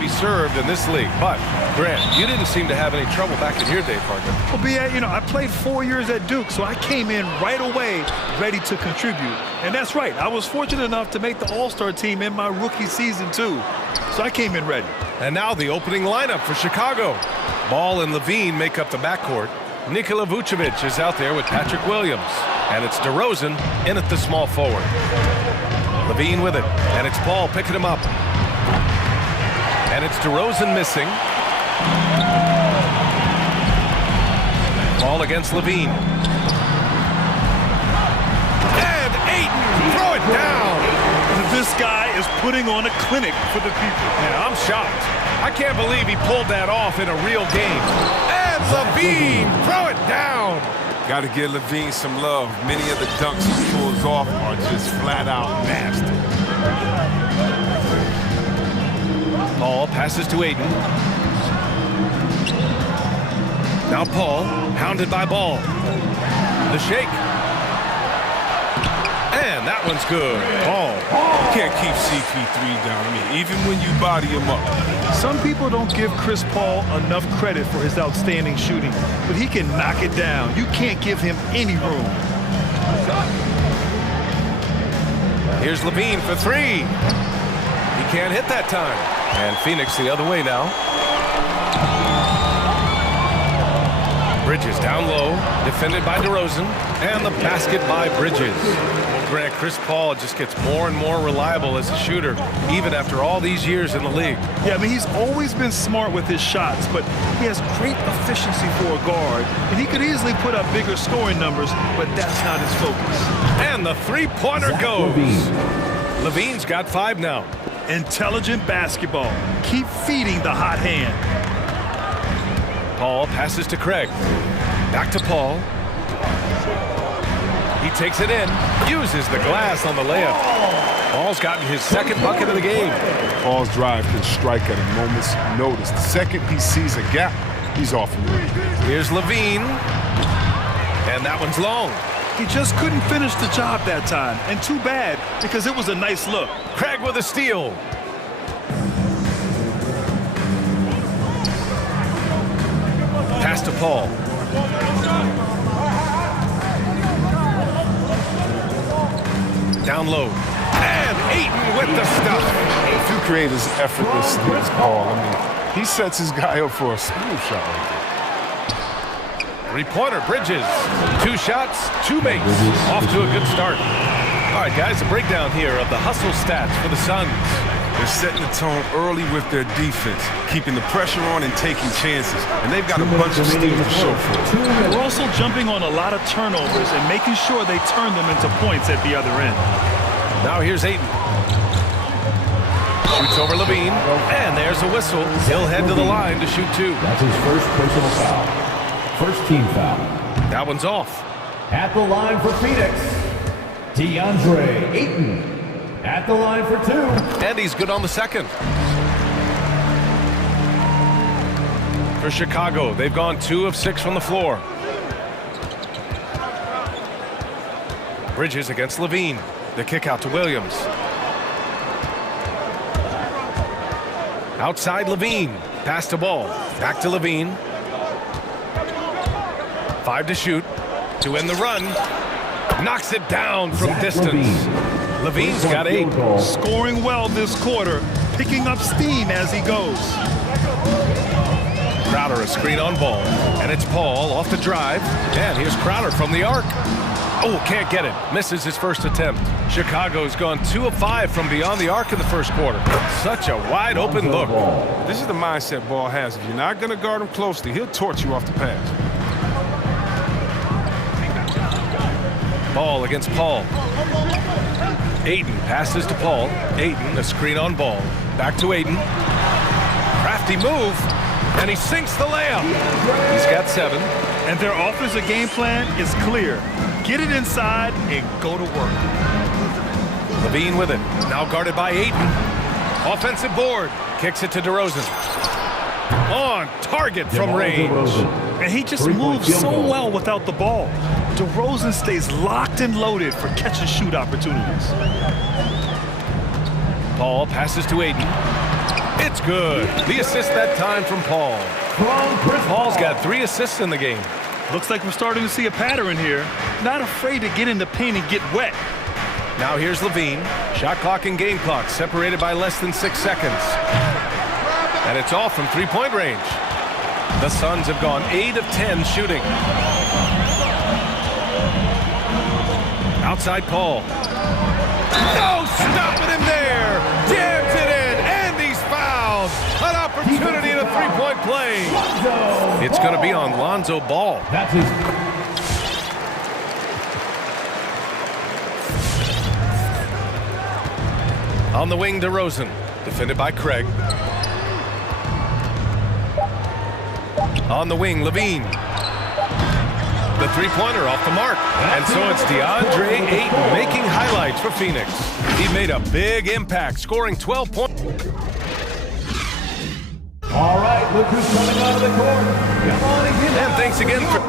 be served in this league. But, Grant, you didn't seem to have any trouble back in your day, partner. Well, B.A., you know, I played 4 years at Duke, so I came in right away ready to contribute. And that's right. I was fortunate enough to make the All-Star team in my rookie season, too. So I came in ready. And now the opening lineup for Chicago. Ball and Levine make up the backcourt. Nikola Vucevic is out there with Patrick Williams. And it's DeRozan in at the small forward. Levine with it. And it's Paul picking him up. And it's DeRozan missing. Ball against Levine. And Ayton, throw it down. This guy is putting on a clinic for the people. Yeah, I'm shocked. I can't believe he pulled that off in a real game. And Levine, throw it down. Got to give Levine some love. Many of the dunks he pulls off are just flat out nasty. Paul passes to Ayton. Now Paul, hounded by Ball. The shake. And that one's good. Paul. You can't keep CP3 down. I mean, even when you body him up. Some people don't give Chris Paul enough credit for his outstanding shooting, but he can knock it down. You can't give him any room. Here's Levine for three. He can't hit that time. And Phoenix the other way now. Bridges down low, defended by DeRozan, and the basket by Bridges. Well, Grant, Chris Paul just gets more and more reliable as a shooter, even after all these years in the league. Yeah, I mean, he's always been smart with his shots, but he has great efficiency for a guard, and he could easily put up bigger scoring numbers, but that's not his focus. And the three-pointer goes. Levine's got 5 now. Intelligent basketball. Keep feeding the hot hand. Paul passes to Craig. Back to Paul. He takes it in, uses the glass on the layup. Paul's gotten his second bucket of the game. Paul's drive can strike at a moment's notice. The second he sees a gap, he's off the move. Here's Levine. And that one's long. He just couldn't finish the job that time. And too bad, because it was a nice look. Craig with a steal. Pass to Paul. Down low. And Ayton with the stuff. If you create his effortlessly as Paul, I mean, he sets his guy up for a smooth shot right there. Three-pointer, Bridges. 2 shots, 2 makes. Off to a good start. All right, guys, a breakdown here of the hustle stats for the Suns. They're setting the tone early with their defense, keeping the pressure on and taking chances. And they've got a bunch of steals to show for it. They're also jumping on a lot of turnovers and making sure they turn them into points at the other end. Now here's Ayton. Shoots over Levine, and there's a whistle. He'll head to the line to shoot 2. That's his first personal foul. First team foul. That one's off. At the line for Phoenix, DeAndre Ayton. At the line for 2. And he's good on the second. For Chicago, they've gone 2 of 6 from the floor. Bridges against Levine. The kick out to Williams. Outside Levine. Pass to Ball. Back to Levine. 5 to shoot. To end the run. Knocks it down from distance. Levine's got 8. Scoring well this quarter. Picking up steam as he goes. Crowder a screen on Ball. And it's Paul off the drive. And here's Crowder from the arc. Oh, can't get it. Misses his first attempt. Chicago's gone 2 of 5 from beyond the arc in the first quarter. Such a wide open look. This is the mindset Ball has. If you're not going to guard him closely, he'll torch you off the pass. Ball against Paul. Ayton passes to Paul. Ayton, a screen on Ball. Back to Ayton. Crafty move. And he sinks the layup. He's got 7. And their offensive game plan is clear. Get it inside and go to work. Levine with it. Now guarded by Ayton. Offensive board. Kicks it to DeRozan. On target from range. And he just moves so well without the ball. DeRozan stays locked and loaded for catch-and-shoot opportunities. Paul passes to Ayton. It's good. The assist that time from Paul. Paul's got 3 assists in the game. Looks like we're starting to see a pattern here. Not afraid to get in the paint and get wet. Now here's Levine. Shot clock and game clock separated by less than 6 seconds. And it's all from three-point range. The Suns have gone 8 of 10 shooting. Outside Paul. No, stopping him there. Jams it in, and he's fouled. An opportunity in a three-point play. It's going to be on Lonzo Ball. That's his. On the wing, DeRozan. Defended by Craig. On the wing, Levine. The three-pointer off the mark. And so it's DeAndre Ayton making highlights for Phoenix. He made a big impact, scoring 12 points. All right, look who's coming out of the court. Come on and get And thanks again for...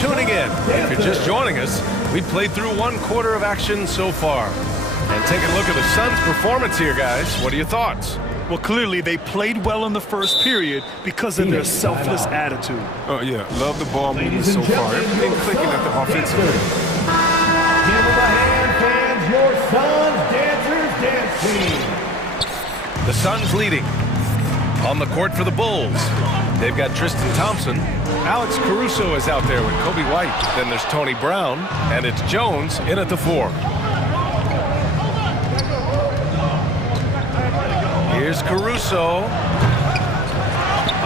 tuning in. If you're just joining us, we played through 1/4 of action so far. And take a look at the Suns' performance here, guys. What are your thoughts? Well, clearly they played well in the first period because of their selfless attitude. Oh, yeah. Love the ball movement so far. Everything clicking at the offensive end. Give them a hand, fans. Your Suns Dancers Dance Team. The Suns leading. On the court for the Bulls, they've got Tristan Thompson. Alex Caruso is out there with Kobe White. Then there's Tony Brown, and it's Jones in at the 4. Here's Caruso.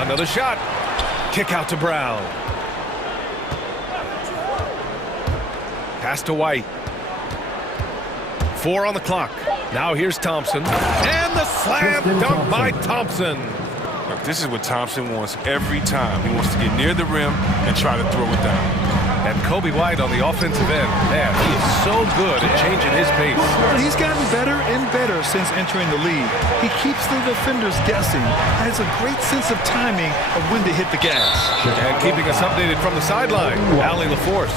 Another shot. Kick out to Brown. Pass to White. 4 on the clock. Now here's Thompson. And the slam dunk by Thompson. Look, this is what Thompson wants every time. He wants to get near the rim and try to throw it down. And Kobe White on the offensive end. Man, he is so good at changing his pace. Well, he's gotten better and better since entering the league. He keeps the defenders guessing. Has a great sense of timing of when to hit the gas. And keeping us updated from the sideline, Allie LaForce.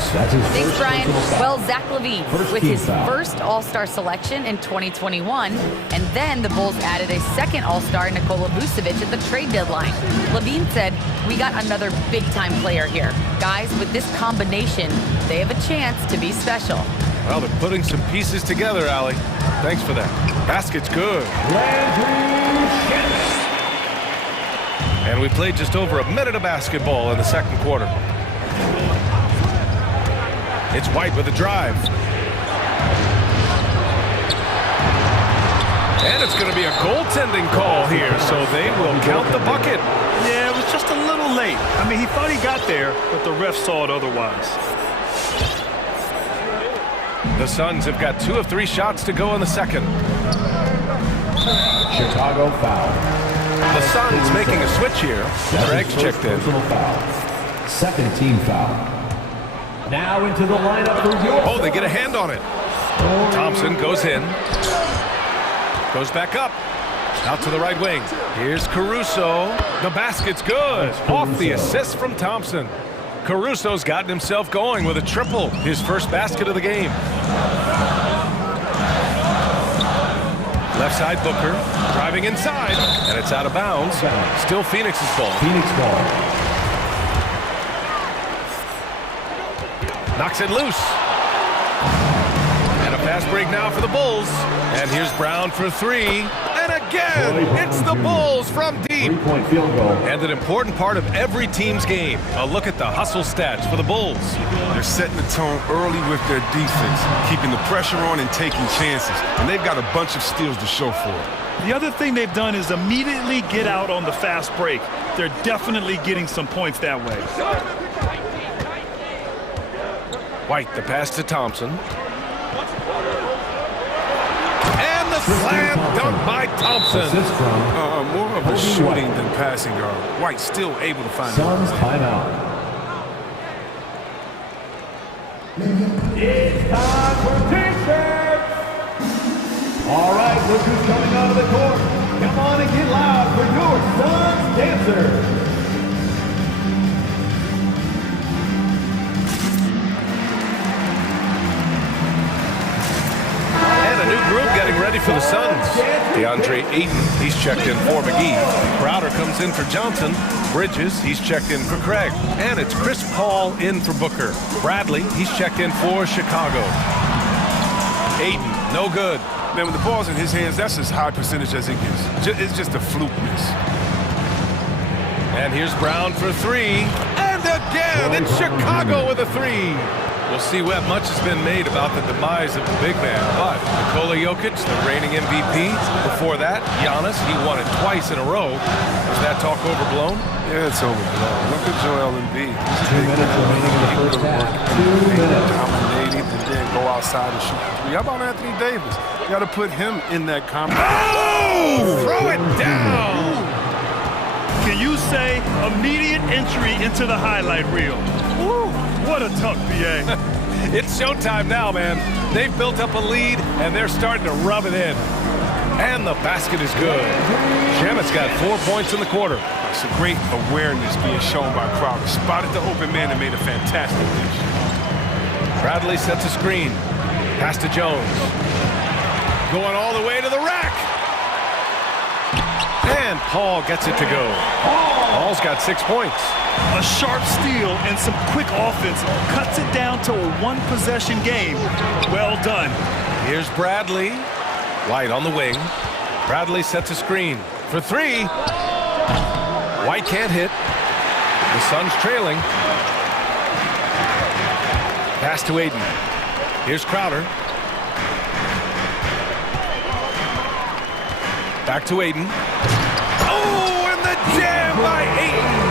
Thanks, Brian. Well, Zach LaVine with his first All-Star selection in 2021, and then the Bulls added a second All-Star, Nikola Vucevic, at the trade deadline. LaVine said, "We got another big-time player here. Guys, with this combination, they have a chance to be special." Well, they're putting some pieces together, Allie. Thanks for that. Basket's good. And we played just over a minute of basketball in the second quarter. It's White with a drive. And it's going to be a goaltending call here, so they will count the bucket. Yeah, it was just a little late. I mean, he thought he got there, but the ref saw it otherwise. The Suns have got 2 of 3 shots to go in the second. Chicago foul. The Suns making a switch here. Greg's checked in. Foul. Second team foul. Now into the lineup for your... Oh, they get a hand on it. Thompson goes in. Goes back up. Out to the right wing. Here's Caruso. The basket's good. Off the assist from Thompson. Caruso's gotten himself going with a triple. His first basket of the game. Left side Booker. Driving inside. And it's out of bounds. Still Phoenix's ball. Phoenix ball. Knocks it loose. And a fast break now for the Bulls. And here's Brown for 3. And again, it's the Bulls from deep. 3-point field goal. And an important part of every team's game. A look at the hustle stats for the Bulls. They're setting the tone early with their defense, keeping the pressure on and taking chances. And they've got a bunch of steals to show for it. The other thing they've done is immediately get out on the fast break. They're definitely getting some points that way. White, the pass to Thompson. And the slam dunk by Thompson. More of a shooting than passing guard. White still able to find Suns it. timeout. It's time for defense. All right, look who's coming out of the court. Come on and get loud for your son's dancer. And a new group getting ready for the Suns. DeAndre Ayton, he's checked in for McGee. Crowder comes in for Johnson. Bridges, he's checked in for Craig. And it's Chris Paul in for Booker. Bradley, he's checked in for Chicago. Ayton, no good. Man, when the ball's in his hands, that's as high percentage as it gets. It's just a fluke miss. And here's Brown for three. And again, it's Chicago with a three. We'll see what much has been made about the demise of the big man. But Nikola Jokic, the reigning MVP. Before that, Giannis, he won it twice in a row. Was that talk overblown? Yeah, it's overblown. Look at Joel Embiid. 2 minutes remaining in the first half. 2 minutes. Dominating and then go outside and shoot three. How about Anthony Davis? You got to put him in that conversation. Oh! Throw it down! Can you say immediate entry into the highlight reel? Woo, what a dunk, BA. It's showtime now, man. They've built up a lead, and they're starting to rub it in. And the basket is good. Shamit's got 4 points in the quarter. It's a great awareness being shown by Crowder. Spotted the open man and made a fantastic dish. Bradley sets a screen. Pass to Jones. Going all the way to the rack. And Paul gets it to go. Paul's got 6 points. A sharp steal and some quick offense cuts it down to a one-possession game. Well done. Here's Bradley. White on the wing. Bradley sets a screen for three. White can't hit. The Suns trailing. Pass to Ayton. Here's Crowder. Back to Ayton. Oh, and the jam by Ayton.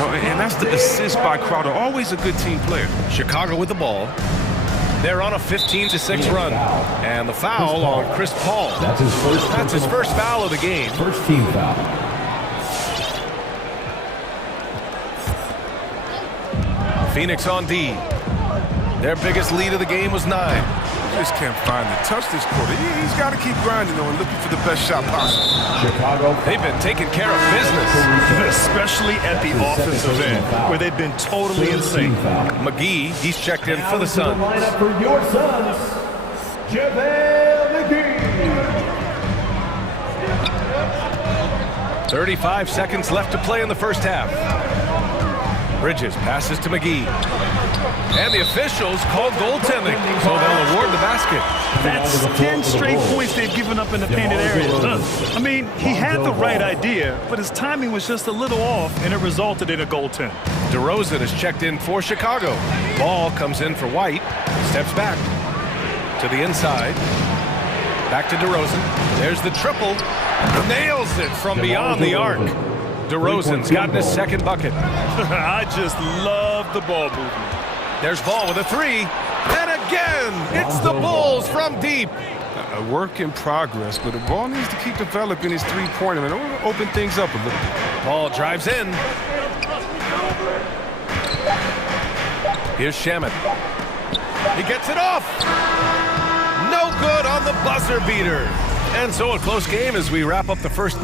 Oh, and that's the assist by Crowder. Always a good team player. Chicago with the ball. They're on a 15-6 run. And the foul on Chris Paul. That's his first foul of the game. First team foul. Phoenix on D. Their biggest lead of the game was 9. Just can't find the touch this quarter. He's got to keep grinding, though, and looking for the best shot possible. Chicago. They've been taking care of business. Especially at the offensive end, where they've been totally insane. McGee, he's checked in for the Suns. Lineup for your Suns, JaVale McGee. 35 seconds left to play in the first half. Bridges passes to McGee. And the officials called goaltending, so they'll award the basket. That's 10 straight points they've given up in the painted area. I mean, he had the right idea, but his timing was just a little off, and it resulted in a goaltend. DeRozan is checked in for Chicago. Ball comes in for White. Steps back to the inside. Back to DeRozan. There's the triple. Nails it from beyond the arc. DeRozan's gotten his second bucket. I just love the ball movement. There's Ball with a three. And again, it's the Bulls from deep. A work in progress, but the ball needs to keep developing his three-pointer and open things up a little bit. Ball drives in. Here's Shamit. He gets it off. No good on the buzzer beater. And so a close game as we wrap up the first.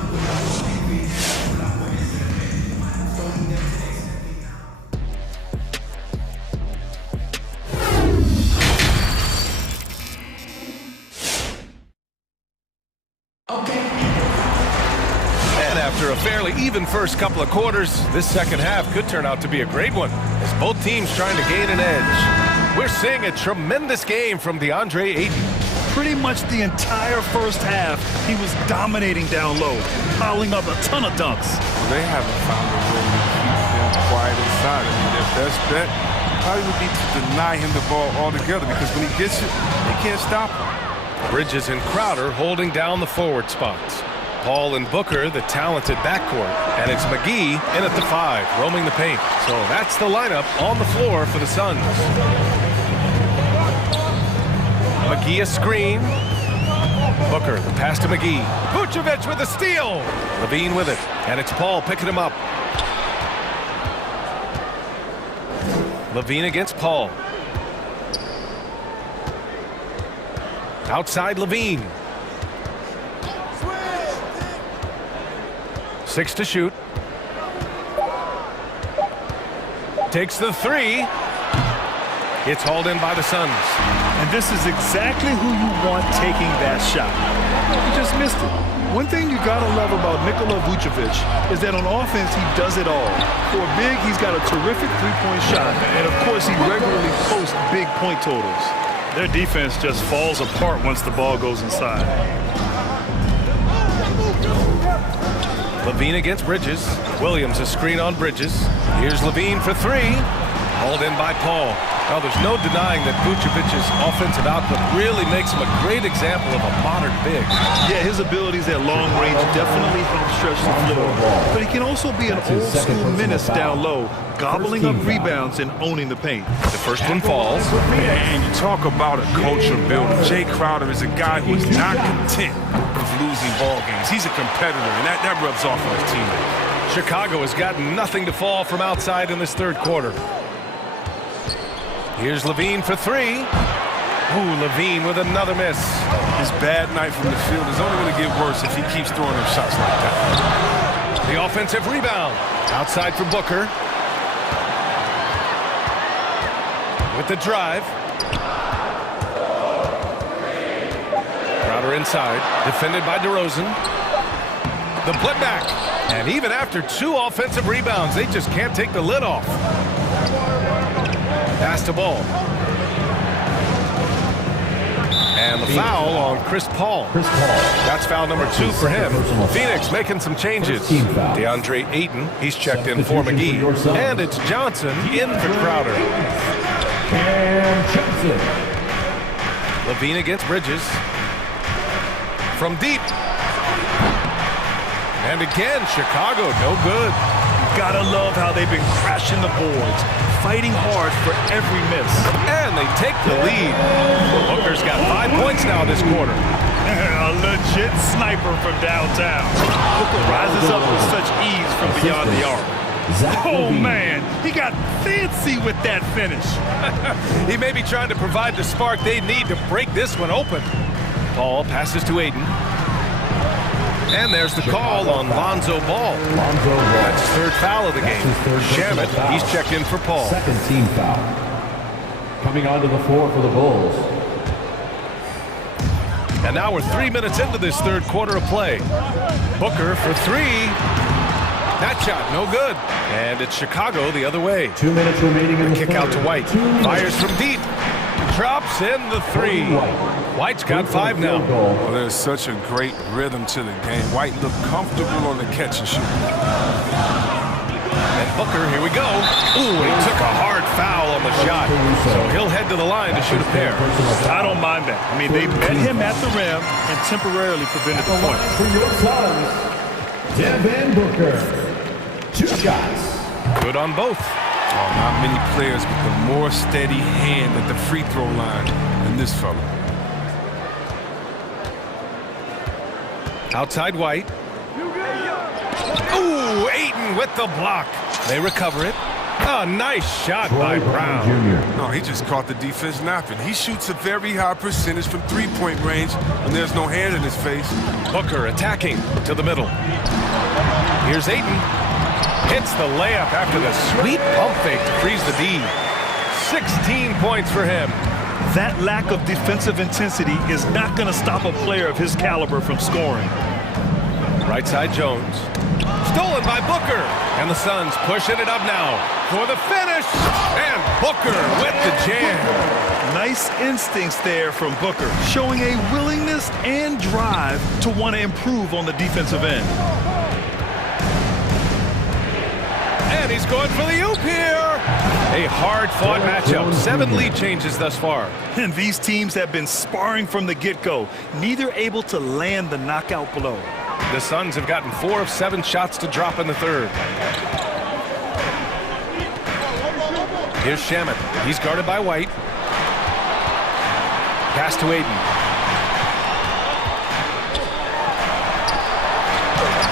After a fairly even first couple of quarters, this second half could turn out to be a great one as both teams trying to gain an edge. We're seeing a tremendous game from DeAndre Ayton. Pretty much the entire first half, he was dominating down low, piling up a ton of dunks. Well, they haven't found a way to keep him quiet inside. I mean, their best bet probably would be to deny him the ball altogether because when he gets it, they can't stop him. Bridges and Crowder holding down the forward spots. Paul and Booker, the talented backcourt. And it's McGee in at the 5, roaming the paint. So that's the lineup on the floor for the Suns. McGee a screen. Booker, the pass to McGee. Vucevic with a steal. Levine with it. And it's Paul picking him up. Levine against Paul. Outside Levine. 6 to shoot. Takes the three. It's hauled in by the Suns. And this is exactly who you want taking that shot. He just missed it. One thing you gotta love about Nikola Vucevic is that on offense, he does it all. For a big, he's got a terrific three-point shot, and of course, he regularly posts big point totals. Their defense just falls apart once the ball goes inside. Levine against Bridges. Williams a screen on Bridges. Here's Levine for three. Hauled in by Paul. Now, there's no denying that Vucevic's offensive output really makes him a great example of a modern big. Yeah, his abilities at long range definitely help stretch the floor. But he can also be an old-school menace down low, gobbling up rebounds and owning the paint. The first one falls. Man, you talk about a culture builder. Jay Crowder is a guy who is not content with losing ball games. He's a competitor, and that rubs off on his teammates. Chicago has got nothing to fall from outside in this third quarter. Here's Levine for three. Ooh, Levine with another miss. His bad night from the field is only going to get worse if he keeps throwing them shots like that. The offensive rebound. Outside for Booker. With the drive. Crowder inside. Defended by DeRozan. The putback. And even after two offensive rebounds, they just can't take the lid off. Pass to Ball. And the foul on Chris Paul. That's foul number 2 for him. Phoenix making some changes. DeAndre Ayton, he's checked in for McGee. And it's Johnson in for Crowder. Levine against Bridges. From deep. And again, Chicago, no good. Gotta love how they've been crashing the boards, fighting hard for every miss. And they take the lead. Booker's got 5 points now this quarter. A legit sniper from downtown. Booker rises up with such ease from beyond the arc. Oh, man, he got fancy with that finish. He may be trying to provide the spark they need to break this one open. Paul passes to Ayton. And there's the call on Lonzo Ball. That's his third foul of the game. Shamet, he's checked in for Paul. Second team foul. Coming onto the floor for the Bulls. And now we're 3 minutes into this third quarter of play. Booker for three. That shot, no good. And it's Chicago the other way. 2 minutes remaining in the Kick out to White. Fires from deep. Drops in the three. White's got 5 now. Well, there's such a great rhythm to the game. White looked comfortable on the catch and shoot. And Booker, here we go. Ooh, he took a hard foul on the shot. So he'll head to the line to shoot a pair. I don't mind that. I mean, they met him at the rim and temporarily prevented the point. For your Suns, Devin Booker. 2 shots. Good on both. Oh, not many players with a more steady hand at the free throw line than this fella. Outside White. Ooh, Ayton with the block. They recover it. A nice shot by Brown. No, he just caught the defense napping. He shoots a very high percentage from three-point range when there's no hand in his face. Booker attacking to the middle. Here's Ayton. Hits the layup after the sweet pump fake to freeze the D. 16 points for him. That lack of defensive intensity is not going to stop a player of his caliber from scoring. Right side Jones. Stolen by Booker. And the Suns pushing it up now for the finish. And Booker with the jam. Nice instincts there from Booker, showing a willingness and drive to want to improve on the defensive end. And he's going for the oop here. A hard-fought matchup. 7 lead changes thus far. And these teams have been sparring from the get-go, neither able to land the knockout blow. The Suns have gotten 4 of 7 shots to drop in the third. Here's Shamet. He's guarded by White. Pass to Ayton.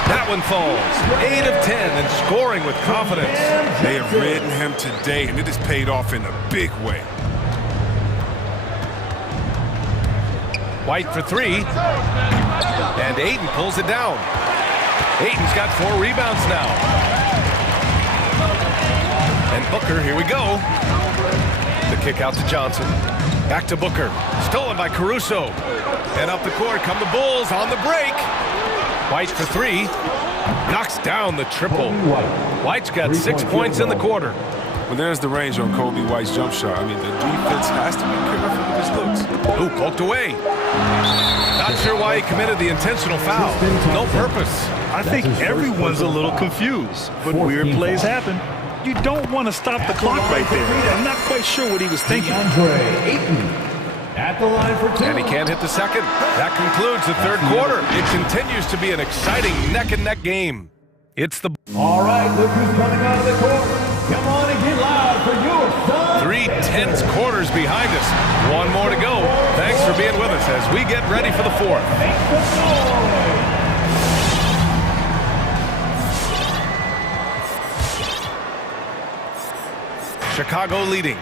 That one falls. 8 of 10 and scoring with confidence. They have ridden him today, and it has paid off in a big way. White for three. And Ayton pulls it down. Ayton's got 4 rebounds now. And Booker, here we go. The kick out to Johnson. Back to Booker. Stolen by Caruso. And up the court come the Bulls on the break. White for 3. Knocks down the triple. White's got 6 points in the quarter. Well, there's the range on Kobe White's jump shot. I mean, the defense has to be careful with his looks. Ooh, poked away. Not sure why he committed the intentional foul. No purpose. I think everyone's a little confused, but weird plays happen. You don't want to stop the clock right there. I'm not quite sure what he was thinking. At the line for 2. And he can't hit the second. That concludes the third quarter. It continues to be an exciting neck-and-neck game. It's the... All right, look who's coming out of the court. Come on and get loud for your son. 3 tense quarters behind us. 1 more to go. Thanks for being with us as we get ready for the 4th. Make some noise. Chicago leading.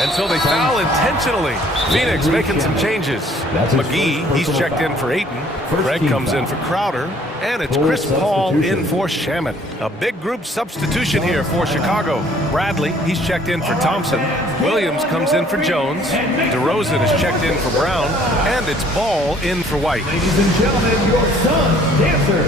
And so they foul intentionally. Phoenix making some changes. McGee, he's checked in for Ayton. Greg comes in for Crowder. And it's Chris Paul in for Shaman. A big group substitution here for Chicago. Bradley, he's checked in for Thompson. Williams comes in for Jones. DeRozan is checked in for Brown. And it's Ball in for White. Ladies and gentlemen, your son, Dancer.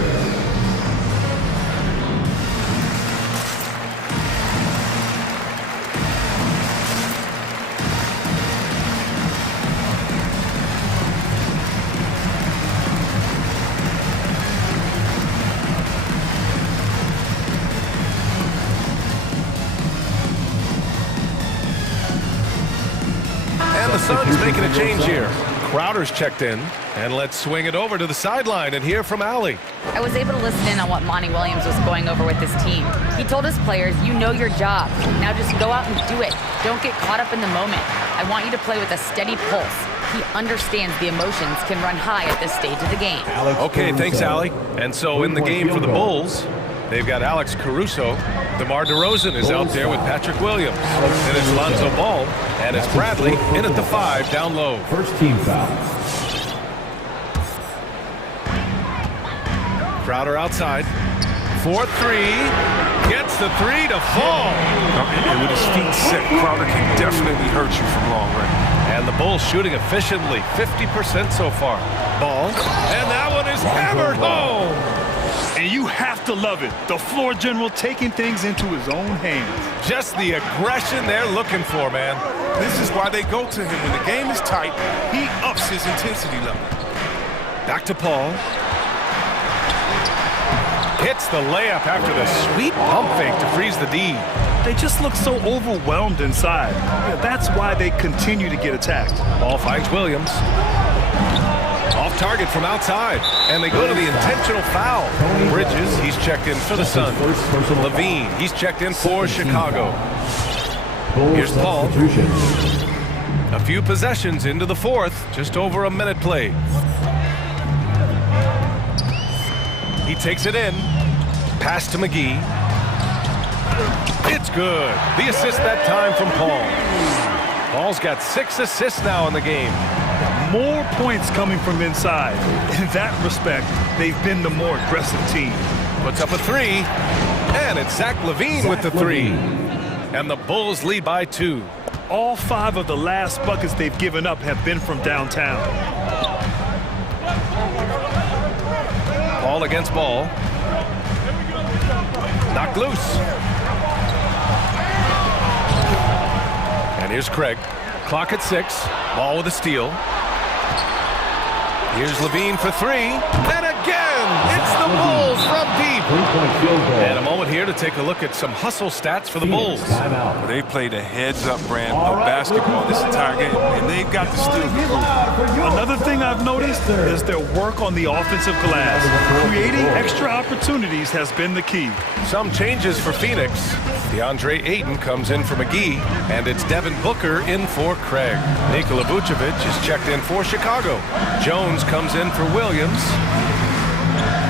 And the Suns making a change here. Crowder's checked in. And let's swing it over to the sideline and hear from Allie. I was able to listen in on what Monty Williams was going over with his team. He told his players, you know your job. Now just go out and do it. Don't get caught up in the moment. I want you to play with a steady pulse. He understands the emotions can run high at this stage of the game. Okay, thanks, Allie. And so in the game for the Bulls, they've got Alex Caruso. DeMar DeRozan is out there with Patrick Williams. And it's Lonzo Ball. And it's Bradley in at the 5 down low. First team foul. Crowder outside. 4-3. Gets the 3 to fall. And with his feet set, Crowder can definitely hurt you from long range. And the Bulls shooting efficiently. 50% so far. Ball. And that one is hammered home. And you have to love it. The floor general taking things into his own hands. Just the aggression they're looking for, man. This is why they go to him. When the game is tight, he ups his intensity level. Back to Paul. Hits the layup after the sweet pump fake to freeze the D. They just look so overwhelmed inside. That's why they continue to get attacked. Ball finds Williams. Off target from outside. And they go to the intentional foul. Bridges, he's checked in for the Suns. Levine, he's checked in for Chicago. Here's Paul. A few possessions into the 4th. Just over a minute played. He takes it in. Pass to McGee. It's good. The assist that time from Paul. Paul's got 6 assists now in the game. More points coming from inside. In that respect, they've been the more aggressive team. Puts up a 3. And it's Zach LaVine with the 3. And the Bulls lead by 2. All 5 of the last buckets they've given up have been from downtown. Ball against Ball. Knocked loose. And here's Craig. Clock at 6. Ball with a steal. Here's Levine for 3. And again, it's the Bulls from deep. And a moment here to take a look at some hustle stats for the Bulls. They played a heads-up brand of basketball this entire game, and they've got to steal the ball. Another thing I've noticed is their work on the offensive glass. Creating extra opportunities has been the key. Some changes for Phoenix. DeAndre Ayton comes in for McGee, and it's Devin Booker in for Craig. Nikola Vucevic is checked in for Chicago. Jones comes in for Williams.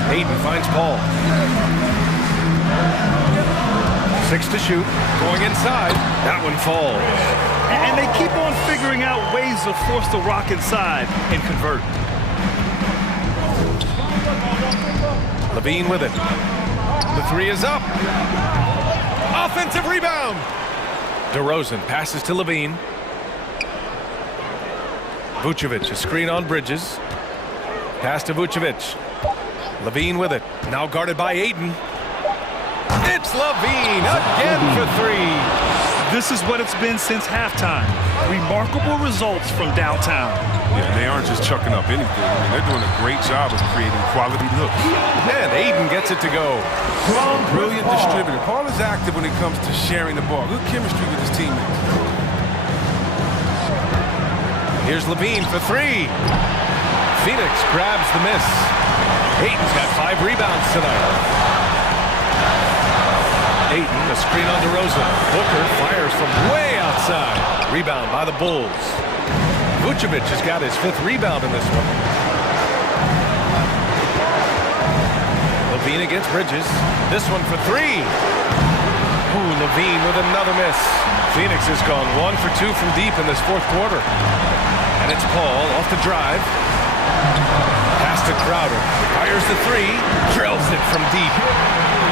Ayton finds Paul. 6 to shoot. Going inside. That one falls. And they keep on figuring out ways to force the rock inside and convert. Levine with it. The three is up. Offensive rebound. DeRozan passes to Levine. Vucevic, a screen on Bridges. Pass to Vucevic. Levine with it. Now guarded by Ayton. It's Levine again for three. This is what it's been since halftime. Remarkable results from downtown. Yeah, they aren't just chucking up anything. I mean, they're doing a great job of creating quality looks. And Ayton gets it to go. Brilliant distributor. Paul is active when it comes to sharing the ball. Good chemistry with his teammates. Here's Levine for three. Phoenix grabs the miss. Ayton's got 5 rebounds tonight. Ayton, a screen on DeRozan. Booker fires from way outside. Rebound by the Bulls. Vucevic has got his 5th rebound in this one. Levine against Bridges. This one for three. Ooh, Levine with another miss. Phoenix has gone 1 for 2 from deep in this 4th quarter. And it's Paul off the drive. Pass to Crowder. Fires the three. Drills it from deep.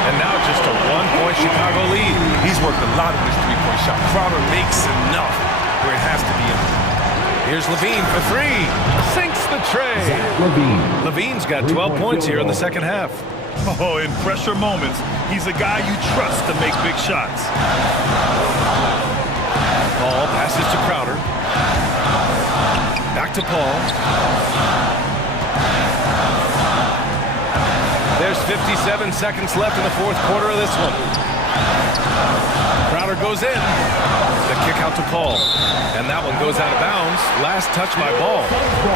And now just a 1-point Chicago lead. He's worked a lot of this three-point shot. Crowder makes enough where it has to be in. Here's Levine for three. Sinks the tray. Levine's got 12 points here in the second half. Oh, in pressure moments, he's a guy you trust to make big shots. Paul passes to Crowder. Back to Paul. There's 57 seconds left in the 4th quarter of this one. Crowder goes in. The kick out to Paul. And that one goes out of bounds. Last touch by Ball.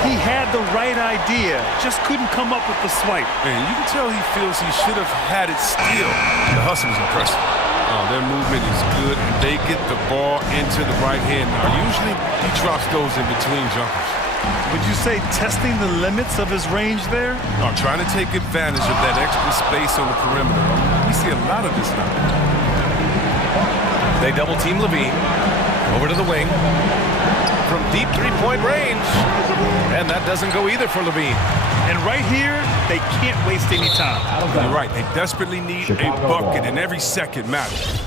He had the right idea, just couldn't come up with the swipe. Man, you can tell he feels he should have had it still. The hustle is impressive. Oh, their movement is good, and they get the ball into the right hand. Now, usually he drops those in between jumpers. Would you say testing the limits of his range there? No, trying to take advantage of that extra space on the perimeter. We see a lot of this now. They double team Levine. Over to the wing. From deep three-point range. And that doesn't go either for Levine. And right here, they can't waste any time. You're right. They desperately need a bucket, and every second matters.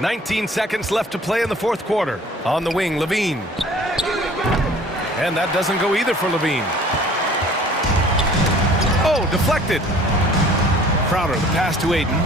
"19 seconds left to play in the 4th quarter. On the wing, Levine. And that doesn't go either for Levine. Oh, deflected. Crowder, the pass to Ayton.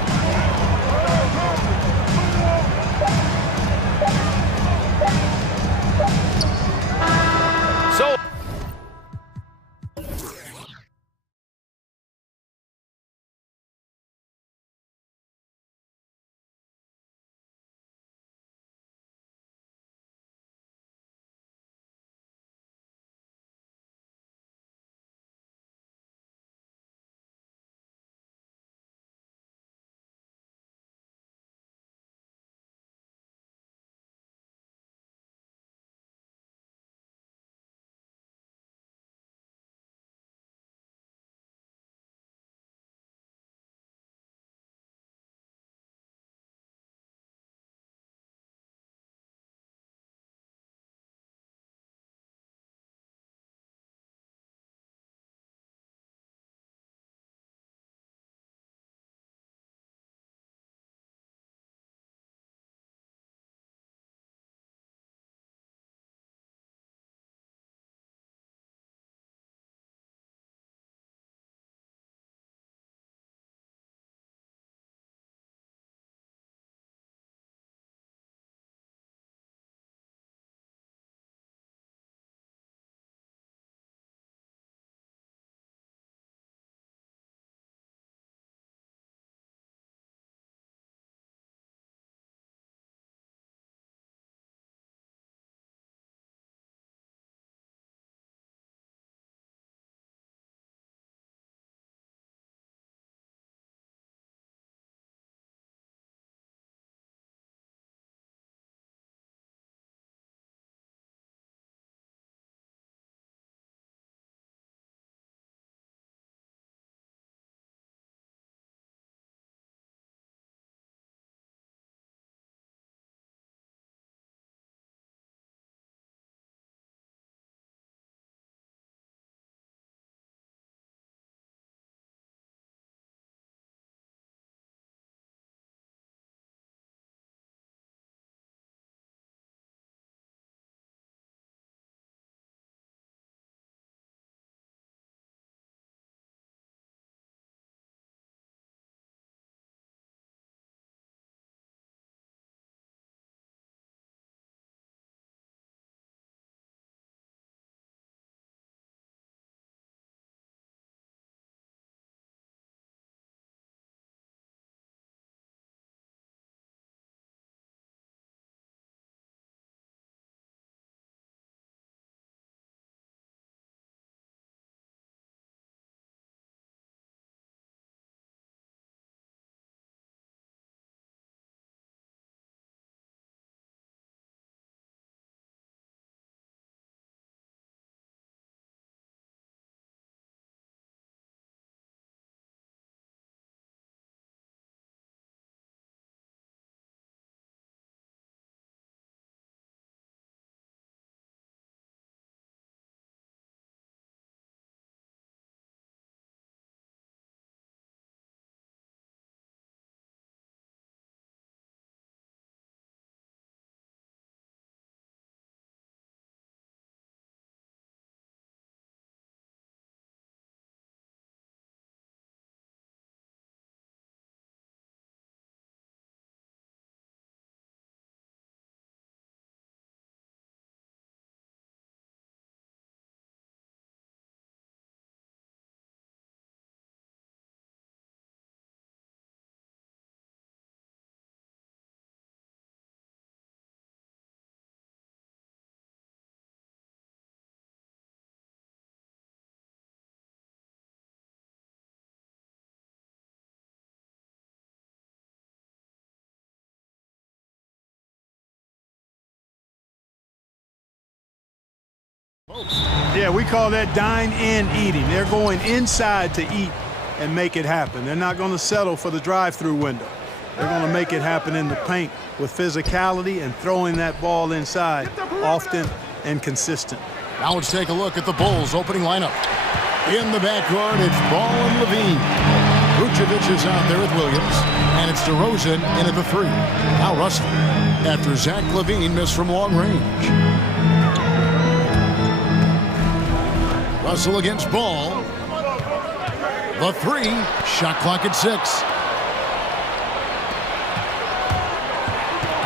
Yeah, we call that dine-in eating. They're going inside to eat and make it happen. They're not going to settle for the drive-through window. They're going to make it happen in the paint with physicality and throwing that ball inside often and consistent. Now let's take a look at the Bulls' opening lineup. In the backcourt, it's Ball and Levine. Vucevic is out there with Williams, and it's DeRozan in at the 3. Now Russell, after Zach LaVine missed from long range. Russell against Ball. The 3, shot clock at 6.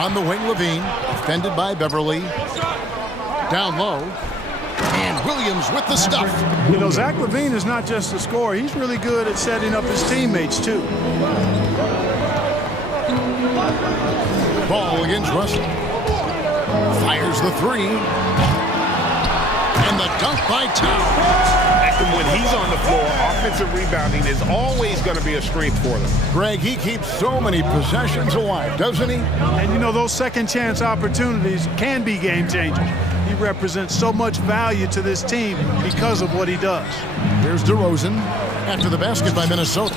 On the wing, Levine, defended by Beverly. Down low. And Williams with the stuff. You know, Zach LaVine is not just a scorer. He's really good at setting up his teammates, too. Ball against Russell. Fires the 3. And the dunk by Towns. When he's on the floor, offensive rebounding is always going to be a strength for them. Greg, he keeps so many possessions alive, doesn't he? And, you know, those second chance opportunities can be game changers. He represents so much value to this team because of what he does. Here's DeRozan after the basket by Minnesota.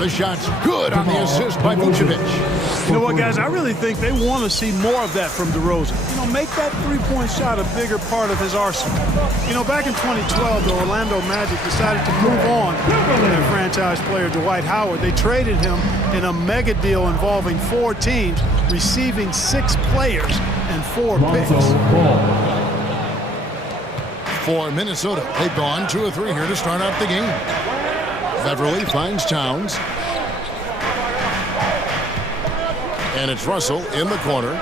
The shot's good on the assist by Vucevic. You know what, guys? I really think they want to see more of that from DeRozan. You know, make that three-point shot a bigger part of his arsenal. You know, back in 2012, the Orlando Magic decided to move on from their franchise player, Dwight Howard. They traded him in a mega deal involving 4 teams, receiving 6 players and 4 picks. For Minnesota, they've gone 2 of 3 here to start out the game. Beverly finds Towns. And it's Russell in the corner.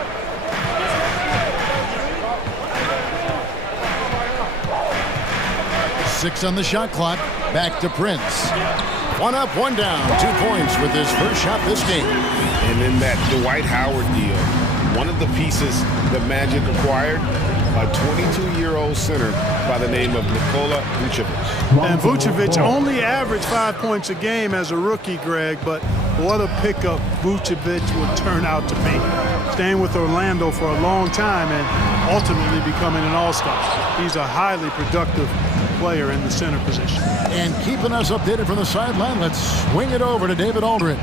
Six on the shot clock. Back to Prince. 1 up, 1 down. 2 points with his first shot this game. And in that Dwight Howard deal, one of the pieces the Magic acquired, a 22-year-old center by the name of Nikola Vucevic. And Vucevic only averaged 5 points a game as a rookie, Greg, but what a pickup Vucevic would turn out to be. Staying with Orlando for a long time and ultimately becoming an all-star. He's a highly productive player in the center position. And keeping us updated from the sideline, let's swing it over to David Aldridge.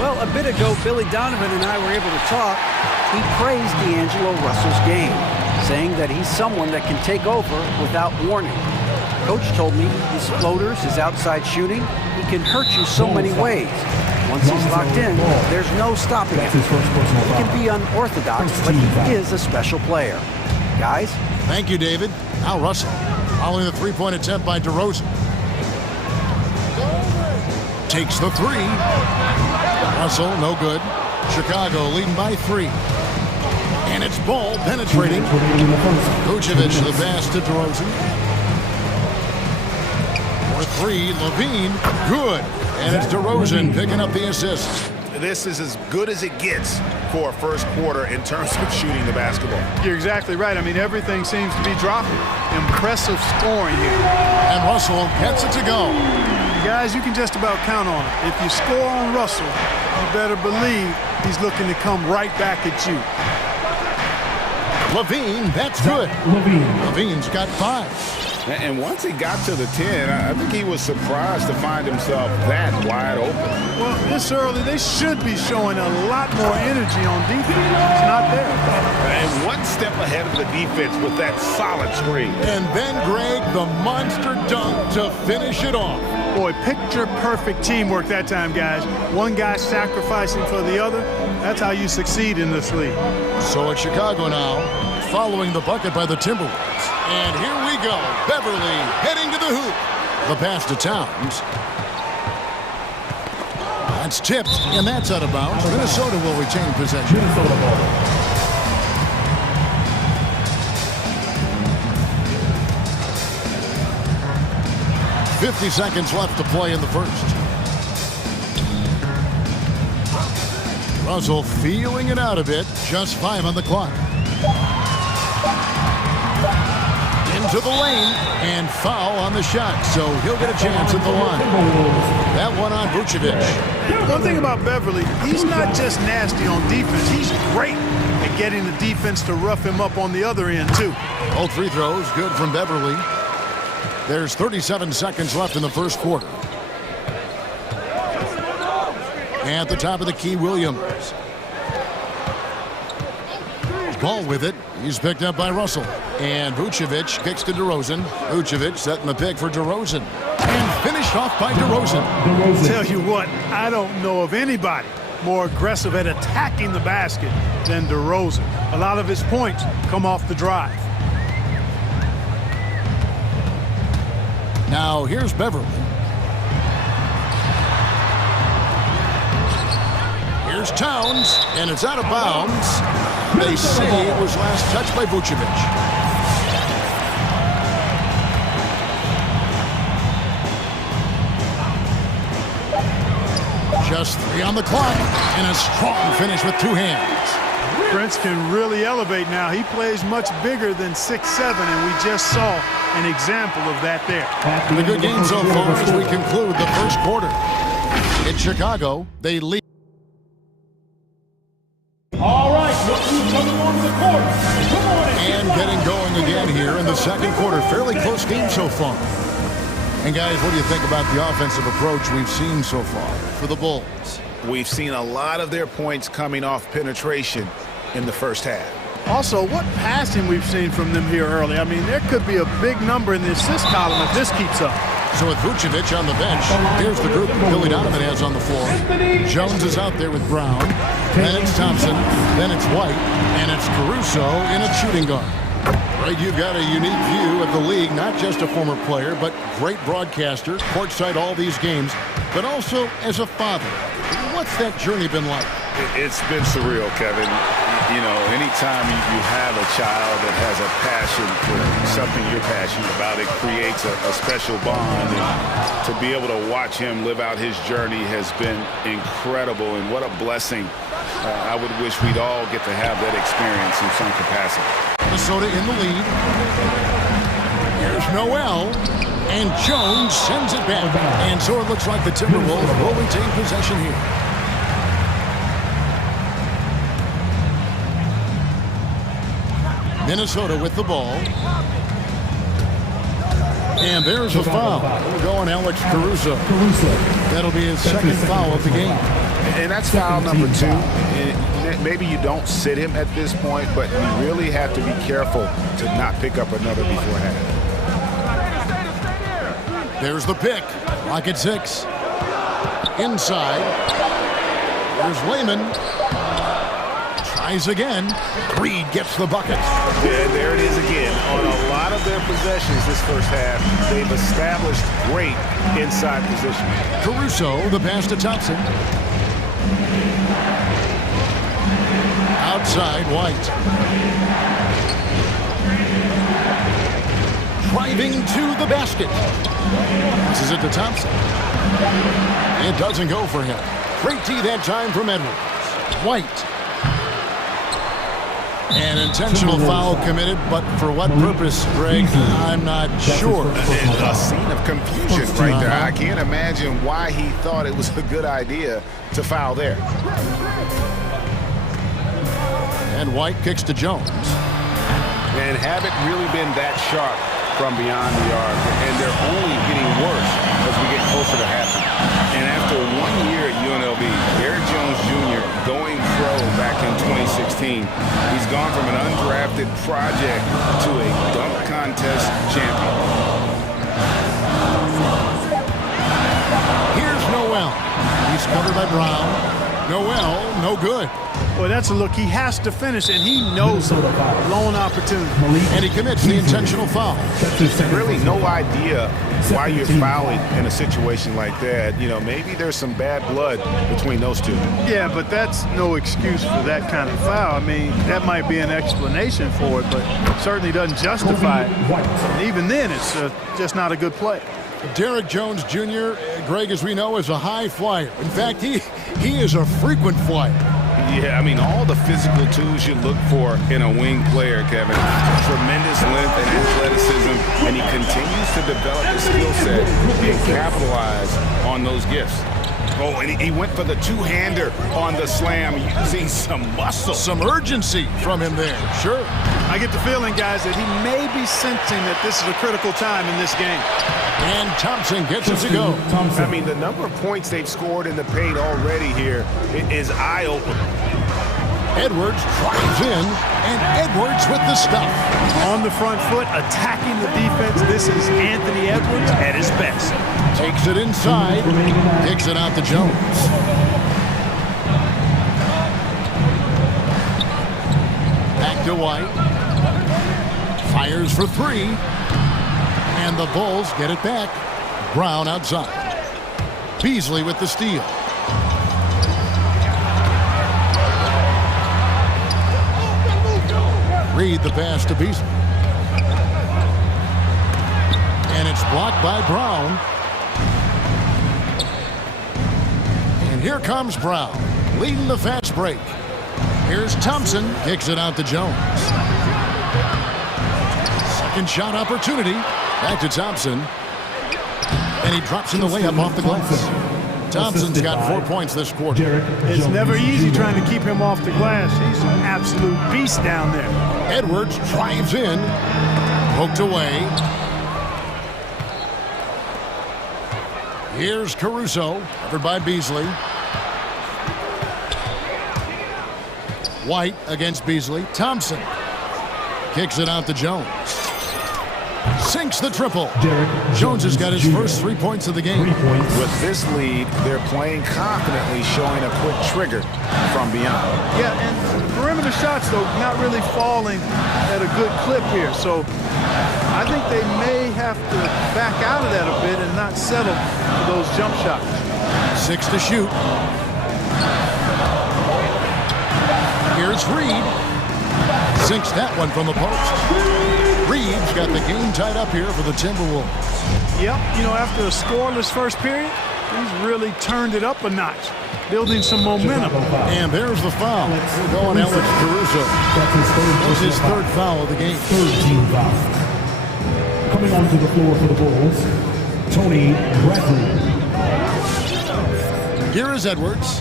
Well, a bit ago, Billy Donovan and I were able to talk. He praised D'Angelo Russell's game, saying that he's someone that can take over without warning. Coach told me his floaters, his outside shooting, he can hurt you so many ways. Once he's locked in, there's no stopping him. He can be unorthodox, but he is a special player. Guys? Thank you, David. Now Russell, following the 3-point attempt by DeRozan. Takes the 3. Russell, no good. Chicago leading by 3. And it's Ball penetrating. Vucevic the pass to DeRozan. For 3, Levine, good. And it's DeRozan picking up the assist. This is as good as it gets for a first quarter in terms of shooting the basketball. You're exactly right. I mean, everything seems to be dropping. Impressive scoring here. And Russell gets it to go. Guys, you can just about count on it. If you score on Russell, you better believe he's looking to come right back at you. Levine, that's good. Levine's got 5. And once he got to the 10, I think he was surprised to find himself that wide open. Well, this early, they should be showing a lot more energy on defense. It's not there. And one step ahead of the defense with that solid screen. And then, Greg, the monster dunk to finish it off. Boy, picture-perfect teamwork that time, guys. One guy sacrificing for the other. That's how you succeed in this league. So it's Chicago now, following the bucket by the Timberwolves. And here we go. Beverly heading to the hoop. The pass to Towns. That's tipped, and that's out of bounds. Minnesota will retain possession. 50 seconds left to play in the first. Russell feeling it out a bit. Just 5 on the clock. into the lane, and foul on the shot, so he'll get a chance at the line. That one on Vucevic. One thing about Beverly, he's not just nasty on defense, he's great at getting the defense to rough him up on the other end, too. Both free throws good from Beverly. There's 37 seconds left in the first quarter. At the top of the key, Williams. Ball with it. He's picked up by Russell. And Vucevic kicks to DeRozan. Vucevic setting the pick for DeRozan. And finished off by DeRozan. Tell you what, I don't know of anybody more aggressive at attacking the basket than DeRozan. A lot of his points come off the drive. Now here's Beverly. Here's Towns, and it's out of bounds. They say it was last touched by Vucevic. Just 3 on the clock, and a strong finish with 2 hands. Prince can really elevate now. He plays much bigger than 6'7", and we just saw an example of that there. The good game so far as we conclude the first quarter. In Chicago, they lead. All right, look who's coming onto the court. Come on in. And getting going again here in the second quarter. Fairly close game so far. And guys, what do you think about the offensive approach we've seen so far for the Bulls? We've seen a lot of their points coming off penetration in the first half. Also, what passing we've seen from them here early. I mean, there could be a big number in the assist column if this keeps up. So with Vucevic on the bench, here's the group that Billy Donovan has on the floor. Jones is out there with Brown. Then it's Thompson. Then it's White. And it's Caruso in a shooting guard. Right, you've got a unique view of the league, not just a former player, but great broadcaster, courtside all these games, but also as a father. What's that journey been like? It's been surreal, Kevin. You know, anytime you have a child that has a passion for something you're passionate about, it creates a special bond. And to be able to watch him live out his journey has been incredible, and what a blessing. I would wish we'd all get to have that experience in some capacity. Minnesota in the lead. Here's Noel. And Jones sends it back. And so it looks like the Timberwolves will retain possession here. Minnesota with the ball. And there's a foul. Going Alex Caruso. That'll be his second foul of the game. And that's foul number 2. And maybe you don't sit him at this point, but you really have to be careful to not pick up another beforehand. There's the pick. Lock at 6. Inside. There's Lehman. Tries again. Reed gets the bucket. Yeah, there it is again. On a lot of their possessions this first half, they've established great inside position. Caruso, the pass to Thompson. Outside, White. Driving to the basket. Passes it to Thompson. It doesn't go for him. Great D that time from Edwards. White. An intentional foul committed, but for what purpose, Greg? I'm not sure. A scene of confusion right there. I can't imagine why he thought it was a good idea to foul there. And White kicks to Jones. And haven't really been that sharp from beyond the arc, and they're only getting worse as we get closer to halftime. And after 1 year at UNLV, Derrick Jones Jr. going pro back in 2016, he's gone from an undrafted project to a dunk contest champion. Here's Noel. He's covered by Brown. Noel, no good. Boy, that's a look he has to finish, and he knows it. Lone opportunity. And he commits the intentional foul. Really no idea why you're fouling in a situation like that. You know, maybe there's some bad blood between those two. Yeah, but that's no excuse for that kind of foul. I mean, that might be an explanation for it, but certainly doesn't justify it. And even then, it's just not a good play. Derrick Jones Jr., Greg, as we know, is a high flyer. In fact, he is a frequent flyer. Yeah, I mean, all the physical tools you look for in a wing player, Kevin. Tremendous length and athleticism, and he continues to develop his skill set and capitalize on those gifts. Oh, and he went for the two-hander on the slam, using some muscle. Some urgency from him there, sure. I get the feeling, guys, that he may be sensing that this is a critical time in this game. And Thompson gets it to go. I mean, the number of points they've scored in the paint already here is eye-opening. Edwards drives in, and Edwards with the stuff. On the front foot, attacking the defense. This is Anthony Edwards at his best. Takes it inside, kicks it out to Jones. Back to White. Fires for three. And the Bulls get it back. Brown outside. Beasley with the steal. Reed the pass to Beasley. And it's blocked by Brown. And here comes Brown, leading the fast break. Here's Thompson, kicks it out to Jones. Second shot opportunity. Back to Thompson. And he drops in the layup off the glass. Thompson's got 4 points this quarter. It's never easy trying to keep him off the glass. He's an absolute beast down there. Edwards drives in. Poked away. Here's Caruso, covered by Beasley. White against Beasley. Thompson kicks it out to Jones. Sinks the triple. Jones has got his first 3 points of the game. With this lead, they're playing confidently, showing a quick trigger from beyond. Yeah, and perimeter shots, though, not really falling at a good clip here. So I think they may have to back out of that a bit and not settle for those jump shots. 6 to shoot. Here's Reed. Sinks that one from the post. Reed's got the game tied up here for the Timberwolves. Yep, you know, after a scoreless first period, he's really turned it up a notch, building some momentum. And there's the foul. We're going Alex Caruso. That's his third foul of the game. Third team foul. Coming onto the floor for the Bulls, Tony Bradley. Here is Edwards.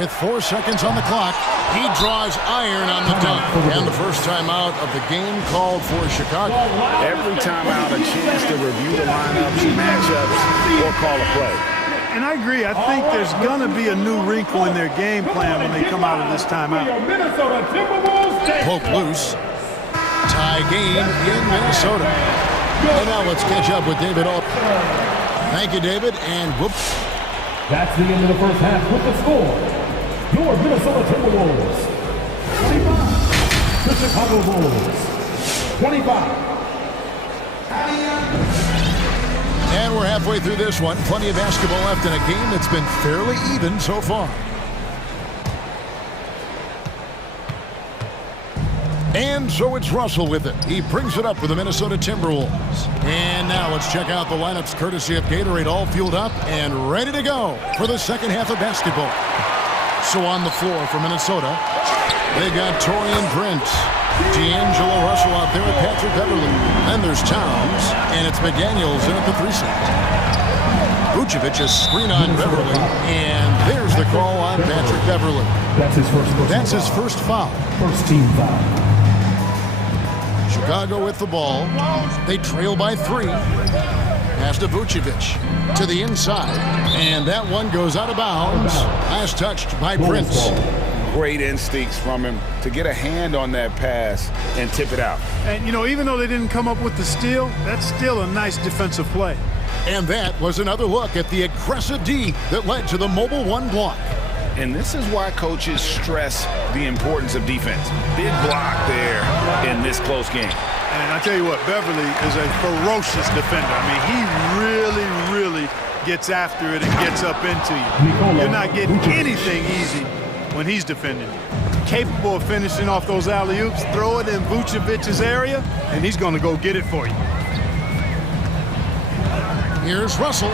With 4 seconds on the clock, he draws iron on the dunk. And the first timeout of the game called for Chicago. Every timeout, a chance to review the lineups, matchups, or call a play. And I agree. I think there's going to be a new wrinkle in their game plan when they come out of this timeout. Poke loose. Tie game in Minnesota. And now let's catch up with David Alt. Thank you, David. And whoops. That's the end of the first half with the score. Your Minnesota Timberwolves, 25. The Chicago Bulls, 25. And we're halfway through this one. Plenty of basketball left in a game that's been fairly even so far. And so it's Russell with it. He brings it up for the Minnesota Timberwolves. And now let's check out the lineups courtesy of Gatorade, all fueled up and ready to go for the second half of basketball. So on the floor for Minnesota, they got Taurean Prince, D'Angelo Russell out there with Patrick Beverly. Then there's Towns, and it's McDaniels in at the 3 slot. Vucevic is screen on Beverly, and there's the call on Patrick Beverly. That's his first foul. First team foul. Chicago with the ball. They trail by 3. Pass to Vucevic to the inside. And that one goes out of bounds. Last touched by Prince. Great instincts from him to get a hand on that pass and tip it out. And, you know, even though they didn't come up with the steal, that's still a nice defensive play. And that was another look at the aggressive D that led to the mobile 1 block. And this is why coaches stress the importance of defense. Big block there in this close game. And I tell you what, Beverly is a ferocious defender. I mean, he really gets after it and gets up into you. You're not getting anything easy when he's defending. Capable of finishing off those alley-oops, throw it in Vucevic's area, and he's going to go get it for you. Here's Russell,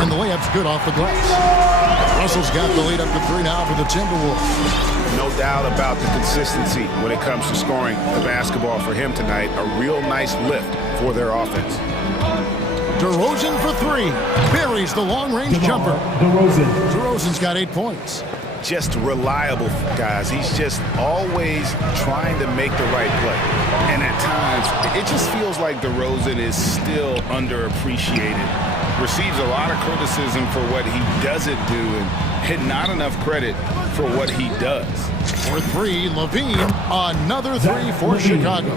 and the layup's good off the glass. Russell's got the lead up to 3 now for the Timberwolves. No doubt about the consistency when it comes to scoring the basketball for him tonight. A real nice lift for their offense. DeRozan for 3. Buries the long-range jumper. DeRozan's got 8 points. Just reliable, guys. He's just always trying to make the right play. And at times, it just feels like DeRozan is still underappreciated. Receives a lot of criticism for what he doesn't do and not enough credit for what he does. For 3, Levine, another 3 for Chicago.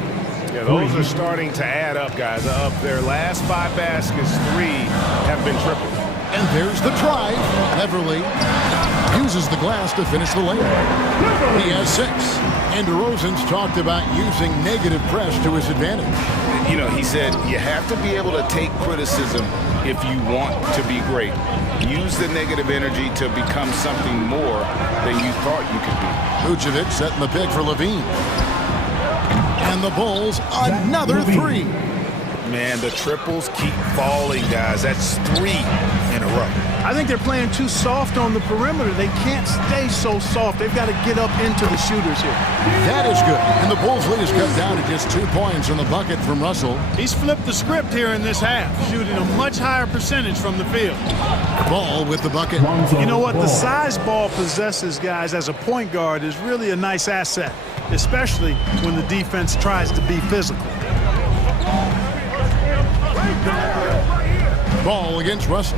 Yeah, those are starting to add up, guys. Of their last 5 baskets, 3 have been triple. And there's the try. Beverly uses the glass to finish the layup. He has 6. And DeRozan's talked about using negative press to his advantage. You know, he said you have to be able to take criticism if you want to be great. Use the negative energy to become something more than you thought you could be. Vucevic setting the pick for Levine. And the Bulls, another 3. Man, the triples keep falling, guys. That's 3 in a row. I think they're playing too soft on the perimeter. They can't stay so soft. They've got to get up into the shooters here. That is good. And the Bulls lead is cut down to just 2 points in the bucket from Russell. He's flipped the script here in this half, shooting a much higher percentage from the field. Ball with the bucket. You know what? The size Ball possesses, guys, as a point guard is really a nice asset, especially when the defense tries to be physical. Ball against Russell.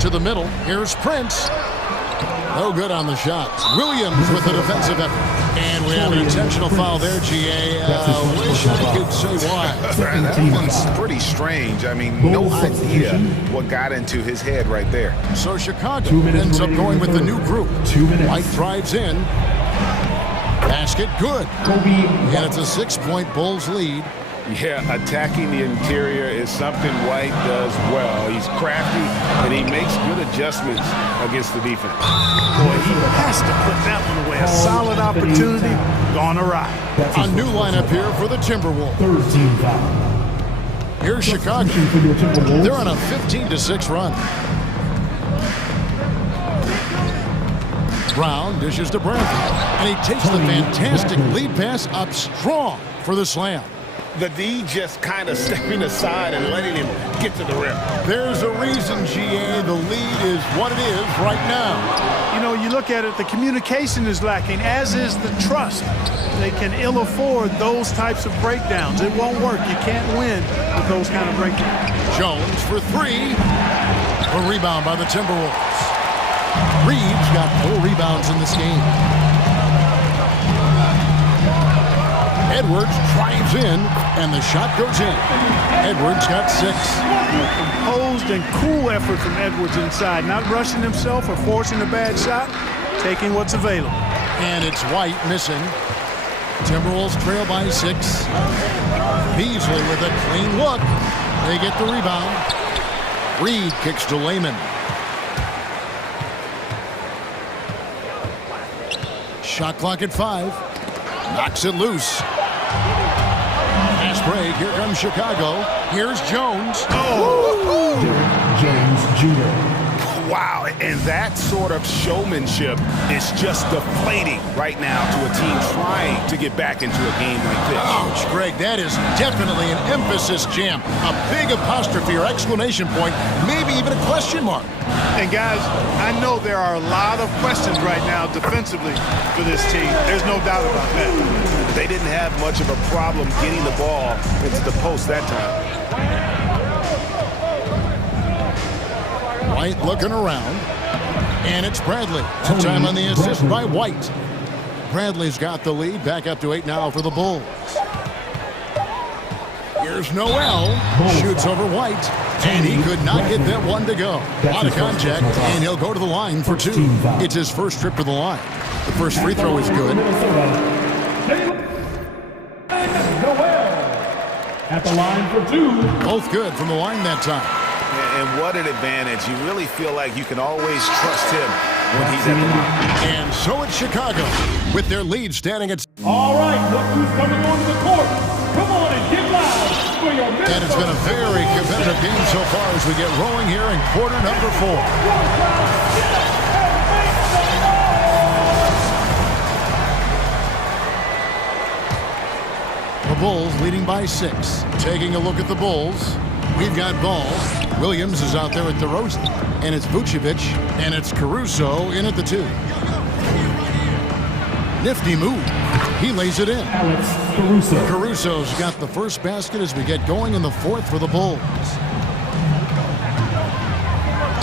To the middle. Here's Prince. No good on the shot. Williams with the defensive effort. And we have an intentional foul there, GA. Wish I could say why. That one's pretty strange. I mean, no idea what got into his head right there. So Chicago ends up going with the new group. White drives in. Basket good. And it's a 6-point Bulls lead. Yeah, attacking the interior is something White does well. He's crafty, and he makes good adjustments against the defense. Boy, he has to put that one away. A solid opportunity gone awry. A new lineup here for the Timberwolves. Here's Chicago. They're on a 15-6 run. Brown dishes to Bradley, and he takes the fantastic lead pass up strong for the slam. The D just kind of stepping aside and letting him get to the rim. There's a reason, GA, the lead is what it is right now. You know, you look at it, the communication is lacking, as is the trust. They can ill afford those types of breakdowns. It won't work. You can't win with those kind of breakdowns. Jones for 3. A rebound by the Timberwolves. Reeves got 4 rebounds in this game. Edwards drives in, and the shot goes in. Edwards got 6. Composed and cool effort from Edwards inside, not rushing himself or forcing a bad shot, taking what's available. And it's White missing. Timberwolves trail by 6. Beasley with a clean look. They get the rebound. Reed kicks to Layman. Shot clock at 5. Knocks it loose. Fast break. Here comes Chicago. Here's Jones. Oh! Jones Jr. Wow, and that sort of showmanship is just deflating right now to a team trying to get back into a game like this. Ouch, Greg, that is definitely an emphasis jam. A big apostrophe or exclamation point, maybe even a question mark. And guys, I know there are a lot of questions right now defensively for this team. There's no doubt about that. They didn't have much of a problem getting the ball into the post that time. White looking around, and it's Bradley. That time on the assist by White. Bradley's got the lead, back up to 8 now for the Bulls. Here's Noel, shoots over White, and he could not get that one to go. A lot of contact, and he'll go to the line for 2. It's his first trip to the line. The first free throw is good. Noel at the line for 2. Both good from the line that time. And what an advantage. You really feel like you can always trust him when he's at the line. And so it's Chicago with their lead standing at... All right, look who's coming onto the court. Come on and get loud for your Minnesota. And it's been a very competitive game so far as we get rolling here in quarter number 4. The Bulls leading by 6. Taking a look at the Bulls, we've got ball. Williams is out there at DeRozan, and it's Vucevic, and it's Caruso in at the 2. Nifty move. He lays it in. Alex Caruso. Caruso's got the first basket as we get going in the 4th for the Bulls.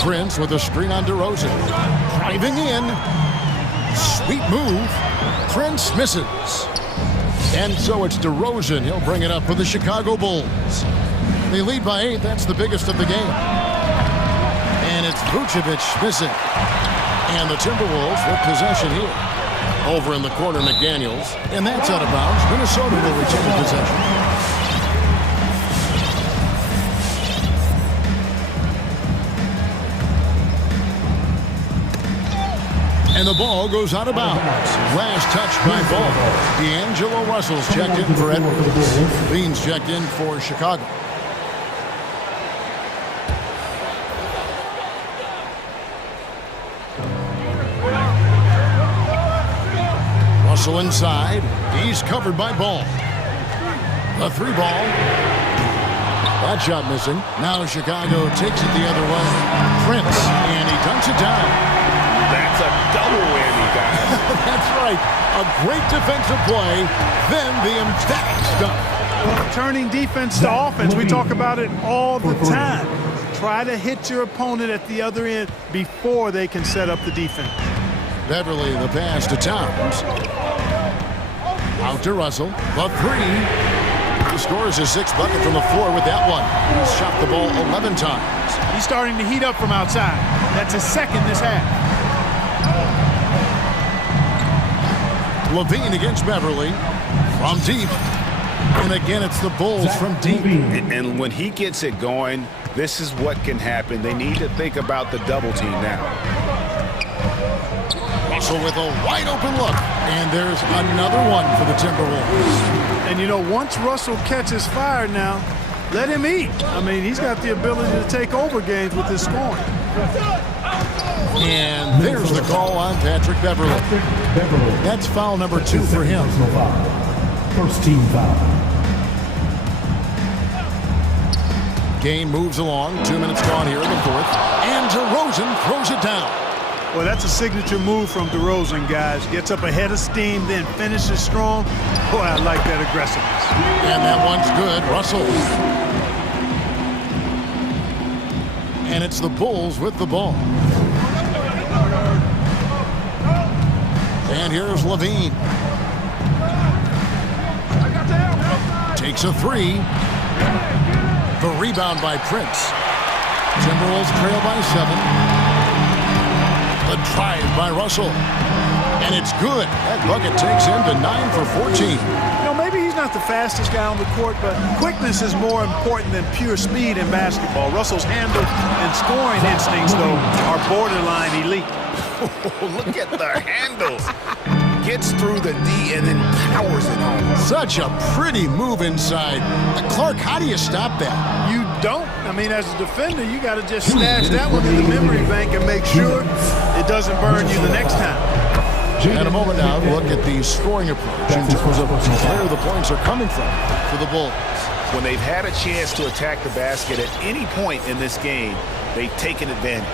Prince with a screen on DeRozan. Driving in. Sweet move. Prince misses. And so it's DeRozan. He'll bring it up for the Chicago Bulls. They lead by 8. That's the biggest of the game. And it's Vucevic missing. And the Timberwolves with possession here. Over in the corner, McDaniels. And that's out of bounds. Minnesota will retain possession. And the ball goes out of bounds. Last touch by Ball. D'Angelo Russell's checked in for Edwards. Bean's checked in for Chicago. Russell inside. He's covered by Ball. A 3 ball. That shot missing. Now Chicago takes it the other way. Prince, and he dunks it down. That's a double whammy, guys. That's right. A great defensive play, then the emphatic stuff. Turning defense to offense, we talk about it all the time. Try to hit your opponent at the other end before they can set up the defense. Beverly the pass to Towns. Out to Russell. The 3. He scores his 6th bucket from the floor with that one. He's shot the ball 11 times. He's starting to heat up from outside. That's his 2nd this half. Levine against Beverly from deep. And again, it's the Bulls from deep. And when he gets it going, this is what can happen. They need to think about the double team now. Russell with a wide open look. And there's another one for the Timberwolves. And you know, once Russell catches fire now, let him eat. I mean, he's got the ability to take over games with his scoring. And there's the call on Patrick Beverly. That's foul number 2 for him. First team foul. Game moves along. 2 minutes gone here in the 4th. And DeRozan throws it down. Well, that's a signature move from DeRozan, guys. Gets up ahead of steam, then finishes strong. Boy, I like that aggressiveness. And that one's good. Russell. And it's the Bulls with the ball. And here's Levine. Takes a 3. The rebound by Prince. Timberwolves trail by 7. The drive by Russell. And it's good. That bucket takes him to 9 for 14. You know, maybe he's not the fastest guy on the court, but quickness is more important than pure speed in basketball. Russell's handle and scoring instincts, though, are borderline elite. Look at the handles. Gets through the D and then powers it home. Such a pretty move inside. Clark, how do you stop that? You don't. I mean, as a defender, you got to just stash that one in the memory bank and make sure it doesn't burn you the next time. And a moment now to look at the scoring approach in terms of where the points are coming from for the Bulls. When they've had a chance to attack the basket at any point in this game, they've taken advantage.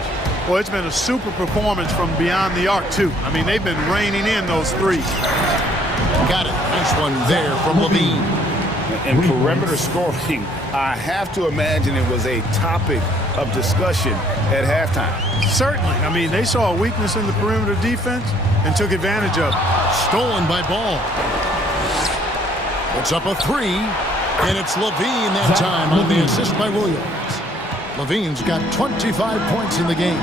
Well, it's been a super performance from beyond the arc, too. I mean, they've been raining in those threes. Got it. Nice one there from Levine. And perimeter scoring, I have to imagine it was a topic of discussion at halftime. Certainly. I mean, they saw a weakness in the perimeter defense and took advantage of it. Stolen by Ball. Puts up a 3, and it's Levine that time on the assist by Williams. Levine's got 25 points in the game.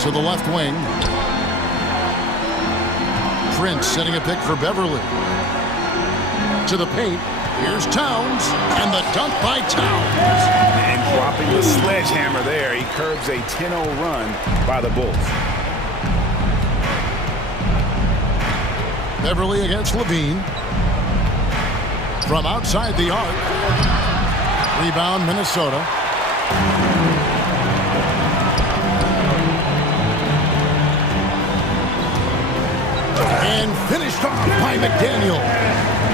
To the left wing. Prince setting a pick for Beverly. To the paint. Here's Towns. And the dunk by Towns. And dropping the sled sledgehammer there. He curbs a 10-0 run by the Bulls. Beverly against Levine. From outside the arc. Rebound, Minnesota. And finished off by McDaniel.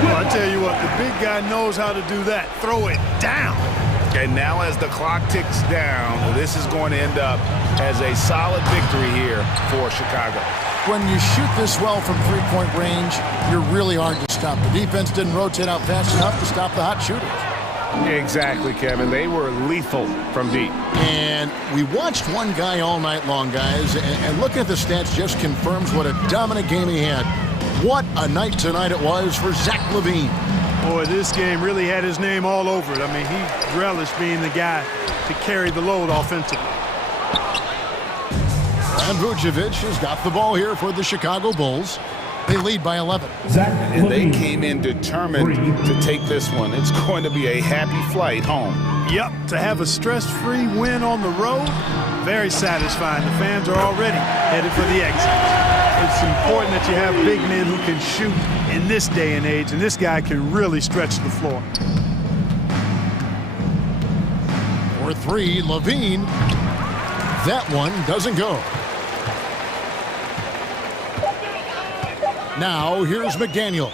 Well, I tell you what, the big guy knows how to do that. Throw it down. And now as the clock ticks down, this is going to end up as a solid victory here for Chicago. When you shoot this well from three-point range, you're really hard to stop. The defense didn't rotate out fast enough to stop the hot shooters. Exactly, Kevin. They were lethal from deep. And we watched one guy all night long, guys, and looking at the stats just confirms what a dominant game he had. What a night tonight it was for Zach LaVine. Boy, this game really had his name all over it. I mean, he relished being the guy to carry the load offensively. And Vucevic has got the ball here for the Chicago Bulls. They lead by 11. And they came in determined to take this one. It's going to be a happy flight home. Yep, to have a stress-free win on the road, very satisfying. The fans are already headed for the exit. It's important that you have big men who can shoot in this day and age, and this guy can really stretch the floor. For three, Levine. That one doesn't go. Now, here's McDaniel.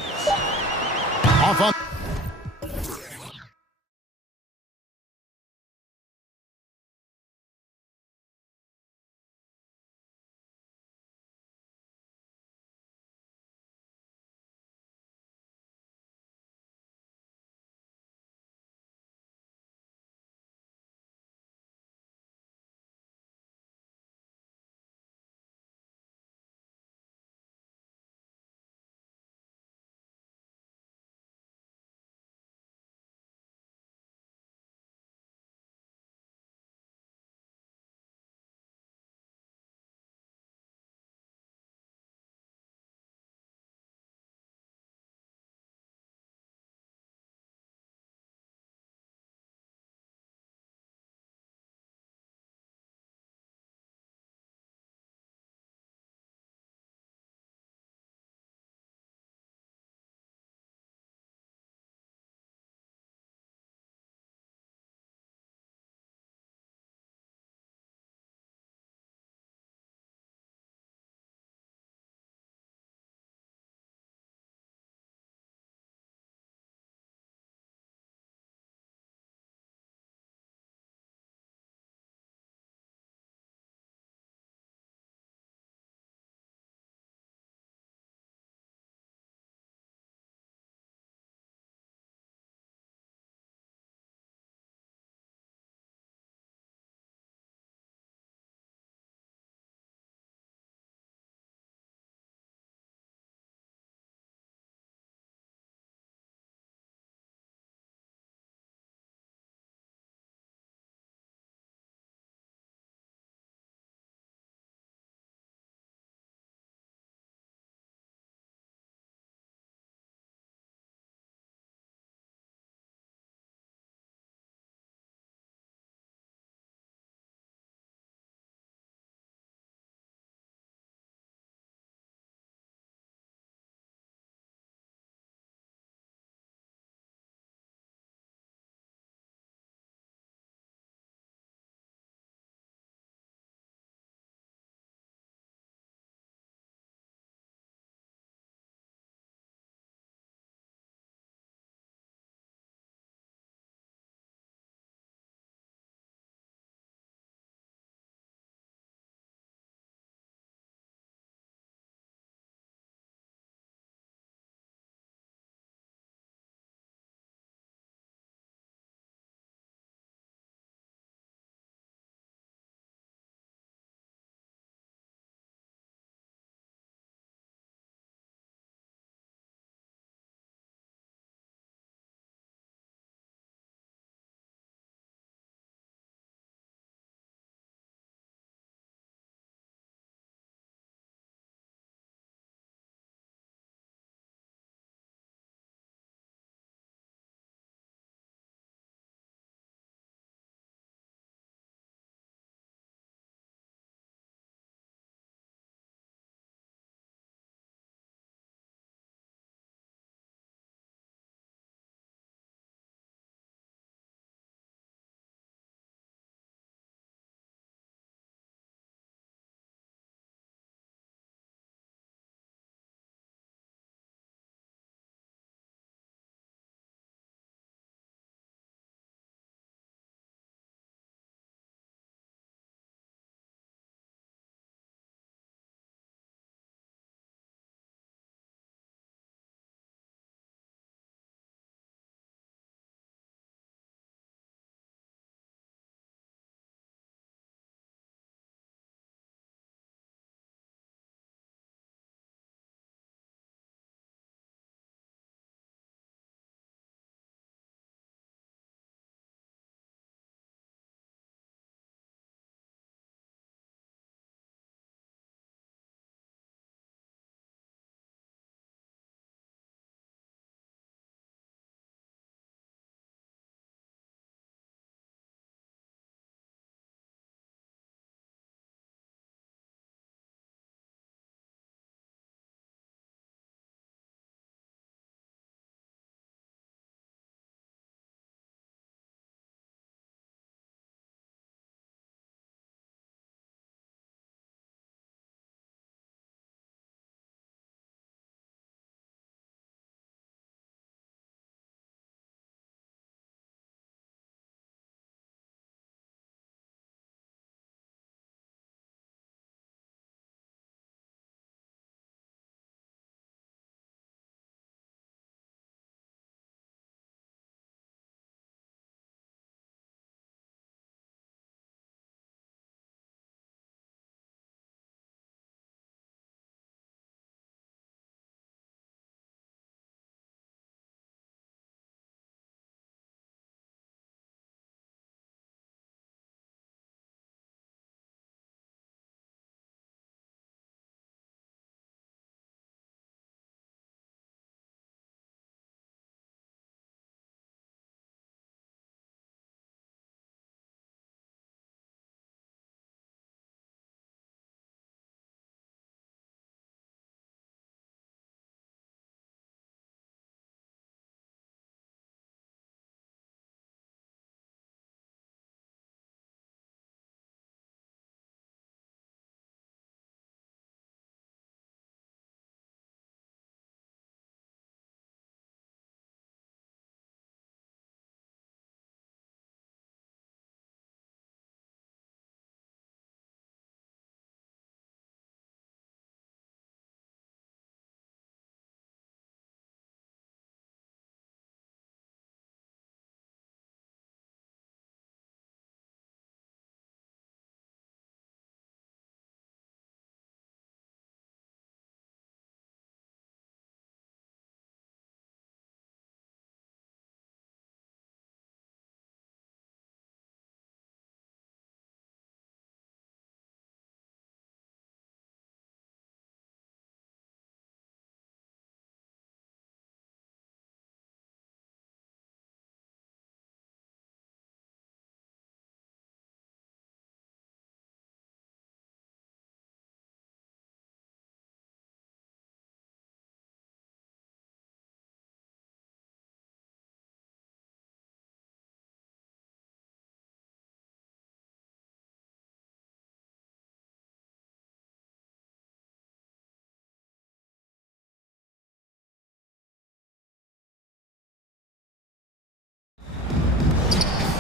Off on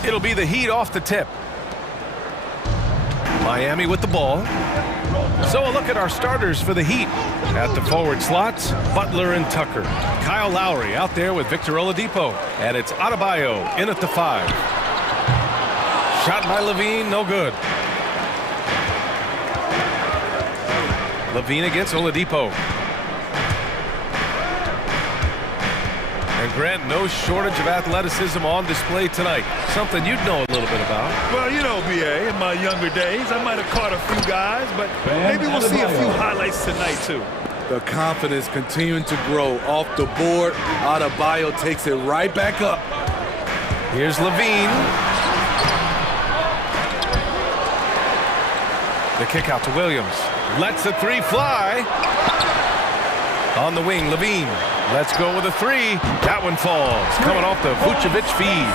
It'll be the Heat off the tip. Miami with the ball. So a look at our starters for the Heat. At the forward slots, Butler and Tucker. Kyle Lowry out there with Victor Oladipo. And it's Adebayo in at the 5. Shot by Levine, no good. Levine against Oladipo. And Grant, no shortage of athleticism on display tonight. Something you'd know a little bit about. Well, you know, B.A., in my younger days, I might have caught a few guys, but maybe we'll see a few highlights tonight, too. The confidence continuing to grow. Off the board, Adebayo takes it right back up. Here's Levine. The kick out to Williams. Lets the 3 fly. On the wing, Levine. Let's go with a 3. That one falls. Coming off the Vucevic feed.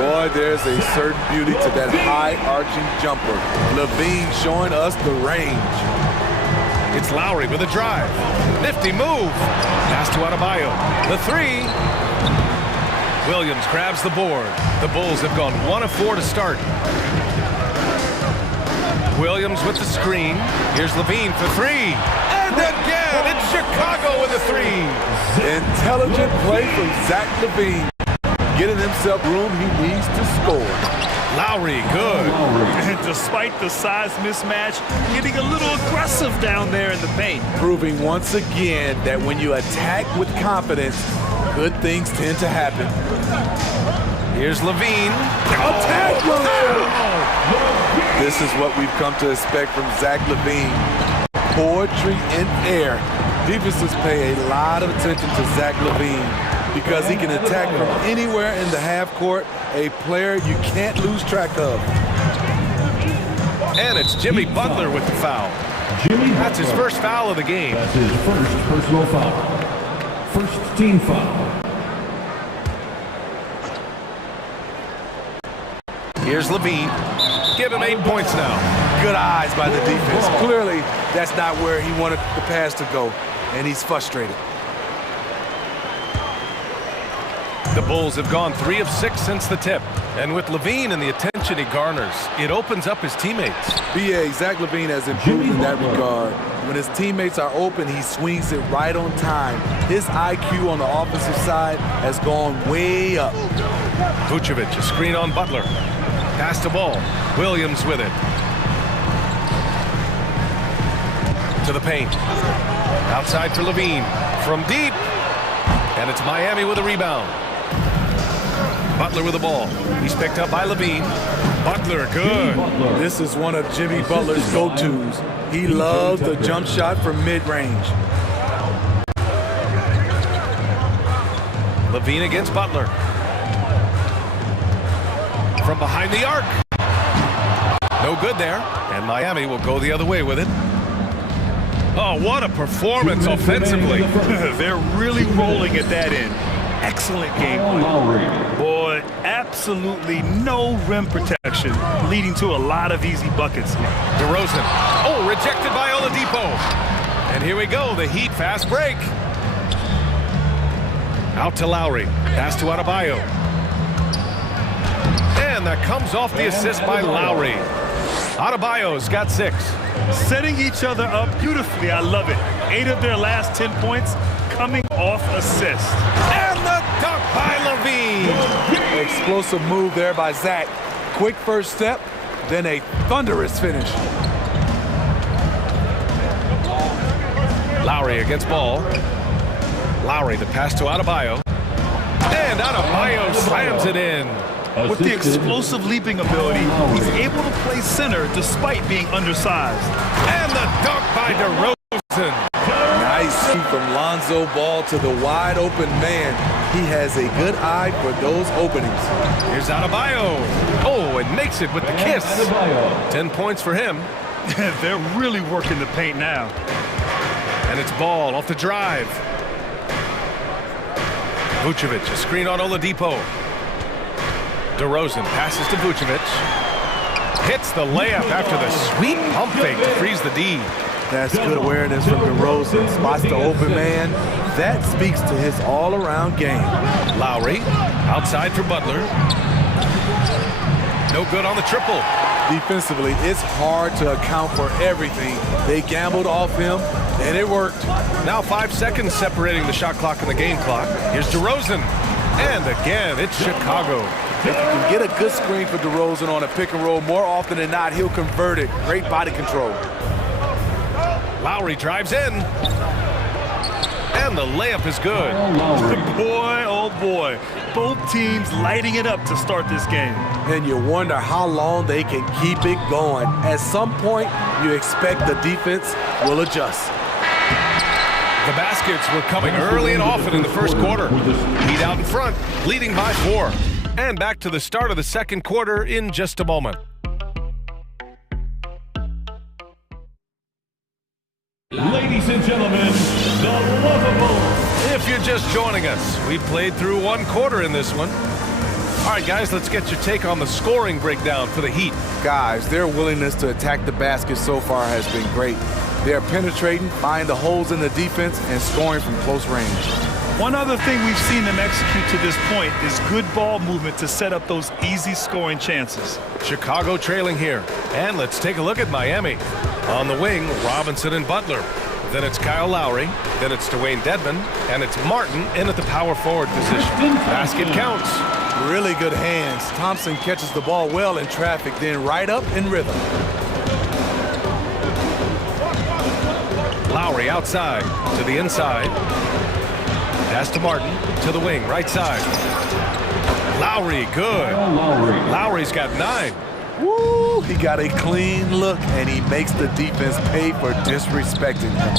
Boy, there's a certain beauty to that high-arching jumper. Levine showing us the range. It's Lowry with a drive. Nifty move. Pass to Adebayo. The 3. Williams grabs the board. The Bulls have gone 1 of 4 to start. Williams with the screen. Here's Levine for 3. And again, it's Chicago with a 3. Intelligent play from Zach Levine. Getting himself room he needs to score. Lowry, good. And despite the size mismatch, getting a little aggressive down there in the paint. Proving once again that when you attack with confidence, good things tend to happen. Here's Levine. Attack! This is what we've come to expect from Zach Levine. Poetry in air. Defenses pay a lot of attention to Zach Levine because he can attack from anywhere in the half court, a player you can't lose track of. And it's Jimmy Butler with the foul. That's his first foul of the game. That's his first personal foul. First team foul. Here's Levine. Give him 8 points now. Good eyes by the defense. Clearly, that's not where he wanted the pass to go, and he's frustrated. The Bulls have gone 3 of 6 since the tip. And with Levine and the attention he garners, it opens up his teammates. B.A., Zach Levine has improved in that regard. When his teammates are open, he swings it right on time. His IQ on the offensive side has gone way up. Vucevic, a screen on Butler. Pass the ball. Williams with it. To the paint. Outside for Levine. From deep. And it's Miami with a rebound. Butler with the ball. He's picked up by Levine. Butler, good. This is one of Jimmy Butler's go-tos. He loves the jump shot from mid-range. Levine against Butler. From behind the arc. No good there. And Miami will go the other way with it. Oh, what a performance offensively. They're really rolling at that end. Excellent game plan. Boy, absolutely no rim protection, leading to a lot of easy buckets. DeRozan. Oh, rejected by Oladipo. And here we go, the Heat fast break. Out to Lowry. Pass to Adebayo. And that comes off the assist by Lowry. Adebayo's got 6. Setting each other up beautifully. I love it. 8 of their last 10 points coming off assists. And the dunk by Levine. Explosive move there by Zach. Quick first step, then a thunderous finish. Lowry against ball. Lowry, the pass to Adebayo. And Adebayo slams it in. With the explosive leaping ability, he's able to play center despite being undersized. And the dunk by DeRozan. Nice feed from Lonzo Ball to the wide open man. He has a good eye for those openings. Here's Adebayo. Oh, and makes it with the kiss. 10 points for him. They're really working the paint now. And it's Ball off the drive. Vucevic, a screen on Oladipo. DeRozan passes to Vucevic. Hits the layup after the sweet pump fake to freeze the D. That's good awareness from DeRozan. Spots the open man. That speaks to his all-around game. Lowry outside for Butler. No good on the triple. Defensively, it's hard to account for everything. They gambled off him, and it worked. Now 5 seconds separating the shot clock and the game clock. Here's DeRozan. And again, it's Chicago. If you can get a good screen for DeRozan on a pick and roll, more often than not, he'll convert it. Great body control. Lowry drives in. And the layup is good. Boy, oh boy. Both teams lighting it up to start this game. And you wonder how long they can keep it going. At some point, you expect the defense will adjust. The baskets were coming early and often in the first quarter. Heat out in front, leading by 4. And back to the start of the second quarter in just a moment. Ladies and gentlemen, the lovable. If you're just joining us, we played through one quarter in this one. All right, guys, let's get your take on the scoring breakdown for the Heat. Guys, their willingness to attack the basket so far has been great. They're penetrating, finding the holes in the defense, and scoring from close range. One other thing we've seen them execute to this point is good ball movement to set up those easy scoring chances. Chicago trailing here. And let's take a look at Miami. On the wing, Robinson and Butler. Then it's Kyle Lowry. Then it's Dwayne Dedmon. And it's Martin in at the power forward position. Basket counts. Really good hands. Thompson catches the ball well in traffic, then right up in rhythm. Lowry outside to the inside. Pass to Martin to the wing, right side. Lowry, good. Lowry's got 9. Woo! He got a clean look, and he makes the defense pay for disrespecting him.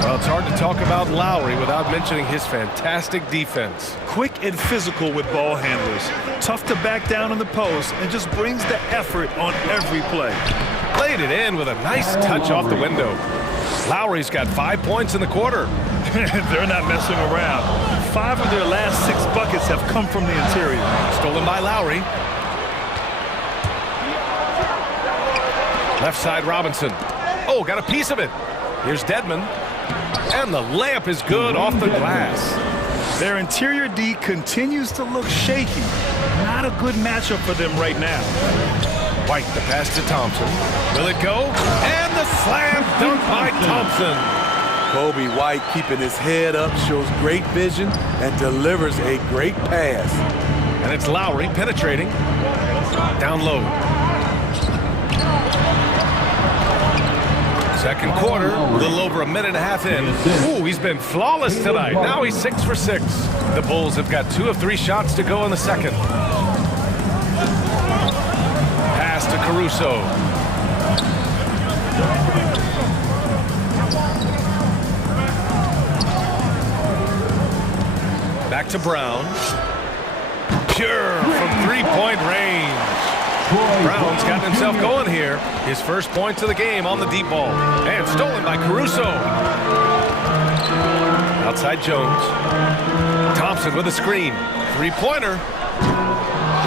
Well, it's hard to talk about Lowry without mentioning his fantastic defense. Quick and physical with ball handlers. Tough to back down in the post and just brings the effort on every play. Played it in with a nice touch off the window. Lowry's got 5 points in the quarter. They're not messing around. 5 of their last 6 buckets have come from the interior. Stolen by Lowry. Left side Robinson. Oh, got a piece of it. Here's Dedmon. And the layup is good off the glass. Their interior D continues to look shaky. Not a good matchup for them right now. White, the pass to Thompson. Will it go? And the slam dunk by Thompson. Kobe White keeping his head up, shows great vision, and delivers a great pass. And it's Lowry penetrating. Down low. Second quarter, a little over a minute and a half in. Ooh, he's been flawless tonight. Now he's 6 for 6. The Bulls have got 2 of 3 shots to go in the second. Pass to Caruso. Back to Brown. Pure from three-point range. Brown's gotten himself going here. His first points of the game on the deep ball. And stolen by Caruso. Outside Jones. Thompson with a screen. Three-pointer.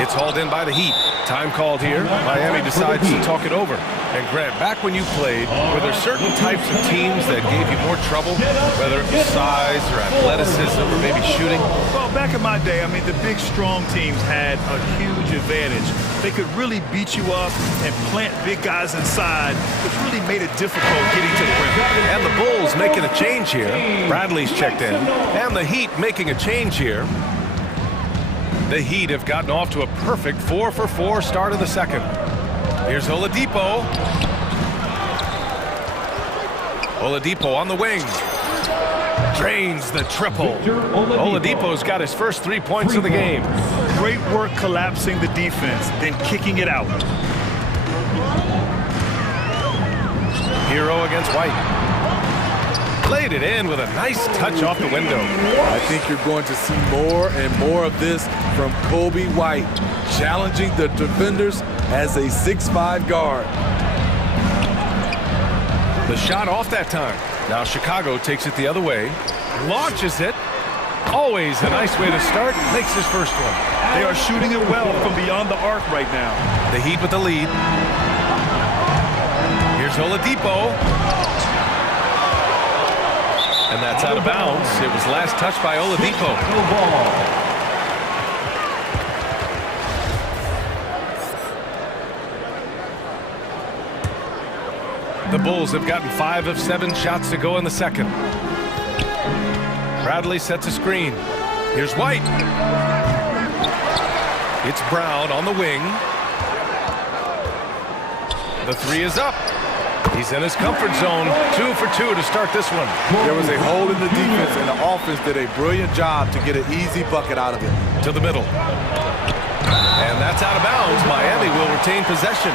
It's hauled in by the Heat. Time called here. Miami decides to talk it over. And Grant, back when you played, were there certain types of teams that gave you more trouble? Whether it was size or athleticism or maybe shooting? Well, back in my day, I mean, the big, strong teams had a huge advantage. They could really beat you up and plant big guys inside, which really made it difficult getting to the rim. And the Bulls making a change here. Bradley's checked in. And the Heat making a change here. The Heat have gotten off to a perfect 4 for 4 start of the second. Here's Oladipo. Oladipo on the wing. Drains the triple. Oladipo's got his first 3 points of the game. Great work collapsing the defense, then kicking it out. Hero against White. Played it in with a nice touch off the window. I think you're going to see more and more of this from Kobe White, challenging the defenders as a 6'5" guard. The shot off that time. Now Chicago takes it the other way, launches it. Always a nice way to start, makes his first one. They are shooting it well from beyond the arc right now. The Heat with the lead. Here's Oladipo. And that's out of bounds. It was last touched by Oladipo. The Bulls have gotten 5 of 7 shots to go in the second. Bradley sets a screen. Here's White. It's Brown on the wing. The three is up. He's in his comfort zone. 2 for 2 to start this one. There was a hole in the defense, and the offense did a brilliant job to get an easy bucket out of it. To the middle. And that's out of bounds. Miami will retain possession.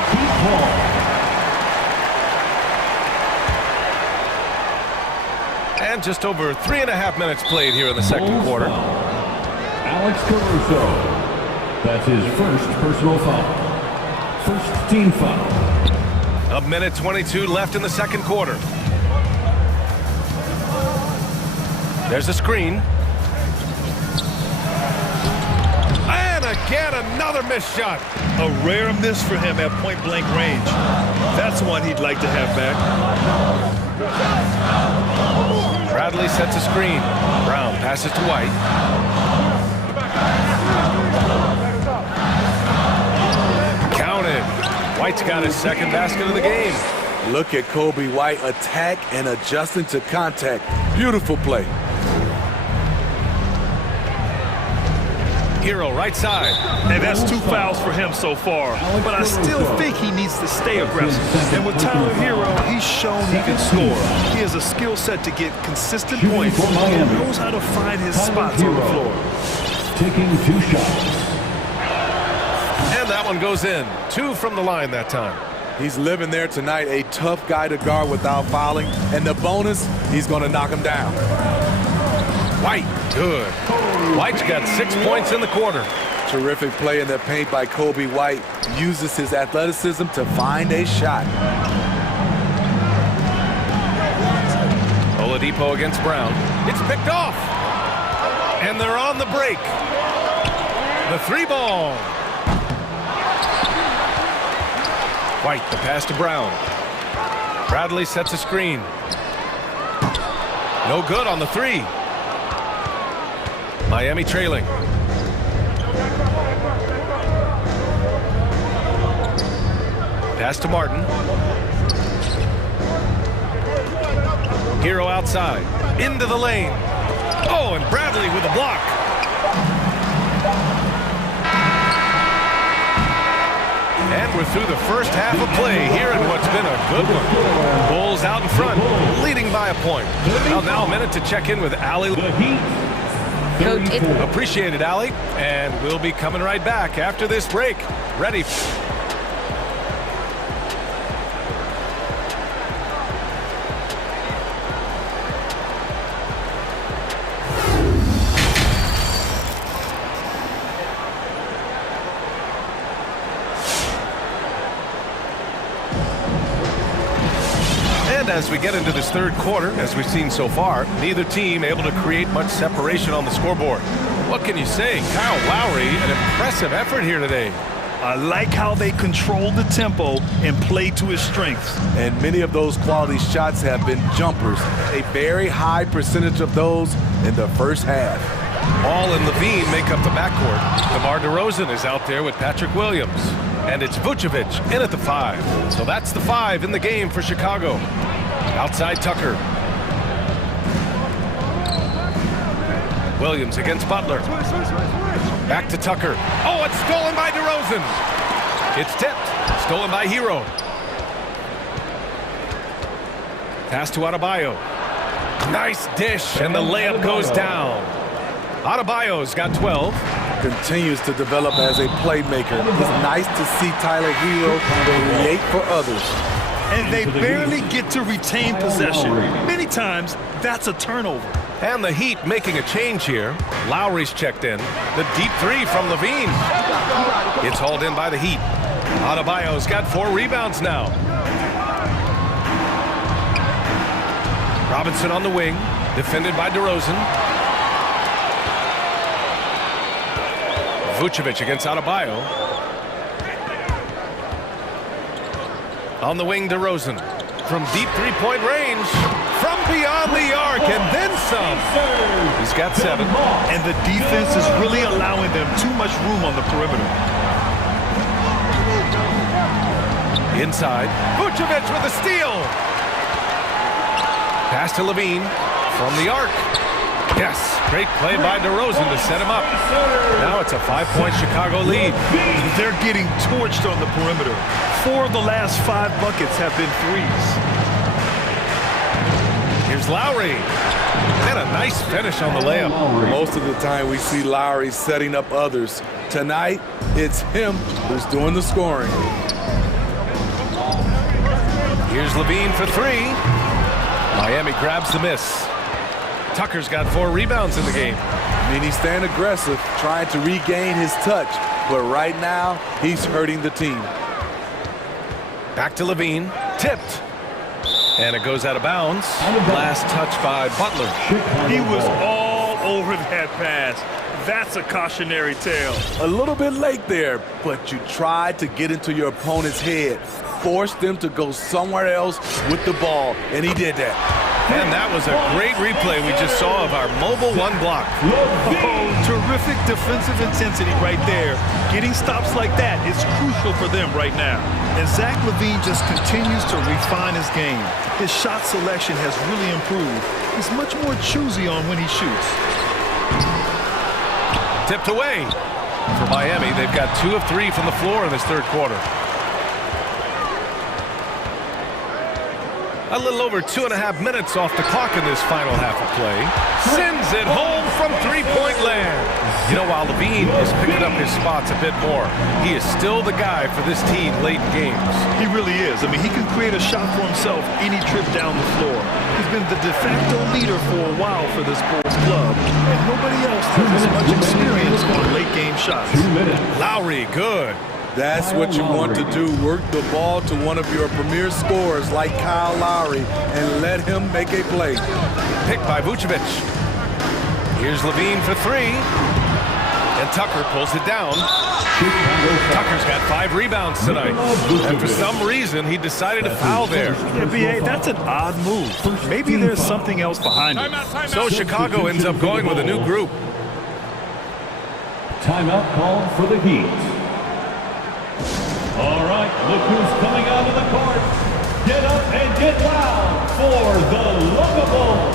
And just over 3.5 minutes played here in the second quarter. Alex Caruso. That's his first personal foul. First team foul. A minute 22 left in the second quarter. There's a screen. And again, another missed shot. A rare miss for him at point-blank range. That's one he'd like to have back. Bradley sets a screen. Brown passes to White. Counted. White's got his second basket of the game. Look at Kobe White attack and adjusting to contact. Beautiful play. Hero right side. And that's 2 fouls for him so far. But I still think he needs to stay aggressive. And with Tyler Hero, he's shown he can score. He has a skill set to get consistent points and knows how to find his spots on the floor. Taking 2 shots. And that one goes in. 2 from the line that time. He's living there tonight, a tough guy to guard without fouling. And the bonus, he's going to knock him down. White, good. White's got 6 points in the quarter. Terrific play in the paint by Kobe White. Uses his athleticism to find a shot. Oladipo against Brown. It's picked off. And they're on the break. The 3-ball. White, the pass to Brown. Bradley sets a screen. No good on the 3. Miami trailing. Pass to Martin. Hero outside. Into the lane. Oh, and Bradley with a block. And we're through the first half of play here in what's been a good one. Bulls out in front, leading by a point. Now a minute to check in with Allie. Coach, Appreciate it, Allie. And we'll be coming right back after this break. Ready. As we get into this third quarter, as we've seen so far, neither team able to create much separation on the scoreboard. What can you say? Kyle Lowry, an impressive effort here today. I like how they control the tempo and play to his strengths. And many of those quality shots have been jumpers. A very high percentage of those in the first half. Ball and Levine make up the backcourt. DeMar DeRozan is out there with Patrick Williams. And it's Vucevic in at the 5. So that's the 5 in the game for Chicago. Outside Tucker. Williams against Butler. Back to Tucker. Oh, it's stolen by DeRozan. It's tipped. Stolen by Hero. Pass to Adebayo. Nice dish, and the layup goes down. Adebayo's got 12. Continues to develop as a playmaker. It's nice to see Tyler Hero create for others. And they barely get to retain possession. Many times, that's a turnover. And the Heat making a change here. Lowry's checked in. The deep 3 from Levine. It's hauled in by the Heat. Adebayo's got 4 rebounds now. Robinson on the wing, defended by DeRozan. Vucevic against Adebayo. On the wing, DeRozan. From deep 3-point range. From beyond the arc, and then some. He's got 7. And the defense is really allowing them too much room on the perimeter. Inside, Vucevic with a steal. Pass to Levine from the arc. Yes, great play by DeRozan to set him up. Now it's a 5-point Chicago lead. They're getting torched on the perimeter. 4 of the last 5 buckets have been threes. Here's Lowry. And a nice finish on the layup. Most of the time we see Lowry setting up others. Tonight, it's him who's doing the scoring. Here's Levine for 3. Miami grabs the miss. Tucker's got 4 rebounds in the game. I mean, he's staying aggressive, trying to regain his touch. But right now, he's hurting the team. Back to Levine. Tipped. And it goes out of bounds. Last touch by Butler. He was all over that pass. That's a cautionary tale. A little bit late there, but you tried to get into your opponent's head. Force them to go somewhere else with the ball, and he did that. And that was a great replay we just saw of our mobile 1 block. Oh, terrific defensive intensity right there. Getting stops like that is crucial for them right now. And Zach LaVine just continues to refine his game. His shot selection has really improved. He's much more choosy on when he shoots. Tipped away. For Miami, they've got 2 of 3 from the floor in this third quarter. A little over 2.5 minutes off the clock in this final half of play. Sends it home from three-point land. You know, while Levine is picking up his spots a bit more, he is still the guy for this team late in games. He really is. I mean, he can create a shot for himself any trip down the floor. He's been the de facto leader for a while for this Bulls club, and nobody else has as much experience on late-game shots. Lowry, good. That's what you want to do. Work the ball to one of your premier scorers like Kyle Lowry and let him make a play. Picked by Vucevic. Here's Levine for 3. And Tucker pulls it down. Tucker's got 5 rebounds tonight. And for some reason, he decided to foul there. Yeah, B.A., that's an odd move. Maybe there's something else behind it. So Chicago ends up going with a new group. Timeout called for the Heat. All right, look who's coming out of the court. Get up and get loud for the Lookable.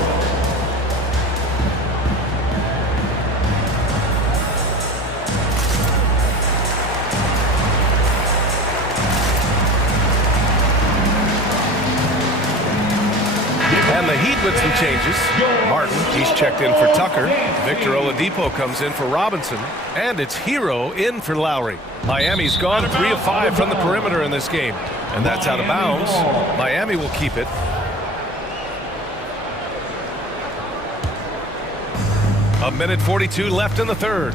And the Heat with some changes. Martin, he's checked in for Tucker. Victor Oladipo comes in for Robinson. And it's Hero in for Lowry. Miami's gone 3 of 5 from the perimeter in this game. And that's out of bounds. Miami will keep it. A minute 42 left in the third.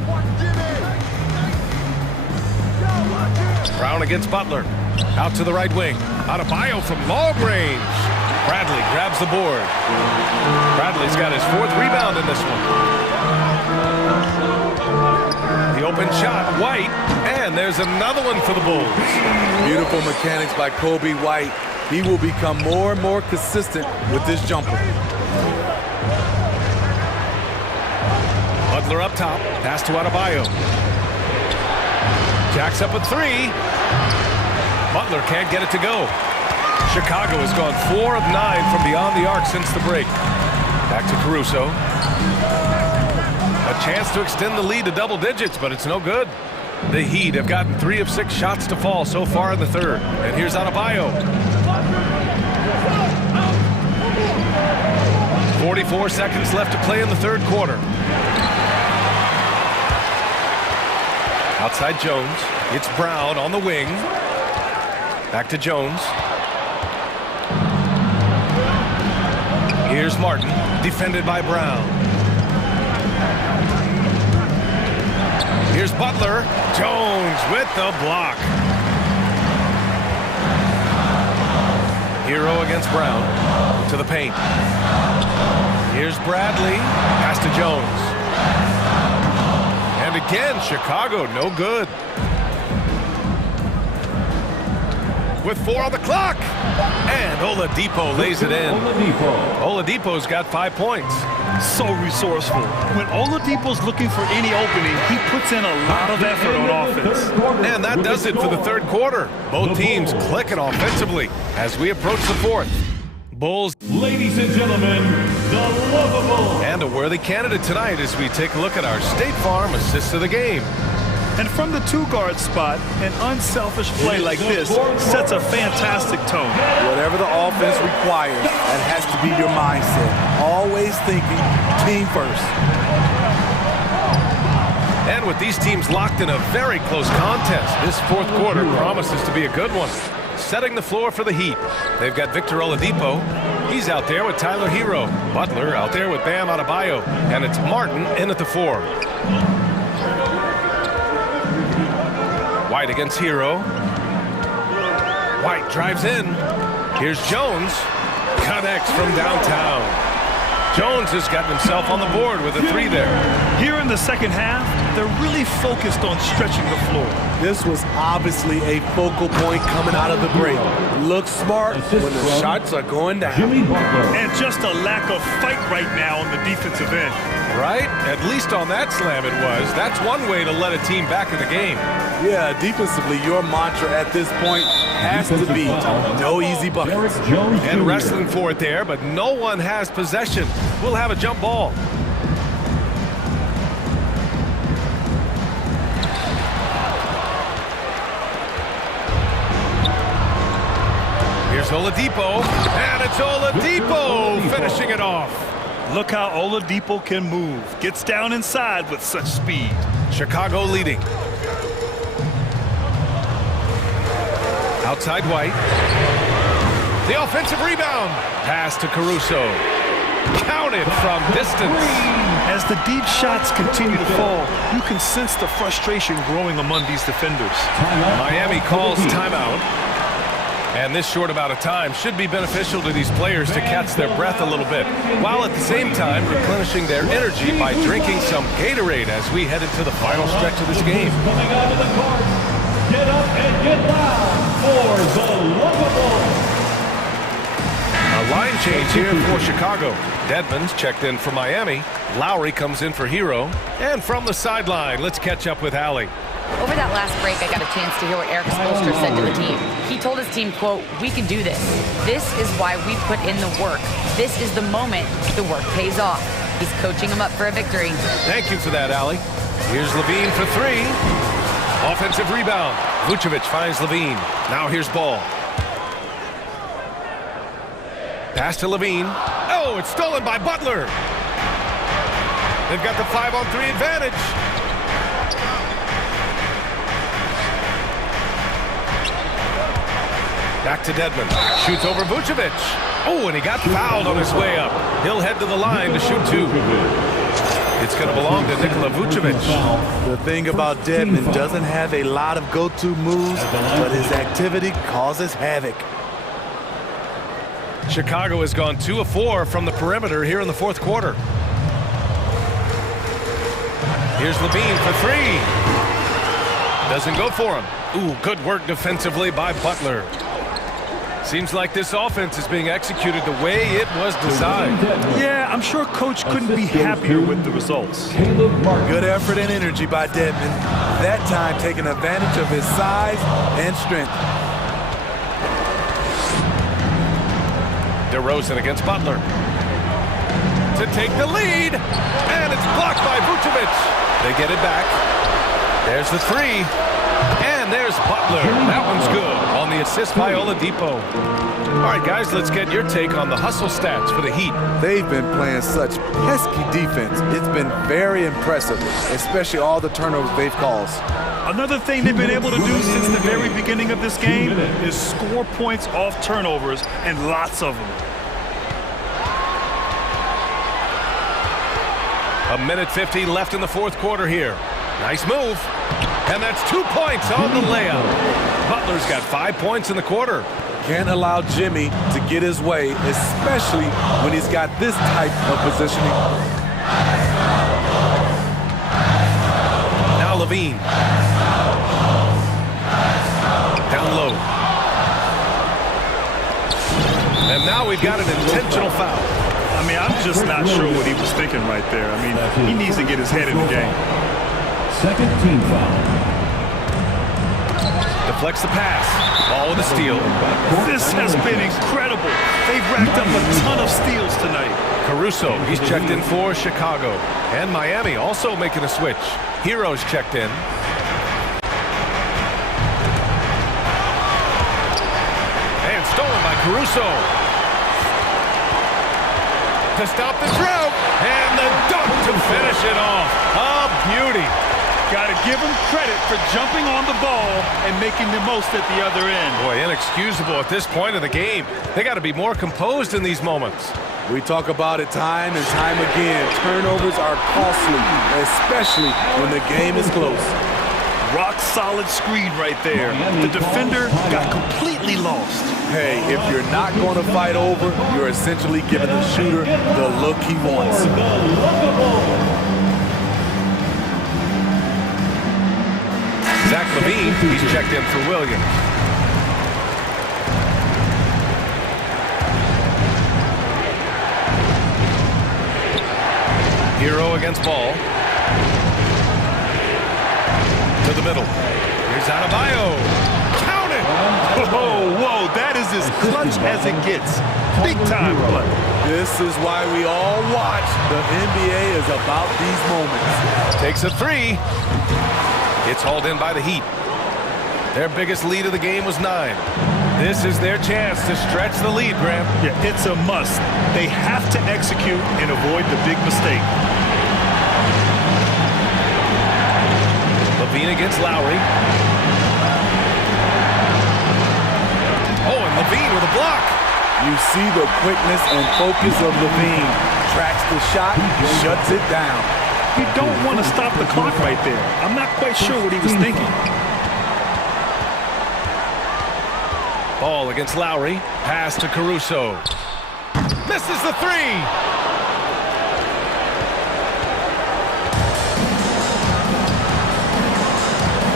Brown against Butler. Out to the right wing. Adebayo from long range. Bradley grabs the board. Bradley's got his 4th rebound in this one. The open shot, White, and there's another one for the Bulls. Beautiful mechanics by Kobe White. He will become more and more consistent with this jumper. Butler up top, pass to Adebayo. Jacks up with 3. Butler can't get it to go. Chicago has gone 4 of 9 from beyond the arc since the break. Back to Caruso. A chance to extend the lead to double digits, but it's no good. The Heat have gotten 3 of 6 shots to fall so far in the third. And here's Adebayo. 44 seconds left to play in the third quarter. Outside Jones. It's Brown on the wing. Back to Jones. Here's Martin, defended by Brown. Here's Butler. Jones with the block. Hero against Brown. To the paint. Here's Bradley. Pass to Jones. And again, Chicago, no good. with 4 on the clock. And Oladipo lays it in. Oladipo's got 5 points. So resourceful. When Oladipo's looking for any opening, he puts in a lot of effort on offense. And that does it for the third quarter. Both teams clicking offensively as we approach the fourth. Bulls. Ladies and gentlemen, the lovable. And a worthy candidate tonight as we take a look at our State Farm assist of the game. And from the two-guard spot, an unselfish play like this sets a fantastic tone. Whatever the offense requires, that has to be your mindset. Always thinking team first. And with these teams locked in a very close contest, this fourth quarter promises to be a good one. Setting the floor for the Heat. They've got Victor Oladipo. He's out there with Tyler Hero. Butler out there with Bam Adebayo. And it's Martin in at the 4. White against Hero. White drives in. Here's Jones. Connects from downtown. Jones has gotten himself on the board with a 3 there. Here in the second half, they're really focused on stretching the floor. This was obviously a focal point coming out of the break. Look smart when the shots are going down. And just a lack of fight right now on the defensive end. Right? At least on that slam it was. That's one way to let a team back in the game. Yeah, defensively, your mantra at this point has to be no easy buckets. And wrestling for it there, but no one has possession. We'll have a jump ball. Here's Oladipo, and it's Oladipo finishing it off. Look how Oladipo can move. Gets down inside with such speed. Chicago leading. Outside White. The offensive rebound. Pass to Caruso. Counted from distance. As the deep shots continue to fall, you can sense the frustration growing among these defenders. Miami calls timeout. And this short amount of time should be beneficial to these players to catch their breath a little bit, while at the same time replenishing their energy by drinking some Gatorade as we head into the final stretch of this game. Coming out of the court, get up and get loud for the lovable. A line change here for Chicago. Dedmon's checked in for Miami. Lowry comes in for Hero. And from the sideline, let's catch up with Allie. Over that last break, I got a chance to hear what Eric Spoelstra said to the team. He told his team, quote, "We can do this. This is why we put in the work. This is the moment the work pays off." He's coaching them up for a victory. Thank you for that, Allie. Here's Levine for 3. Offensive rebound. Vucevic finds Levine. Now here's Ball. Pass to Levine. Oh, it's stolen by Butler. They've got the 5-on-3 advantage. Back to Dedmon. Shoots over Vucevic. Oh, and he got fouled on his way up. He'll head to the line to shoot 2. It's going to belong to Nikola Vucevic. The thing about Dedmon, doesn't have a lot of go-to moves, but his activity causes havoc. Chicago has gone 2 of 4 from the perimeter here in the fourth quarter. Here's Levine for 3. Doesn't go for him. Ooh, good work defensively by Butler. Seems like this offense is being executed the way it was designed. Yeah, I'm sure Coach couldn't be happier with the results. Good effort and energy by Dedmon. That time taking advantage of his size and strength. DeRozan against Butler. To take the lead. And it's blocked by Vucevic. They get it back. There's the 3. And there's Butler. That one's good on the assist by Oladipo. All right, guys, let's get your take on the hustle stats for the Heat. They've been playing such pesky defense. It's been very impressive, especially all the turnovers they've caused. Another thing they've been able to do since the very beginning of this game is score points off turnovers, and lots of them. 1:50 left in the fourth quarter here. Nice move. And that's 2 points on the layup. Butler's got 5 points in the quarter. Can't allow Jimmy to get his way, especially when he's got this type of positioning. Now Levine. Down low. And now we've got an intentional foul. I mean, I'm just not sure what he was thinking right there. I mean, he needs to get his head in the game. Second team foul. Deflects the pass. Ball with a steal. This has been incredible. They've racked up a ton of steals tonight. Caruso, he's checked in for Chicago. And Miami also making a switch. Hero's checked in. And stolen by Caruso. To stop the drought. And the dunk to finish it off. A beauty. Got to give him credit for jumping on the ball and making the most at the other end. Boy, inexcusable at this point of the game. They got to be more composed in these moments. We talk about it time and time again. Turnovers are costly, especially when the game is close. Rock solid screen right there. The defender got completely lost. Hey, if you're not going to fight over, you're essentially giving the shooter the look he wants. Zach LaVine, he's checked in for Williams. Hero against Ball. To the middle. Here's Adebayo. Count it! Whoa, that is as clutch as it gets. Big time play. This is why we all watch. The NBA is about these moments. Takes a three. It's hauled in by the Heat. Their biggest lead of the game was 9. This is their chance to stretch the lead, Graham. Yeah, it's a must. They have to execute and avoid the big mistake. LaVine against Lowry. Oh, and LaVine with a block. You see the quickness and focus of LaVine. Tracks the shot, shuts it down. You don't want to stop the clock right there. I'm not quite sure what he was thinking. Ball against Lowry. Pass to Caruso. Misses the three.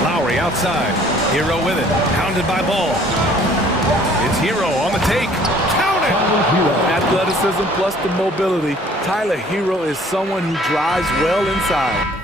Lowry outside. Hero with it. Pounded by Ball. It's Hero on the take. Count it! Athleticism plus the mobility. Tyler Hero is someone who drives well inside.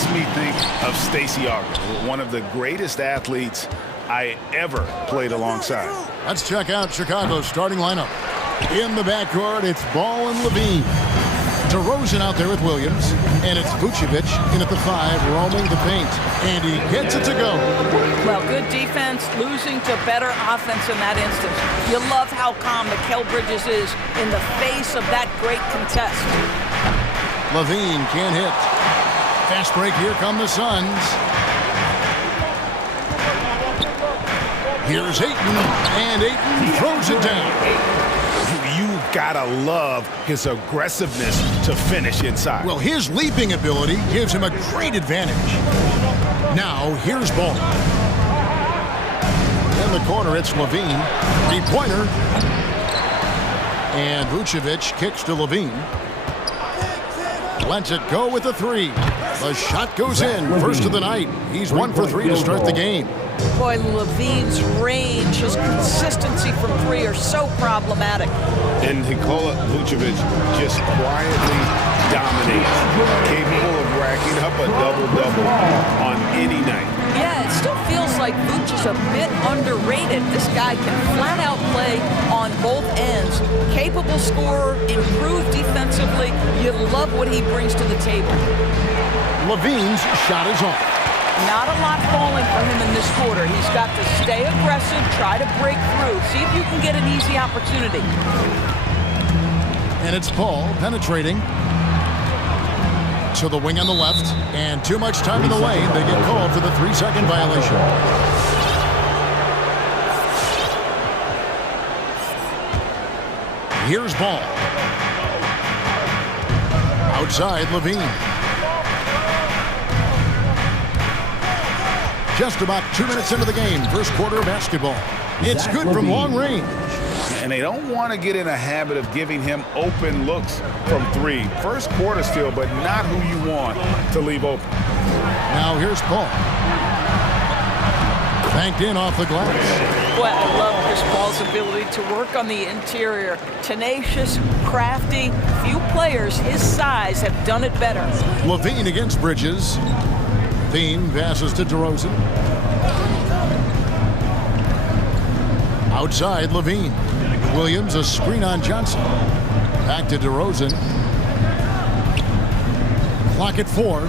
makes me think of Stacey August, one of the greatest athletes I ever played alongside. Let's check out Chicago's starting lineup. In the backcourt, it's Ball and Levine. DeRozan out there with Williams, and it's Vucevic in at the 5, roaming the paint, and he gets it to go. Well, good defense, losing to better offense in that instance. You love how calm Mikal Bridges is in the face of that great contest. Levine can't hit. Fast break, here come the Suns. Here's Ayton, and Ayton throws it down. You gotta love his aggressiveness to finish inside. Well, his leaping ability gives him a great advantage. Now, here's Ball. In the corner, it's Levine. Three-pointer. And Vucevic kicks to Levine. Lets it go with a 3. The shot goes in. First of the night. He's 1 for 3 to start the game. Boy, Levine's range, his consistency from 3 are so problematic. And Nikola Vucevic just quietly dominates, capable of racking up a double-double on any night. Yeah, it still feels like Vuce is a bit underrated. This guy can flat-out play on both ends. Capable scorer, improved defensively. You love what he brings to the table. Levine's shot is off. Not a lot falling for him in this quarter. He's got to stay aggressive, try to break through, see if you can get an easy opportunity. And it's Paul penetrating to the wing on the left, and too much time in the lane. They get called for the 3-second violation. Here's Ball. Outside, Levine. Just about 2 minutes into the game, first quarter of basketball. It's good from long range. And they don't want to get in a habit of giving him open looks from 3. First quarter still, but not who you want to leave open. Now here's Paul. Banked in off the glass. Boy, I love Chris Paul's ability to work on the interior. Tenacious, crafty. Few players his size have done it better. Levine against Bridges. Levine passes to DeRozan. Outside, Levine. Williams, a screen on Johnson. Back to DeRozan. Clock at 4.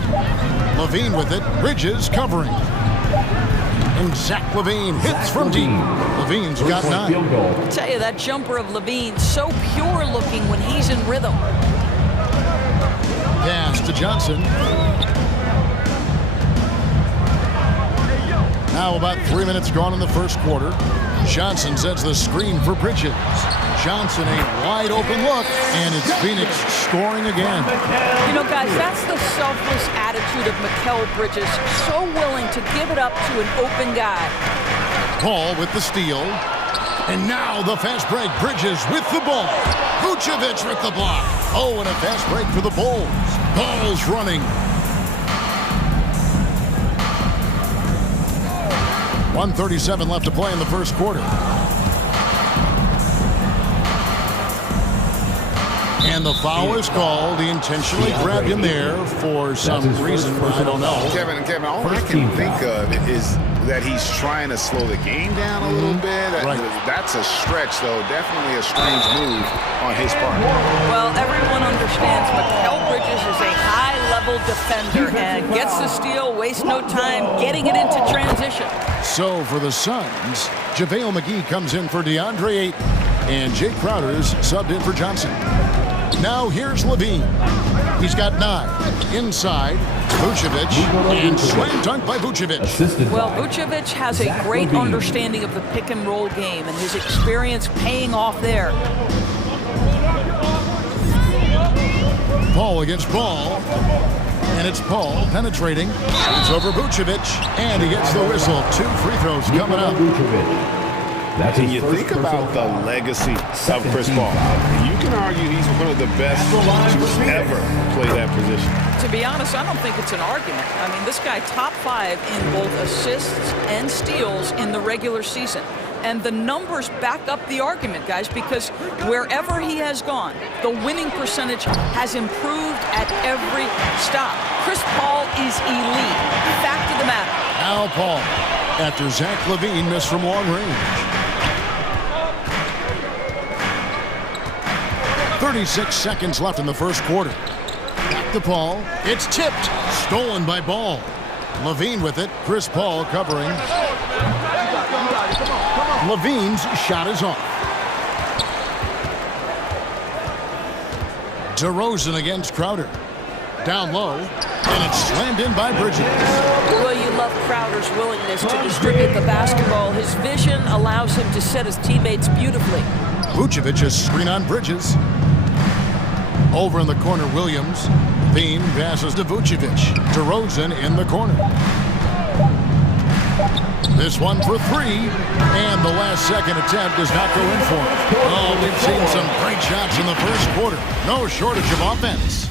Levine with it. Bridges covering. And Zach Levine hits from deep. Levine's got 9. I tell you, that jumper of Levine, so pure looking when he's in rhythm. Pass to Johnson. Now about 3 minutes gone in the first quarter. Johnson sets the screen for Bridges. Johnson, a wide open look, and it's Phoenix scoring again. You know, guys, that's the selfless attitude of Mikal Bridges. So willing to give it up to an open guy. Paul with the steal. And now the fast break. Bridges with the ball. Vucevic with the block. Oh, and a fast break for the Bulls. Ball's running. 1:37 left to play in the first quarter. And the foul is called. He intentionally grabbed him there for some reason. I don't know. Kevin, all I can think of is that he's trying to slow the game down a little bit. That's a stretch, though. Definitely a strange move on his part. Well, everyone understands Mikal Bridges is a high-level defender and gets the steal, wastes no time getting it into transition. So for the Suns, JaVale McGee comes in for DeAndre Ayton, and Jay Crowder's subbed in for Johnson. Now here's Levine. He's got 9. Inside, Vucevic, and slam dunk by Vucevic. Well, Vucevic has a great understanding of the pick-and-roll game, and his experience paying off there. Paul against Paul. And it's Paul penetrating. It's over Vucevic, and he gets the whistle. 2 free throws coming up. And you think about the legacy of Chris Paul. You can argue he's one of the best to ever play that position. To be honest, I don't think it's an argument. I mean, this guy top 5 in both assists and steals in the regular season. And the numbers back up the argument, guys, because wherever he has gone, the winning percentage has improved at every stop. Chris Paul is elite. Fact of the matter. Now Paul, after Zach LaVine missed from long range. 36 seconds left in the first quarter. Back to Paul. It's tipped. Stolen by Ball. LaVine with it. Chris Paul covering. LaVine's shot is off. DeRozan against Crowder. Down low. And it's slammed in by Bridges. Well, you love Crowder's willingness to distribute the basketball. His vision allows him to set his teammates beautifully. Vucevic's screen on Bridges. Over in the corner, Williams. Bean passes to Vucevic. DeRozan in the corner. This one for three. And the last second attempt does not go in for him. Oh, we've seen some great shots in the first quarter. No shortage of offense.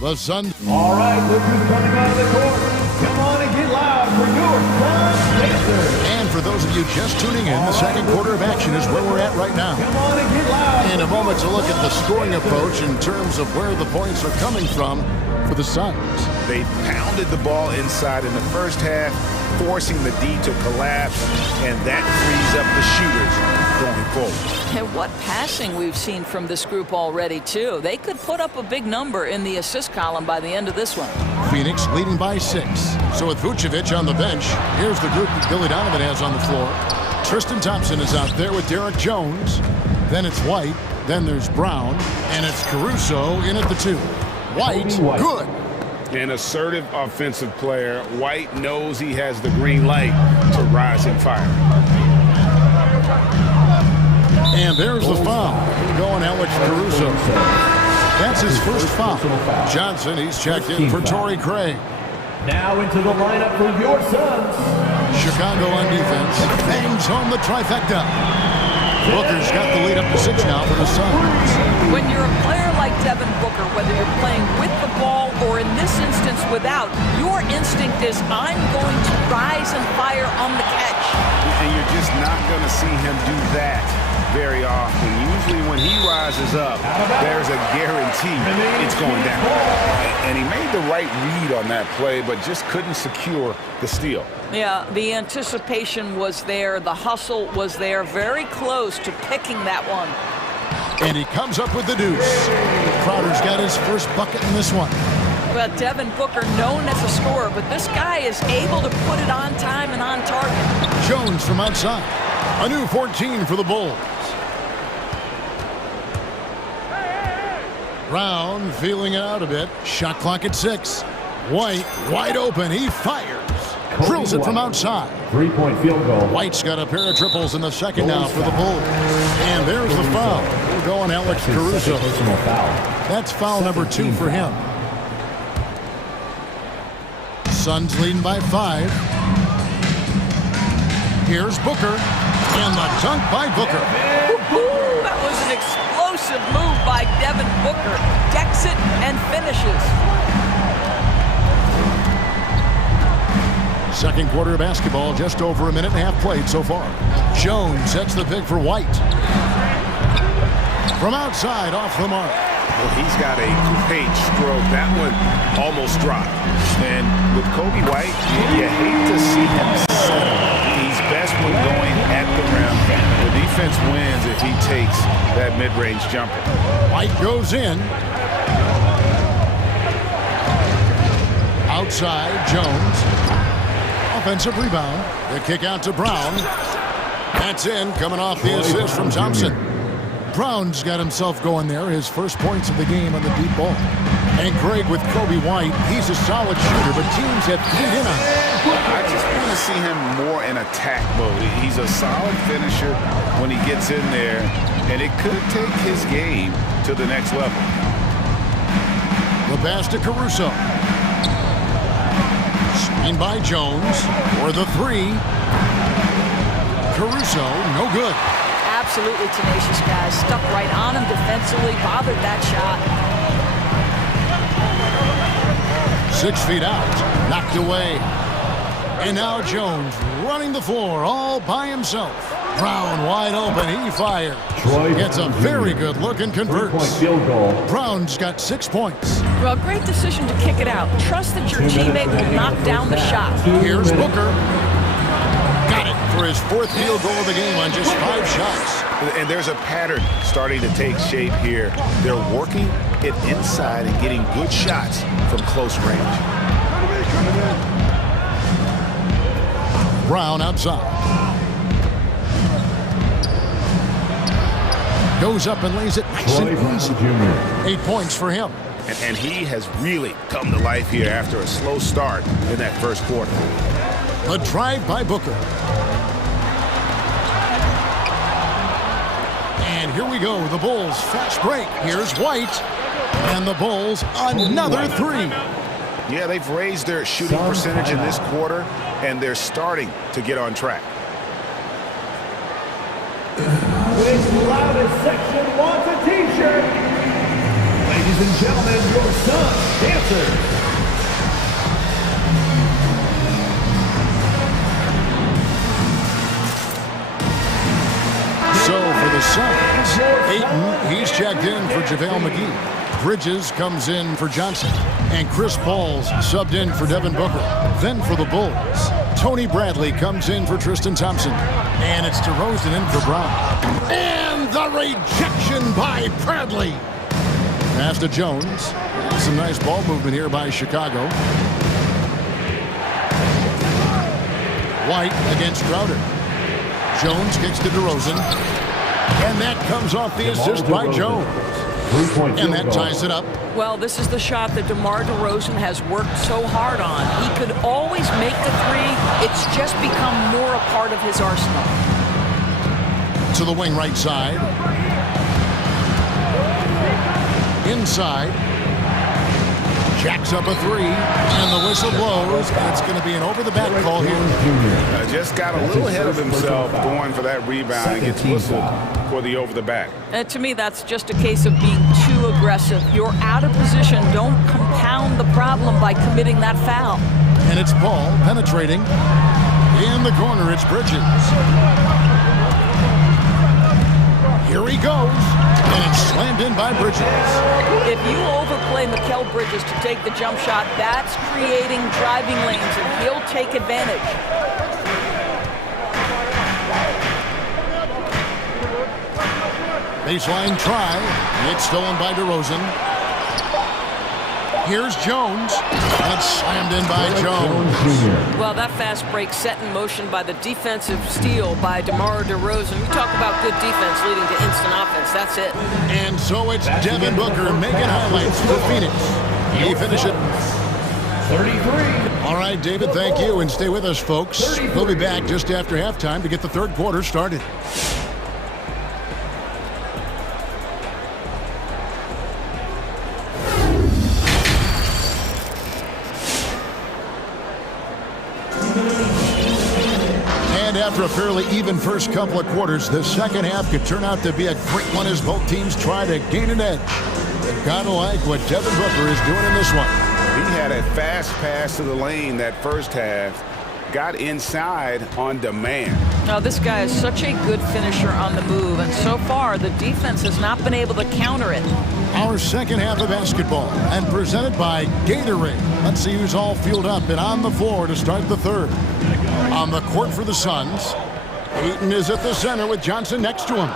The Suns. All right, look who's coming out of the court. Come on and get loud for your Suns Pacers. And for those of you just tuning in, the second quarter of action is where we're at right now. Come on and get loud. In a moment to look at the scoring approach in terms of where the points are coming from for the Suns. They pounded the ball inside in the first half, forcing the D to collapse, and that frees up the shooters going forward. And what passing we've seen from this group already, too. They could put up a big number in the assist column by the end of this one. Phoenix leading by 6. So with Vucevic on the bench, here's the group that Billy Donovan has on the floor. Tristan Thompson is out there with Derek Jones. Then it's White. Then there's Brown. And it's Caruso in at the 2. White, good. An assertive offensive player. White knows he has the green light to rise and fire. And there's the foul. Going Alex Caruso. That's his first foul. Johnson, he's checked in for Torrey Craig. Now into the lineup for your Suns. Chicago on defense. Bangs home the trifecta. Booker's got the lead up to 6 now for the Suns. When you're a player like Devin Booker, whether you're playing with the ball or in this instance without, your instinct is, I'm going to rise and fire on the catch. And you're just not going to see him do that very often. Usually when he rises up, there's a guarantee it's going down. And he made the right read on that play, but just couldn't secure the steal. Yeah, the anticipation was there. The hustle was there. Very close to picking that one. And he comes up with the deuce. Crowder's got his first bucket in this one. Well, Devin Booker, known as a scorer, but this guy is able to put it on time and on target. Jones from outside. A new 14 for the Bulls. Brown feeling it out a bit. Shot clock at 6. White wide open. He fires. Drills it from outside. 3-point field goal. White's got a pair of triples in the second now for the Bulls. And there's the foul. We're going Alex Caruso. That's foul number 2 for him. Suns leading by 5. Here's Booker. And the dunk by Booker. That was an explosive move by Devin Booker. Decks it and finishes. Second quarter of basketball, just over a minute and a half played so far. Jones sets the pick for White. From outside, off the mark. Well, he's got a great stroke. That one almost dropped. And with Kobe White, you hate to see him settle. He's best when going at the rim. The defense wins if he takes that mid-range jumper. White goes in. Outside, Jones. Offensive rebound. The kick out to Brown. That's in, coming off the assist from Thompson. Brown's got himself going there, his first points of the game on the deep ball. And Craig with Kobe White, he's a solid shooter, but teams have keyed in on him. I just want to see him more in attack mode. He's a solid finisher when he gets in there, and it could take his game to the next level. The pass to Caruso. Screen by Jones for the 3. Caruso, no good. Absolutely tenacious guy. Stuck right on him defensively, bothered that shot. 6 feet out, knocked away. And now Jones running the floor all by himself. Brown wide open, he fires. Gets a very good look and converts. Brown's got 6 points. Well, great decision to kick it out. Trust that your teammate will knock down the shot. Here's Booker. Got it for his 4th field goal of the game on just 5 shots. And there's a pattern starting to take shape here. They're working it inside and getting good shots from close range. Brown outside. Goes up and lays it nice and easy. 8 points for him. And he has really come to life here after a slow start in that first quarter. A drive by Booker. And here we go, the Bulls fast break. Here's White. And the Bulls another 3. Yeah, they've raised their shooting percentage in this quarter, and they're starting to get on track. This loudest section wants a t-shirt. Ladies and gentlemen, your son, dancers. So for the Suns, Ayton, he's checked in for JaVale McGee. Bridges comes in for Johnson. And Chris Paul's subbed in for Devin Booker. Then for the Bulls, Tony Bradley comes in for Tristan Thompson. And it's DeRozan in for Brown. And the rejection by Bradley. Pass to Jones. Some nice ball movement here by Chicago. White against Crowder. Jones kicks to DeRozan. And that comes off the assist by Jones. And that ties it up. Well, this is the shot that DeMar DeRozan has worked so hard on. He could always make the 3. It's just become more a part of his arsenal. To the wing right side. Inside. Jacks up a 3, and the whistle blows. It's going to be an over-the-back call here. Just got a little ahead of himself going for that rebound and gets whistled for the over-the-back. To me, that's just a case of being too aggressive. You're out of position. Don't compound the problem by committing that foul. And it's Paul penetrating. In the corner, it's Bridges. Here he goes. And it's slammed in by Bridges. If you overplay Mikal Bridges to take the jump shot, that's creating driving lanes, and he'll take advantage. Baseline try. It's stolen by DeRozan. Here's Jones. And it's slammed in by Jones. Well, that fast break set in motion by the defensive steal by DeMar DeRozan. We talk about good defense leading to instant offense. That's it. And so it's Devin Booker making highlights for Phoenix. He finished it. 33. All right, David, thank you. And stay with us, folks. We'll be back just after halftime to get the third quarter started. After a fairly even first couple of quarters, the second half could turn out to be a great one as both teams try to gain an edge. Gotta like what Devin Booker is doing in this one. He had a fast pass to the lane that first half, got inside on demand. Now, this guy is such a good finisher on the move, and so far the defense has not been able to counter it. Our second half of basketball, and presented by Gatorade. Let's see who's all fueled up and on the floor to start the third. On the court for the Suns, Ayton is at the center with Johnson next to him.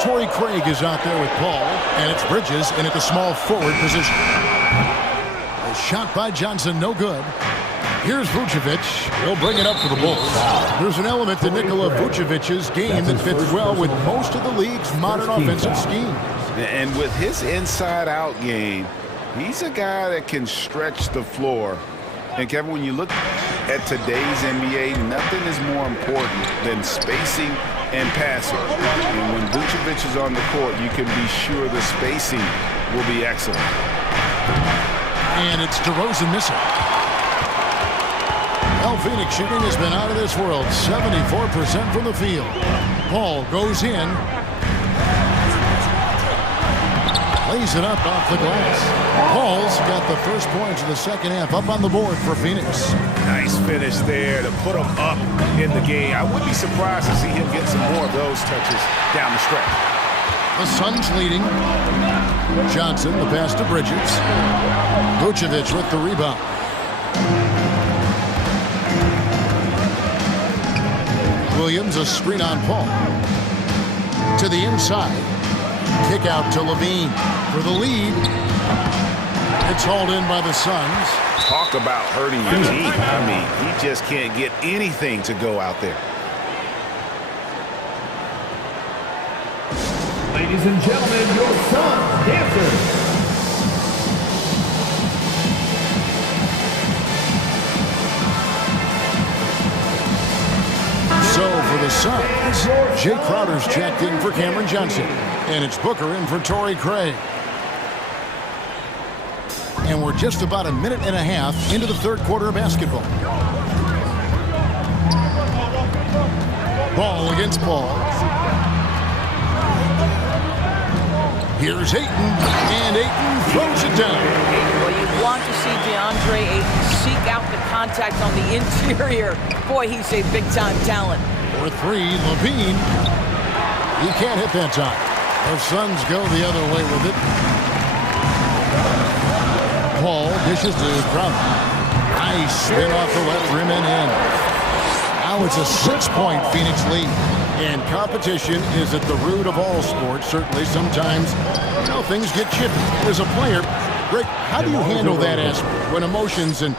Torrey Craig is out there with Paul, and it's Bridges in at the small forward position. A shot by Johnson, no good. Here's Vucevic. He'll bring it up for the Bulls. There's an element to Nikola Vucevic's game that fits well with most of the league's modern offensive schemes. And with his inside-out game, he's a guy that can stretch the floor. And Kevin, when you look at today's NBA, nothing is more important than spacing and passing. And when Vucevic is on the court, you can be sure the spacing will be excellent. And it's DeRozan missing. Phoenix shooting has been out of this world. 74% from the field. Paul goes in. Lays it up off the glass. Paul's got the first points of the second half up on the board for Phoenix. Nice finish there to put him up in the game. I wouldn't be surprised to see him get some more of those touches down the stretch. The Suns leading. Johnson, the pass to Bridges. Vucevic with the rebound. Williams, a screen on Paul. To the inside. Kick out to Levine for the lead. It's hauled in by the Suns. Talk about hurting your team. I mean, he just can't get anything to go out there. Ladies and gentlemen, your Suns dancers. So for the Suns, Jay Crowder's checked in for Cameron Johnson. And it's Booker in for Torrey Craig. And we're just about a minute and a half into the third quarter of basketball. Ball against Paul. Here's Ayton, and Ayton throws it down. Well, you want to see DeAndre Ayton seek out the contact on the interior. Boy, he's a big-time talent. For three, Levine. He can't hit that time. The Suns go the other way with it. Paul dishes to Crowder. Nice spin off the left rim and in. Now it's a 6-point Phoenix lead. And competition is at the root of all sports. Certainly sometimes, things get chippy. As a player, Greg, how do you handle that aspect when emotions and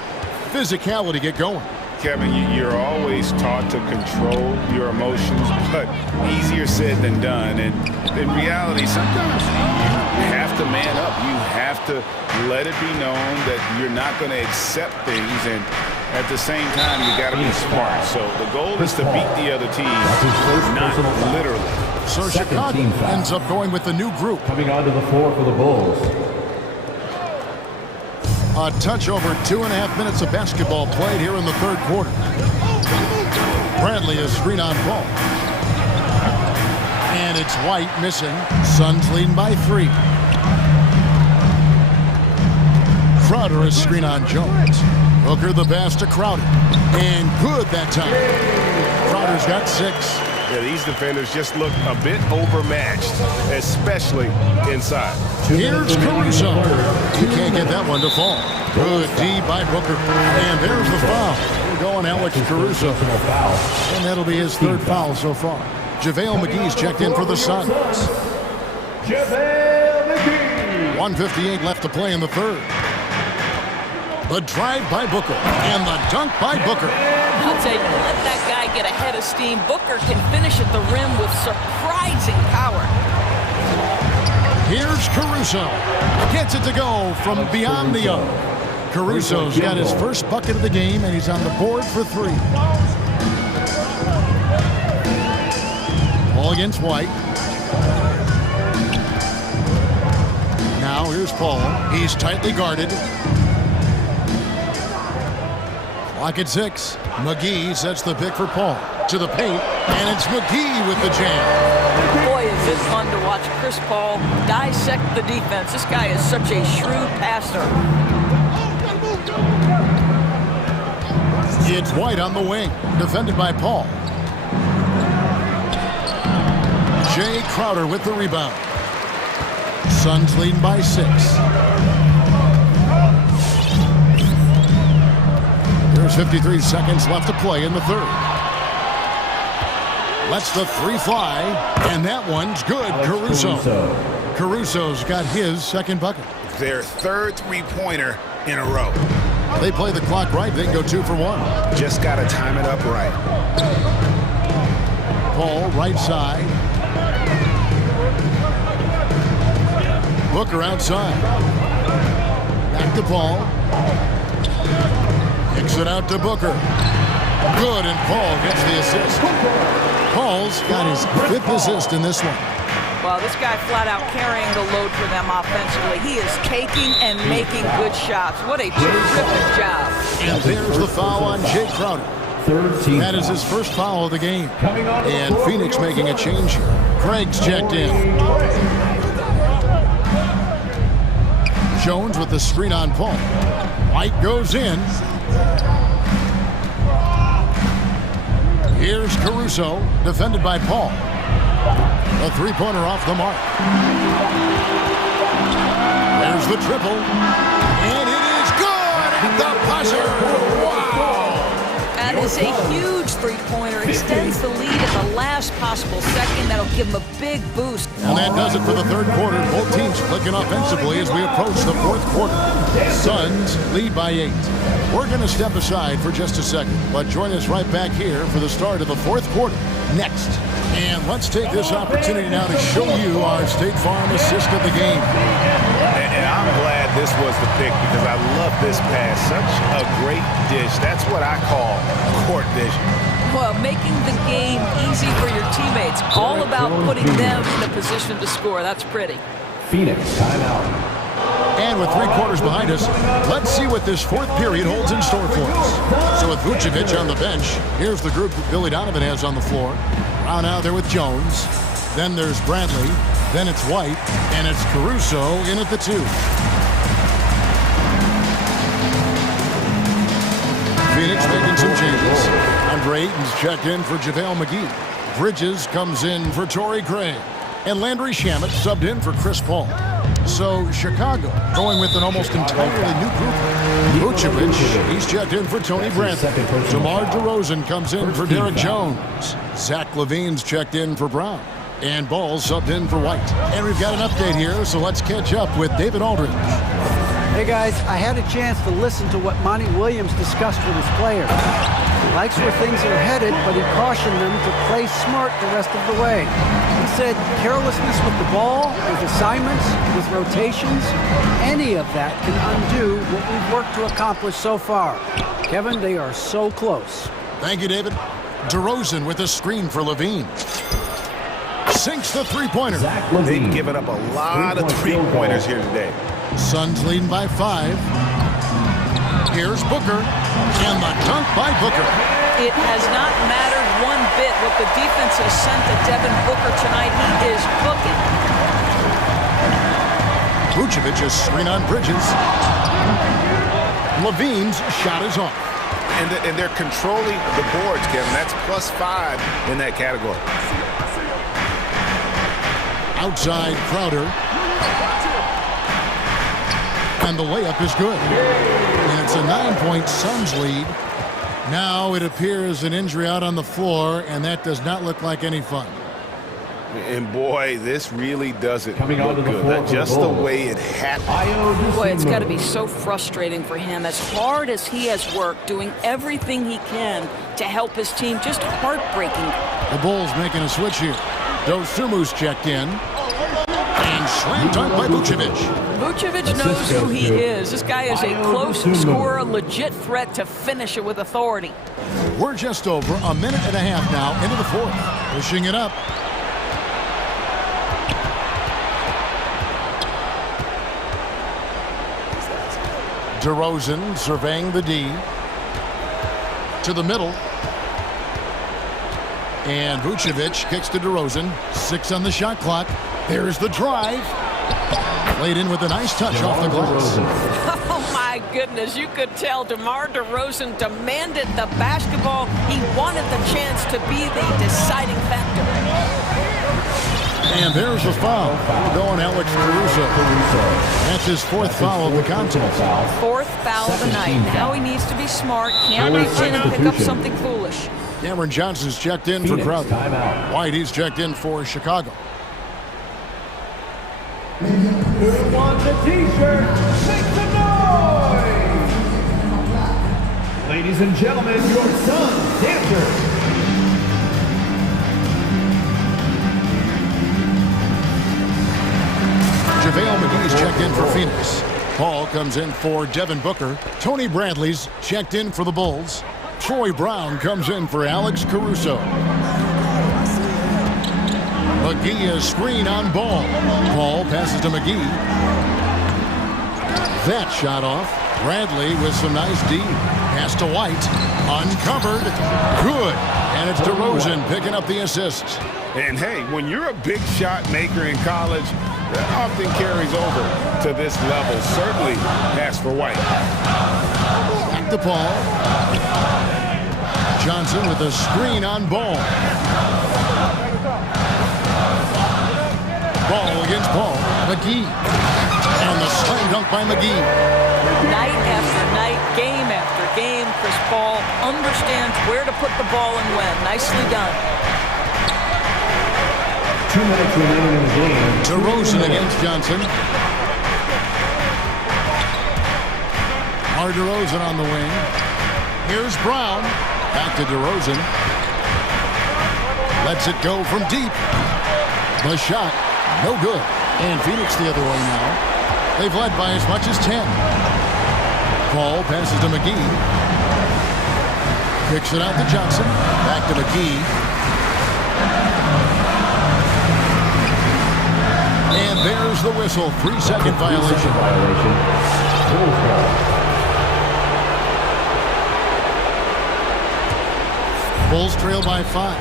physicality get going? Kevin, you're always taught to control your emotions, but easier said than done. And in reality, sometimes you have to man up. You have to let it be known that you're not going to accept things. And at the same time, you got to be smart. So the goal is to beat the other team, not literally. So Chicago ends up going with the new group. Coming onto the floor for the Bulls. A touch over 2.5 minutes of basketball played here in the third quarter. Bradley is screen on ball. And it's White missing. Suns leading by 3. Crowder is screen on Jones. Booker the pass to Crowder. And good that time. Crowder's got 6. Yeah, these defenders just look a bit overmatched, especially inside. Here's Caruso. You can't get that one to fall. Good D by Booker. And there's the foul. We're going Alex Caruso. And that'll be his third foul so far. JaVale McGee's checked in for the Suns. JaVale McGee. 1:58 left to play in the third. The drive by Booker. And the dunk by Booker. I'll tell you, let that guy get ahead of steam. Booker can finish at the rim with surprising power. Here's Caruso. Gets it to go from beyond the arc. Caruso's got his first bucket of the game, and he's on the board for 3. Ball against White. Now here's Paul. He's tightly guarded. Clock at 6. McGee sets the pick for Paul. To the paint, and it's McGee with the jam. Boy, is it fun to watch Chris Paul dissect the defense. This guy is such a shrewd passer. It's White on the wing, defended by Paul. Jay Crowder with the rebound. Suns leading by 6. There's 53 seconds left to play in the third. Lets the 3 fly, and that one's good. Caruso. Caruso's got his second bucket. Their third three-pointer in a row. They play the clock right, they can go 2 for 1. Just got to time it up right. Paul, right side. Booker outside. Back to Paul. Kicks it out to Booker. Good, and Paul gets the assist. Paul's got his 5th assist in this one. Well, this guy flat out carrying the load for them offensively. He is taking and making good shots. What a terrific job. And there's the foul on Jay Crowder. That is his first foul of the game. And Phoenix making a change here. Craig's checked in. Jones with the screen on Paul. White goes in. Here's Caruso, defended by Paul. A three-pointer off the mark. There's the triple. And it is good at the buzzer. Wow! That is a huge three-pointer. Extends the lead at the last possible second. That'll give him a big boost. And that does it for the third quarter. Both teams clicking offensively as we approach the fourth quarter. Suns lead by 8. We're going to step aside for just a second, but join us right back here for the start of the fourth quarter next. And let's take this opportunity now to show you our State Farm assist of the game. And I'm glad this was the pick because I love this pass. Such a great dish. That's what I call court vision. Well, making the game easy for your teammates. All about putting them in a position to score. That's pretty. Phoenix timeout. And with 3 quarters behind us, let's see what this fourth period holds in store for us. So with Vucevic on the bench, here's the group that Billy Donovan has on the floor. Brown out there with Jones. Then there's Bradley. Then it's White. And it's Caruso in at the 2. Phoenix making some changes. Andre Ayton's checked in for JaVale McGee. Bridges comes in for Torrey Craig. And Landry Shamet subbed in for Chris Paul. So Chicago going with an almost entirely new group. Vucevic, he's checked in for Tony Bradley. DeMar DeRozan comes in for Derek Jones. Zach LaVine's checked in for Brown. And Ball subbed in for White. And we've got an update here, so let's catch up with David Aldridge. Hey guys, I had a chance to listen to what Monty Williams discussed with his players. He likes where things are headed, but he cautioned them to play smart the rest of the way. He said carelessness with the ball, with assignments, with rotations, any of that can undo what we've worked to accomplish so far. Kevin, they are so close. Thank you, David. DeRozan with a screen for LaVine. Sinks the three-pointer. They've given up a lot of three-pointers here today. Suns leading by 5. Here's Booker, and the dunk by Booker. It has not mattered one bit what the defense has sent to Devin Booker tonight. He is booking. Vucevic's screen on Bridges. LaVine's shot is off. And they're controlling the boards, Kevin. That's +5 in that category. Outside Crowder. And the layup is good. And it's a 9-point Suns lead. Now it appears an injury out on the floor, and that does not look like any fun. And boy, this really doesn't look good. Just the way it happened. Boy, it's got to be so frustrating for him. As hard as he has worked, doing everything he can to help his team, just heartbreaking. The Bulls making a switch here. Dosumu's checked in. And slam dunk by Vucevic. Vucevic knows who he is. This guy is a close scorer, legit threat to finish it with authority. We're just over a minute and a half now into the fourth. Pushing it up. DeRozan surveying the D. To the middle. And Vucevic kicks to DeRozan. 6 on the shot clock. There's the drive. Played in with a nice touch off the glass. Oh, my goodness. You could tell DeMar DeRozan demanded the basketball. He wanted the chance to be the deciding factor. And there's the foul. Going Alex Caruso. That's his 4th foul of the contest. 4th foul of the night. Now he needs to be smart. Can't reach in and pick up something foolish. Cameron Johnson's checked in for Crowder. White, he's checked in for Chicago. Who wants a t-shirt? Make some noise! Ladies and gentlemen, your Suns dancer. JaVale McGee's checked in for Phoenix. Paul comes in for Devin Booker. Tony Bradley's checked in for the Bulls. Troy Brown comes in for Alex Caruso. McGee is screen on Ball. Ball passes to McGee. That shot off. Bradley with some nice D. Pass to White. Uncovered. Good. And it's DeRozan picking up the assist. And hey, when you're a big shot maker in college, that often carries over to this level. Certainly pass for White. Back to Paul. Johnson with a screen on Ball. Ball against Paul. McGee. And the slam dunk by McGee. Night after night, game after game, Chris Paul understands where to put the ball and when. Nicely done. 2 minutes remaining in the game. DeRozan against Johnson. DeRozan on the wing. Here's Brown. Back to DeRozan. Lets it go from deep. The shot, no good. And Phoenix the other way now. They've led by as much as 10. Paul passes to McGee. Kicks it out to Johnson. Back to McGee. And there's the whistle. 3-second violation. Bulls trail by 5.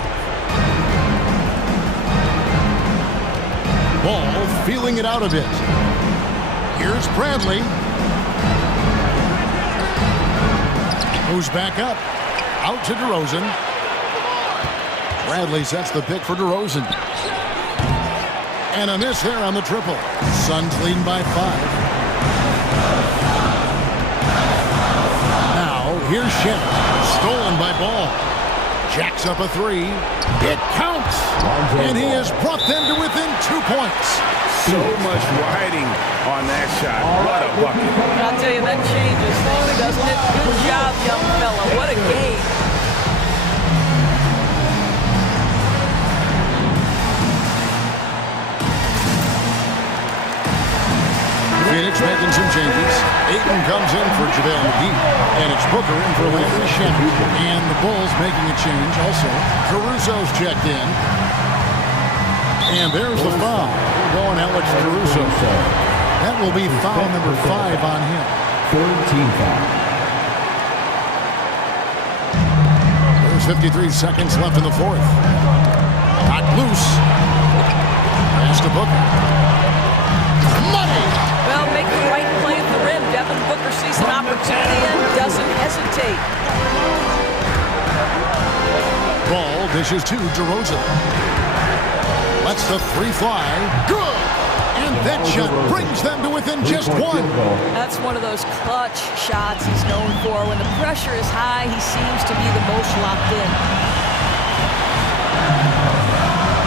Ball feeling it out a bit. Here's Bradley. Moves back up. Out to DeRozan. Bradley sets the pick for DeRozan. And a miss there on the triple. Suns leading by 5. Now, here's Shannon. Stolen by Ball. Jacks up a 3. It counts. And he has brought them to within 2 points. So much riding on that shot. What a bucket. I'll tell you, that changes things, doesn't it? Good job, young fella. What a game. Phoenix making some changes. Ayton comes in for JaVale McGee. And it's Booker in for Landry Shamet. And the Bulls making a change also. Caruso's checked in. And there's the foul. Going Alex Caruso. That will be foul number 5 on him. 13 foul. There's 53 seconds left in the fourth. Not loose. Pass to Booker. Money! Well, make the right play at the rim. Devin Booker sees an opportunity and doesn't hesitate. Ball dishes to DeRozan. Lets the 3 fly. Good! And that shot brings them to within just 1. That's one of those clutch shots he's known for. When the pressure is high, he seems to be the most locked in.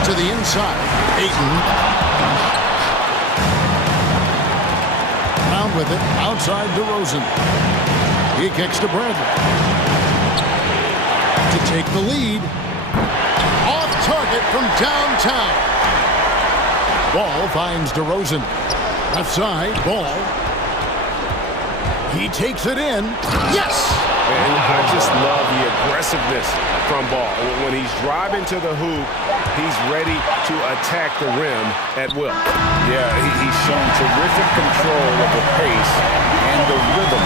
To the inside. Ayton. Round with it. Outside DeRozan. He kicks to Bradley. To take the lead. Off target from downtown. Ball finds DeRozan. Left side, Ball. He takes it in. Yes! And I just love the aggressiveness from Ball. When he's driving to the hoop, he's ready to attack the rim at will. Yeah, he's shown terrific control of the pace and the rhythm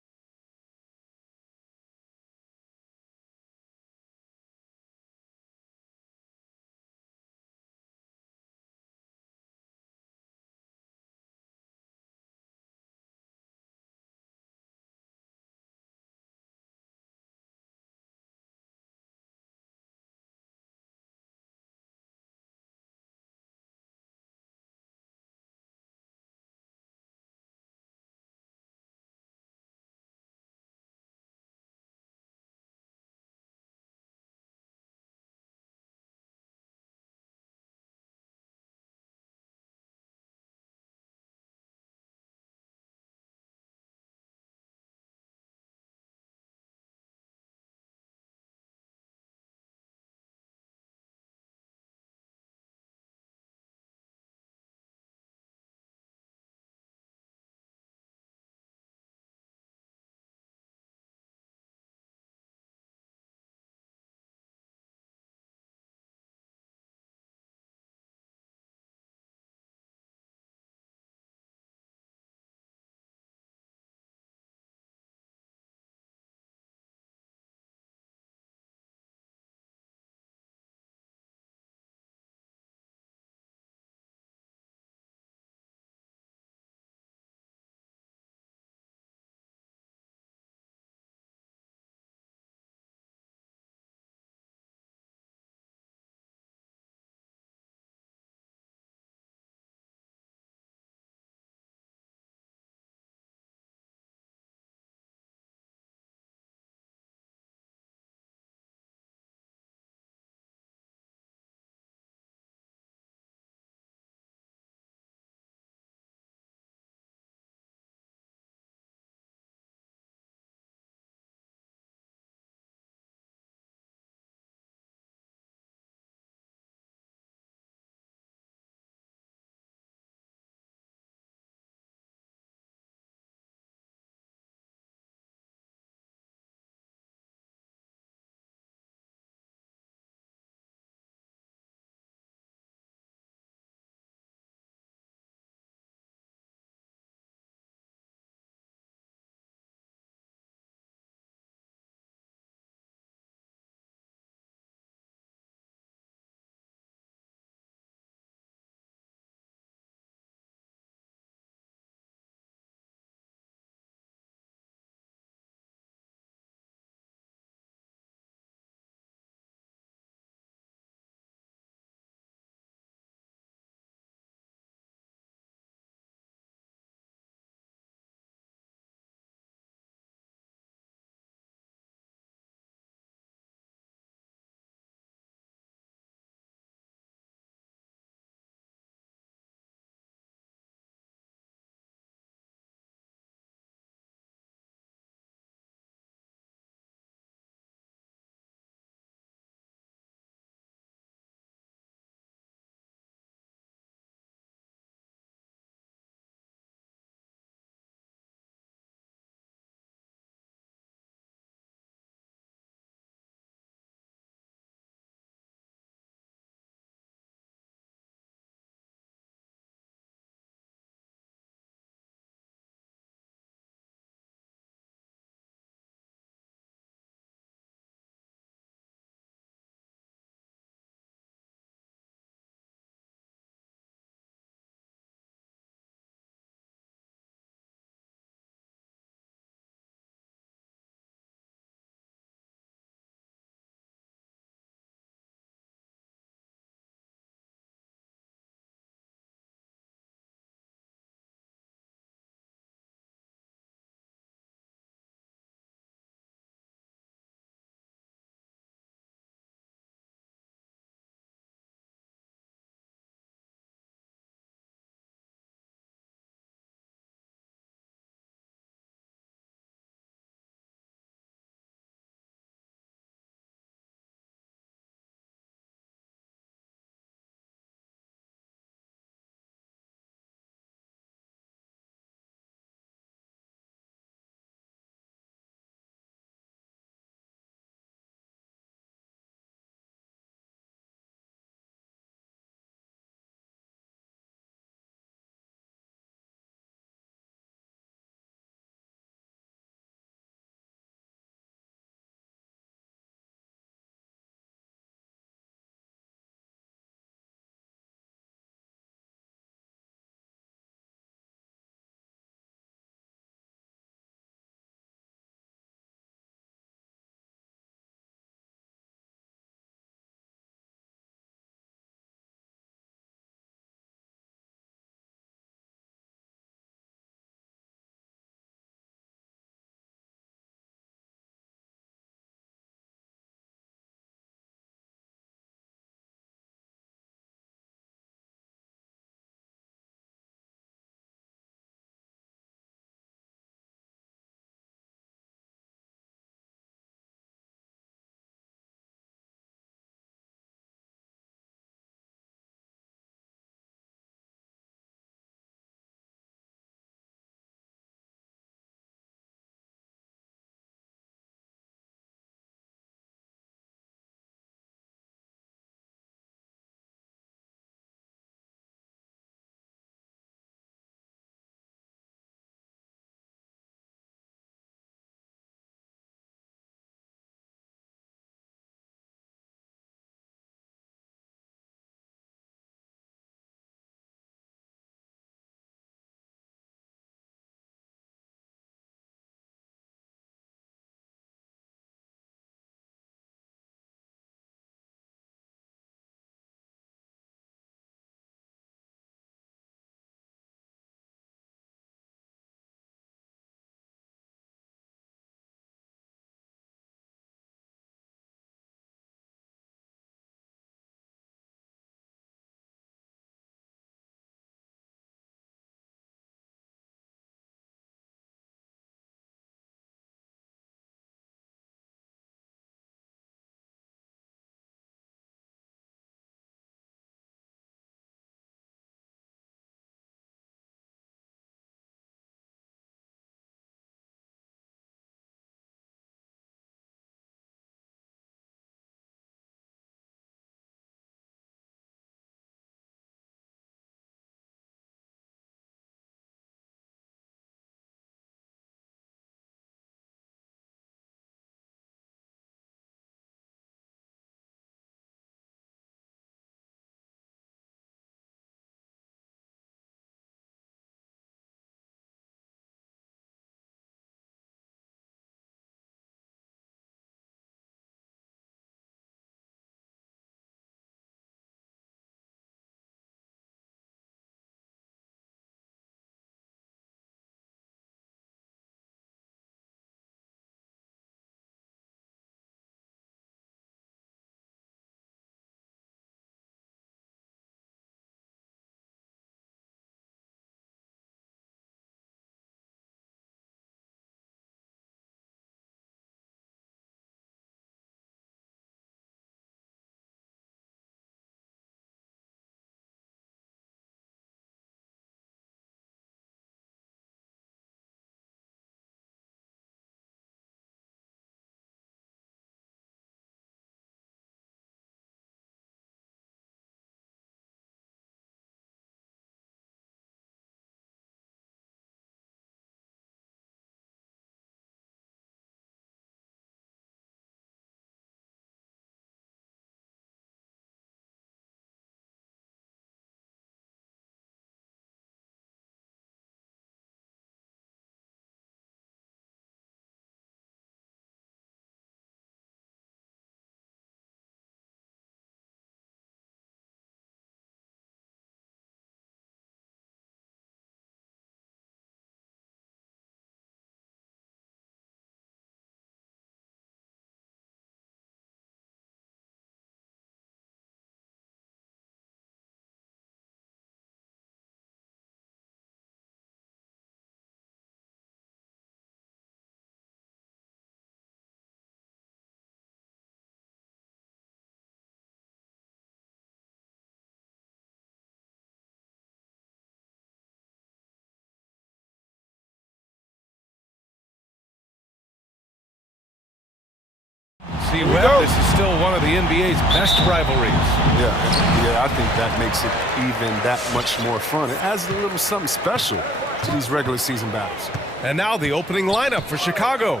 you, Webb, this is still one of the NBA's best rivalries. Yeah, I think that makes it even that much more fun. It adds a little something special to these regular season battles. And now the opening lineup for Chicago.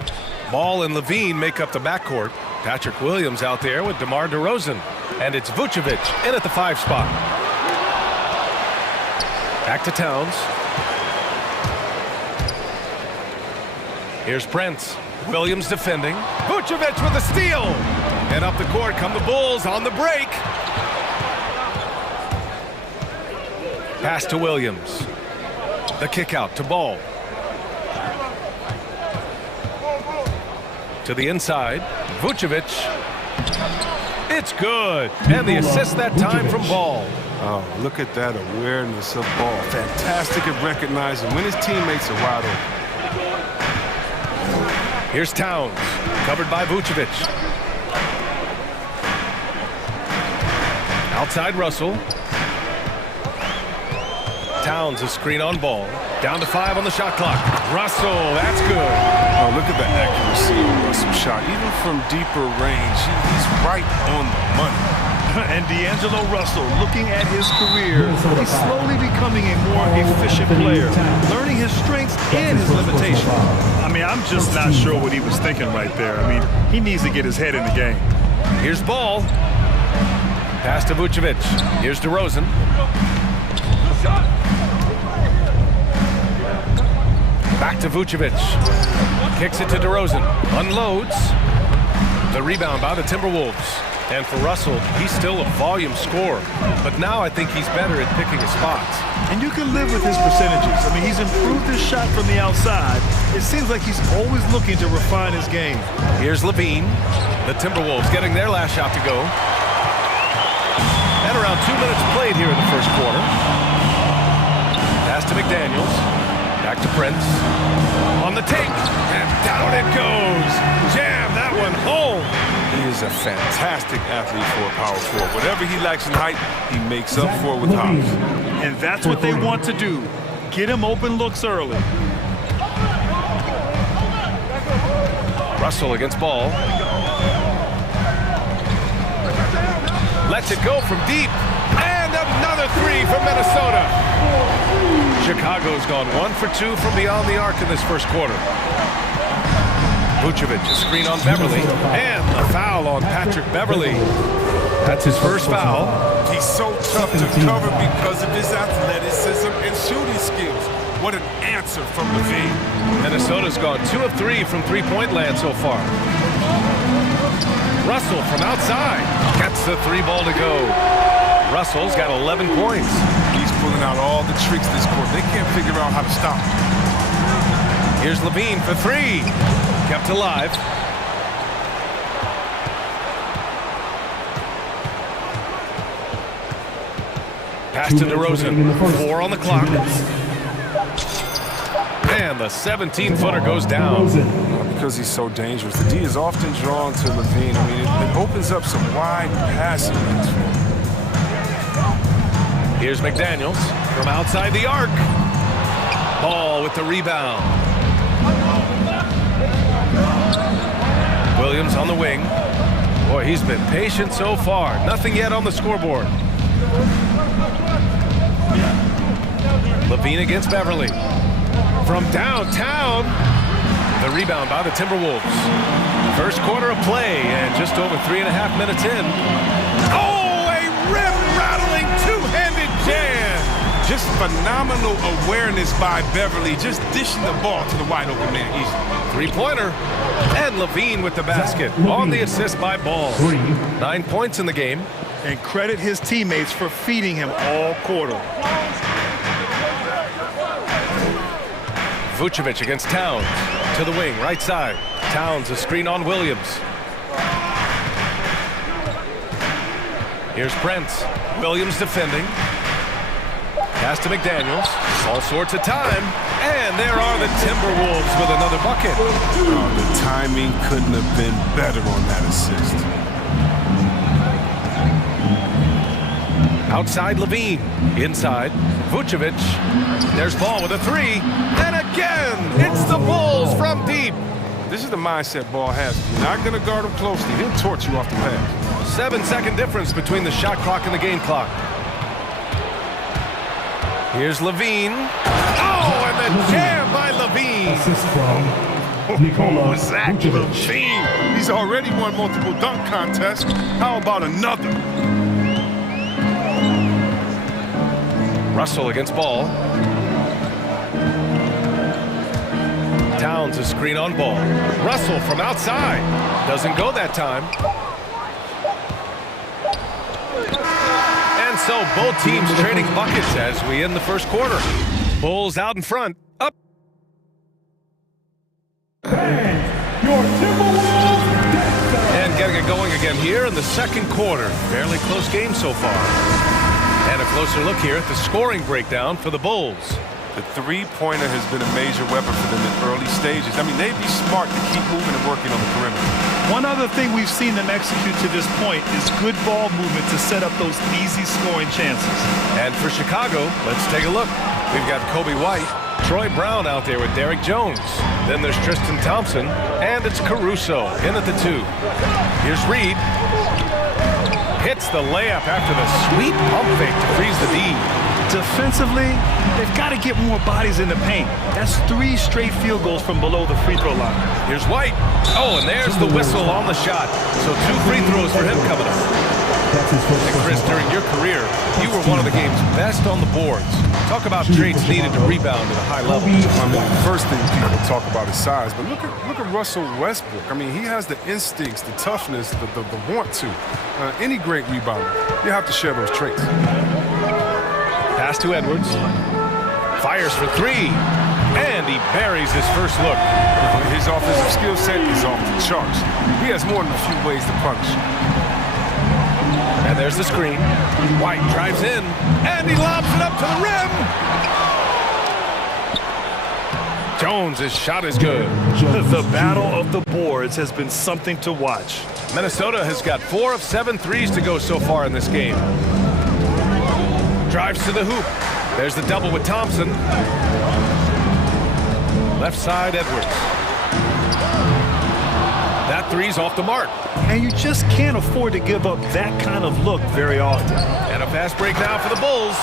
Ball and Levine make up the backcourt. Patrick Williams out there with DeMar DeRozan. And it's Vucevic in at the 5 spot. Back to Towns. Here's Prince. Williams defending. Vucevic with a steal. And up the court come the Bulls on the break. Pass to Williams. The kick out to Ball. To the inside. Vucevic. It's good. And the assist that time from Ball. Oh, look at that awareness of Ball. Fantastic at recognizing when his teammates are wide open. Here's Towns, covered by Vucevic. Outside Russell. Towns a screen on Ball. Down to 5 on the shot clock. Russell, that's good. Oh, look at the accuracy of Russell's shot. Even from deeper range, he's right on the money. And D'Angelo Russell, looking at his career, he's slowly becoming a more efficient player, learning his strengths and his limitations. I mean, I'm just not sure what he was thinking right there. I mean, he needs to get his head in the game. Here's Ball. Pass to Vucevic. Here's DeRozan. Back to Vucevic. Kicks it to DeRozan. Unloads. The rebound by the Timberwolves. And for Russell, he's still a volume scorer. But now I think he's better at picking his spots. And you can live with his percentages. I mean, he's improved his shot from the outside. It seems like he's always looking to refine his game. Here's Levine. The Timberwolves getting their last shot to go. And around 2 minutes played here in the first quarter. Pass to McDaniels. Back to Prince. On the take. And down it goes. Jam that one home. He is a fantastic athlete for a power forward. Whatever he lacks in height, he makes up for it with hops. And that's what they want to do. Get him open looks early. Russell against Ball. Lets it go from deep. And another 3 from Minnesota. Chicago's gone 1 for 2 from beyond the arc in this first quarter. Vucevic, a screen on Beverly, and a foul on Patrick Beverly. That's his first foul. He's so tough to cover because of his athleticism and shooting skills. What an answer from Levine. Minnesota's gone 2 of 3 from three-point land so far. Russell from outside gets the 3 ball to go. Russell's got 11 points. He's pulling out all the tricks this quarter. They can't figure out how to stop him. Here's Levine for 3. Kept alive. Pass to DeRozan. 4 on the clock. And the 17-footer goes down. Because he's so dangerous. The D is often drawn to Levine. I mean, it opens up some wide passing lanes for him. Here's McDaniels from outside the arc. Ball with the rebound. Williams on the wing. Boy, he's been patient so far. Nothing yet on the scoreboard. Levine against Beverly. From downtown. The rebound by the Timberwolves. First quarter of play and just over 3.5 minutes in. Oh, a rim-rattling two-handed jam. Just phenomenal awareness by Beverly, just dishing the ball to the wide open man easily. 3-pointer. And Levine with the basket on the assist by Ball. 9 points in the game. And credit his teammates for feeding him all quarter. Vucevic against Towns. To the wing, right side. Towns a screen on Williams. Here's Prince. Williams defending. Pass to McDaniels. All sorts of time. And there are the Timberwolves with another bucket. Oh, the timing couldn't have been better on that assist. Outside Levine. Inside. Vucevic. There's Ball with a 3. And again, it's the Bulls from deep. This is the mindset Ball has. You're not going to guard him closely. He'll torch you off the pass. 7-second difference between the shot clock and the game clock. Here's Levine. Oh, and the jam by Levine. Assist from Nikola Who was that? Levine. He's already won multiple dunk contests. How about another? Russell against Ball. Towns a screen on Ball. Russell from outside. Doesn't go that time. And so both teams trading buckets as we end the first quarter. Bulls out in front. Up. your Timberwolves. And getting it going again here in the second quarter. Fairly close game so far. And a closer look here at the scoring breakdown for the Bulls. The three-pointer has been a major weapon for them in early stages. I mean, they'd be smart to keep moving and working on the perimeter. One other thing we've seen them execute to this point is good ball movement to set up those easy scoring chances. And for Chicago, let's take a look. We've got Kobe White, Troy Brown out there with Derek Jones. Then there's Tristan Thompson, and it's Caruso in at the 2. Here's Reed. Hits the layup after the sweet pump fake to freeze the D. Defensively, they've got to get more bodies in the paint. That's 3 straight field goals from below the free throw line. Here's White. Oh, and there's the whistle on the shot. So 2 free throws for him coming up. And Chris, during your career, you were one of the game's best on the boards. Talk about traits needed to rebound at a high level. I mean, the first thing people talk about is size, but look at Russell Westbrook. I mean, he has the instincts, the toughness, the want to. Any great rebounder, you have to share those traits. Pass to Edwards. Fires for 3. And he buries his first look. His offensive skill set is off the charts. He has more than a few ways to punish. And there's the screen. White drives in. And he lobs it up to the rim. Jones, his shot is good. The battle of the boards has been something to watch. Minnesota has got 4 of 7 threes to go so far in this game. Drives to the hoop. There's the double with Thompson. Left side, Edwards. That three's off the mark. And you just can't afford to give up that kind of look very often. And a fast break now for the Bulls.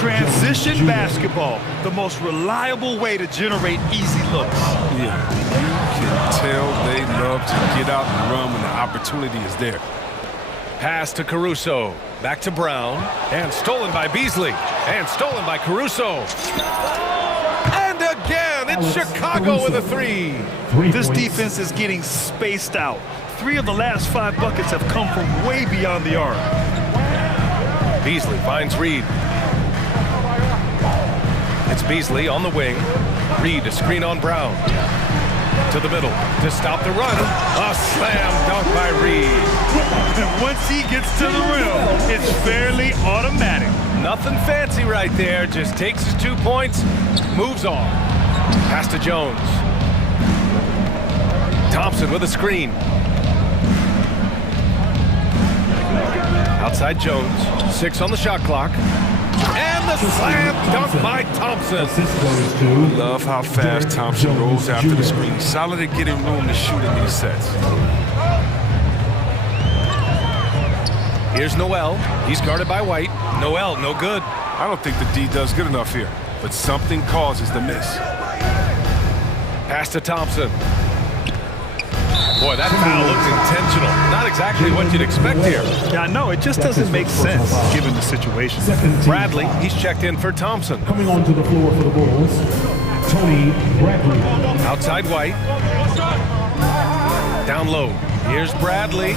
Transition basketball, the most reliable way to generate easy looks. Yeah, you can tell they love to get out and run when the opportunity is there. Pass to Caruso. Back to Brown. And stolen by Beasley. And stolen by Caruso. And again, it's Chicago with a 3. This defense is getting spaced out. 3 of the last 5 buckets have come from way beyond the arc. Beasley finds Reed. It's Beasley on the wing. Reed, a screen on Brown. To the middle to stop the run. A slam dunk by Reed. And once he gets to the rim, it's fairly automatic. Nothing fancy right there. Just takes his 2 points, moves on. Pass to Jones. Thompson with a screen. Outside Jones. 6 on the shot clock. And the slam dunk by Thompson. Love how fast Thompson rolls after the screen. He's solid at getting room to shoot in these sets. Here's Noel. He's guarded by White. Noel, no good. I don't think the D does good enough here, but something causes the miss. Pass to Thompson. Boy, that foul looked intentional. Not exactly what you'd expect here. Yeah, no, it just doesn't make sense given the situation. Bradley, he's checked in for Thompson. Coming onto the floor for the Bulls, Tony Bradley. Outside White. Down low. Here's Bradley.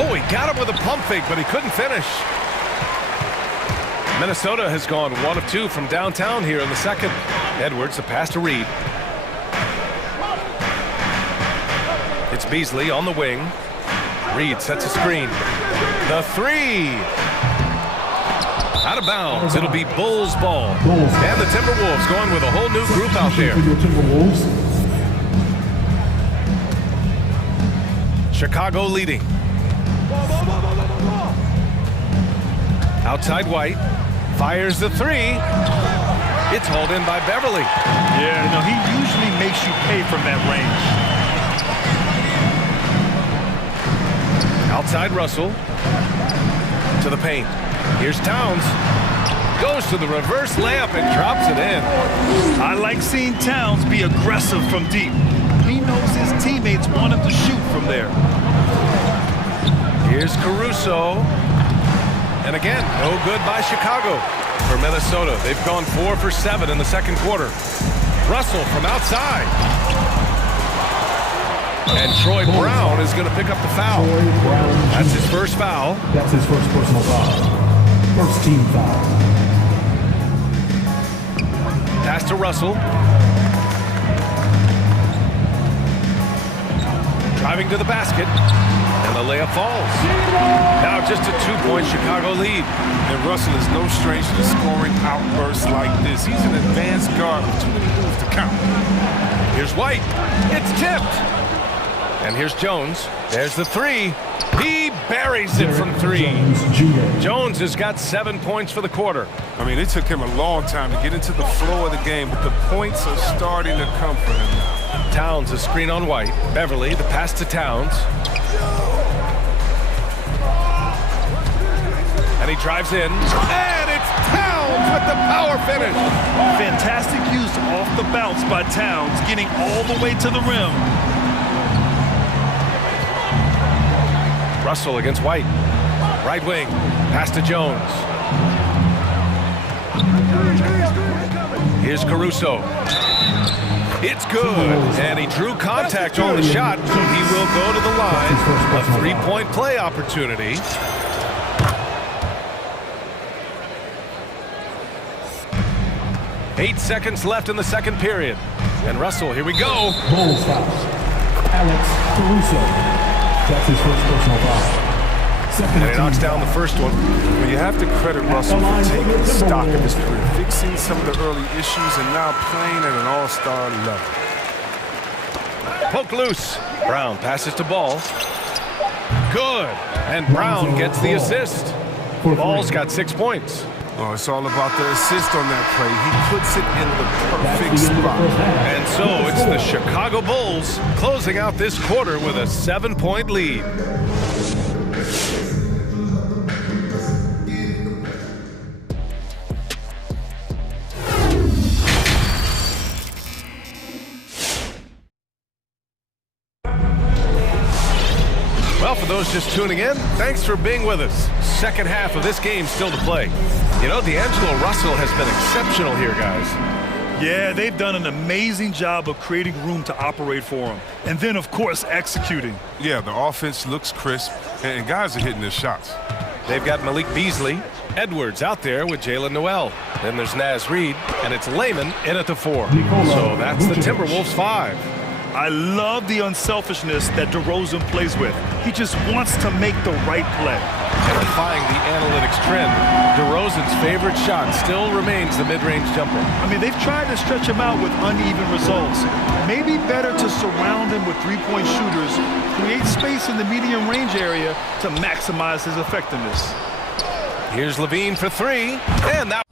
Oh, he got him with a pump fake, but he couldn't finish. Minnesota has gone 1 of 2 from downtown here in the second. Edwards, the pass to Reed. It's Beasley on the wing. Reed sets a screen. The 3. Out of bounds. It'll be Bulls ball. And the Timberwolves going with a whole new group out there. Chicago leading. Outside White. Fires the 3. It's hauled in by Beverly. Yeah, he usually makes you pay from that range. Outside Russell. To the paint. Here's Towns. Goes to the reverse layup and drops it in. I like seeing Towns be aggressive from deep. He knows his teammates want him to shoot from there. Here's Caruso. And again, no good by Chicago. For Minnesota, they've gone 4 for 7 in the second quarter. Russell from outside. And Troy Brown is going to pick up the foul. That's his first foul. That's his first personal foul. First team foul. Pass to Russell. Driving to the basket. And the layup falls. Now just a 2-point Chicago lead. And Russell is no stranger to scoring outbursts like this. He's an advanced guard with too many moves to count. Here's White. It's tipped. And here's Jones. There's the three. He buries it from 3. Jones has got 7 points for the quarter. I mean, it took him a long time to get into the flow of the game, but the points are starting to come for him now. Towns, a screen on White. Beverly, the pass to Towns. And he drives in. And it's Towns with the power finish. Fantastic use off the bounce by Towns, getting all the way to the rim. Russell against White. Right wing. Pass to Jones. Here's Caruso. It's good. And he drew contact on the shot. So he will go to the line. A 3-point play opportunity. Eight seconds left in the second period. And Russell, here we go. Bulls foul. Alex Caruso. That's his first personal foul. And he knocks down the first one. Well, you have to credit Russell for taking stock of his career, fixing some of the early issues, and now playing at an all-star level. Poke loose. Brown passes to Ball. Good. And Brown gets the assist. Ball's got 6 points. Oh, it's all about the assist on that play. He puts it in the perfect spot. And so it's the Chicago Bulls closing out this quarter with a 7-point lead. Well, for those just tuning in, thanks for being with us. Second half of this game still to play. You know, D'Angelo Russell has been exceptional here, guys. Yeah, they've done an amazing job of creating room to operate for him. And then, of course, executing. Yeah, the offense looks crisp, and guys are hitting their shots. They've got Malik Beasley, Edwards out there with Jalen Noel. Then there's Naz Reid, and it's Layman in at the 4. So that's the Timberwolves 5. I love the unselfishness that DeRozan plays with. He just wants to make the right play. And defying the analytics trend, DeRozan's favorite shot still remains the mid-range jumper. I mean, they've tried to stretch him out with uneven results. Maybe better to surround him with three-point shooters, create space in the medium range area to maximize his effectiveness. Here's Levine for 3, and that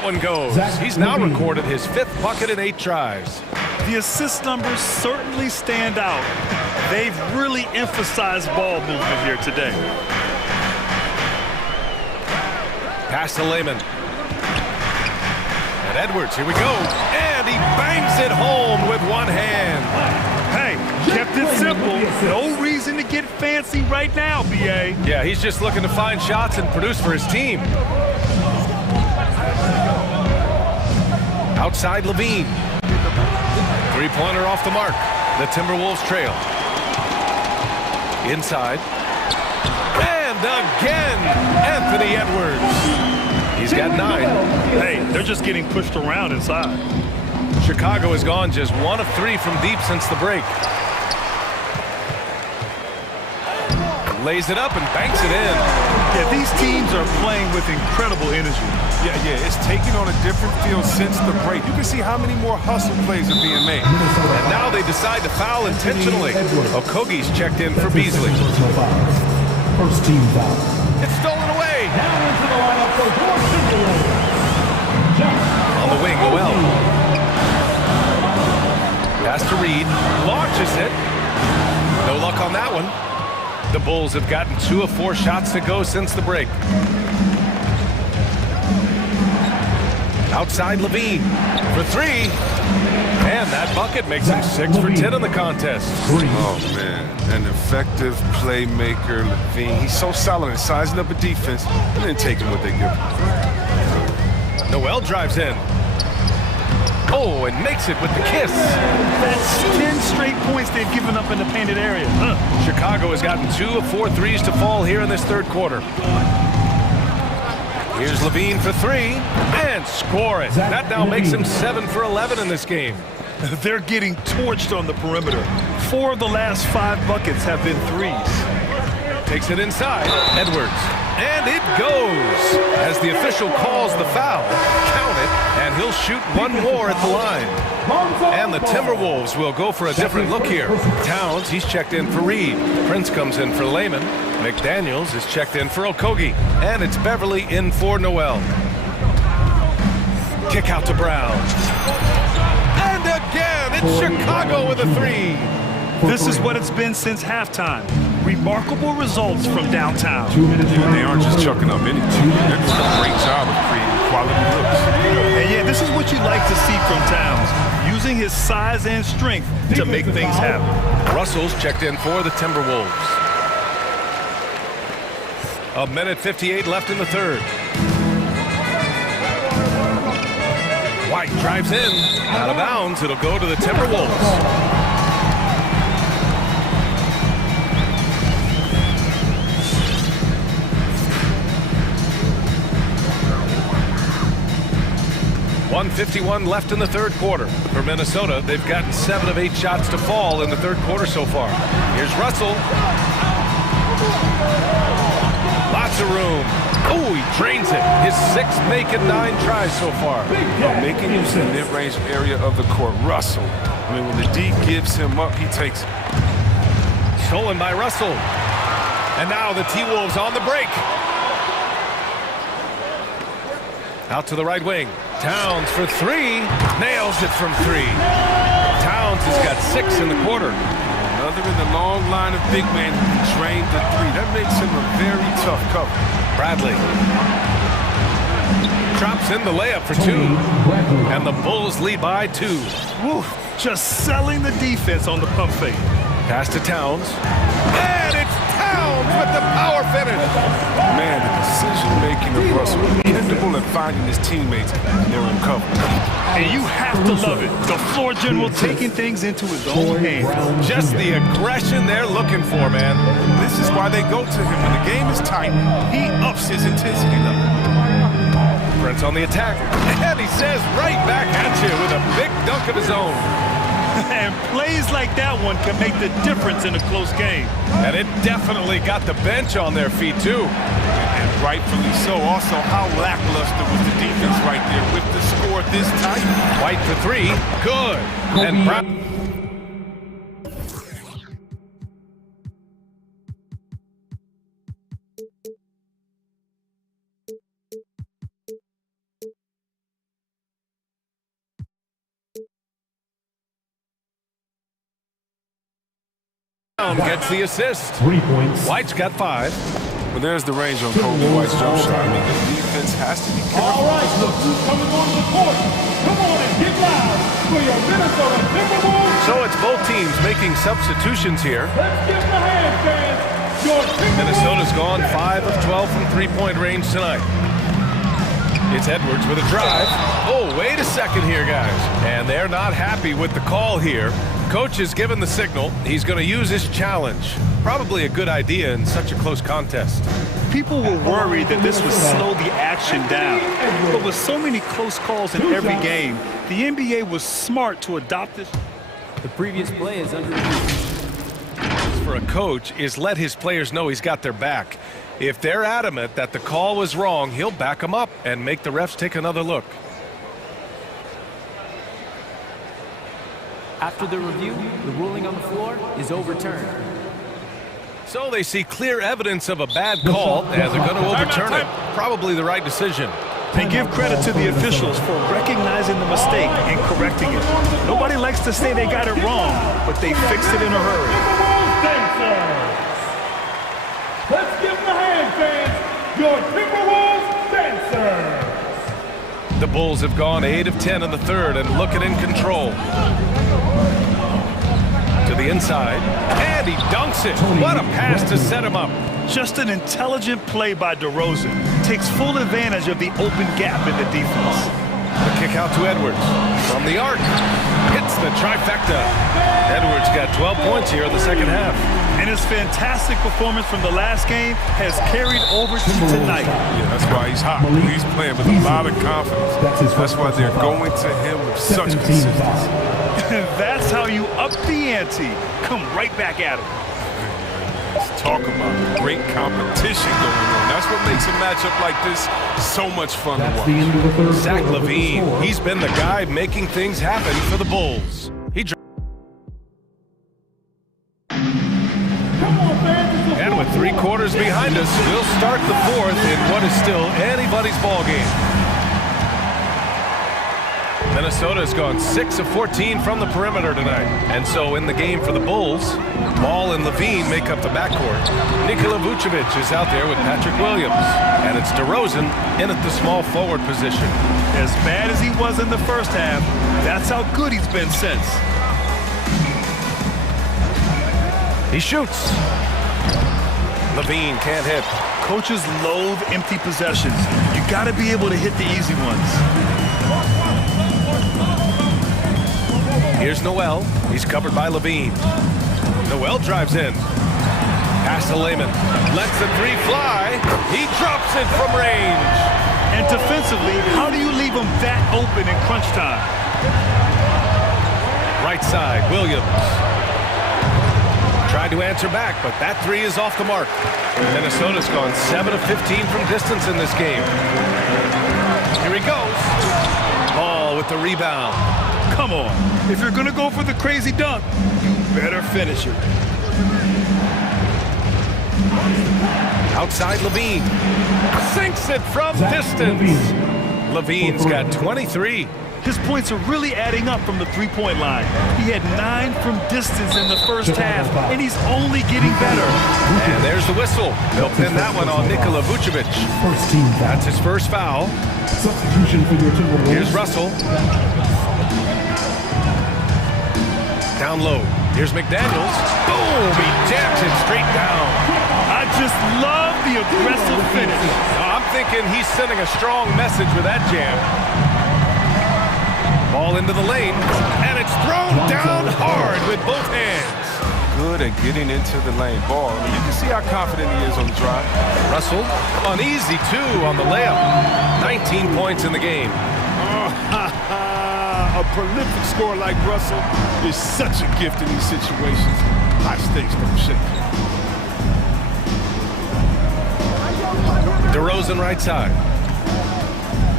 one goes. He's now recorded his 5th bucket in 8 tries. The assist numbers certainly stand out. They've really emphasized ball movement here today. Pass to Layman. And Edwards, here we go. And he bangs it home with one hand. Hey, kept it simple. No reason to get fancy right now, B.A. Yeah, he's just looking to find shots and produce for his team. Outside Levine. Three-pointer off the mark. The Timberwolves trail. Inside. And again, Anthony Edwards. He's got 9. Hey, they're just getting pushed around inside. Chicago has gone just 1 of 3 from deep since the break. lays it up and banks it in. Yeah, these teams are playing with incredible energy. Yeah, it's taking on a different feel since the break. You can see how many more hustle plays are being made. And now they decide to foul intentionally. Okogi's checked in for Beasley. First team foul. It's stolen away. Now into the lineup for On the wing, Noel. Pass to Reed. Launches it. No luck on that one. The Bulls have gotten 2 of 4 shots to go since the break. Outside Levine for 3. And that bucket makes him 6 for 10 in the contest. Oh, man. An effective playmaker, Levine. He's so solid in sizing up a defense and then taking what they give him. Noel drives in. Oh, and makes it with the kiss. That's 10 straight points they've given up in the painted area. Chicago has gotten 2 of 4 threes to fall here in this third quarter. Here's Levine for 3 and score it. That now makes him 7 for 11 in this game. They're getting torched on the perimeter. 4 of the last 5 buckets have been threes. Takes it inside. Edwards. And it goes. As the official calls the foul, count it, and he'll shoot 1 more at the line. And the Timberwolves will go for a different look here. Towns, he's checked in for Reed. Prince comes in for Lehman. McDaniels is checked in for Okogie. And it's Beverly in for Noel. Kick out to Brown. And again, it's Chicago with a 3. This is what it's been since halftime. Remarkable results from downtown. They aren't just chucking up anything. They're doing a great job of creating quality looks. And yeah, this is what you like to see from Towns, using his size and strength to make things happen. Russell's checked in for the Timberwolves. 1:58 left in the third. White drives in. Out of bounds. It'll go to the Timberwolves. .151 left in the third quarter. For Minnesota, they've gotten 7 of 8 shots to fall in the third quarter so far. Here's Russell. Lots of room. Oh, he drains it. His 6th make in 9 tries so far. Making use of the mid-range area of the court. Russell. I mean, when the D gives him up, he takes it. Stolen by Russell. And now the T-Wolves on the break. Out to the right wing. Towns for 3. Nails it from 3. Towns has got 6 in the quarter. Another in the long line of big men who drained the 3. That makes him a very tough cover. Bradley. Drops in the layup for 2. And the Bulls lead by 2. Woo, just selling the defense on the pump fake. Pass to Towns. And it's Towns with the power finish. Man, the decision-making of Russell, dependable at finding his teammates in their own cover. And you have to love it. The floor general taking things into his own hands. Just the aggression they're looking for, man. This is why they go to him. When the game is tight, he ups his intensity level. Prince on the attack. And he says right back at you with a big dunk of his own. And plays like that one can make the difference in a close game. And it definitely got the bench on their feet, too. And rightfully so. Also, how lackluster was the defense right there with the score this tight. White for 3. Good. And Brown. Gets the assist. 3 points. White's got 5. Well, there's the range on Kobe White's jump shot. I mean, the defense has to be careful. All right, look who's coming on the court. Come on and get loud for your Minnesota Timberwolves. So it's both teams making substitutions here. Let's give the hand fans your Timberwolves. Minnesota's gone 5 of 12 from three-point range tonight. It's Edwards with a drive. Oh, wait a second here, guys. And they're not happy with the call here. Coach has given the signal. He's going to use his challenge. Probably a good idea in such a close contest. People were worried that this would slow the action down. But with so many close calls in every game, the NBA was smart to adopt this. The previous play is under. for a coach is let his players know he's got their back. If they're adamant that the call was wrong, he'll back them up and make the refs take another look. After the review, the ruling on the floor is overturned. So they see clear evidence of a bad call, and they're going to overturn it. Probably the right decision. And give credit to the officials for recognizing the mistake and correcting it. Nobody likes to say they got it wrong, but they fixed it in a hurry. Let's give them a hand, fans. Your Timberwolves dancers. The Bulls have gone 8 of 10 in the third and looking in control. To the inside, and he dunks it. What a pass to set him up. Just an intelligent play by DeRozan. Takes full advantage of the open gap in the defense. The kick out to Edwards. From the arc. Hits the trifecta. Edwards got 12 points here in the second half. And his fantastic performance from the last game has carried over to tonight. Yeah, that's why he's hot. He's playing with a lot of confidence. That's why they're going to him with such consistency. That's how you up the ante. Come right back at him. Let's talk about great competition going on. That's what makes a matchup like this so much fun to watch. Zach LaVine, he's been the guy making things happen for the Bulls. And with 3 quarters behind us, we'll start the fourth in what is still anybody's ball game. Minnesota's gone 6 of 14 from the perimeter tonight. And so in the game for the Bulls, Ball and LaVine make up the backcourt. Nikola Vucevic is out there with Patrick Williams. And it's DeRozan in at the small forward position. As bad as he was in the first half, that's how good he's been since. He shoots. LaVine can't hit. Coaches loathe empty possessions. You got to be able to hit the easy ones. Here's Noel. He's covered by LaVine. Noel drives in. Pass to Layman. Lets the 3 fly. He drops it from range. And defensively, how do you leave him that open in crunch time? Right side, Williams. Tried to answer back, but that 3 is off the mark. Minnesota's gone 7 of 15 from distance in this game. Here he goes. Ball with the rebound. Come on. If you're going to go for the crazy dunk, you better finish it. Outside LaVine. Sinks it from distance. LaVine's got 23. His points are really adding up from the three-point line. He had 9 from distance in the first half, and he's only getting better. And there's the whistle. They'll pin that one on Nikola Vucevic. That's his first foul. Substitution for your Timberwolves. Here's Russell. Down low. Here's McDaniels. Boom! He jams it straight down. I just love the aggressive finish. I'm thinking he's sending a strong message with that jam. Ball into the lane, and it's thrown down hard with both hands. Good at getting into the lane. Ball. I mean, you can see how confident he is on the drive. Russell, an easy 2 on the layup. 19 points in the game. A prolific scorer like Russell is such a gift in these situations. High stakes, don't shake. DeRozan right side.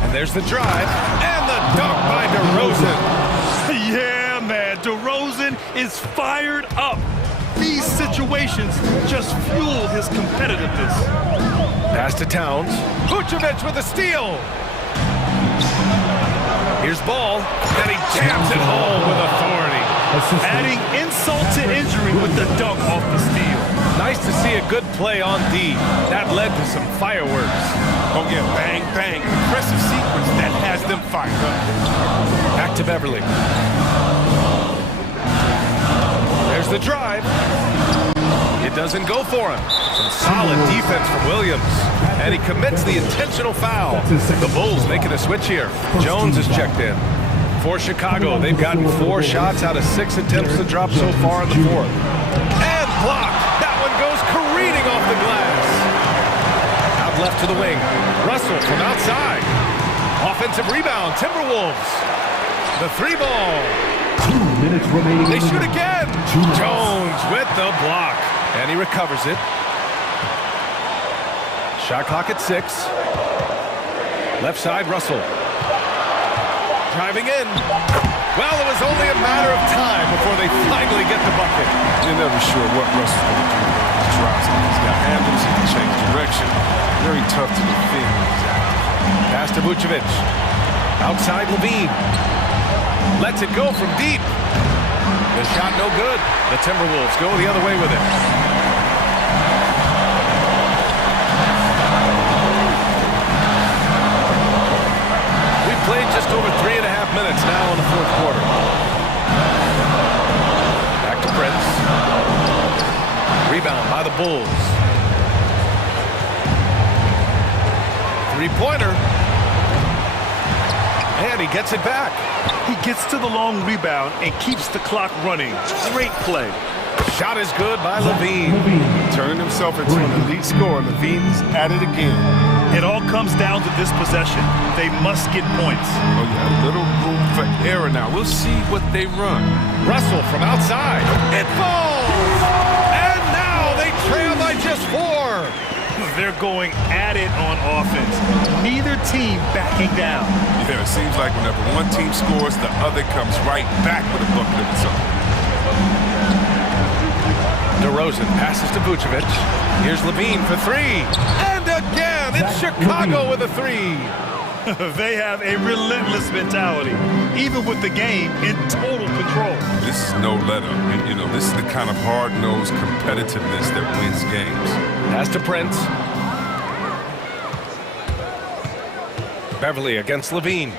And there's the drive, and the dunk by DeRozan. Yeah, man, DeRozan is fired up. These situations just fuel his competitiveness. Pass to Towns. Vucevic with a steal. Here's Ball, and he jams it home with authority. Adding insult to injury with the dunk off the steal. Nice to see a good play on D. That led to some fireworks. Oh, yeah, bang, bang. Impressive sequence that has them fired up. Back to Beverly. There's the drive. It doesn't go for him. Some solid defense from Williams. And he commits the intentional foul. The Bulls making a switch here. Jones is checked in. For Chicago, they've gotten 4 shots out of 6 attempts to drop so far in the fourth. And blocked. That one goes careening off the glass. Out left to the wing. Russell from outside. Offensive rebound, Timberwolves. The 3 ball. 2 minutes remaining. They shoot again. Jones with the block. And he recovers it. Shot clock at 6. Left side, Russell. Driving in. Well, it was only a matter of time before they finally get the bucket. You're never sure what Russell's going to do when he drives. He's got handles, he can change direction. Very tough to defend. Pass to Vucevic. Outside Levine. Lets it go from deep. The shot no good. The Timberwolves go the other way with it. We've played just over 3.5 minutes now in the fourth quarter. Back to Prince. Rebound by the Bulls. Three-pointer. And he gets it back. He gets to the long rebound and keeps the clock running. Great play. Shot is good by Levine. Turning himself into an elite scorer. Levine's at it again. It all comes down to this possession. They must get points. Oh, yeah, a little room for error now. We'll see what they run. Russell from outside. It falls! And now they trail by just 4. They're going at it on offense. Neither team backing down. Yeah, it seems like whenever one team scores, the other comes right back with a bucket of its own. DeRozan passes to Vucevic. Here's Levine for 3. And again, it's Chicago with a 3. They have a relentless mentality, even with the game in total control. This is no let up. You know, this is the kind of hard-nosed competitiveness that wins games. Pass to Prince. Beverly against Levine.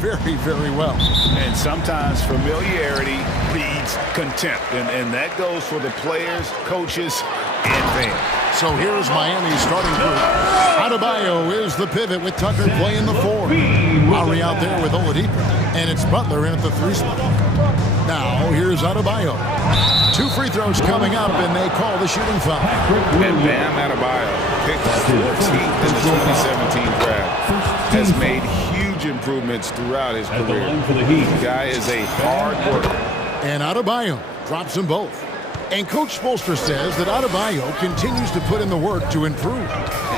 very, very well. And sometimes familiarity breeds contempt. And that goes for the players, coaches, and fans. So here's Miami's starting group. Adebayo is the pivot with Tucker playing the 4. Lowry out there with Oladipo. And it's Butler in at the 3 spot. Now here's Adebayo. 2 free throws coming up, and they call the shooting foul. And Bam Adebayo, picked 14th in the 2017 draft, has made huge improvements throughout his career. The guy is a hard worker. And Adebayo drops them both. And Coach Spoelstra says that Adebayo continues to put in the work to improve.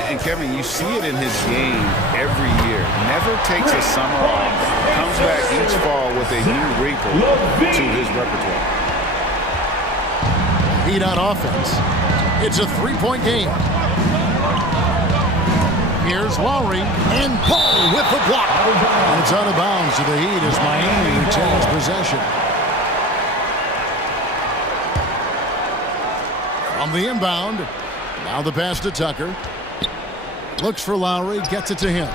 And Kevin, you see it in his game every year. Never takes a summer off. Comes back each fall with a new wrinkle to his repertoire. Heat on offense. It's a 3-point game. Here's Lowry and Paul with the block. And it's out of bounds to the Heat as Miami retains possession. On the inbound, now the pass to Tucker. Looks for Lowry, gets it to him.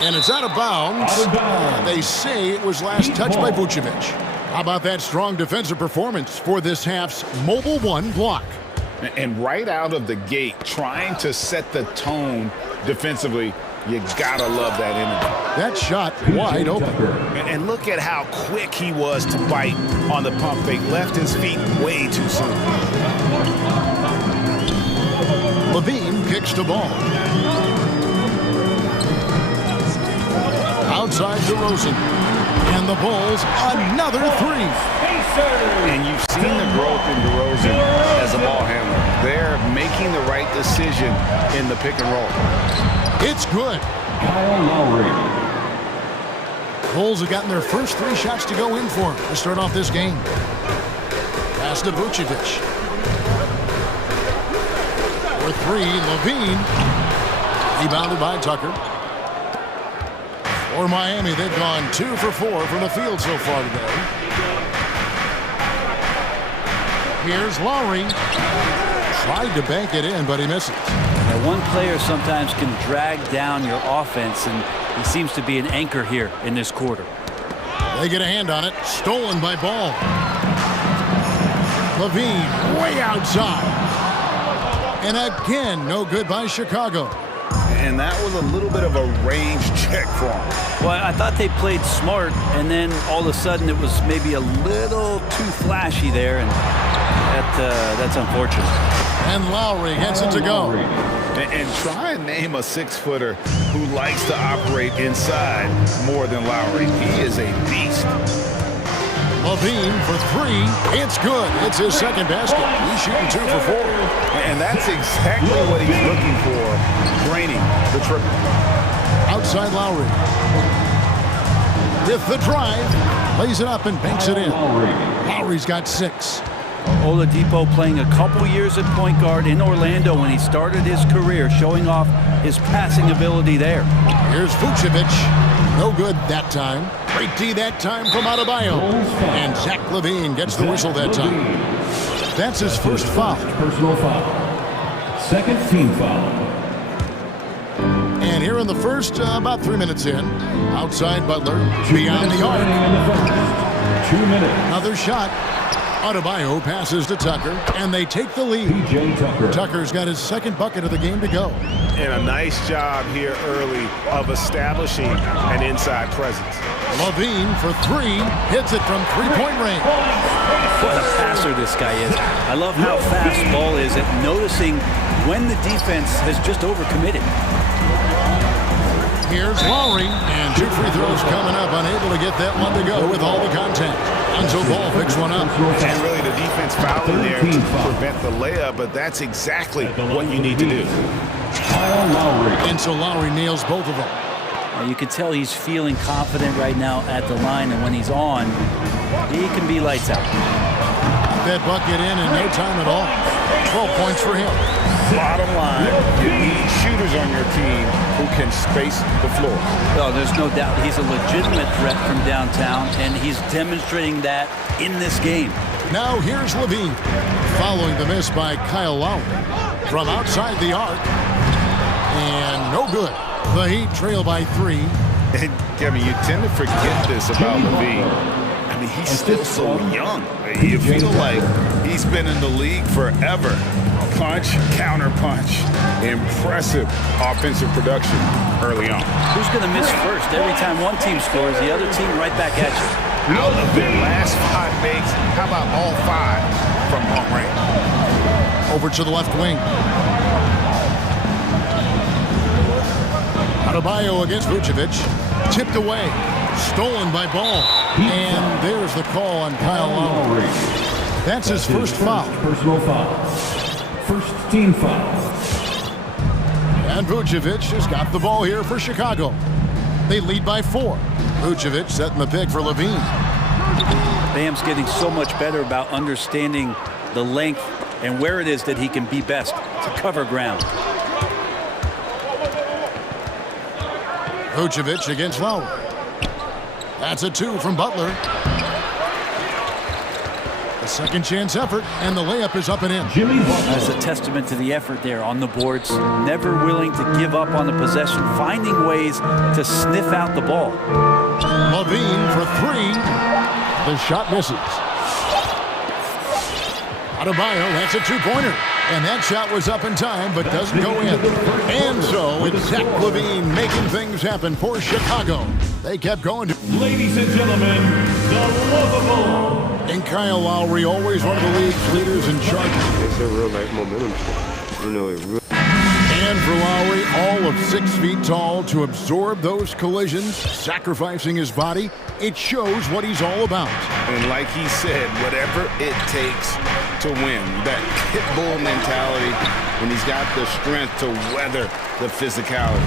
And it's out of bounds. They say it was last touched by Vucevic. How about that strong defensive performance for this half's Mobile 1 block? And right out of the gate, trying to set the tone defensively, you gotta love that energy. That shot wide open. And look at how quick he was to bite on the pump fake. Left his feet way too soon. Levine kicks the ball. Outside DeRozan. And the Bulls, another 3. And you've seen the growth in DeRozan as a ball handler. They're making the right decision in the pick and roll. It's good. Kyle Lowry. Bulls have gotten their first 3 shots to go in for him to start off this game. Pass to Vucevic. For 3, Levine. Rebounded by Tucker. For Miami, they've gone 2 for 4 from the field so far today. Here's Lowry. Tried to bank it in, but he misses. Now, one player sometimes can drag down your offense, and he seems to be an anchor here in this quarter. They get a hand on it. Stolen by Ball. Levine way outside. And again, no good by Chicago. And that was a little bit of a range check for him. Well, I thought they played smart, and then all of a sudden it was maybe a little too flashy there, and that's unfortunate. And Lowry gets it to go. And try and name a 6-footer who likes to operate inside more than Lowry. He is a beast. Levine for 3. It's good. It's his second basket. He's shooting 2 for 4. And that's exactly what he's looking for, draining the triple. Outside Lowry. With the drive, lays it up and banks it in. Lowry's got 6. Oladipo playing a couple years at point guard in Orlando when he started his career, showing off his passing ability there. Here's Vucevic. No good that time. Great D that time from Adebayo. And Zach Levine gets the whistle that time. That's his first foul. Personal foul. Second team foul. And here in the first, about 3 minutes in, outside Butler, beyond the arc. 2 minutes. Another shot. Adebayo passes to Tucker, and they take the lead. Tucker's got his second bucket of the game to go. And a nice job here early of establishing an inside presence. Levine for 3, hits it from 3-point range. What a passer this guy is. I love how fast Ball is at noticing when the defense has just overcommitted. Here's Lowry, and 2 free throws coming up, unable to get that one to go with all the contact. Until Ball picks one up. And really the defense fouling there to prevent the layup, but that's exactly what you need to do. And so Lowry nails both of them. You can tell he's feeling confident right now at the line, and when he's on, he can be lights out. That bucket in no time at all. 12 points for him. Bottom line, you need shooters on your team who can space the floor. Oh, there's no doubt he's a legitimate threat from downtown, and he's demonstrating that in this game. Now here's Levine, following the miss by Kyle Lowry from outside the arc. And no good. The Heat trail by 3. And, Kevin, you tend to forget this about Levine. I mean, he's still so young. You feel like he's been in the league forever. Punch, counter punch. Impressive offensive production early on. Who's going to miss first? Every time one team scores, the other team right back at you. Out of their last 5 makes, how about all 5 from long range? Over to the left wing. Adebayo against Vucevic. Tipped away. Stolen by Ball. And there's the call on Kyle Lowry. That's his first foul. Personal foul. First team foul. And Vucevic has got the ball here for Chicago. They lead by 4. Vucevic setting the pick for Levine. Bam's getting so much better about understanding the length and where it is that he can be best to cover ground. Vucevic against Lowry. That's a 2 from Butler. A second chance effort, and the layup is up and in. That's a testament to the effort there on the boards. Never willing to give up on the possession, finding ways to sniff out the ball. Levine for 3. The shot misses. Adebayo, that's a 2-pointer. And that shot was up in time, but doesn't go in. And so it's Zach LaVine making things happen for Chicago. They kept going. Ladies and gentlemen, the lovable. And Kyle Lowry, always one of the league's leaders in charge. It's a real like momentum sport. You know, it really. And for Lowry, all of 6 feet tall, to absorb those collisions, sacrificing his body, it shows what he's all about. And like he said, whatever it takes to win, that pit bull mentality, and he's got the strength to weather the physicality.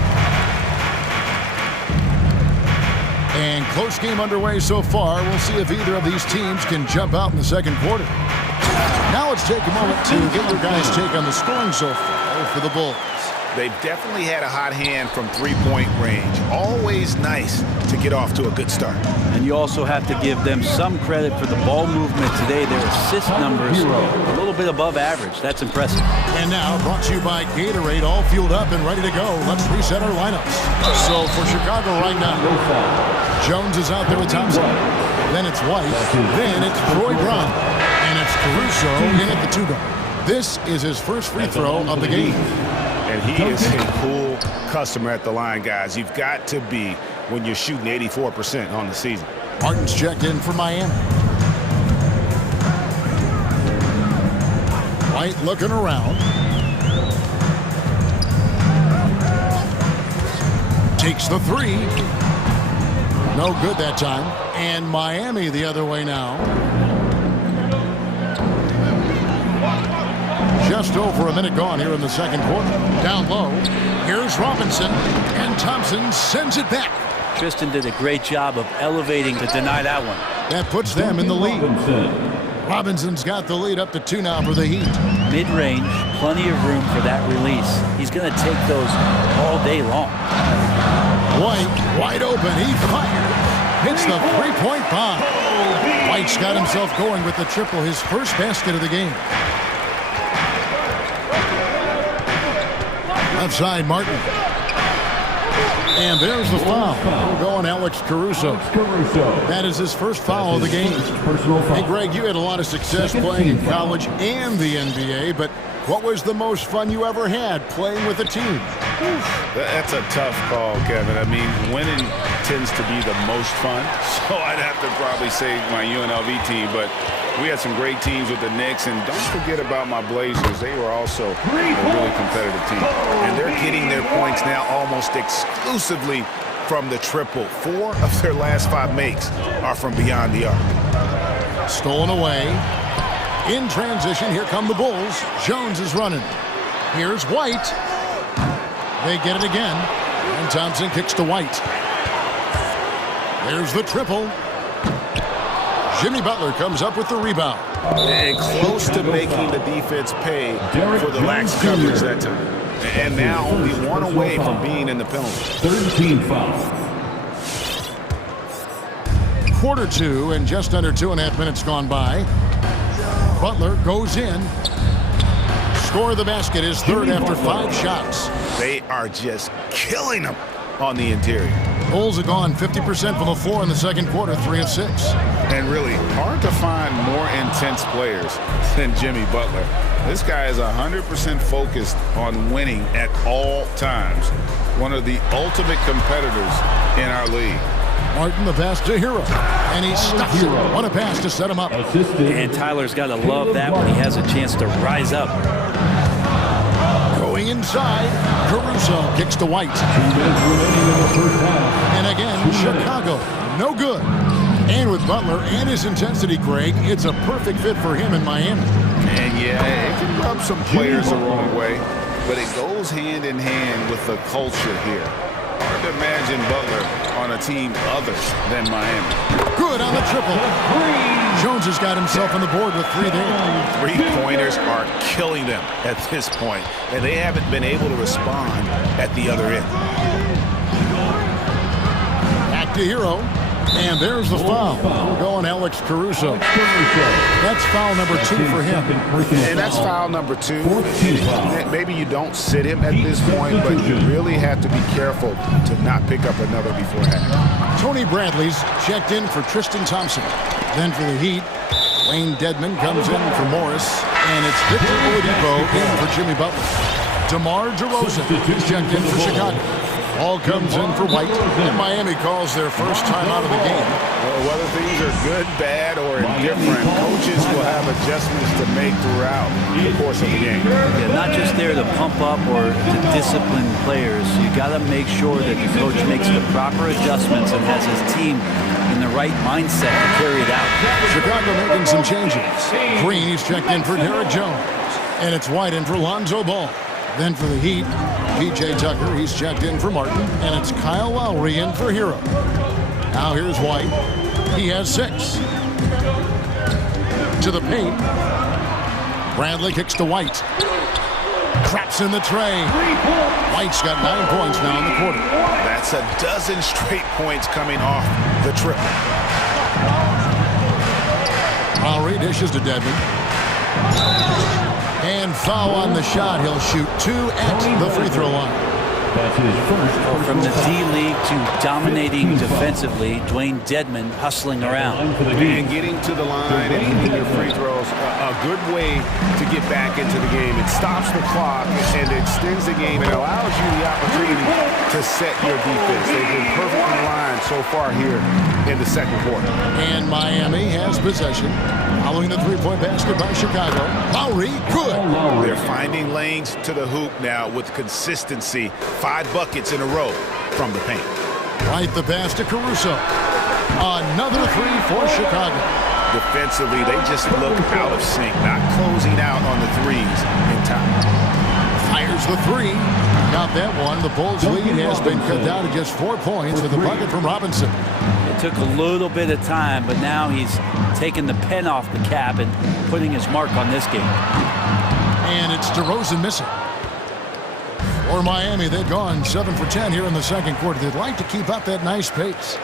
And close game underway so far. We'll see if either of these teams can jump out in the second quarter. Now let's take a moment to get your guys' take on the scoring so far for the Bulls. They've definitely had a hot hand from 3-point range. Always nice to get off to a good start. And you also have to give them some credit for the ball movement today. Their assist numbers a little bit above average. That's impressive. And now, brought to you by Gatorade, all fueled up and ready to go. Let's reset our lineups. So for Chicago right now, Jones is out there with Thompson. Then it's White. Then it's Troy Brown. And it's Caruso in at the 2-guard. This is his first free throw of the game. And he is a cool customer at the line, guys. You've got to be when you're shooting 84% on the season. Martin's checked in for Miami. White looking around. Takes the 3. No good that time. And Miami the other way now. Just over a minute gone here in the second quarter. Down low. Here's Robinson. And Thompson sends it back. Tristan did a great job of elevating to deny that one. That puts them in the lead. Robinson's got the lead up to 2 now for the Heat. Mid-range, plenty of room for that release. He's going to take those all day long. White, wide open. He fires. Hits the 3-point bomb. White's got himself going with the triple, his first basket of the game. Left side, Martin. And there's the foul. We're going Alex Caruso. That is his first foul of the game. Hey, Greg, you had a lot of success playing in college and the NBA, but what was the most fun you ever had playing with a team? That's a tough call, Kevin. I mean, winning tends to be the most fun, so I'd have to probably say my UNLV team, but we had some great teams with the Knicks, and don't forget about my Blazers. They were also a really competitive team. And they're getting their points now almost exclusively from the triple. 4 of their last 5 makes are from beyond the arc. Stolen away. In transition, here come the Bulls. Jones is running. Here's White. They get it again. And Thompson kicks to White. There's the triple. Jimmy Butler comes up with the rebound. And close to making the defense pay for the lax coverage that time. And now only 1 away from being in the penalty. 13 foul. Quarter 2 and just under 2.5 minutes gone by. Butler goes in. Score of the basket is 3rd after 5 shots. They are just killing them on the interior. Bulls have gone 50% from the floor in the second quarter, 3 of 6. And really hard to find more intense players than Jimmy Butler. This guy is 100% focused on winning at all times. One of the ultimate competitors in our league. Martin, the pass to Hero, and he stuffs it. What a pass to set him up. And Tyler's got to love that when he has a chance to rise up. Going inside, Caruso kicks to White. And again, Chicago, no good. And with Butler and his intensity, Greg, it's a perfect fit for him in Miami. And yeah, it can rub some players the wrong way, but it goes hand in hand with the culture here. Hard to imagine Butler on a team other than Miami. Good on the triple. Jones has got himself on the board with 3 there. Three-pointers are killing them at this point, and they haven't been able to respond at the other end. Back to Hero. And there's the foul. We're going Alex Caruso. That's foul number 2 for him. And that's foul number 2. Maybe you don't sit him at this point, but you really have to be careful to not pick up another before half. Tony Bradley's checked in for Tristan Thompson. Then for the Heat, Wayne Dedman comes in for Morris. And it's Victor Oladipo in for Jimmy Butler. DeMar DeRozan is checked in for Chicago. All comes in for White, and Miami calls their first time out of the game. Well, whether things are good, bad, or indifferent, coaches will have adjustments to make throughout the course of the game. Yeah, not just there to pump up or to discipline players. You got to make sure that the coach makes the proper adjustments and has his team in the right mindset to carry it out. Chicago making some changes. Green is checked in for Derek Jones, and it's White in for Lonzo Ball. Then for the Heat, P.J. Tucker, he's checked in for Martin, and it's Kyle Lowry in for Hero. Now here's White. He has 6. To the paint. Bradley kicks to White. Traps in the tray. White's got 9 points now in the quarter. That's a dozen straight points coming off the triple. Lowry dishes to Dedman. And foul on the shot. He'll shoot 2 at the free throw line. From the D-League to dominating defensively, Dwayne Dedman hustling around. And getting to the line and hitting your free throws, a good way to get back into the game. It stops the clock and extends the game and allows you the opportunity to set your defense. They've been perfectly lined so far here in the second quarter. And Miami has possession. Following the three-point basket by Chicago. Lowry, good. They're finding lanes to the hoop now with consistency. 5 buckets in a row from the paint. Right the pass to Caruso. Another 3 for Chicago. Defensively, they just look out of sync, not closing out on the threes in time. Fires the 3. Got that one. The Bulls' lead has been cut down to just 4 points with a bucket from Robinson. It took a little bit of time, but now he's taking the pen off the cap and putting his mark on this game. And it's DeRozan missing. For Miami, they've gone 7 for 10 here in the second quarter. They'd like to keep up that nice pace.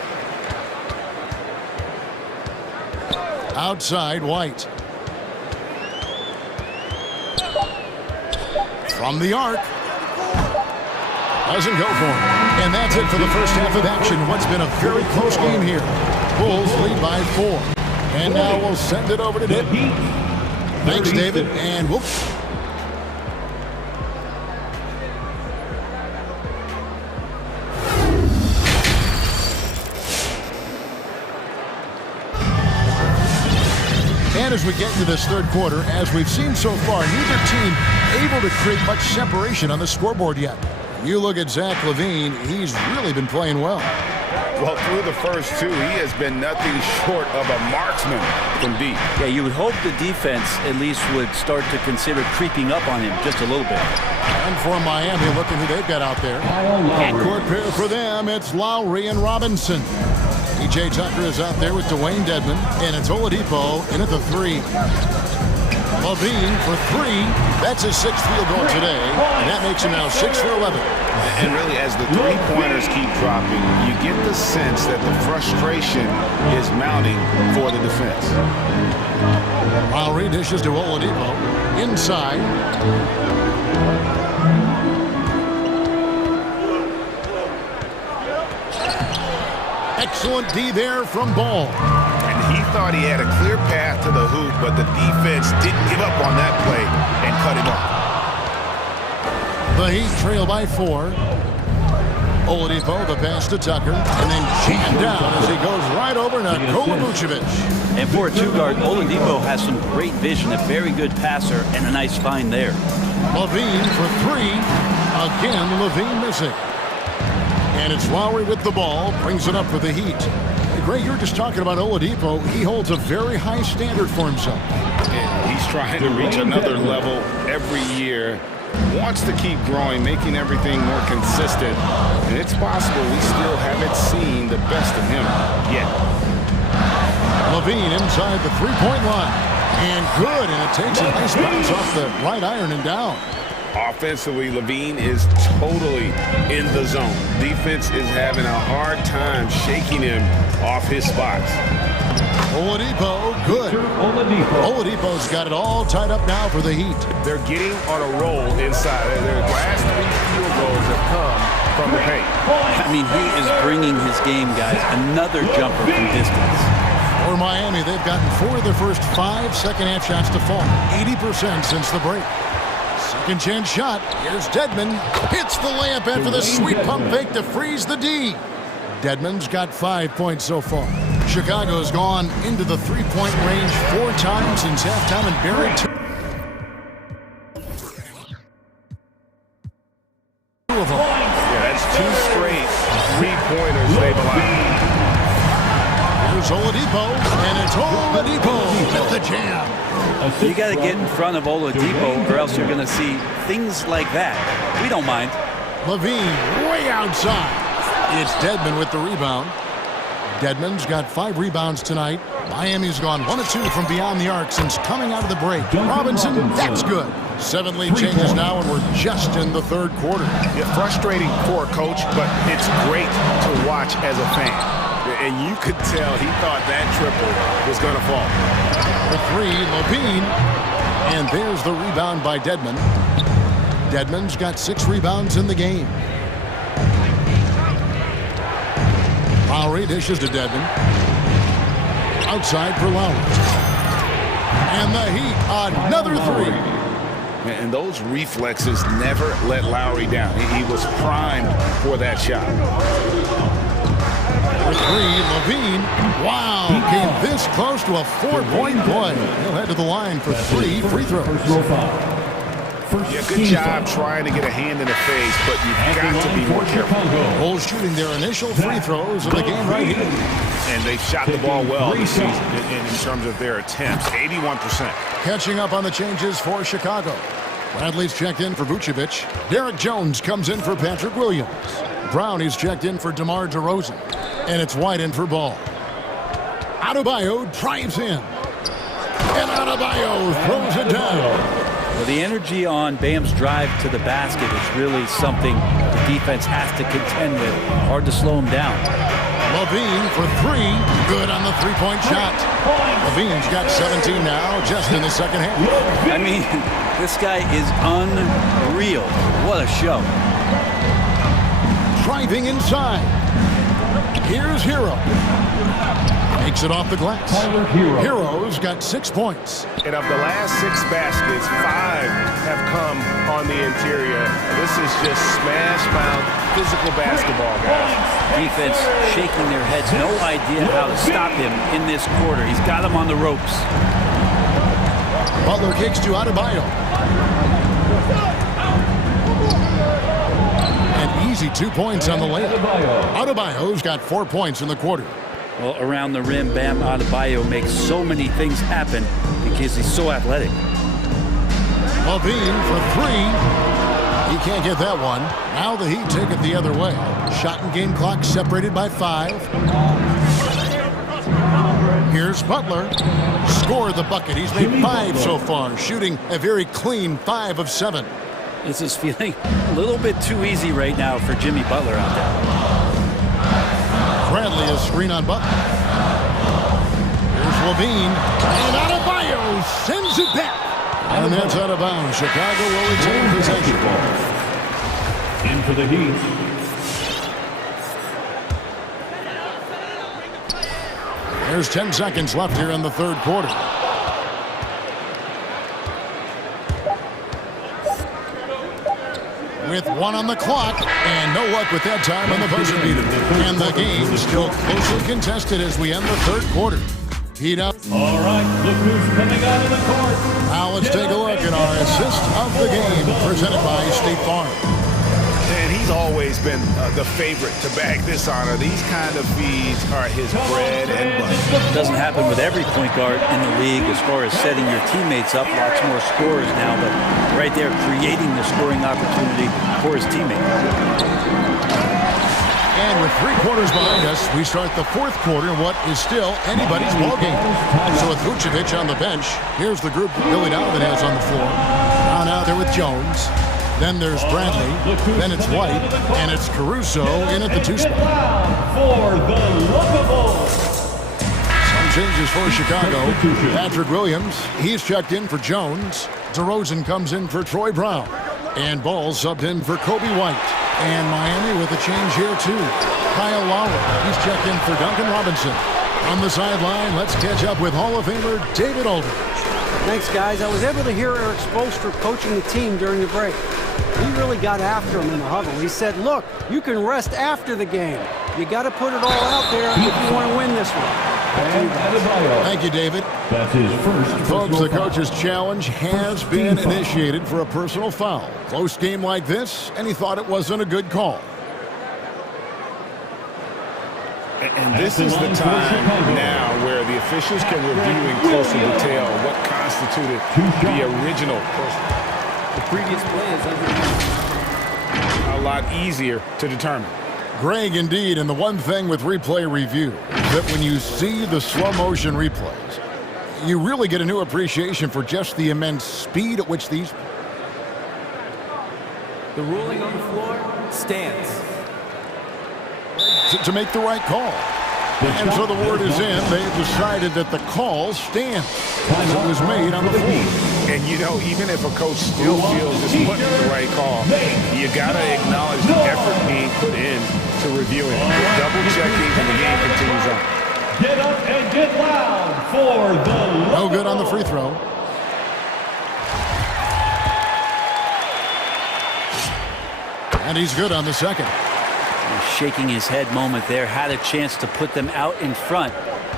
Outside, White. From the arc. Doesn't go for him. And that's it for the first half of action. What's been a very close game here. Bulls lead by 4. And now we'll send it over to David. Thanks, David. And whoop. And as we get into this third quarter, as we've seen so far, neither team able to create much separation on the scoreboard yet. You look at Zach LaVine, he's really been playing well. Well, through the first 2, he has been nothing short of a marksman from deep. Yeah, you would hope the defense at least would start to consider creeping up on him just a little bit. And for Miami, looking who they've got out there. Backcourt pair for them, it's Lowry and Robinson. P.J. Tucker is out there with Dwayne Dedman, and it's Oladipo in at the 3. LaVine for 3. That's his 6th field goal today, and that makes him now 6 for 11. And really, as the three-pointers keep dropping, you get the sense that the frustration is mounting for the defense. Lowry dishes to Oladipo. Inside. Excellent D there from Ball. And he thought he had a clear path to the hoop, but the defense didn't give up on that play and cut him off. The Heat trail by 4. Oladipo, the pass to Tucker, and then jammed down as he goes right over Nikola Vucevic. And for a two-guard, Oladipo has some great vision, a very good passer, and a nice find there. Levine for 3. Again, Levine missing. And it's Lowry with the ball, brings it up for the Heat. Greg, you were just talking about Oladipo. He holds a very high standard for himself. And he's trying to reach another level every year. Wants to keep growing, making everything more consistent. And it's possible we still haven't seen the best of him yet. Levine inside the three-point line. And good, and it takes a nice bounce off the right iron and down. Offensively, Levine is totally in the zone. Defense is having a hard time shaking him off his spots. Oladipo, good. Oladipo's got it all tied up now for the Heat. They're getting on a roll inside. Their last 3 field goals have come from the paint. I mean, he is bringing his game, guys. Another jumper from distance. For Miami, they've gotten 4 of their first 5 second-half shots to fall. 80% since the break. Second chance shot. Here's Dedmon. Hits the layup after the sweet pump fake to freeze the D. Dedmon's got 5 points so far. Chicago's gone into the three-point range 4 times since halftime and buried 2 of them. Yeah, that's 2 straight three-pointers they've allowed. Here's Oladipo, and it's Oladipo with the jam. You got to get in front of Oladipo, or else you're going to see things like that. We don't mind. Levine way outside. It's Dedmon with the rebound. Dedmon's got 5 rebounds tonight. Miami's gone 1 of 2 from beyond the arc since coming out of the break. Robinson, that's good. 7 lead changes now, and we're just in the 3rd quarter. Yeah, frustrating for a coach, but it's great to watch as a fan. And you could tell he thought that triple was going to fall. For 3, Levine. And there's the rebound by Dedmon. Dedmon's got 6 rebounds in the game. Lowry dishes to Dedmon. Outside for Lowry. And the Heat, another 3. And those reflexes never let Lowry down. He was primed for that shot. For 3, Levine. Wow, came this close to a 4-point play. He'll head to the line for 3 free throws. Yeah, good job trying to get a hand in the face, but you've got to be more careful. Bulls shooting their initial free throws of the game right here. And they shot the ball well this season in terms of their attempts, 81%. Catching up on the changes for Chicago. Bradley's checked in for Vucevic. Derek Jones comes in for Patrick Williams. Brownie's checked in for DeMar DeRozan. And it's White in for Ball. Adebayo drives in. And Adebayo throws it down. Well, the energy on Bam's drive to the basket is really something the defense has to contend with. Hard to slow him down. Levine for 3. Good on the three-point shot. Levine's got 17 now, just in the second half. I mean, this guy is unreal. What a show. Driving inside. Here's Hero. Makes it off the glass. Hero's got 6 points. And of the last 6 baskets, 5 have come on the interior. This is just smash-mouth physical basketball, guys. Defense shaking their heads. No idea how to stop him in this quarter. He's got him on the ropes. Butler kicks to Adebayo. An easy 2 points on the layup. Adebayo's got 4 points in the quarter. Well, around the rim, Bam Adebayo makes so many things happen because he's so athletic. Levine for 3. He can't get that one. Now the Heat take it the other way. Shot and game clock separated by 5. Here's Butler. Scored the bucket. He's made 5 so far, shooting a very clean 5 of 7. This is feeling a little bit too easy right now for Jimmy Butler out there. Bradley is screen on Butler. Here's Levine. And Adebayo sends it back. And that's out of bounds. Chicago will retain possession. In for the Heat, There's 10 seconds left here in the third quarter. With 1 on the clock, and no luck with that time on the buzzer beater. And the game still closely contested as we end the third quarter. Heat up. All right, look who's coming out of the court. Now let's take a look at our assist of the game, presented by State Farm. And he's always been the favorite to bag this honor. These kind of feeds are his bread and butter. It doesn't happen with every point guard in the league as far as setting your teammates up. Lots more scorers now, but right there creating the scoring opportunity for his teammate. And with 3 quarters behind us, we start the fourth quarter in what is still anybody's ballgame. So with Vucevic on the bench, here's the group that Billy Donovan has on the floor. Down out there with Jones. Then there's Bradley, then it's White, and it's Caruso in at the 2 spot. For the Lookables. Some changes for Chicago. Patrick Williams, he's checked in for Jones. DeRozan comes in for Troy Brown. And Ball subbed in for Kobe White. And Miami with a change here too. Kyle Lowry, he's checked in for Duncan Robinson. On the sideline, let's catch up with Hall of Famer David Aldridge. Thanks, guys. I was able to hear Eric Spoelstra coaching the team during the break. He really got after him in the huddle. He said, look, you can rest after the game. You got to put it all out there if you want to win this one. Thank you, David. That's his first. Folks, the coach's challenge has been initiated for a personal foul. Close game like this, and he thought it wasn't a good call. And this is the time now where the officials can review in closer detail what constituted the original person. The previous play is a lot easier to determine. Greg, indeed, and the one thing with replay review is that when you see the slow motion replays, you really get a new appreciation for just the immense speed at which these... The ruling on the floor stands. To make the right call. And so the word is in. They've decided that the call stands. It was made on the floor. And you know, even if a coach still feels this wasn't the right call, you got to acknowledge the effort being put in to reviewing it. Double checking, and the game continues on. Get up and get loud for the No good on the free throw. And he's good on the second. Shaking his head moment there, had a chance to put them out in front,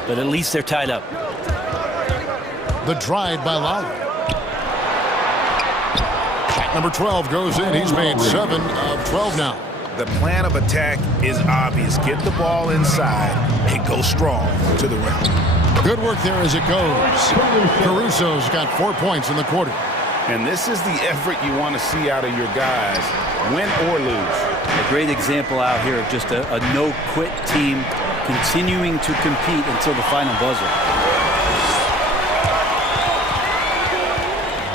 but at least they're tied up. The drive by Lowry. Shot number 12 goes in. He's made 7 of 12 now. The plan of attack is obvious. Get the ball inside and go strong to the rim. Good work there as it goes. Caruso's got 4 points in the quarter. And this is the effort you want to see out of your guys, win or lose. A great example out here of just a no-quit team continuing to compete until the final buzzer.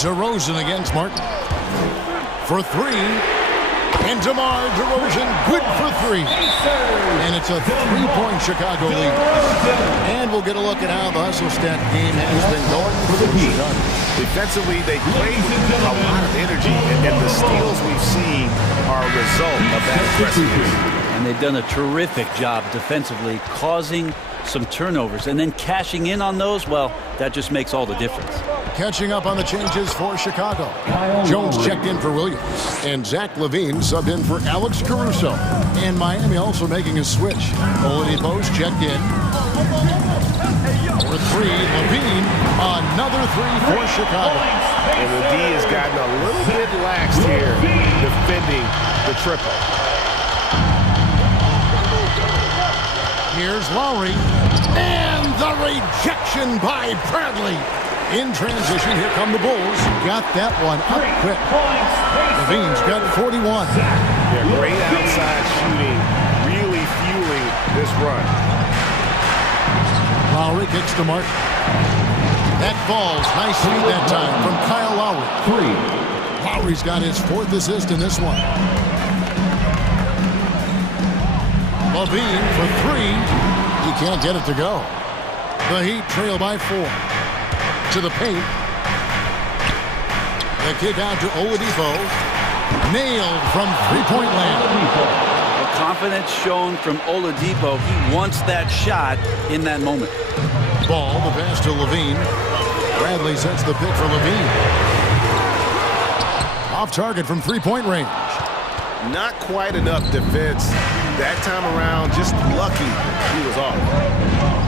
DeRozan against Martin. For 3. And DeMar DeRozan, good for 3. And it's a 3-point Chicago lead. And we'll get a look at how the hustle stat game has been going for the Heat. Defensively, they played with a lot of energy, and the steals we've seen are a result of that aggressiveness. And they've done a terrific job defensively, causing some turnovers, and then cashing in on those, well, that just makes all the difference. Catching up on the changes for Chicago. Jones checked in for Williams, and Zach LaVine subbed in for Alex Caruso. And Miami also making a switch. Oladipo's checked in. For 3, LaVine, another 3 for Chicago. And the D has gotten a little bit lax here, defending the triple. Here's Lowry, and the rejection by Bradley. In transition, here come the Bulls. Got that one up quick. LaVine's got 41. Yeah, great outside shooting, really fueling this run. Lowry kicks to Martin. That falls. Nice feed that time from Kyle Lowry. 3. Lowry's got his 4th assist in this one. LaVine for 3. He can't get it to go. The Heat trail by 4. To the paint. The kick out to Oladipo. Nailed from 3-point land. confidence shown from Oladipo. He wants that shot in that moment. Ball, the pass to Levine. Bradley sets the pick for Levine. Off target from three-point range. Not quite enough defense that time around. Just lucky he was off.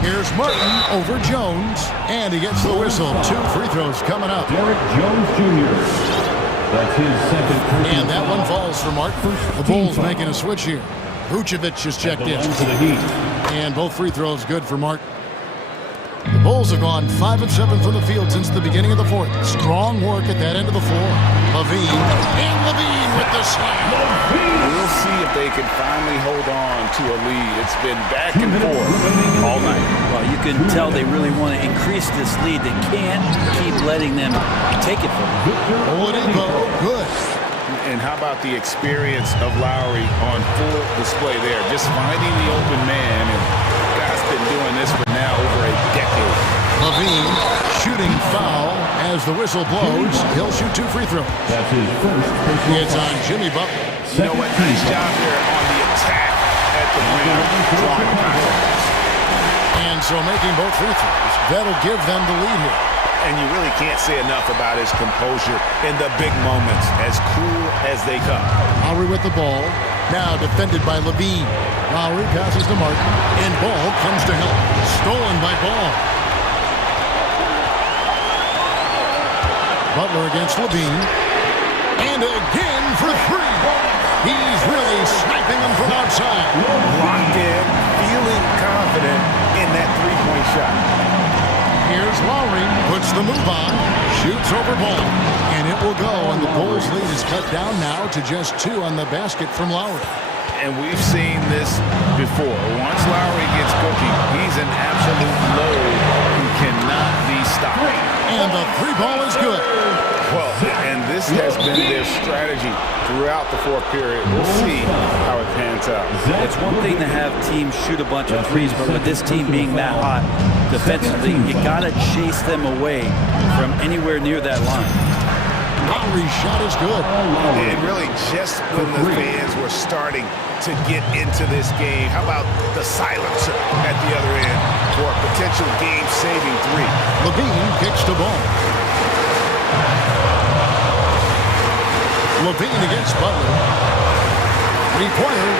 Here's Martin over Jones, and he gets the whistle. 2 free throws coming up. Derek Jones Jr. That's his second. And that one falls for Martin. The Bulls making a switch here. Vucevic is checked in. And both free throws good for Martin. The Bulls have gone 5 of 7 from the field since the beginning of the fourth. Strong work at that end of the floor. Levine, and Levine with the slam. We'll see if they can finally hold on to a lead. It's been back and forth all night. Well, you can tell they really want to increase this lead. They can't keep letting them take it from them. Oladipo, good. And how about the experience of Lowry on full display there? Just finding the open man. And guy's been doing this for now over a decade. Levine shooting foul as the whistle blows. He'll shoot 2 free throws. That's his first personal It's on Jimmy Butler. You know what? Nice job there on the attack at the rim. Drawing contact. And so making both free throws. That'll give them the lead here. And you really can't say enough about his composure in the big moments, as cool as they come. Lowry with the ball. Now defended by Levine. Lowry passes to Martin. And ball comes to help. Stolen by Ball. Butler against Levine. And again for 3. He's really sniping them from outside. Locked in, feeling confident in that three-point shot. Here's Lowry, puts the move on, shoots over Ball, and it will go, and the Bulls lead is cut down now to just 2 on the basket from Lowry. And we've seen this before. Once Lowry gets cooking, he's an absolute load who cannot be stopped. And the 3-ball is good. Well, and this has been their strategy throughout the fourth period. We'll see how it pans out. It's one thing to have teams shoot a bunch of threes, but with this team being that hot defensively, you got to chase them away from anywhere near that line. Lowry's shot is good. And really just when the fans were starting to get into this game, how about the silencer at the other end for a potential game-saving 3? Levine kicks the ball. Levine against Butler. 3-pointer.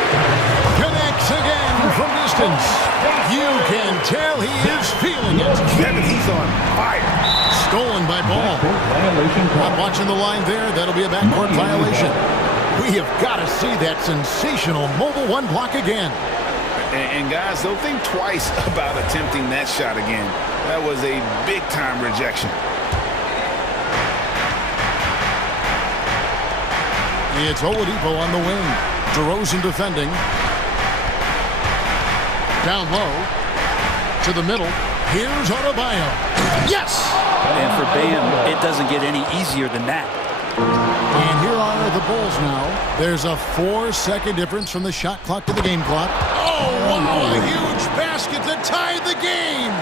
Connects again from distance. You can tell he is feeling it. Kevin, he's on fire. Stolen by Ball. Not watching the line there. That'll be a backcourt violation. We have got to see that sensational mobile 1 block again. And guys, don't think twice about attempting that shot again. That was a big-time rejection. It's Oladipo on the wing. DeRozan defending. Down low. To the middle. Here's Adebayo. Yes! And for Bam, it doesn't get any easier than that. And here are the Bulls now. There's a 4-second difference from the shot clock to the game clock. Oh, wow! A huge basket to tie the game!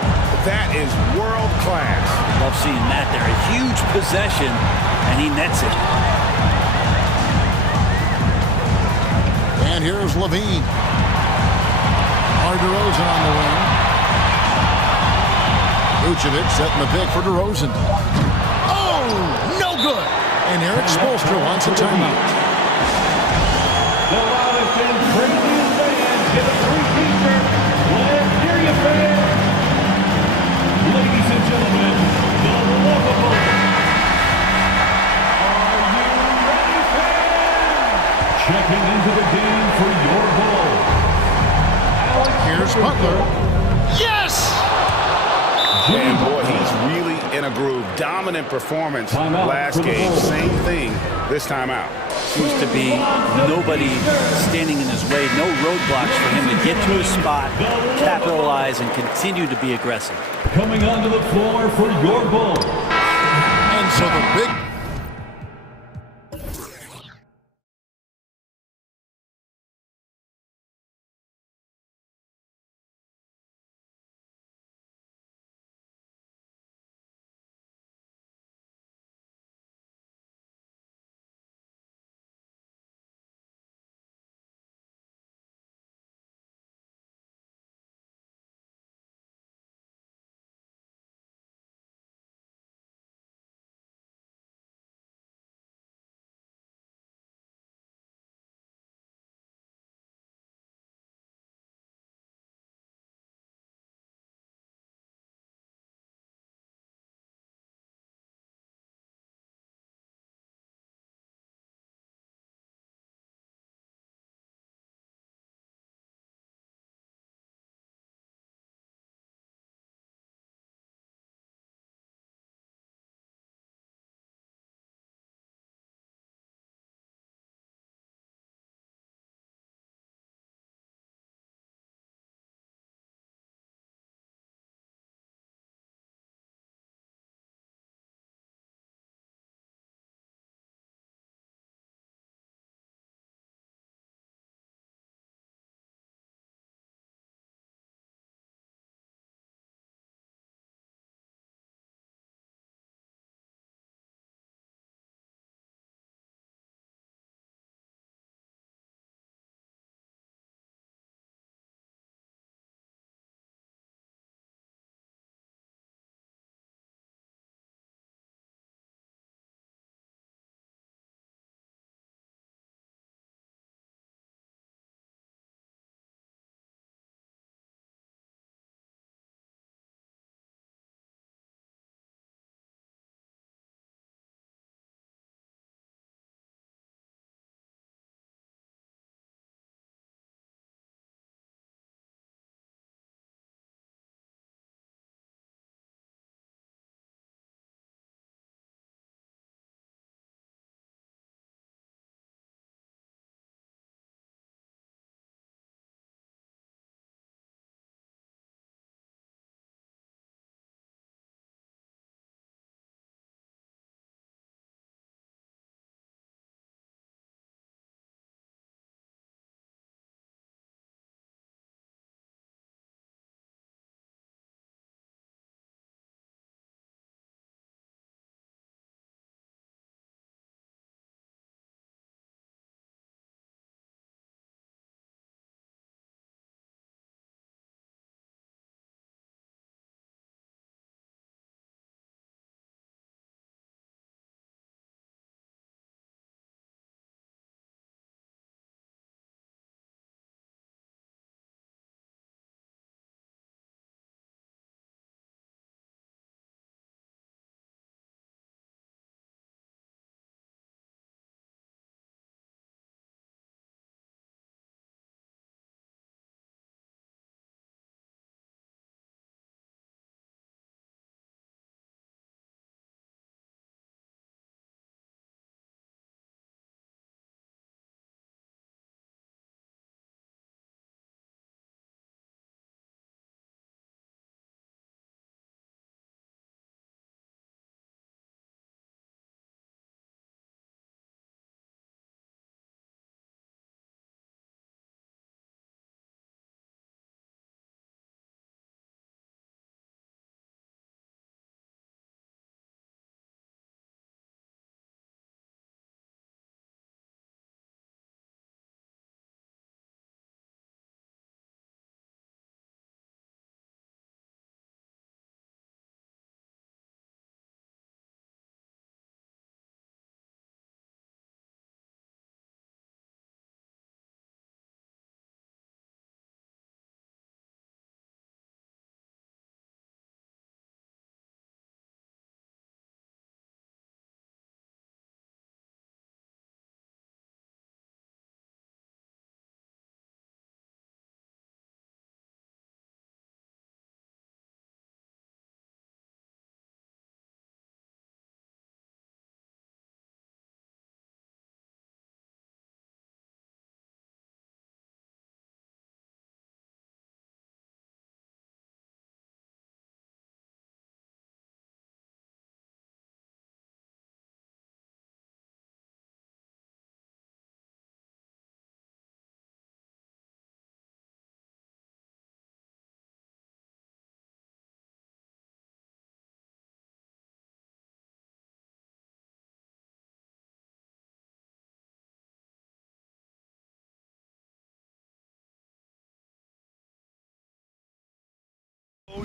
That is world class. Love seeing that there. A huge possession, and he nets it. And here's Levine. DeRozan on the wing. Vucevic setting the pick for DeRozan. Oh, no good. And Eric Spoelstra wants a timeout. The loudest and craziest fans get a free t-shirt. Let's hear you, fans. Ladies and gentlemen, the lovable. Are you ready, fans? Checking into the game for your ball. Here's Butler. Yes! And boy, he's really in a groove. Dominant performance last game. Same thing this time out. Seems to be nobody standing in his way. No roadblocks for him to get to his spot, capitalize, and continue to be aggressive. Coming onto the floor for your ball. And so the big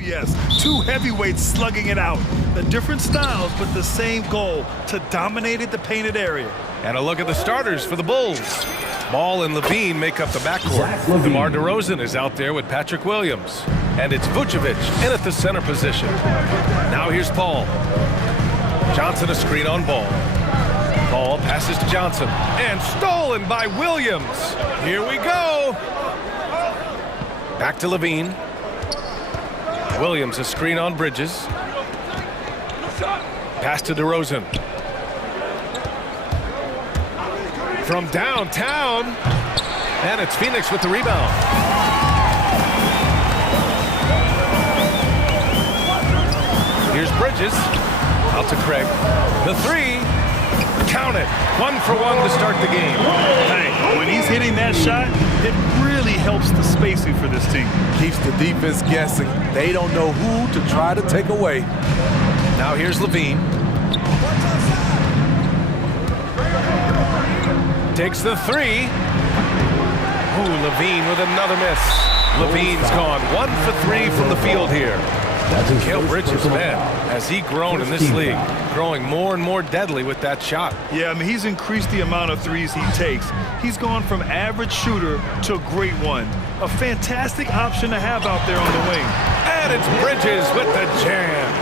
yes, two heavyweights slugging it out. The different styles, but the same goal, to dominate the painted area. And a look at the starters for the Bulls. Ball and Levine make up the backcourt. DeMar DeRozan is out there with Patrick Williams. And it's Vucevic in at the center position. Now here's Paul. Johnson a screen on Ball. Ball passes to Johnson. And stolen by Williams. Here we go. Back to Levine. Williams a screen on Bridges. Pass to DeRozan. From downtown. And it's Phoenix with the rebound. Here's Bridges. Out to Craig. The three. Count it. 1 for 1 to start the game. Hey, when he's hitting that shot, it really helps the spacing for this team. Keeps the defense guessing. They don't know who to try to take away. Now here's Levine. Takes the three. Ooh, Levine with another miss. Levine's gone 1 for 3 from the field here. Mikal Bridges, man, has he grown in this league, growing more and more deadly with that shot. Yeah, I mean, he's increased the amount of threes he takes. He's gone from average shooter to a great one. A fantastic option to have out there on the wing. And it's Bridges with the jam.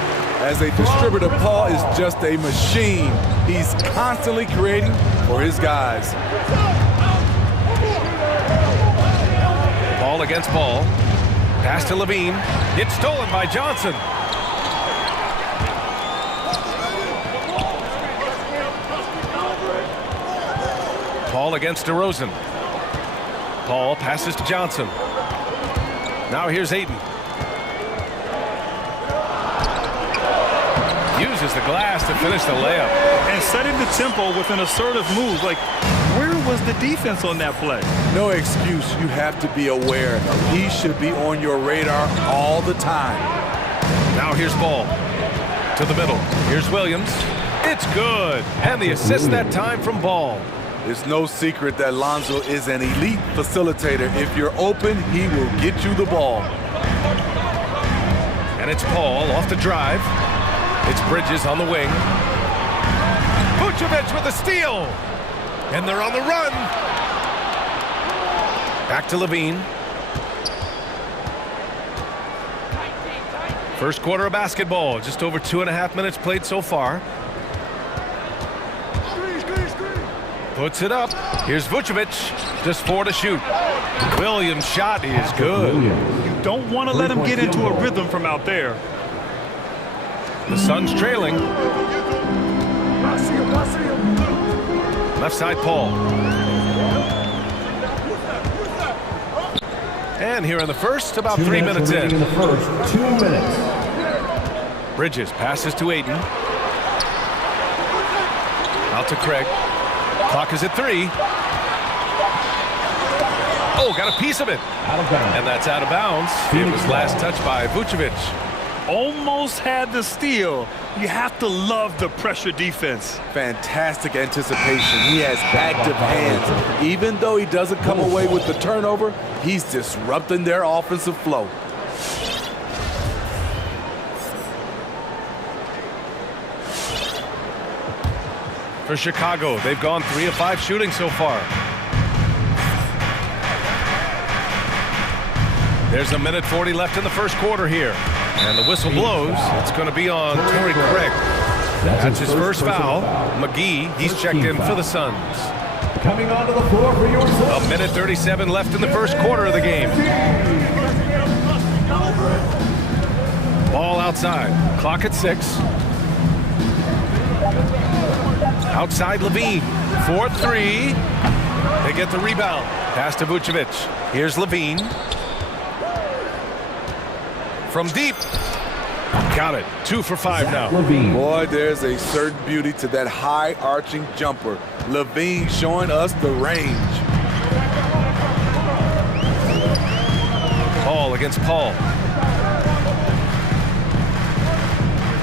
As a distributor, Paul is just a machine. He's constantly creating for his guys. Ball against Ball. Pass to Levine. It's stolen by Johnson. Paul against DeRozan. Paul passes to Johnson. Now here's Ayton. Uses the glass to finish the layup. And setting the tempo with an assertive move. Like, where was the defense on that play? No excuse. You have to be aware. He should be on your radar all the time. Now here's Ball. To the middle. Here's Williams. It's good. And the assist that time from Ball. It's no secret that Lonzo is an elite facilitator. If you're open, he will get you the ball. And it's Paul off the drive. It's Bridges on the wing. Vucevic with a steal. And they're on the run. Back to Levine. First quarter of basketball. Just over 2.5 minutes played so far. Puts it up. Here's Vucevic. Just 4 to shoot. Williams' shot is good. You don't want to let him get into a rhythm from out there. The Suns trailing. Left side, Paul. And here in the first, about 3 minutes in. In the first 2 minutes. Bridges passes to Ayton. Out to Craig. Clock is at 3. Oh, got a piece of it. Out of bounds. And that's out of bounds. It was last touched by Vucevic. Almost had the steal. You have to love the pressure defense. Fantastic anticipation. He has active hands. Even though he doesn't come away with the turnover, he's disrupting their offensive flow. For Chicago, they've gone 3 of 5 shooting so far. There's 1:40 left in the first quarter here. And the whistle blows. It's going to be on Torrey Craig. That's his first foul. McGee, he's checked in for the Suns. Coming onto the floor for your Suns. 1:37 left in the first quarter of the game. Ball outside. Clock at 6. Outside Levine. 4-3. They get the rebound. Pass to Vucevic. Here's Levine. From deep. Got it. 2 for 5 now. Boy, there's a certain beauty to that high arching jumper. Levine showing us the range. Paul against Paul.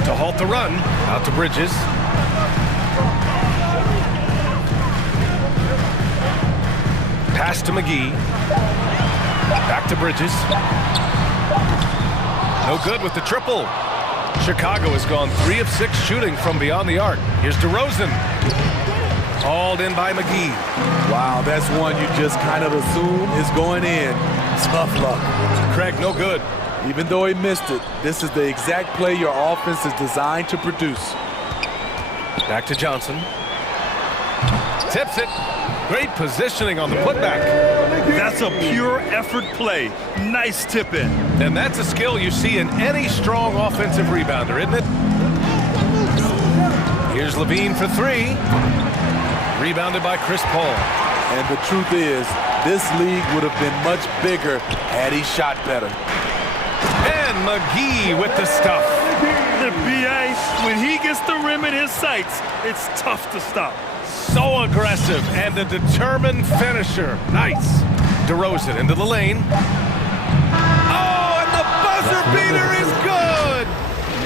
To halt the run. Out to Bridges. Pass to McGee. Back to Bridges. No good with the triple. Chicago has gone 3 of 6 shooting from beyond the arc. Here's DeRozan. Hauled in by McGee. Wow, that's one you just kind of assume is going in. Tough luck. Craig, no good. Even though he missed it, this is the exact play your offense is designed to produce. Back to Johnson. Tips it. Great positioning on the putback. That's a pure effort play. Nice tip in. And that's a skill you see in any strong offensive rebounder, isn't it? Here's Levine for 3. Rebounded by Chris Paul. And the truth is, this league would have been much bigger had he shot better. And McGee with the stuff. The BA, when he gets the rim in his sights, it's tough to stop. So aggressive and a determined finisher. Nice. DeRozan into the lane. Oh, and the buzzer beater is good.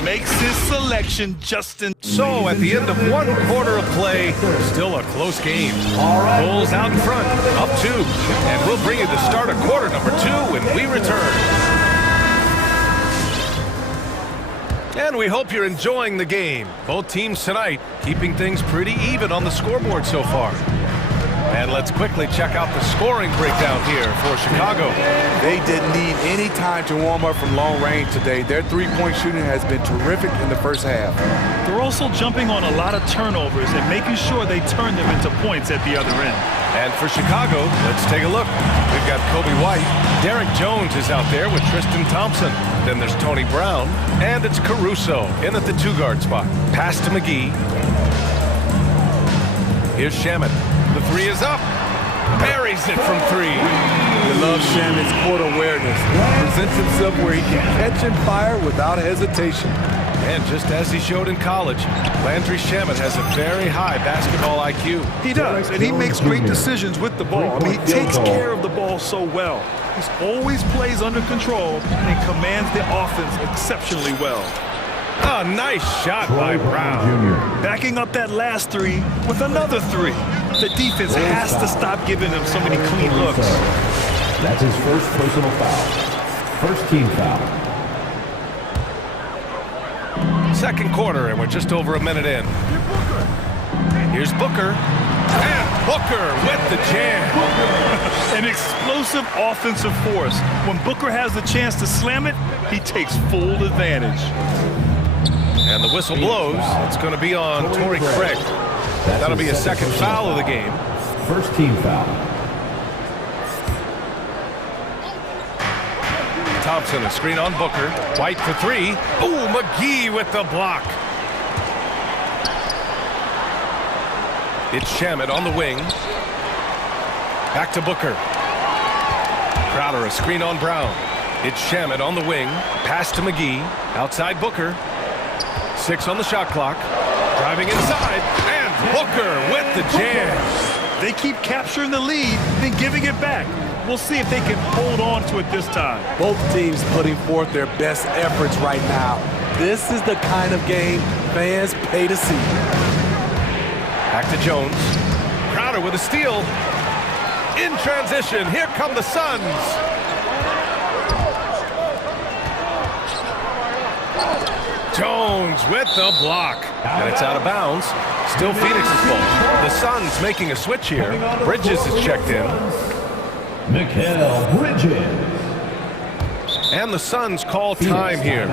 Makes his selection just in. So at the end of 1 quarter of play, still a close game. Bulls out in front, up 2. And we'll bring you the start of quarter number 2 when we return. And we hope you're enjoying the game. Both teams tonight keeping things pretty even on the scoreboard so far. And let's quickly check out the scoring breakdown here for Chicago. They didn't need any time to warm up from long range today. Their three-point shooting has been terrific in the first half. They're also jumping on a lot of turnovers and making sure they turn them into points at the other end. And for Chicago, let's take a look. We've got Kobe White. Derek Jones is out there with Tristan Thompson. Then there's Tony Brown. And it's Caruso in at the 2-guard spot. Pass to McGee. Here's Shamet. The 3 is up. Buries it from 3. You love Shamit's court awareness. Presents himself where he can catch and fire without hesitation. And just as he showed in college, Landry Shamet has a very high basketball IQ. He does, and he makes great decisions with the ball. I mean, he takes care of the ball so well. He always plays under control and commands the offense exceptionally well. A nice shot by Brown. Backing up that last 3 with another 3. The defense has to stop giving him so many clean looks. That's his first personal foul. First team foul. Second quarter, and we're just over a minute in. Here's Booker. And Booker with the jam. An explosive offensive force. When Booker has the chance to slam it, he takes full advantage. And the whistle blows. It's going to be on Torrey Craig. That'll be a second foul of the game. First team foul. Thompson, a screen on Booker. White for 3. Ooh, McGee with the block. It's Shamet on the wing. Back to Booker. Crowder, a screen on Brown. It's Shamet on the wing. Pass to McGee. Outside Booker. 6 on the shot clock. Driving inside. And Booker with the jam. They keep capturing the lead, then giving it back. We'll see if they can hold on to it this time. Both teams putting forth their best efforts right now. This is the kind of game fans pay to see. Back to Jones. Crowder with a steal. In transition, here come the Suns. Jones with the block. And it's out of bounds. Still Phoenix's ball. The Suns making a switch here. Bridges is checked in. Mikal Bridges. And the Suns call time here.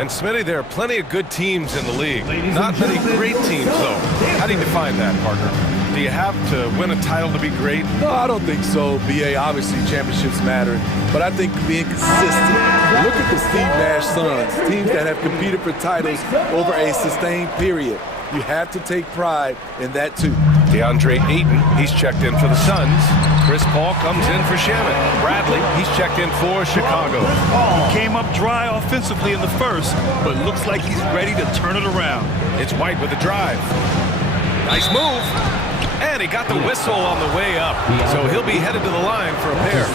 And Smitty, there are plenty of good teams in the league. Not many great teams, though. How do you define that, Parker? Do you have to win a title to be great? No, I don't think so. BA, obviously championships matter, but I think being consistent. Look at the Steve Nash Suns, teams that have competed for titles over a sustained period. You have to take pride in that, too. DeAndre Ayton, he's checked in for the Suns. Chris Paul comes in for Shamet. Bradley, he's checked in for Chicago. He came up dry offensively in the first, but looks like he's ready to turn it around. It's White with the drive. Nice move. And he got the whistle on the way up. So he'll be headed to the line for a pair.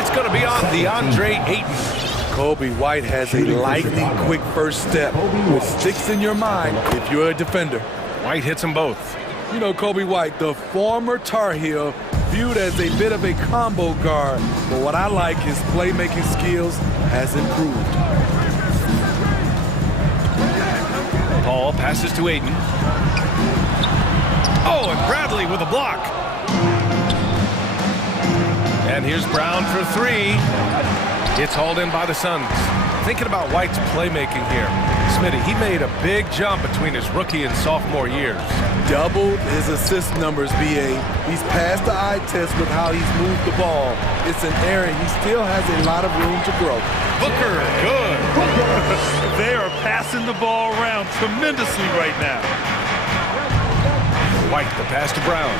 It's going to be on DeAndre Ayton. Kobe White has a lightning-quick first step, which sticks in your mind if you're a defender. White hits them both. You know, Kobe White, the former Tar Heel, viewed as a bit of a combo guard, but what I like, his playmaking skills has improved. Paul passes to Aiden. Oh, and Bradley with a block. And here's Brown for three. It's hauled in by the Suns. Thinking about White's playmaking here. Smitty, he made a big jump between his rookie and sophomore years. Doubled his assist numbers, BA. He's passed the eye test with how he's moved the ball. It's an area he still has a lot of room to grow. Booker, good. They are passing the ball around tremendously right now. White, the pass to Brown.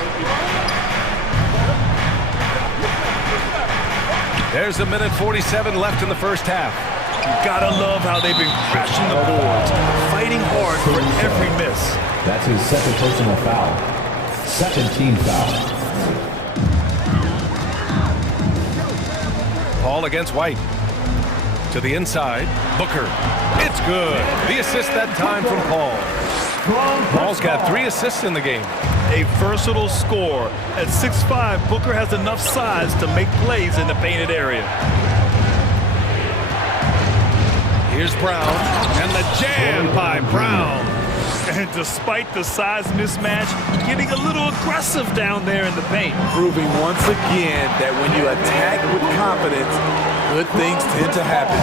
There's a minute 47 left in the first half. You gotta love how they've been crashing the boards, fighting hard for every miss. That's his second personal foul. Second team foul. Paul against White. To the inside, Booker. It's good. The assist that time from Paul. Paul's got 3 assists in the game. A versatile scorer. At 6'5", Booker has enough size to make plays in the painted area. Here's Brown, and the jam by Brown. And despite the size mismatch, getting a little aggressive down there in the paint. Proving once again that when you attack with confidence, good things tend to happen.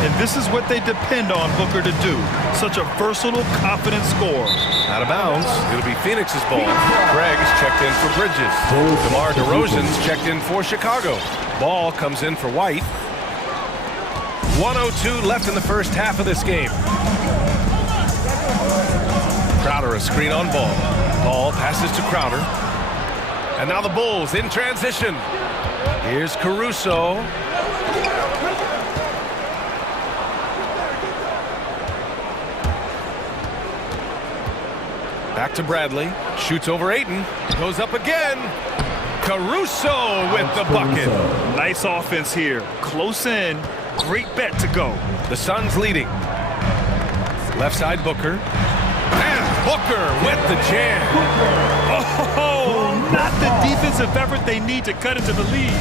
And this is what they depend on Booker to do. Such a versatile, confident scorer. Out of bounds. It'll be Phoenix's ball. Greg is checked in for Bridges. DeMar DeRozan's checked in for Chicago. Ball comes in for White. 1:02 left in the first half of this game. Crowder a screen on ball. Ball passes to Crowder. And now the Bulls in transition. Here's Caruso. Back to Bradley. Shoots over Ayton. Goes up again. Caruso with the bucket. Nice offense here. Close in. Great bet to go. The Suns leading. Left side Booker. And Booker with the jam. Oh, not the defensive effort they need to cut into the lead.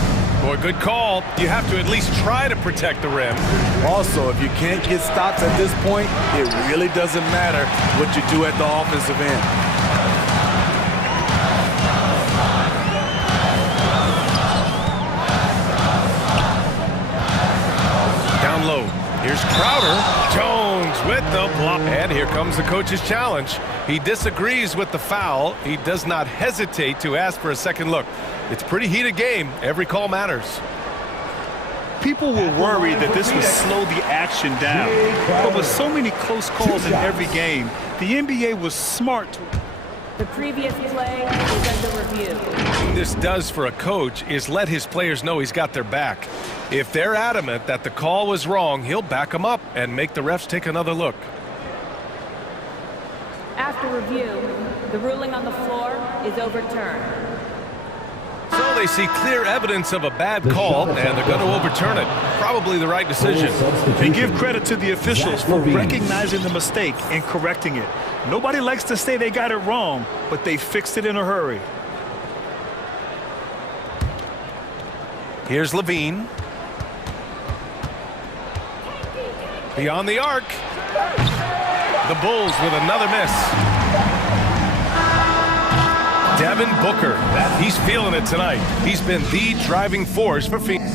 Boy, good call. You have to at least try to protect the rim. Also, if you can't get stops at this point, it really doesn't matter what you do at the offensive end. Down low. Here's Crowder. Jones with the block. And here comes the coach's challenge. He disagrees with the foul. He does not hesitate to ask for a second look. It's a pretty heated game. Every call matters. People were worried that this would slow the action down. But with so many close calls in every game, the NBA was smart. The previous play is under review. What this does for a coach is let his players know he's got their back. If they're adamant that the call was wrong, he'll back them up and make the refs take another look. After review, the ruling on the floor is overturned. So they see clear evidence of a bad call, and they're going to overturn it. Probably the right decision. They give credit to the officials for recognizing the mistake and correcting it. Nobody likes to say they got it wrong, but they fixed it in a hurry. Here's Levine. Beyond the arc. The Bulls with another miss. Devin Booker, he's feeling it tonight. He's been the driving force for Phoenix.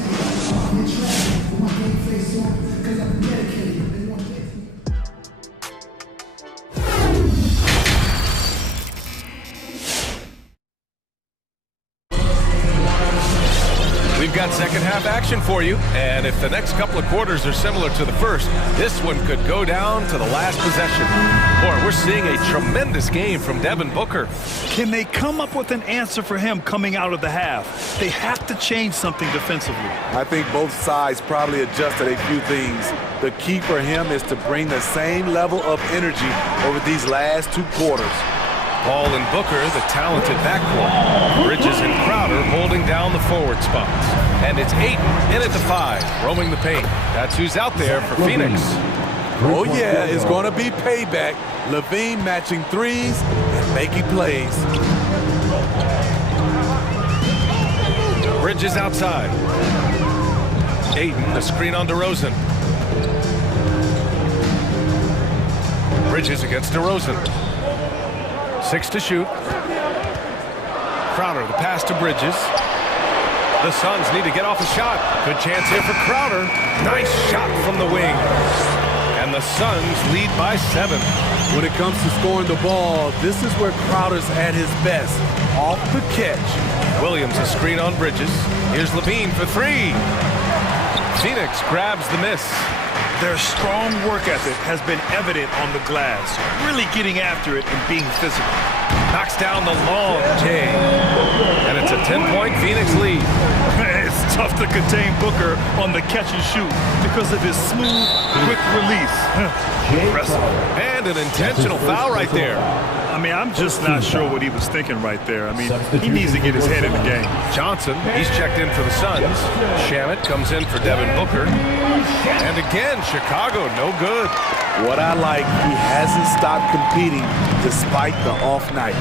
We've got second half action for you, and if the next couple of quarters are similar to the first, this one could go down to the last possession. Boy, we're seeing a tremendous game from Devin Booker. Can they come up with an answer for him coming out of the half? They have to change something defensively. I think both sides probably adjusted a few things. The key for him is to bring the same level of energy over these last 2 quarters. Paul and Booker, the talented backcourt. Bridges and Crowder holding down the forward spots. And it's Ayton in at the 5, roaming the paint. That's who's out there for Phoenix. Oh yeah, it's going to be payback. Levine matching threes and making plays. Bridges outside. Ayton, the screen on DeRozan. Bridges against DeRozan. 6 to shoot. Crowder, the pass to Bridges. The Suns need to get off a shot. Good chance here for Crowder. Nice shot from the wing. And the Suns lead by 7. When it comes to scoring the ball, this is where Crowder's at his best. Off the catch. Williams, a screen on Bridges. Here's Levine for 3. Phoenix grabs the miss. Their strong work ethic has been evident on the glass, really getting after it and being physical. Knocks down the long J. And it's a 10-point Phoenix lead. It's tough to contain Booker on the catch and shoot because of his smooth, quick release. Impressive. And an intentional foul right there. I mean, I'm just not sure what he was thinking right there. I mean, he needs to get his head in the game. Johnson, he's checked in for the Suns. Shamet comes in for Devin Booker. And again, Chicago, no good. What I like, he hasn't stopped competing despite the off night.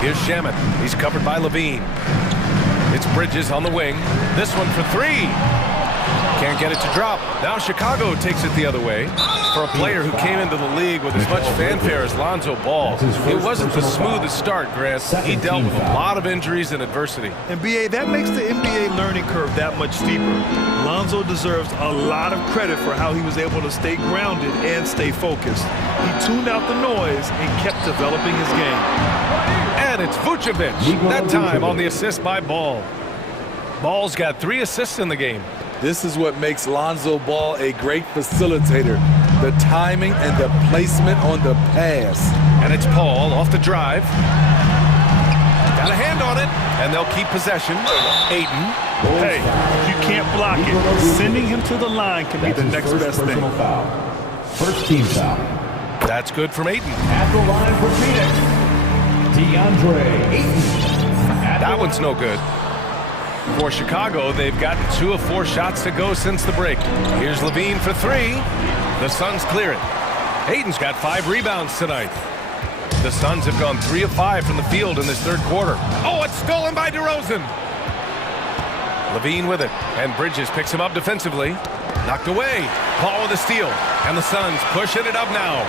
Here's Shamet. He's covered by Levine. It's Bridges on the wing. This one for 3. Can't get it to drop. Now Chicago takes it the other way. For a player who came into the league with as much fanfare as Lonzo Ball, it wasn't the smoothest start, Grant. He dealt with a lot of injuries and adversity. And BA, that makes the NBA learning curve that much steeper. Lonzo deserves a lot of credit for how he was able to stay grounded and stay focused. He tuned out the noise and kept developing his game. And it's Vucevic, that time on the assist by Ball. Ball's got 3 assists in the game. This is what makes Lonzo Ball a great facilitator. The timing and the placement on the pass. And it's Paul off the drive. Got a hand on it, and they'll keep possession. Ayton. Hey, you can't block it. Sending him to the line can be the next best thing. First team foul. That's good from Ayton. At the line for Phoenix, DeAndre Ayton. That one's no good. For Chicago, they've gotten 2 of 4 shots to go since the break. Here's Levine for 3. The Suns clear it. Ayton's got 5 rebounds tonight. The Suns have gone 3 of 5 from the field in this third quarter. Oh, it's stolen by DeRozan. Levine with it, and Bridges picks him up defensively. Knocked away. Paul with a steal, and the Suns pushing it up now.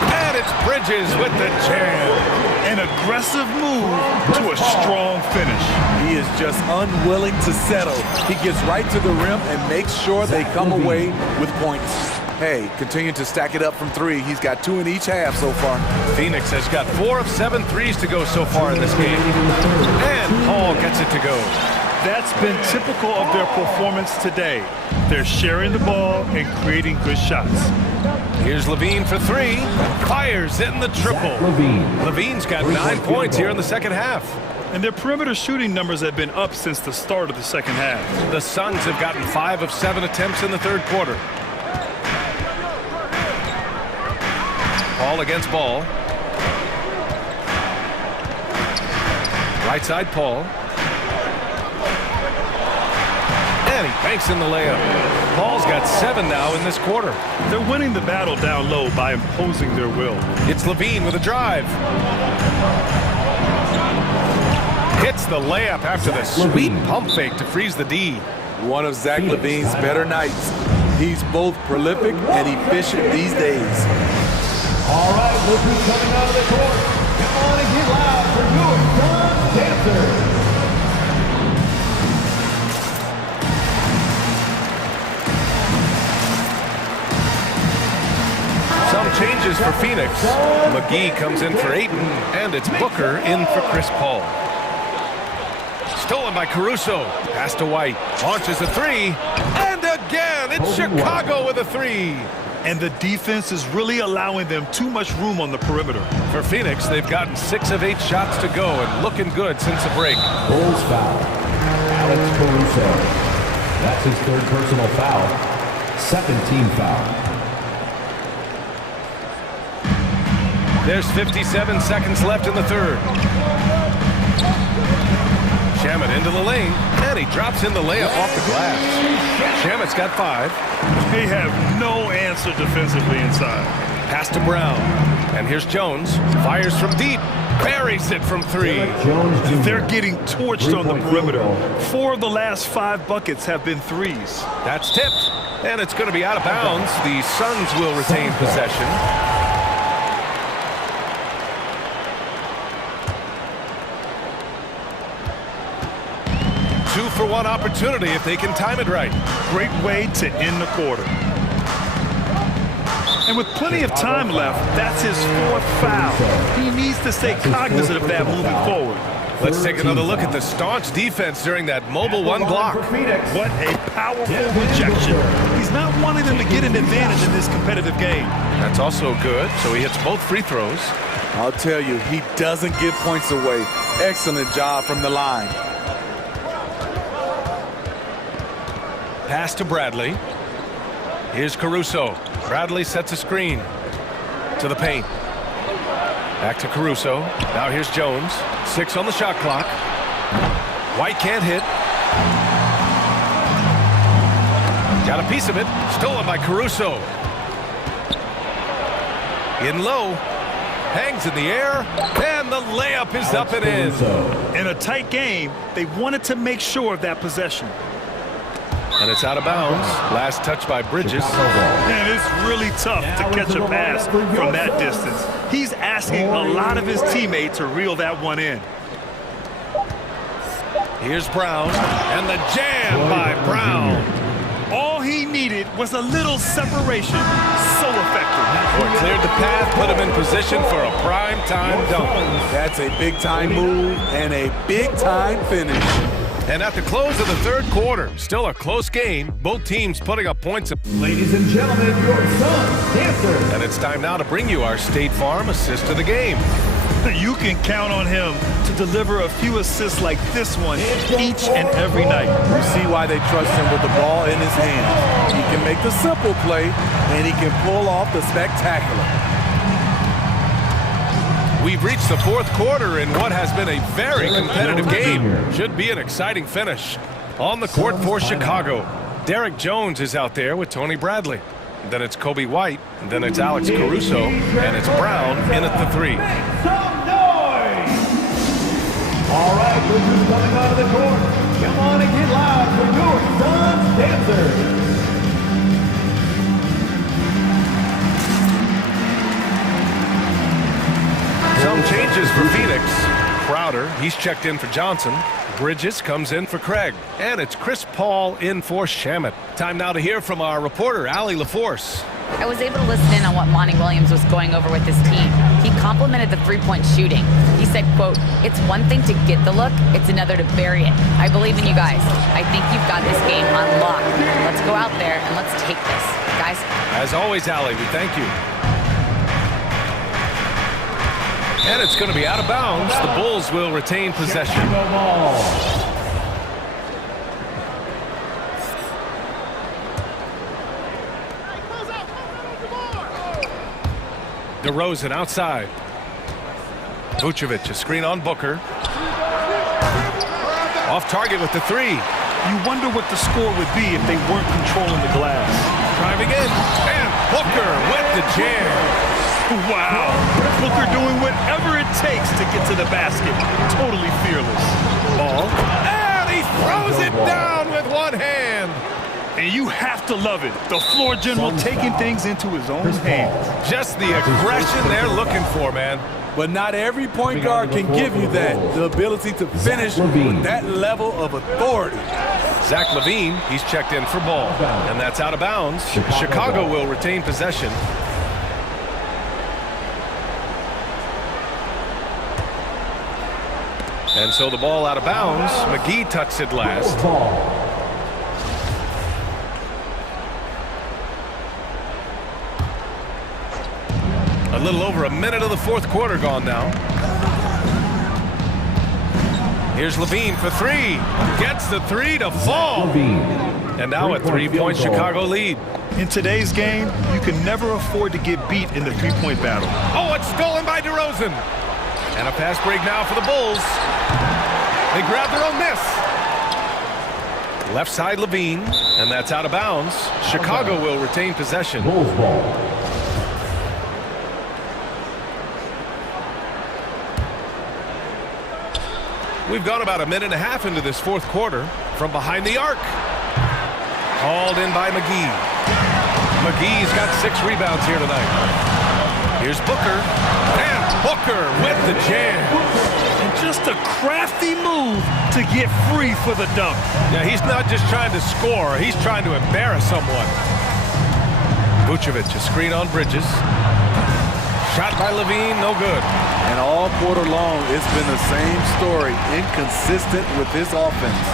And it's Bridges with the jam. An aggressive move to a strong finish. He is just unwilling to settle. He gets right to the rim and makes sure they come away with points. Hey, continue to stack it up from 3. He's got 2 in each half so far. Phoenix has got 4 of 7 threes to go so far in this game. And Paul gets it to go. That's been typical of their performance today. They're sharing the ball and creating good shots. Here's Levine for 3. Fires in the triple. Levine's got 9 points here in the second half. And their perimeter shooting numbers have been up since the start of the second half. The Suns have gotten 5 of 7 attempts in the third quarter. Paul against Ball. Right side Paul. And he banks in the layup. Paul's got 7 now in this quarter. They're winning the battle down low by imposing their will. It's Levine with a drive. Hits the layup after the sweet pump fake to freeze the D. One of Zach LaVine's better nights. He's both prolific and efficient these days. All right, look who's coming out of the court. Come on and get loud for your Suns dancers. Some changes for Phoenix. McGee comes in for Ayton, and it's Booker in for Chris Paul. Stolen by Caruso. Pass to White. Launches a 3. And again, it's Chicago with a 3. And the defense is really allowing them too much room on the perimeter. For Phoenix, they've gotten 6 of 8 shots to go and looking good since the break. Bulls foul. Alex Caruso. That's his 3rd personal foul. 2nd team foul. There's 57 seconds left in the third. Shamet into the lane, and he drops in the layup off the glass. Shamet's got 5. They have no answer defensively inside. Pass to Brown. And here's Jones. Fires from deep. buries it from three. They're getting torched on the perimeter. 4 of the last 5 buckets have been threes. That's tipped, and it's going to be out of bounds. The Suns will retain possession. Two-for-one opportunity if they can time it right. Great way to end the quarter. And with plenty of time left, that's his 4th foul. He needs to stay cognizant of that moving forward. Let's take another look at the staunch defense during that mobile one block. What a powerful rejection. He's not wanting them to get an advantage in this competitive game. That's also good, so he hits both free throws. I'll tell you, he doesn't give points away. Excellent job from the line. Pass to Bradley. Here's Caruso. Bradley sets a screen to the paint. Back to Caruso. Now here's Jones. 6 on the shot clock. White can't hit. Got a piece of it. Stolen by Caruso. In low. Hangs in the air. And the layup is up and in. In a tight game, they wanted to make sure of that possession. And it's out of bounds. Last touch by Bridges. Man, it's really tough to catch a pass from that distance. He's asking a lot of his teammates to reel that one in. Here's Brown. And the jam by Brown. All he needed was a little separation. So effective. Cleared the path, put him in position for a prime-time dunk. That's a big-time move and a big-time finish. And at the close of the third quarter, still a close game, both teams putting up points. Ladies and gentlemen, your Suns dancer. And it's time now to bring you our State Farm assist of the game. You can count on him to deliver a few assists like this one each and every night. You see why they trust him with the ball in his hands. He can make the simple play, and he can pull off the spectacular. We've reached the fourth quarter in what has been a very competitive game. Should be an exciting finish. On the court for Chicago, Derek Jones is out there with Tony Bradley. Then it's Kobe White, then it's Alex Caruso, and it's Brown in at the 3. Some noise! All right, this is coming out of the court. Come on and get loud for your Suns dancers. Some changes for Phoenix. Crowder, he's checked in for Johnson. Bridges comes in for Craig. And it's Chris Paul in for Shamet. Time now to hear from our reporter, Allie LaForce. I was able to listen in on what Monty Williams was going over with his team. He complimented the three-point shooting. He said, quote, "It's one thing to get the look, it's another to bury it. I believe in you guys. I think you've got this game on lock. Let's go out there and let's take this. Guys." As always, Allie, we thank you. And it's going to be out of bounds. The Bulls will retain possession. DeRozan outside. Vucevic, a screen on Booker. Off target with the 3. You wonder what the score would be if they weren't controlling the glass. Driving in, and Booker with the jam. Wow. Booker doing whatever it takes to get to the basket. Totally fearless. Ball. And he throws it down with one hand. And you have to love it. The floor general taking things into his own hands. Just the aggression they're looking for, man. But not every point guard can give you that. The ability to finish with that level of authority. Zach LaVine, he's checked in for ball. And that's out of bounds. Chicago will retain possession. And so the ball out of bounds. McGee touched it last. A little over a minute of the fourth quarter gone now. Here's LaVine for 3. Gets the 3 to fall. And now a 3-point Chicago lead. In today's game, you can never afford to get beat in the three-point battle. Oh, it's stolen by DeRozan. And a pass break now for the Bulls. They grab their own miss. Left side LaVine, and that's out of bounds. Chicago will retain possession. Bulls ball. We've gone about a minute and a half into this fourth quarter from behind the arc. Hauled in by McGee. McGee's got 6 rebounds here tonight. Here's Booker. And Booker with the jam. And just a crafty move to get free for the dunk. Yeah, he's not just trying to score. He's trying to embarrass someone. Vucevic, a screen on Bridges. Shot by Levine, no good. And all quarter long, it's been the same story. Inconsistent with his offense.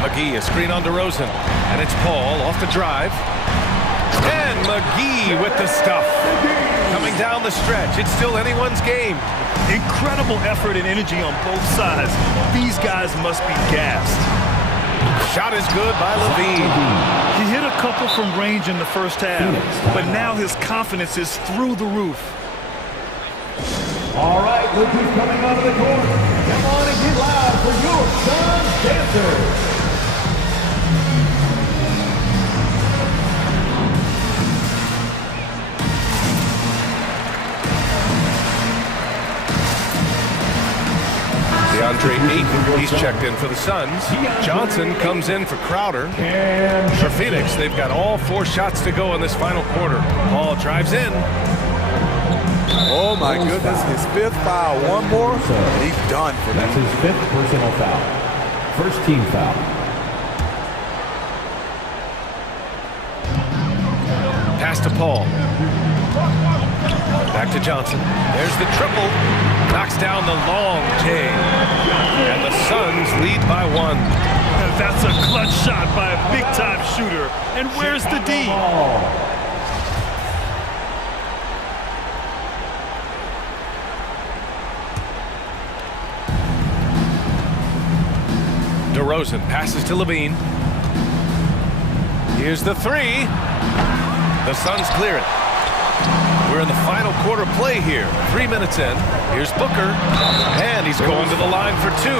McGee, a screen on DeRozan. And it's Paul off the drive. And McGee with the stuff. Coming down the stretch. It's still anyone's game. Incredible effort and energy on both sides. These guys must be gassed. Shot is good by Levine. He hit a couple from range in the first half, but now his confidence is through the roof. All right, look who's coming out of the court. Come on and get loud for your Sun Dancers. DeAndre Ayton, he's checked in for the Suns. Johnson comes in for Crowder. For Phoenix, they've got all 4 shots to go in this final quarter. Paul drives in. Oh my goodness, his 5th foul. One more, and he's done for That's me. his 5th personal foul. First team foul. Pass to Paul. Back to Johnson. There's the triple. Knocks down the long J. And the Suns lead by 1. That's a clutch shot by a big-time shooter. And where's the D? DeRozan passes to Levine. Here's the 3. The Suns clear it. We're in the final quarter play here. 3 minutes in. Here's Booker. And he's going to the line for 2.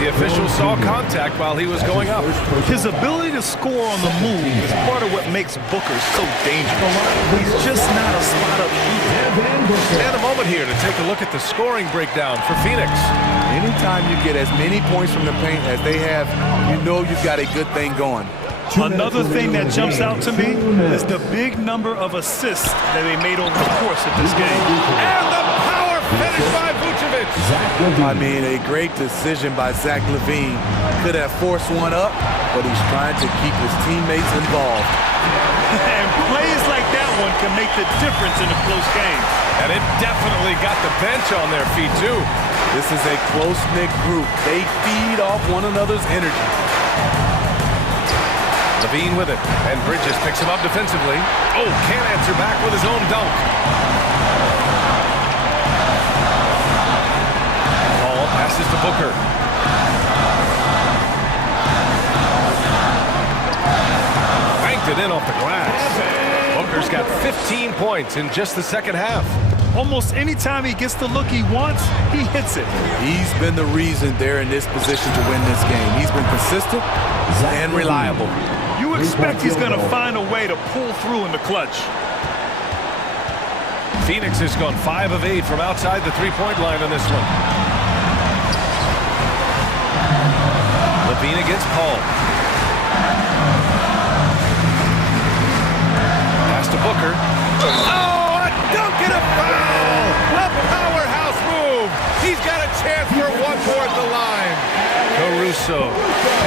The official saw contact while he was going up. His ability to score on the move is part of what makes Booker so dangerous. He's just not a spot-up shooter. And a moment here to take a look at the scoring breakdown for Phoenix. Anytime you get as many points from the paint as they have, you know you've got a good thing going. Another thing that jumps out to me is the big number of assists that they made over the course of this game. And the power finish by Vucevic. I mean, a great decision by Zach LaVine. Could have forced one up, but he's trying to keep his teammates involved. And plays like that one can make the difference in a close game. And it definitely got the bench on their feet, too. This is a close-knit group. They feed off one another's energy. Levine with it, and Bridges picks him up defensively. Oh, can't answer back with his own dunk. Paul passes to Booker. Banked it in off the glass. Booker's got 15 points in just the second half. Almost any time he gets the look he wants, he hits it. He's been the reason they're in this position to win this game. He's been consistent and reliable. You expect he's going to find a way to pull through in the clutch. Phoenix has gone 5 of 8 from outside the three-point line on this one. Levine against Paul. Pass to Booker. Oh, a dunk and a foul! A powerhouse move! He's got a chance for 1 more at the line. Caruso.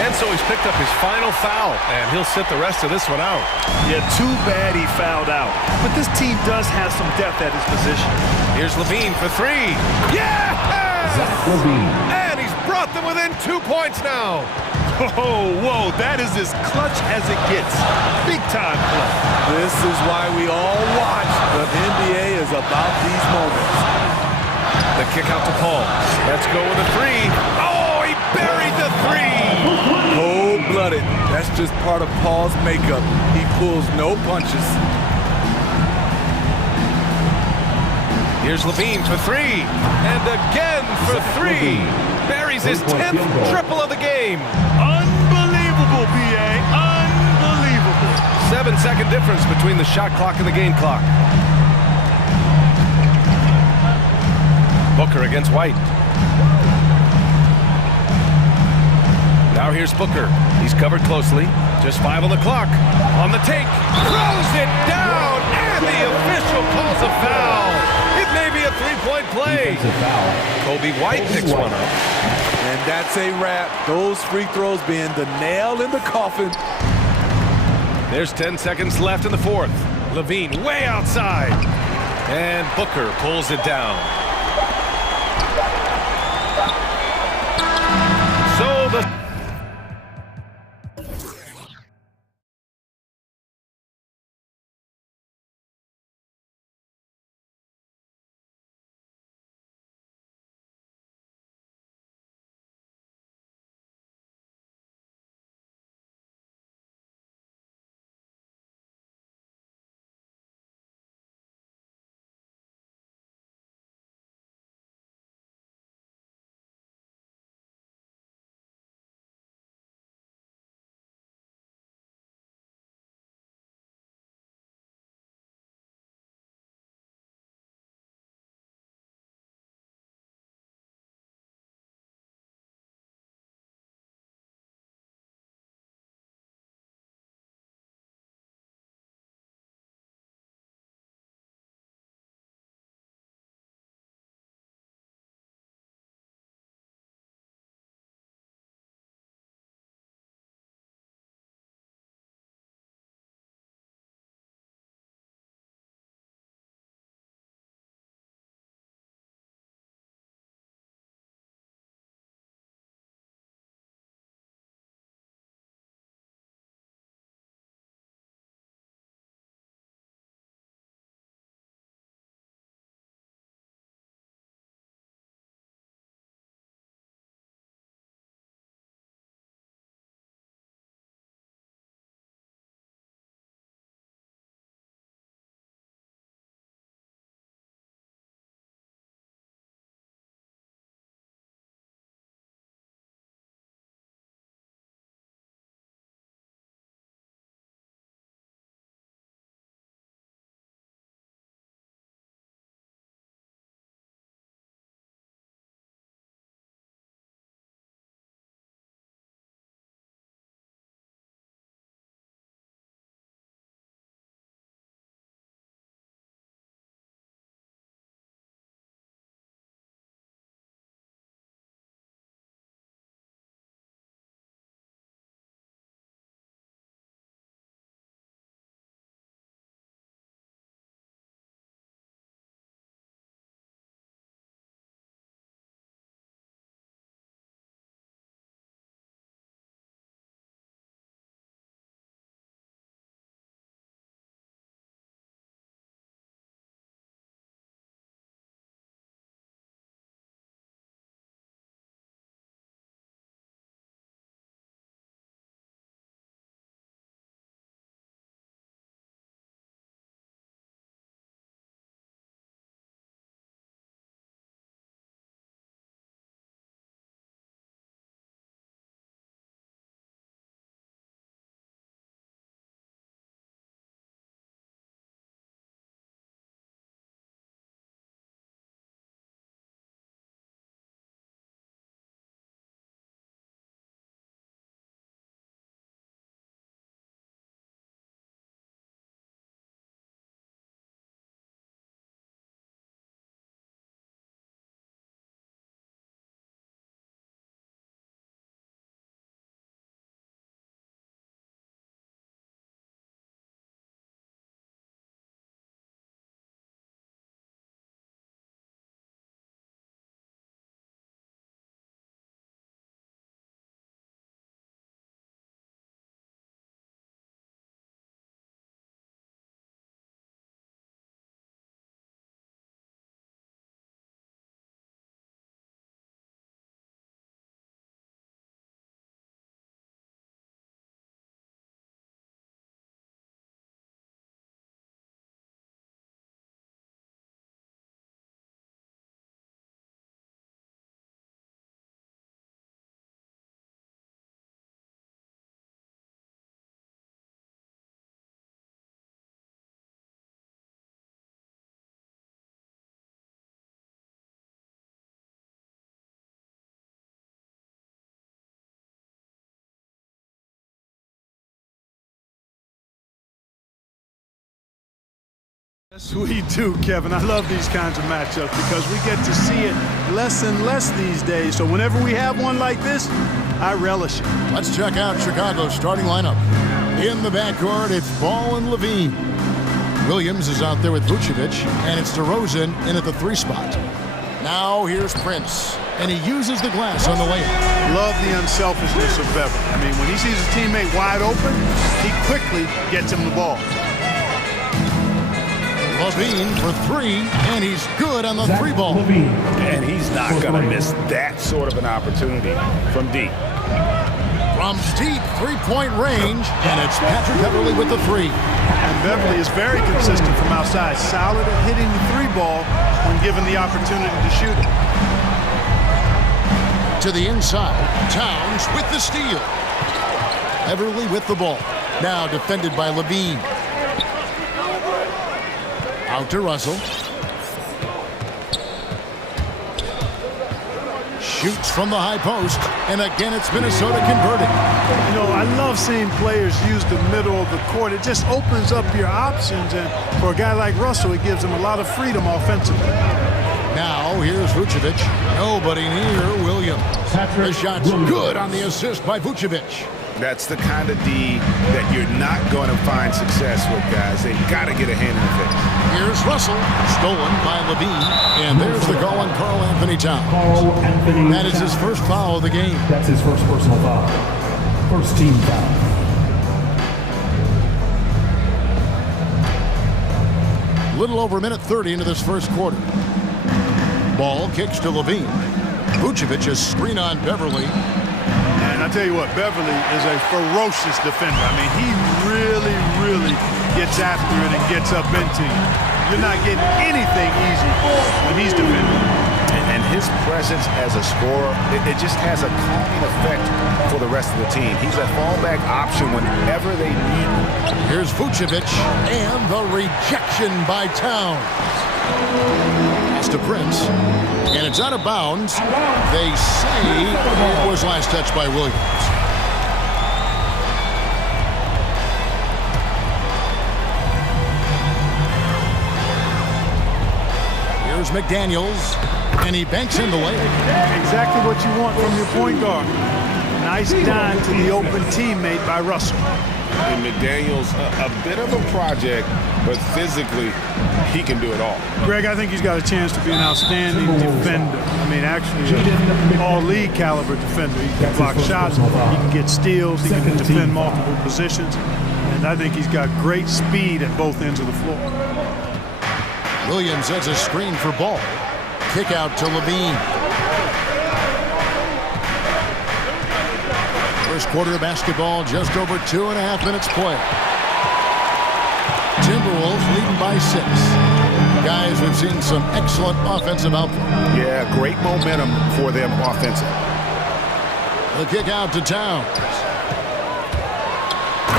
And so he's picked up his final foul, and he'll sit the rest of this one out. Yeah, too bad he fouled out. But this team does have some depth at his position. Here's Levine for 3. Yeah! And he's brought them within 2 points now. Oh, whoa, that is as clutch as it gets. Big time clutch. This is why we all watch. The NBA is about these moments. The kick out to Paul. Let's go with a 3. Oh, he buried the 3. Cold-blooded. That's just part of Paul's makeup. He pulls no punches. Here's Levine for 3. And again for 3. Buries his 10th triple of the game. Unbelievable, B.A. Unbelievable. 7-second difference between the shot clock and the game clock. Booker Booker against White. Now here's Booker. He's covered closely. Just 5 on the clock. On the take. Throws it down. And the official calls a foul. It may be a three-point play. Kobe White picks one up. And that's a wrap. Those free throws being the nail in the coffin. There's 10 seconds left in the fourth. Levine way outside. And Booker pulls it down. So the Yes, we do, Kevin. I love these kinds of matchups because we get to see it less and less these days. So whenever we have one like this, I relish it. Let's check out Chicago's starting lineup. In the backcourt, it's Ball and Levine. Williams is out there with Vucevic, and it's DeRozan in at the 3 spot. Now here's Prince, and he uses the glass on the layup. Love the unselfishness of Beverly. I mean, when he sees his teammate wide open, he quickly gets him the ball. Levine for 3, and he's good on the 3-ball. And he's not going to miss that sort of an opportunity from deep. From deep 3-point range, and it's Patrick Beverly with the 3. And Beverly is very consistent from outside, solid at hitting the 3-ball when given the opportunity to shoot it. To the inside, Towns with the steal. Beverly with the ball. Now defended by Levine. Out to Russell. Shoots from the high post, and again it's Minnesota converting. You know, I love seeing players use the middle of the court. It just opens up your options, and for a guy like Russell, it gives him a lot of freedom offensively. Now here's Vucevic. Nobody near Williams. The shot's good on the assist by Vucevic. That's the kind of D that you're not going to find success with, guys. They've got to get a hand in the face. Here's Russell, stolen by Levine, and there's the call on Karl Anthony Towns. That is his first foul of the game. That's his first personal foul. First team foul. Little over a minute 30 into this first quarter. Ball kicks to Levine. Vucevic is screen on Beverly. And I tell you what, Beverly is a ferocious defender. I mean, he really gets after it and gets up into you. You're not getting anything easy when he's defending. And his presence as a scorer, it just has a calming effect for the rest of the team. He's a fallback option whenever they need him. Here's Vucevic, and the rejection by Towns. Pass to Prince, and it's out of bounds. They say it was last touched by Williams. Here's McDaniels, and he banks in the layup. Exactly what you want from your point guard. Nice dime to the open teammate by Russell. And McDaniels, a bit of a project, but physically, he can do it all. Greg, I think he's got a chance to be an outstanding defender. I mean, actually, an all-league caliber defender. He can block shots, he can get steals, he can defend multiple positions, and I think he's got great speed at both ends of the floor. Williams has a screen for Ball. Kick out to Levine. First quarter of basketball, just over 2.5 minutes play. Timberwolves leading by 6. Guys, we've seen some excellent offensive output. Yeah, great momentum for them offensively. The kick out to Towns.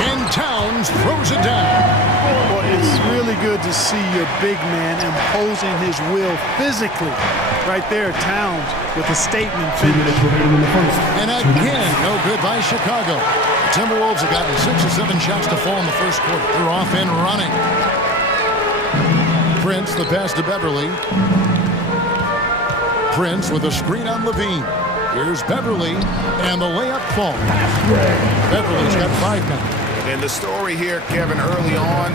And Towns throws it down. Well, it's really good to see your big man imposing his will physically. Right there, Towns with a statement finish. And again, no good by Chicago. The Timberwolves have gotten 6 or 7 shots to fall in the first quarter. They're off and running. Prince, the pass to Beverly. Prince with a screen on Levine. Here's Beverly, and the layup falls. Beverly's got 5 now. And the story here, Kevin, early on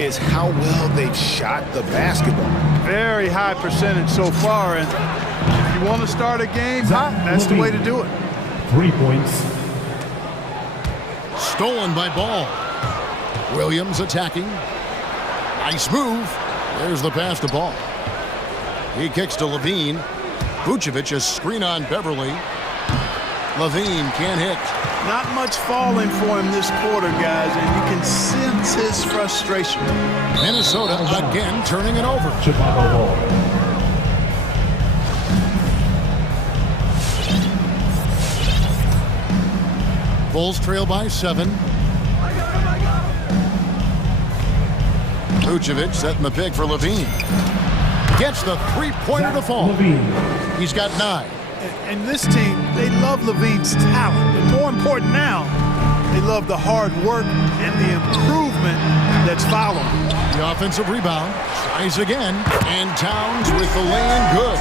is how well they've shot the basketball. Very high percentage so far, and if you want to start a game hot, that's the way to do it. 3 points. Stolen by Ball. Williams attacking. Nice move. There's the pass to Ball. He kicks to Levine. Vucevic is screen on Beverly. Levine can't hit. Not much falling for him this quarter, guys, and you can sense his frustration. Minnesota again turning it over. Chicago ball. Bulls trail by 7. Vucevic setting the pick for Levine. Gets the 3-pointer to fall. He's got 9. And this team, they love Levine's talent. And more important now, they love the hard work and the improvement that's following. The offensive rebound. Tries again. And Towns with the lay-in good.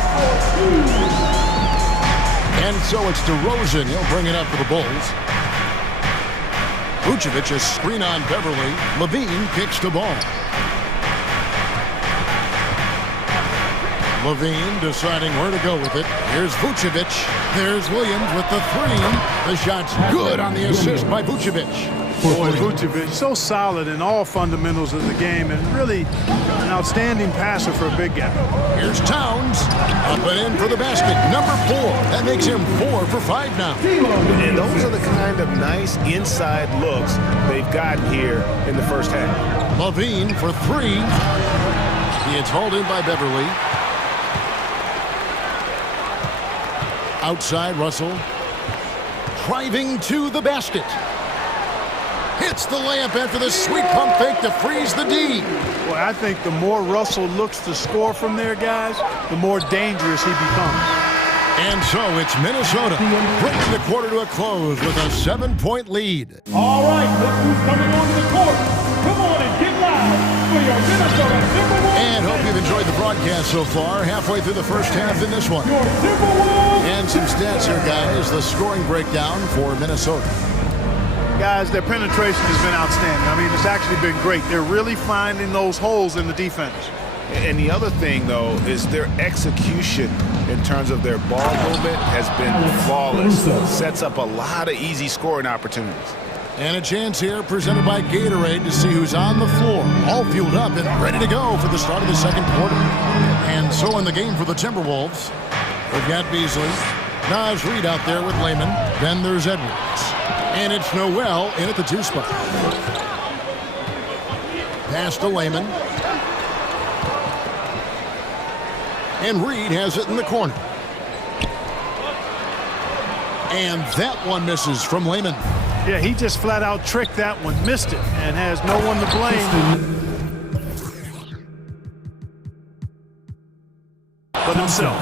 And so it's DeRozan. He'll bring it up for the Bulls. Vucevic, a screen on Beverly. Levine kicks the ball. Levine deciding where to go with it. Here's Vucevic. There's Williams with the three. The shot's good on the assist by Vucevic. Boy, Vucevic, so solid in all fundamentals of the game and really an outstanding passer for a big guy. Here's Towns. Up and in for the basket. Number 4. That makes him 4 for 5 now. And those are the kind of nice inside looks they've gotten here in the first half. Levine for 3. It's hauled in by Beverly. Outside, Russell. Driving to the basket. Hits the layup after the sweet pump fake to freeze the D. Well, I think the more Russell looks to score from there, guys, the more dangerous he becomes. And so it's Minnesota bringing the quarter to a close with a 7-point lead. All right, look who's coming onto the court. Come on and get loud for your Minnesota Timberwolves. And hope you've enjoyed the broadcast so far. Halfway through the first half in this one. And some stats here, guys. The scoring breakdown for Minnesota. Guys, their penetration has been outstanding. I mean, it's actually been great. They're really finding those holes in the defense. And the other thing, though, is their execution in terms of their ball movement has been flawless. Sets up a lot of easy scoring opportunities. And a chance here presented by Gatorade to see who's on the floor. All fueled up and ready to go for the start of the second quarter. And so in the game for the Timberwolves, we've got Beasley. Naz Reid out there with Lehman. Then there's Edwards. And it's Noel in at the 2 spot. Pass to Lehman. And Reid has it in the corner. And that one misses from Lehman. Yeah, he just flat out tricked that one, missed it, and has no one to blame but himself.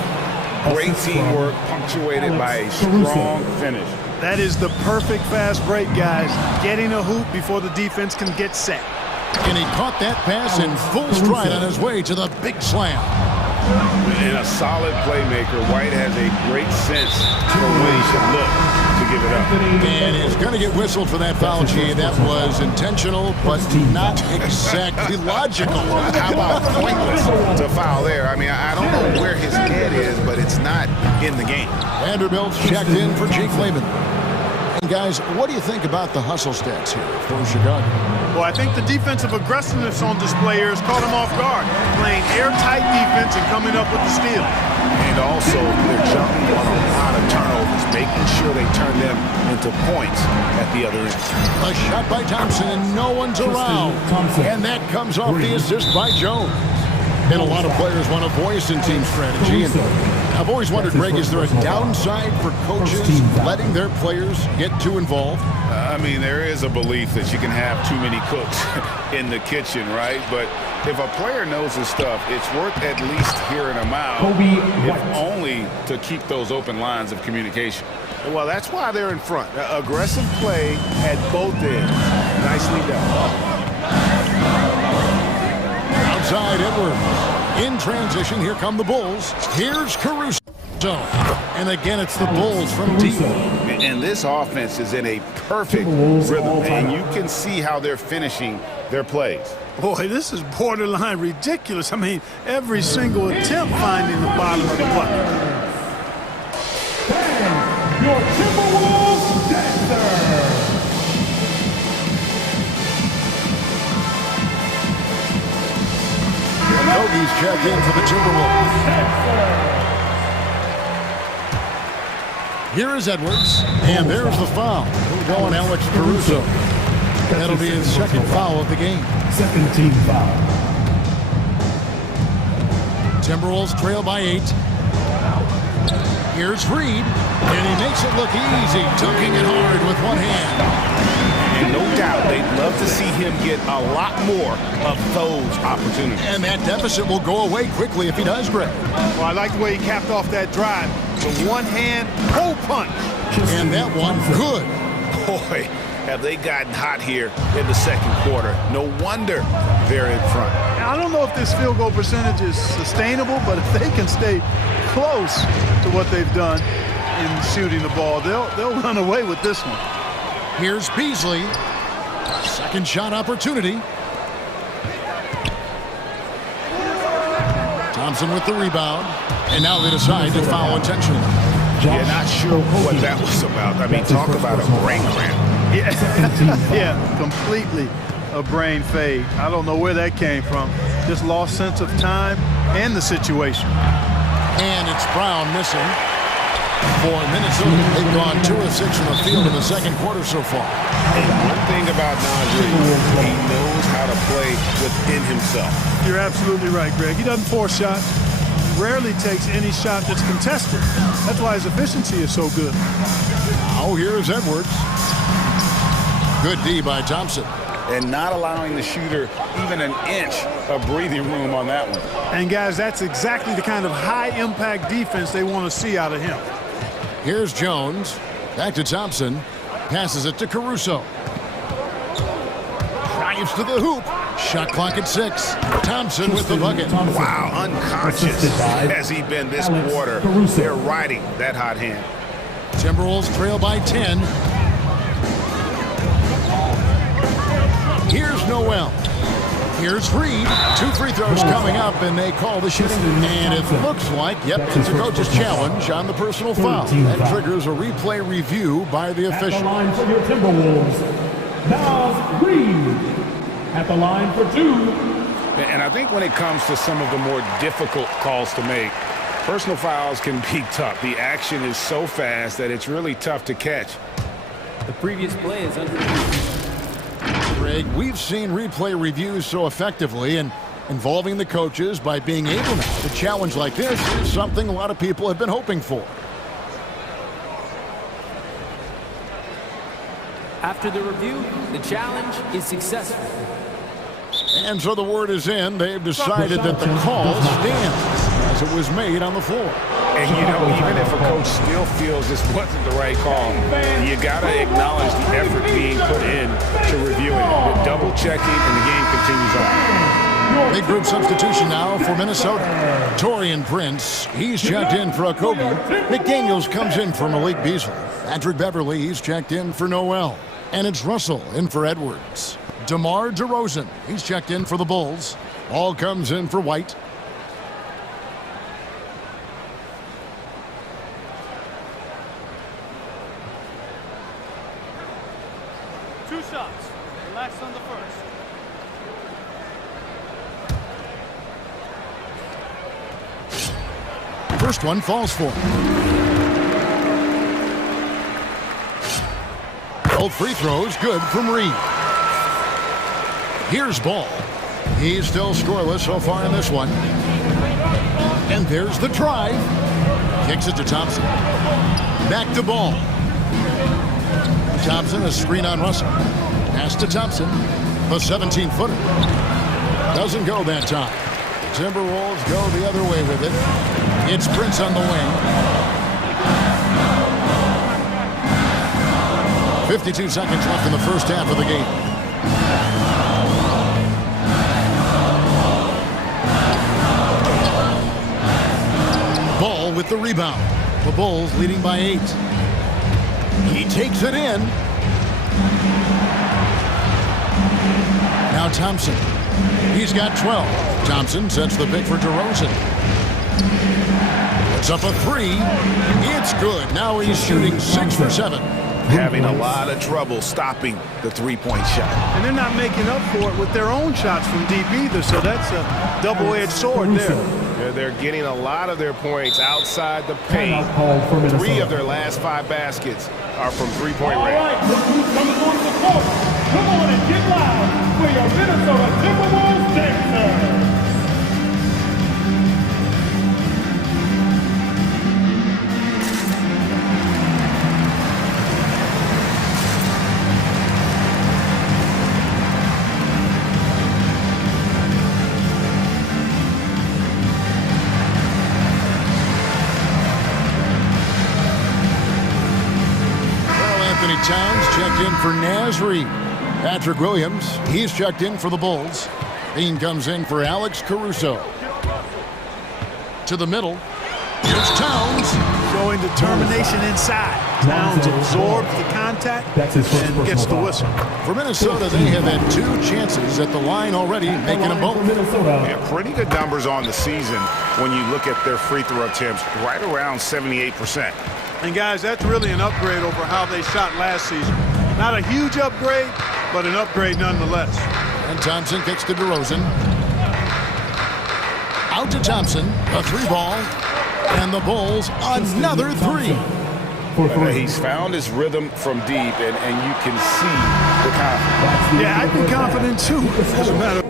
Great teamwork punctuated by a strong finish. That is the perfect fast break, guys. Getting a hoop before the defense can get set. And he caught that pass in full stride on his way to the big slam. And a solid playmaker, White has a great sense for when he should look to give it up. And he's going to get whistled for that foul, G. That was intentional, but not exactly logical. How about pointless to foul there? I mean, I don't know where his head is, but it's not in the game. Vanderbilt's checked in for Jake Lehman. And guys, what do you think about the hustle stats here for Chicago? Well, I think the defensive aggressiveness on display here has caught him off guard, playing airtight defense and coming up with the steal. And also, they're jumping on a lot of turnovers, making sure they turn them into points at the other end. A shot by Thompson, and no one's around. And that comes off the assist by Jones. And a lot of players want a voice in team strategy. And I've always wondered, Greg, is there a downside for coaches letting their players get too involved? I mean, there is a belief that you can have too many cooks in the kitchen, right? But if a player knows his stuff, it's worth at least hearing him out, if only to keep those open lines of communication. Well, that's why they're in front. Aggressive play at both ends. Nicely done. Outside Edwards. In transition, here come the Bulls. Here's Caruso. And again, it's the Bulls from deep. And this offense is in a perfect rhythm, and you can see how they're finishing their plays. Boy, this is borderline ridiculous. I mean, every single attempt finding the bottom of the bucket. Your Timberwolves dancer. Kogi's checked in for the Timberwolves. Here is Edwards, and there's the foul. We'll go on Alex Caruso. That'll be his second foul of the game. Second team foul. Timberwolves trail by 8. Here's Reid, and he makes it look easy, dunking it hard with one hand. And no doubt they'd love to see him get a lot more of those opportunities. And that deficit will go away quickly if he does, Greg. Well, I like the way he capped off that drive. The one-hand hole punch. And that one, good. Boy, have they gotten hot here in the second quarter. No wonder they're in front. I don't know if this field goal percentage is sustainable, but if they can stay close to what they've done in shooting the ball, they'll run away with this one. Here's Beasley. Second shot opportunity. Thompson with the rebound. And now they decide to foul intentionally. Yeah, not sure what that was about. I mean, talk about a brain cramp. Yeah, completely a brain fade. I don't know where that came from. Just lost sense of time and the situation. And it's Brown missing. For Minnesota, they've gone 2 of 6 from the field in the second quarter so far. And one thing about Najee, he knows how to play within himself. You're absolutely right, Greg. He doesn't force shots. Rarely takes any shot that's contested. That's why his efficiency is so good. Now here's Edwards. Good D by Thompson. And not allowing the shooter even an inch of breathing room on that one. And guys, that's exactly the kind of high-impact defense they want to see out of him. Here's Jones. Back to Thompson. Passes it to Caruso. Drives to the hoop. Shot clock at 6. Thompson with the bucket. Wow, unconscious has he been this quarter. They're riding that hot hand. Timberwolves trail by 10. Here's Noel. Here's Reed. 2 free throws coming up, and they call the shooting. And it looks like, it's a coach's challenge on the personal foul. That triggers a replay review by the official. At the line for your Timberwolves, Nas Reed. At the line for 2. And I think when it comes to some of the more difficult calls to make, personal fouls can be tough. The action is so fast that it's really tough to catch. The previous play is under. Greg, we've seen replay reviews so effectively and involving the coaches by being able to challenge like this is something a lot of people have been hoping for. After the review, the challenge is successful. And so the word is in. They've decided that the call stands as it was made on the floor. And, you know, even if a coach still feels this wasn't the right call, you got to acknowledge the effort being put in to review it. You're double-checking, and the game continues on. Big group substitution now for Minnesota. Torian Prince, he's checked in for Okogie. McDaniels comes in for Malik Beasley. Patrick Beverly, he's checked in for Noel. And it's Russell in for Edwards. DeMar DeRozan, he's checked in for the Bulls. All comes in for White. Two shots. Relax on the first. First one falls for him. Both free throws good from Reed. Here's Ball. He's still scoreless so far in this one. And there's the drive. Kicks it to Thompson. Back to Ball. Thompson, a screen on Russell. Pass to Thompson. The 17-footer. Doesn't go that time. Timberwolves go the other way with it. It's Prince on the wing. 52 seconds left in the first half of the game. Ball with the rebound. The Bulls leading by 8. He takes it in. Now Thompson. He's got 12. Thompson sets the pick for DeRozan. Puts up a 3. It's good. Now he's shooting 6 for 7. Having a lot of trouble stopping the three-point shot. And they're not making up for it with their own shots from deep either, so that's a double-edged sword there. They're getting a lot of their points outside the paint. 3 of their last 5 baskets are from three-point range. All right, look who's coming on the court. Come on and get loud for your Minnesota Timberwolves dancers. Anthony Towns checked in for Nasri. Patrick Williams, he's checked in for the Bulls. Bean comes in for Alex Caruso. To the middle. Here's Towns. Showing determination inside. Towns absorbs the contact and gets the whistle. For Minnesota, they have had 2 chances at the line already, making them both. Yeah, pretty good numbers on the season when you look at their free throw attempts, right around 78%. And guys, that's really an upgrade over how they shot last season. Not a huge upgrade, but an upgrade nonetheless. And Thompson kicks to DeRozan. Out to Thompson, a 3-ball. And the Bulls, another 3. He's found his rhythm from deep, and you can see the confidence. Yeah, I've been confident too. As a matter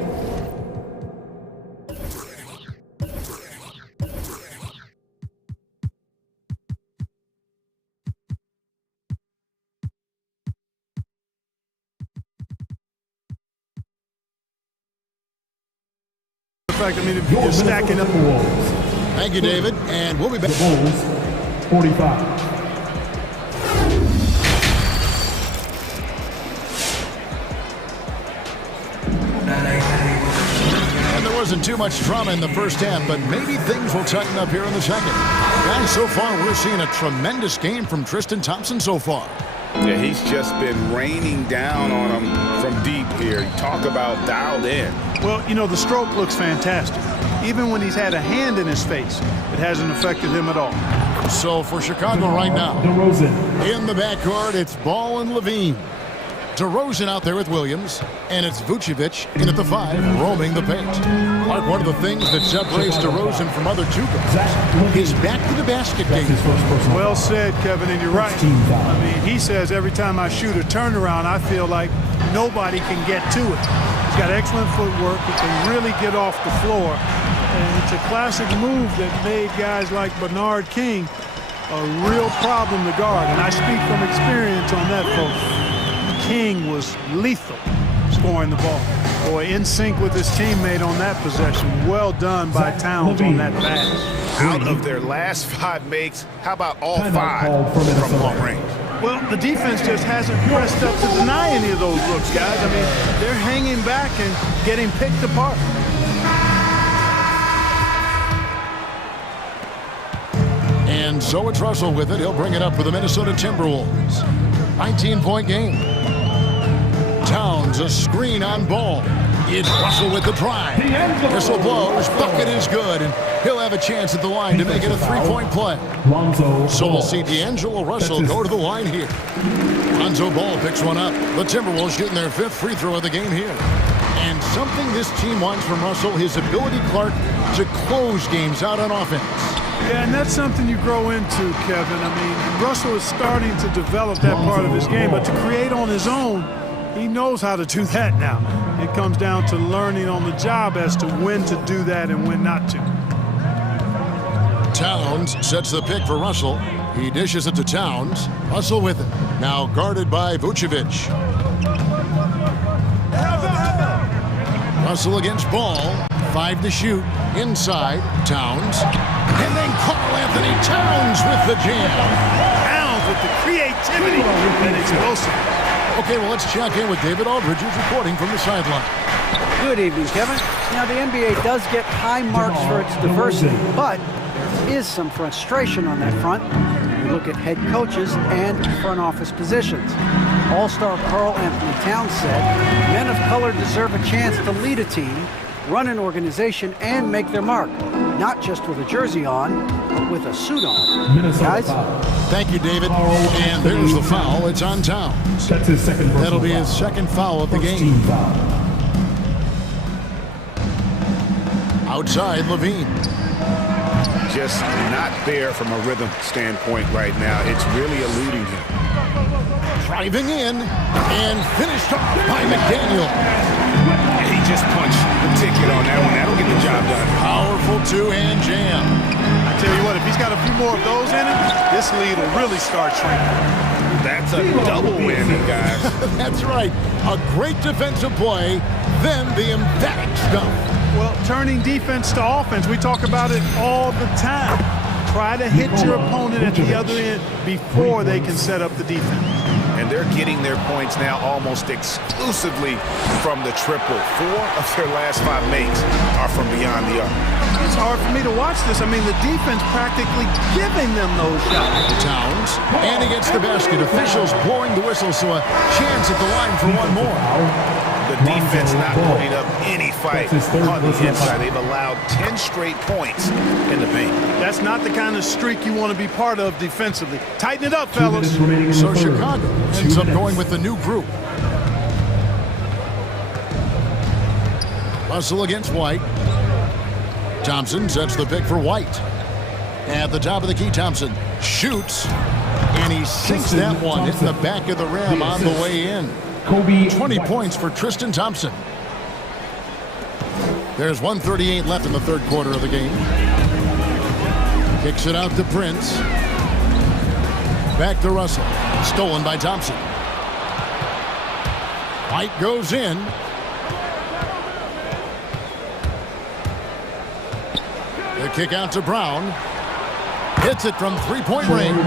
fact, I mean, if you're stacking up. Thank you, David, and we'll be back. The Bulls, 45. And there wasn't too much drama in the first half, but maybe things will tighten up here in the second. Guys, so far we're seeing a tremendous game from Tristan Thompson so far. Yeah, he's just been raining down on him from deep here. Talk about dialed in. Well, you know, the stroke looks fantastic. Even when he's had a hand in his face, it hasn't affected him at all. So for Chicago right now, DeRozan. in the backcourt, it's Ball and Levine. DeRozan out there with Williams, and it's Vucevic in at the 5, roaming the paint. Mark, one of the things that separates DeRozan from other Jukos is back-to-the-basket game. Well said, Kevin, and you're right. I mean, he says every time I shoot a turnaround, I feel like nobody can get to it. He's got excellent footwork. He can really get off the floor. And it's a classic move that made guys like Bernard King a real problem to guard. And I speak from experience on that, folks. King was lethal scoring the ball. Boy, in sync with his teammate on that possession. Well done by Towns on that pass. Out of their last 5 makes, how about all 5 from long range? Well, the defense just hasn't pressed up to deny any of those looks, guys. I mean, they're hanging back and getting picked apart. And so it's Russell with it. He'll bring it up for the Minnesota Timberwolves. 19-point game. Towns, a screen on Ball. It's Russell with the drive. Whistle blows, bucket is good, and he'll have a chance at the line to make it a 3-point play. So we'll see D'Angelo Russell go to the line here. Lonzo Ball picks one up. The Timberwolves getting their 5th free throw of the game here. And something this team wants from Russell, his ability, Clark, to close games out on offense. Yeah, and that's something you grow into, Kevin. I mean, Russell is starting to develop that part of his game, but to create on his own, he knows how to do that now. It comes down to learning on the job as to when to do that and when not to. Towns sets the pick for Russell. He dishes it to Towns. Russell with it. Now guarded by Vucevic. Russell against Ball. 5 to shoot. Inside. Towns. And then Karl Anthony Towns with the jam. Towns with the creativity and explosive. Okay, well, let's check in with David Aldridge, who's reporting from the sideline. Good evening, Kevin. Now, the NBA does get high marks for its diversity, but there is some frustration on that front. You look at head coaches and front office positions. All-star Karl Anthony Towns said, men of color deserve a chance to lead a team, run an organization, and make their mark. Not just with a jersey on, but with a suit on. Guys? Thank you, David. And there's the foul. It's on Towns. That's his second. That'll be his second foul of the game. Outside, Levine. Just not there from a rhythm standpoint right now. It's really eluding him. Driving in and finished off by McDaniel. He just punched the ticket on that one. That'll get the job done. Powerful 2-hand jam. I tell you what, if he's got a few more of those in him, this lead will really start shrinking. That's a double whammy, guys. That's right. A great defensive play, then the emphatic stuff. Well, turning defense to offense, we talk about it all the time. Try to hit your opponent at the other end before they can set up the defense. And they're getting their points now almost exclusively from the triple. 4 of their last 5 makes are from beyond the arc. It's hard for me to watch this. I mean, the defense practically giving them those shots. Towns, and he gets the basket. Officials blowing the whistle, so a chance at the line for one more. The defense not putting up any fight on the inside. They've allowed 10 straight points in the paint. That's not the kind of streak you want to be part of defensively. Tighten it up, fellas. So Chicago ends up going with the new group. Russell against White. Thompson sets the pick for White. At the top of the key, Thompson shoots, and he sinks that one, hitting the back of the rim on the way in. 20 points for Tristan Thompson. There's 1:38 left in the third quarter of the game. Kicks it out to Prince. Back to Russell. Stolen by Thompson. White goes in. The kick out to Brown. Hits it from three-point range.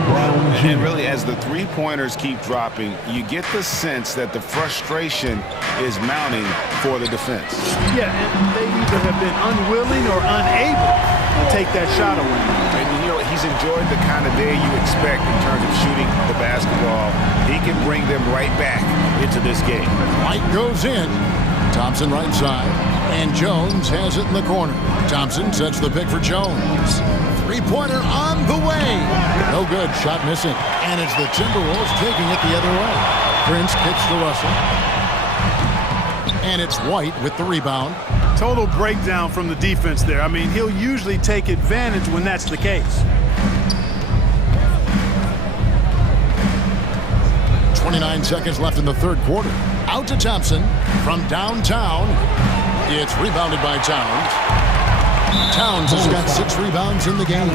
And really, as the three-pointers keep dropping, you get the sense that the frustration is mounting for the defense. Yeah, and they either have been unwilling or unable to take that shot away. And, you know, he's enjoyed the kind of day you expect in terms of shooting the basketball. He can bring them right back into this game. White goes in. Thompson right side. And Jones has it in the corner. Thompson sets the pick for Jones. Three-pointer on the way. No good. Shot missing. And it's the Timberwolves taking it the other way. Prince kicks to Russell. And it's White with the rebound. Total breakdown from the defense there. I mean, he'll usually take advantage when that's the case. 29 seconds left in the third quarter. Out to Thompson from downtown. It's rebounded by Towns. Towns has got 6 rebounds in the game.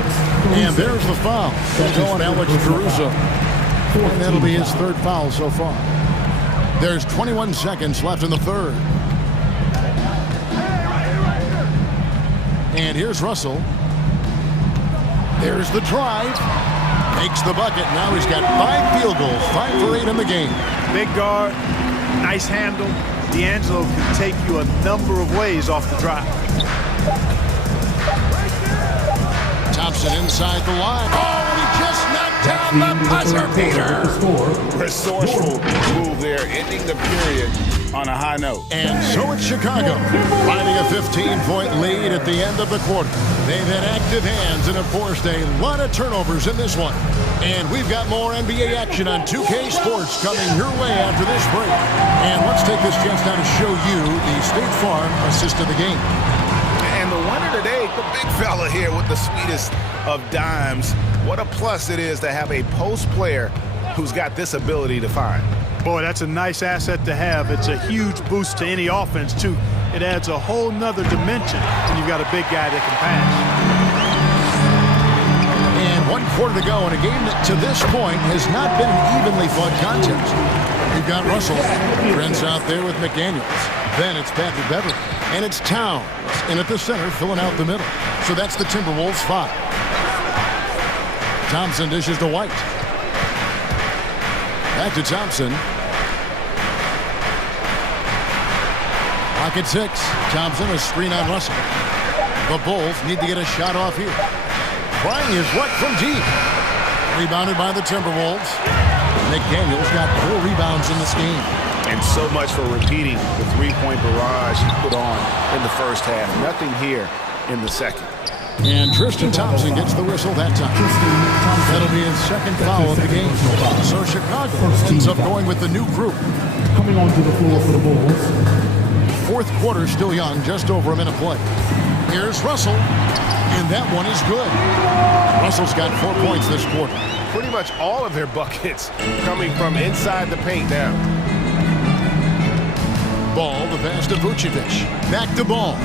And there's the foul. Going Alex Caruso. And that'll be his third foul so far. There's 21 seconds left in the third. And here's Russell. There's the drive. Makes the bucket. Now he's got 5 field goals. 5 for 8 in the game. Big guard. Nice handle. D'Angelo can take you a number of ways off the drive. Thompson inside the line. Oh, he just knocked down the buzzer beater. Resourceful move there, ending the period on a high note. And so it's Chicago, finding a 15-point lead at the end of the quarter. They've had active hands and have forced a lot of turnovers in this one. And we've got more NBA action on 2K Sports coming your way after this break. And let's take this chance now to show you the State Farm assist of the game. And the winner today, the big fella here with the sweetest of dimes. What a plus it is to have a post player who's got this ability to find. Boy, that's a nice asset to have. It's a huge boost to any offense, too. It adds a whole nother dimension when you've got a big guy that can pass. And 1 quarter to go in a game that to this point has not been an evenly fought contest. You've got Russell. Prince out there with McDaniels. Then it's Patrick Beverly. And it's Towns. And at the center, filling out the middle. So that's the Timberwolves 5. Thompson dishes to White. Back to Thompson. Pocket 6. Thompson, a screen on Russell. The Bulls need to get a shot off here. Trying his luck from deep. Rebounded by the Timberwolves. McDaniels got 4 rebounds in this game. And so much for repeating the three-point barrage he put on in the first half. Nothing here in the second. And Tristan Thompson gets the whistle that time. That'll be his second foul of the game. So Chicago ends up going with the new group. Coming onto the floor for the Bulls. Fourth quarter still young, just over a minute play. Here's Russell, and that one is good. Russell's got 4 points this quarter. Pretty much all of their buckets coming from inside the paint now. Ball, the pass to Vucevic. Back to Ball.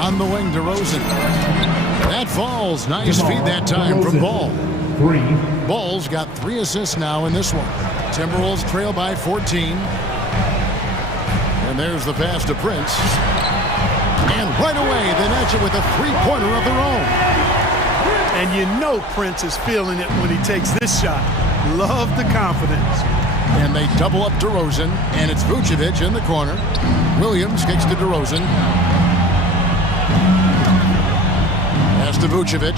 On the wing to Rosen. That falls. Nice feed that time from Ball. Ball's got 3 assists now in this one. Timberwolves trail by 14. And there's the pass to Prince. And right away, they match it with a 3-pointer of their own. And you know Prince is feeling it when he takes this shot. Love the confidence. And they double up DeRozan, and it's Vucevic in the corner. Williams kicks to DeRozan. Pass to Vucevic.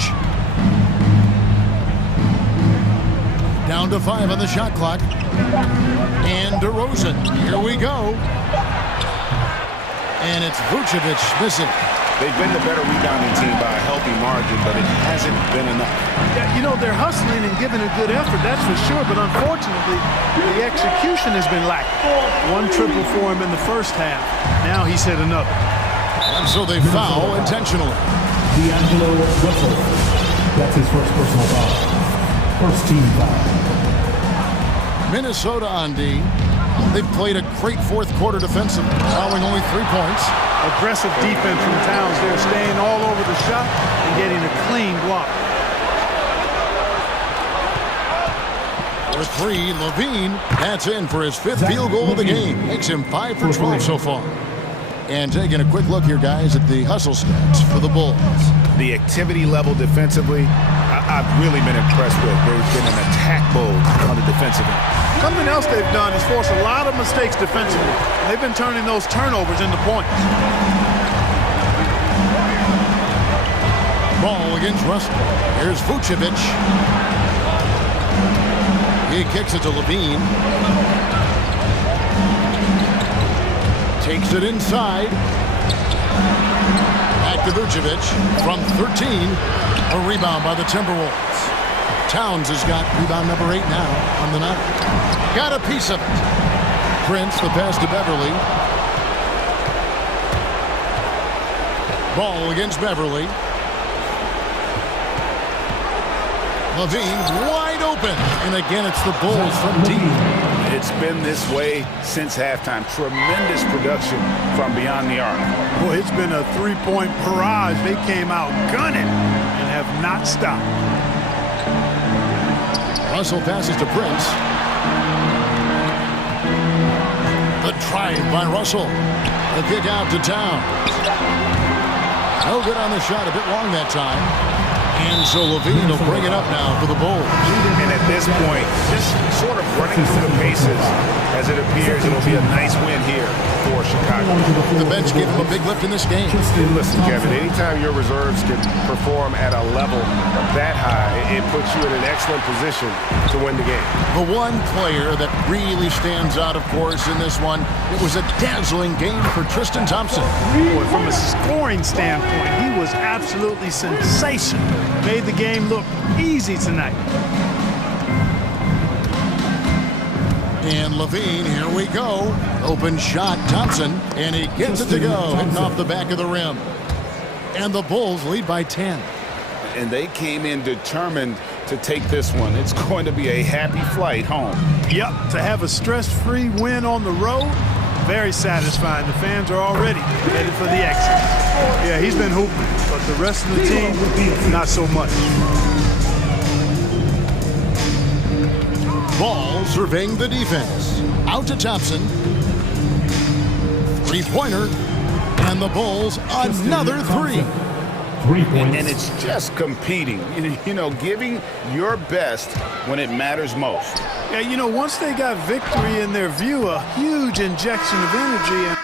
Down to 5 on the shot clock. And DeRozan. Here we go. And it's Vucevic missing. They've been the better rebounding team by a healthy margin, but it hasn't been enough. Yeah, you know, they're hustling and giving a good effort, that's for sure, but unfortunately, the execution has been lacking. One triple for him in the first half. Now he's hit another. And so they foul intentionally. D'Angelo Russell. That's his first personal foul. First team foul. Minnesota on D. They've played a great fourth quarter defensive, allowing only 3 points. Aggressive defense from Towns there, staying all over the shot and getting a clean block. For 3, Levine, that's in for his 5th field goal of the game. Makes him 5 for 12 so far. And taking a quick look here, guys, at the hustle stats for the Bulls. The activity level defensively, I've really been impressed with. They've been in attack mode on the defensive end. Something else they've done is force a lot of mistakes defensively. They've been turning those turnovers into points. Ball against Russell. Here's Vucevic. He kicks it to Levine. Takes it inside. Back to Vucevic from 13. A rebound by the Timberwolves. Towns has got rebound number 8 now on the night. Got a piece of it. Prince, the pass to Beverly. Ball against Beverly. Levine wide open. And again, it's the Bulls from deep. It's been this way since halftime. Tremendous production from beyond the arc. Boy, it's been a three-point barrage. They came out gunning and have not stopped. Russell passes to Prince. The drive by Russell. The kick out to Towns. No good on the shot. A bit long that time. And so Levine will bring it up now for the Bulls. And at this point, just sort of running through the paces as it appears it'll be a nice win here for Chicago. The bench gave him a big lift in this game. Listen, Kevin, anytime your reserves can perform at a level that high, it puts you in an excellent position to win the game. The one player that really stands out, of course, in this one, it was a dazzling game for Tristan Thompson. Boy, from a scoring standpoint, he was absolutely sensational. Made the game look easy tonight. And Levine, here we go. Open shot, Thompson, and he gets it to go, hitting off the back of the rim. And the Bulls lead by 10. And they came in determined to take this one. It's going to be a happy flight home. Yep, to have a stress-free win on the road, very satisfying. The fans are already headed for the exit. Yeah, he's been hooping, but the rest of the team, not so much. Ball surveying the defense. Out to Thompson. Three-pointer. And the Bulls, another 3. 3 points. And it's just competing, you know, giving your best when it matters most. Yeah, you know, once they got victory in their view, a huge injection of energy. And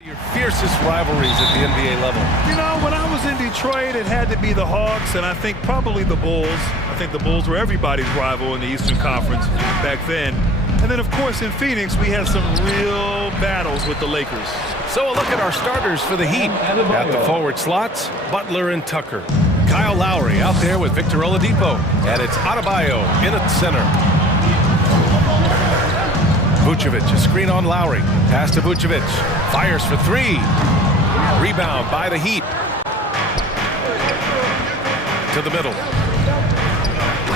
Your fiercest rivalries at the NBA level. You know, when I was in Detroit, it had to be the Hawks, and I think probably the Bulls. I think the Bulls were everybody's rival in the Eastern Conference back then. And then, of course, in Phoenix, we had some real battles with the Lakers. So a look at our starters for the Heat. At the forward slots, Butler and Tucker. Kyle Lowry out there with Victor Oladipo. And it's Adebayo in at center. Vucevic, a screen on Lowry. Pass to Vucevic. Fires for three. Rebound by the Heat. To the middle.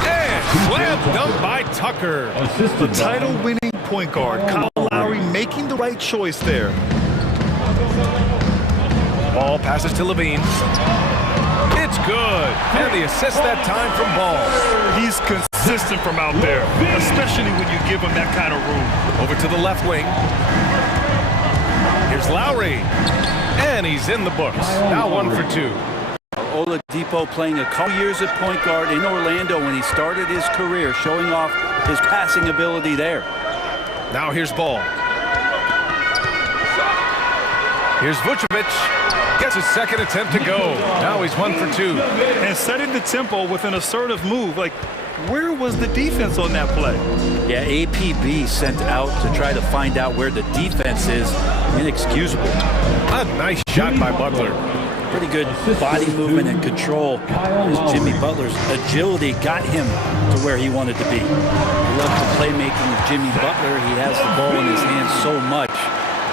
And slam dunk by Tucker. The title-winning point guard, Kyle Lowry, making the right choice there. Ball passes to Levine. It's good. And the assist that time from Ball. He's consistent from out there, especially when you give him that kind of room. Over to the left wing. Here's Lowry. And he's in the books. Now 1 for 2. Oladipo playing a couple years at point guard in Orlando when he started his career, showing off his passing ability there. Now here's Ball. Here's Vucevic. Gets his second attempt to go. Now he's 1 for 2. And setting the tempo with an assertive move. Like, where was the defense on that play? Yeah, APB sent out to try to find out where the defense is. Inexcusable. A nice shot by Butler. Pretty good body movement and control. As Jimmy Butler's agility got him to where he wanted to be. I love the playmaking of Jimmy Butler. He has the ball in his hands so much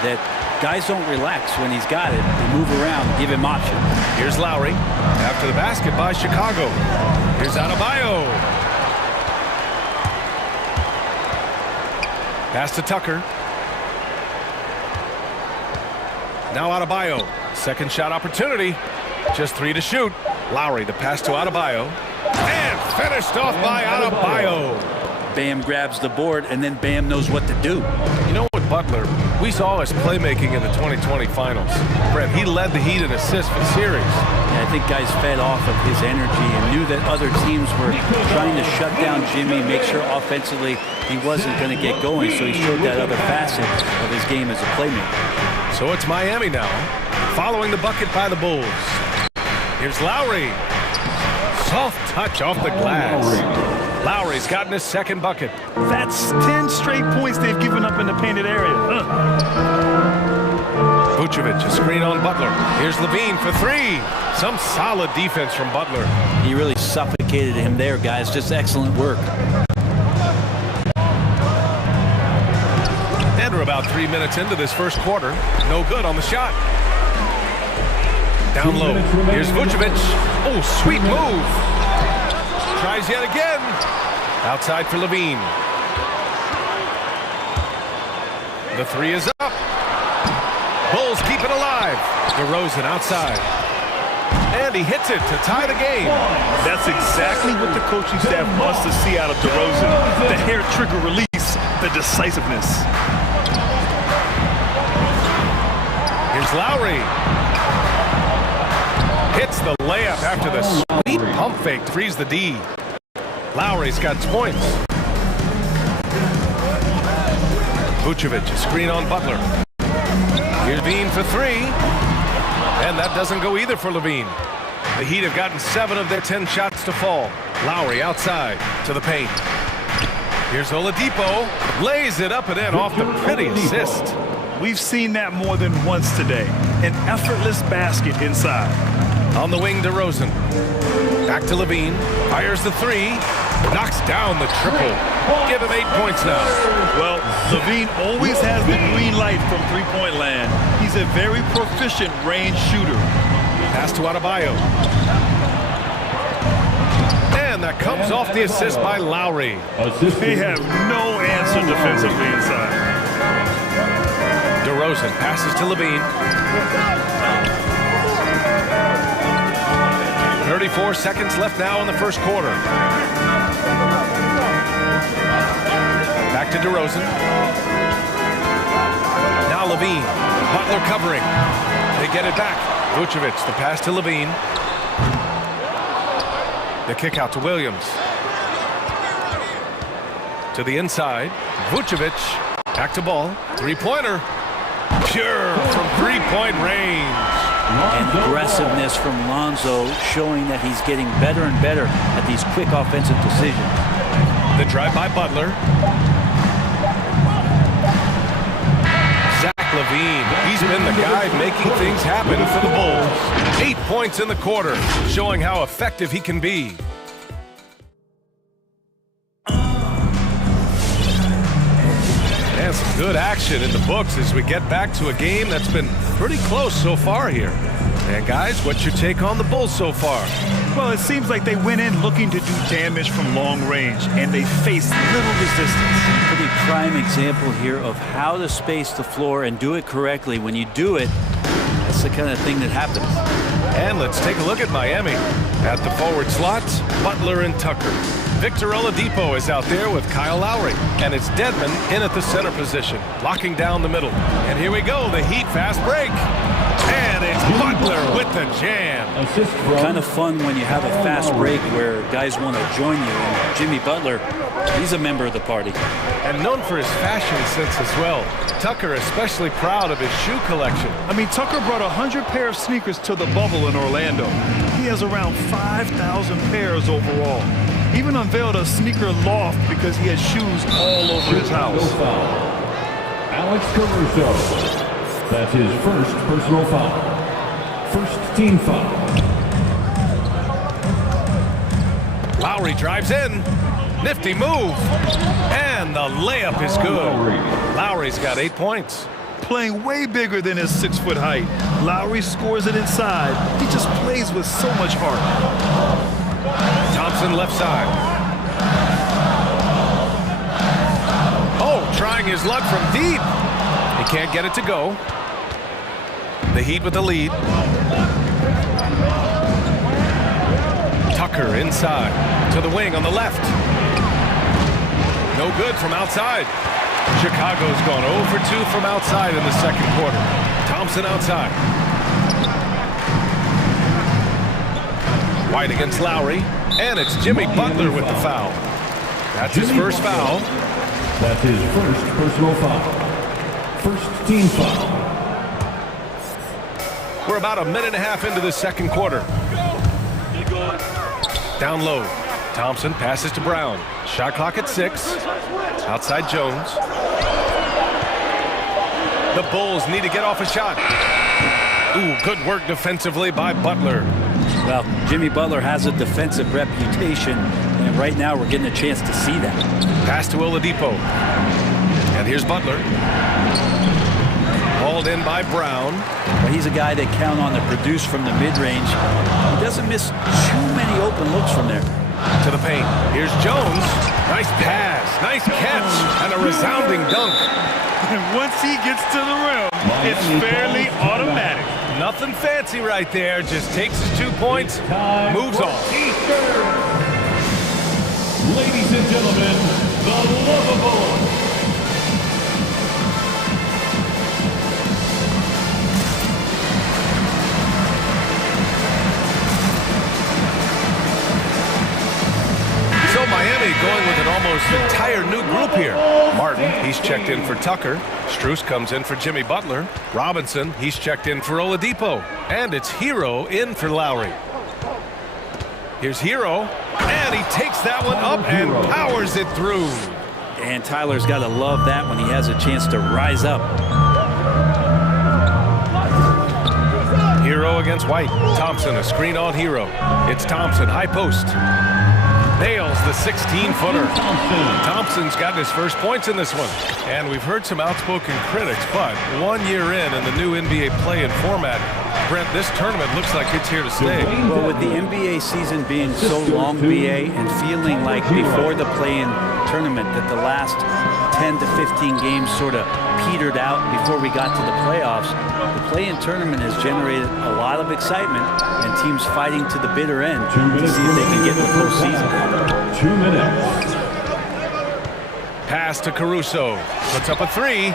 that guys don't relax when he's got it. They move around, give him options. Here's Lowry. After the basket by Chicago. Here's Adebayo. Pass to Tucker. Now Adebayo. Second shot opportunity. Just 3 to shoot. Lowry, the pass to Adebayo. And finished off by Adebayo. Bam grabs the board, and then Bam knows what to do. You know what, Butler? We saw his playmaking in the 2020 finals. Brett, he led the Heat in assists for the series. Yeah, I think guys fed off of his energy and knew that other teams were trying to shut down Jimmy, make sure offensively he wasn't going to get going, so he showed that other facet of his game as a playmaker. So it's Miami now, following the bucket by the Bulls. Here's Lowry. Soft touch off the glass. Lowry's gotten his second bucket. That's 10 straight points they've given up in the painted area. Vucevic, a screen on Butler. Here's Levine for 3. Some solid defense from Butler. He really suffocated him there, guys. Just excellent work. And we're about 3 minutes into this first quarter. No good on the shot. Down low. Here's Vucevic. Oh, sweet move. Tries yet again. Outside for Levine. The 3 is up. Bulls keep it alive. DeRozan outside. And he hits it to tie the game. That's exactly what the coaching staff wants to see out of DeRozan. The hair trigger release, the decisiveness. Here's Lowry. Hits the layup after the sweet pump fake to freeze the D. Lowry's got points. Vucevic, a screen on Butler. Here's Levine for 3. And that doesn't go either for Levine. The Heat have gotten 7 of their 10 shots to fall. Lowry outside to the paint. Here's Oladipo. Lays it up and in off the pretty assist. We've seen that more than once today. An effortless basket inside. On the wing, DeRozan. Back to Levine. Fires the 3. Knocks down the triple. Give him 8 points now. Well, Levine always has the green light from three-point land. He's a very proficient range shooter. Pass to Adebayo. And that comes off the assist by Lowry. They have no answer defensively inside. DeRozan passes to Levine. 34 seconds left now in the first quarter. Back to DeRozan. Now Levine. Butler covering. They get it back. Vucevic, the pass to Levine. The kick out to Williams. To the inside. Vucevic. Back to Ball. Three-pointer. pure from three-point range. And aggressiveness from Lonzo, showing that he's getting better and better at these quick offensive decisions. The drive by Butler. Zach LaVine, he's been the guy making things happen for the Bulls. 8 points in the quarter, showing how effective he can be. And some good action in the books as we get back to a game that's been pretty close so far here. And guys, what's your take on the Bulls so far? Well, it seems like they went in looking to do damage from long range, and they faced little resistance. Pretty prime example here of how to space the floor and do it correctly. When you do it, that's the kind of thing that happens. And let's take a look at Miami. At the forward slots, Butler and Tucker. Victor Oladipo is out there with Kyle Lowry. And it's Dedmon in at the center position, locking down the middle. And here we go, the Heat fast break. And it's Butler with the jam. Kind of fun when you have a fast break where guys want to join you. And Jimmy Butler, he's a member of the party. And known for his fashion sense as well. Tucker especially proud of his shoe collection. I mean, Tucker brought 100 pair of sneakers to the bubble in Orlando. He has around 5,000 pairs overall. Even unveiled a sneaker loft because he has shoes all over his house. Alex Caruso. That's his first personal foul. First team foul. Lowry drives in. Nifty move. And the layup is good. Lowry's got 8 points. Playing way bigger than his 6-foot height. Lowry scores it inside. He just plays with so much heart. Thompson left side. Oh, trying his luck from deep. He can't get it to go. The Heat with the lead. Tucker inside to the wing on the left. No good from outside. Chicago's gone 0 for 2 from outside in the second quarter. Thompson outside. White against Lowry. And it's Jimmy Butler with the foul. That's his first foul. That's his first personal foul. First team foul. We're about a minute and a half into the second quarter. Down low. Thompson passes to Brown. Shot clock at 6. Outside Jones. The Bulls need to get off a shot. Ooh, good work defensively by Butler. Well, Jimmy Butler has a defensive reputation, and right now we're getting a chance to see that. Pass to Oladipo. And here's Butler. Hauled in by Brown. Well, he's a guy they count on to produce from the mid-range. He doesn't miss too many open looks from there. To the paint. Here's Jones. Nice pass. Nice catch. And a resounding dunk. And once he gets to the rim, it's fairly automatic. Nothing fancy right there. Just takes his 2 points, moves on. Ladies and gentlemen, the lovable. So Miami going with an almost entire new group here. Martin, he's checked in for Tucker. Strus comes in for Jimmy Butler. Robinson, he's checked in for Oladipo. And it's Hero in for Lowry. Here's Hero, and he takes that one up and powers it through. And Tyler's got to love that when he has a chance to rise up. Hero against White. Thompson, a screen on Hero. It's Thompson, high post. Nails the 16-footer. Thompson's gotten his first points in this one. And we've heard some outspoken critics, but 1 year in the new NBA play-in format, Brent, this tournament looks like it's here to stay. Well, with the NBA season being so long, BA, and feeling like before the play-in tournament that the last 10 to 15 games sort of petered out before we got to the playoffs, the play-in tournament has generated a lot of excitement and teams fighting to the bitter end to see if they can get in the postseason. 2 minutes. Pass to Caruso. Puts up a 3.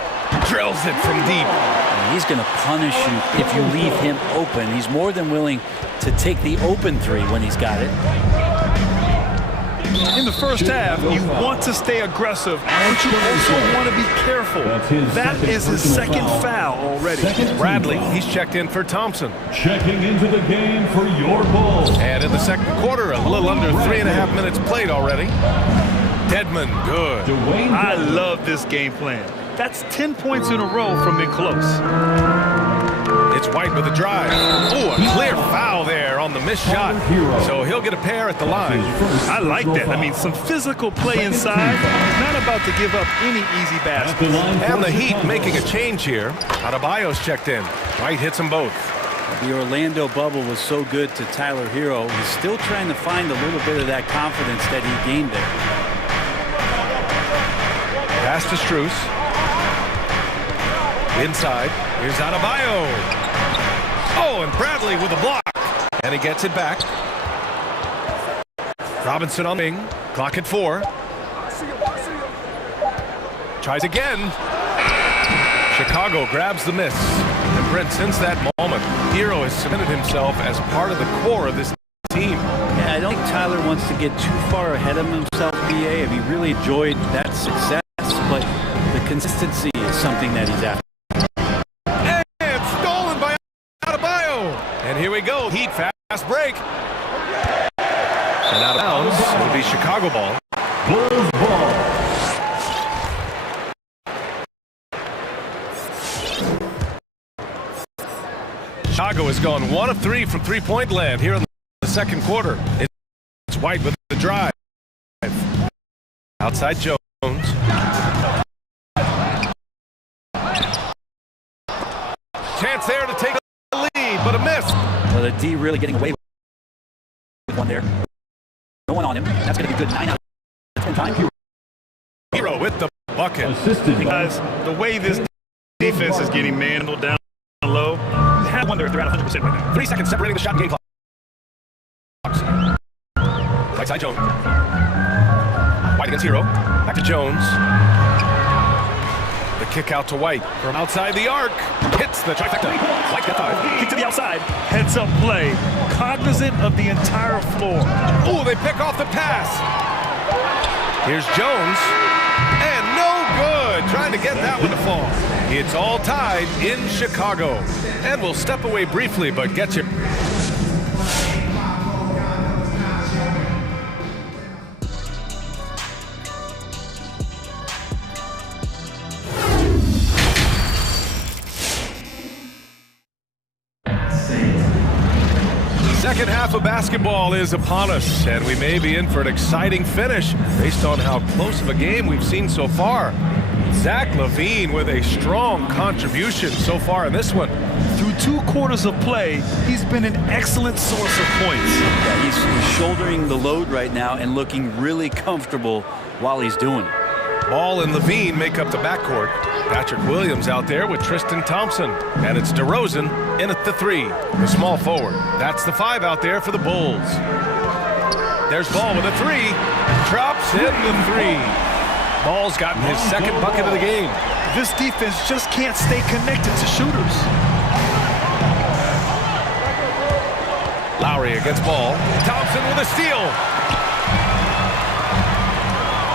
Drills it from deep. And he's going to punish you if you leave him open. He's more than willing to take the open 3 when he's got it. In the first half, you want to stay aggressive, but you also want to be careful. That is his second foul already. Bradley, he's checked in for Thompson. Checking into the game for your Bulls. And in the second quarter, a little under 3.5 minutes played already. Deadman, good. I love this game plan. That's 10 points in a row from in close. It's White with a drive. Oh, a clear foul there on the missed shot. So he'll get a pair at the line. I like that. I mean, some physical play inside. He's not about to give up any easy baskets. And the Heat making a change here. Adebayo's checked in. White hits them both. The Orlando bubble was so good to Tyler Hero. He's still trying to find a little bit of that confidence that he gained there. Pass to Strus. Inside. Here's Adebayo. Oh, and Bradley with a block. And he gets it back. Robinson on wing. Clock at 4. Tries again. Chicago grabs the miss. And Brent, since that moment, Hero has cemented himself as part of the core of this team. Yeah, I don't think Tyler wants to get too far ahead of himself, BA. He really enjoyed that success, but the consistency is something that he's after. And stolen by Adebayo. And here we go. Heat fast break. And out of bounds. It'll be Chicago ball. Bulls ball. Chicago has gone 1 of 3 from three-point land here in the second quarter. It's White with the drive. Outside Jones. Chance there to take the lead, but a miss. Well, the D really getting away with one there. No one on him. That's going to be good. 9 out of 10 times. Hero with the bucket. Guys, the way this defense is getting manhandled down low, I wonder if they're at 100% right now. 3 seconds separating the shot and game clock. Right side Jones. White against Hero. Back to Jones. The kick out to White from outside the arc. Hits the trifecta. White got 5. Kick to the outside. Heads up play. Cognizant of the entire floor. Oh, they pick off the pass. Here's Jones. And no good. Trying to get that one to fall. It's all tied in Chicago. And we'll step away briefly, but get you. Second half of basketball is upon us, and we may be in for an exciting finish based on how close of a game we've seen so far. Zach LaVine with a strong contribution so far in this one. Through 2 quarters of play, he's been an excellent source of points. Yeah, he's shouldering the load right now and looking really comfortable while he's doing it. Ball and LaVine make up the backcourt. Patrick Williams out there with Tristan Thompson. And it's DeRozan in at the 3, the small forward. That's the 5 out there for the Bulls. There's Ball with a 3. Drops in the 3. Ball's gotten his second bucket of the game. This defense just can't stay connected to shooters. Lowry against Ball. Thompson with a steal.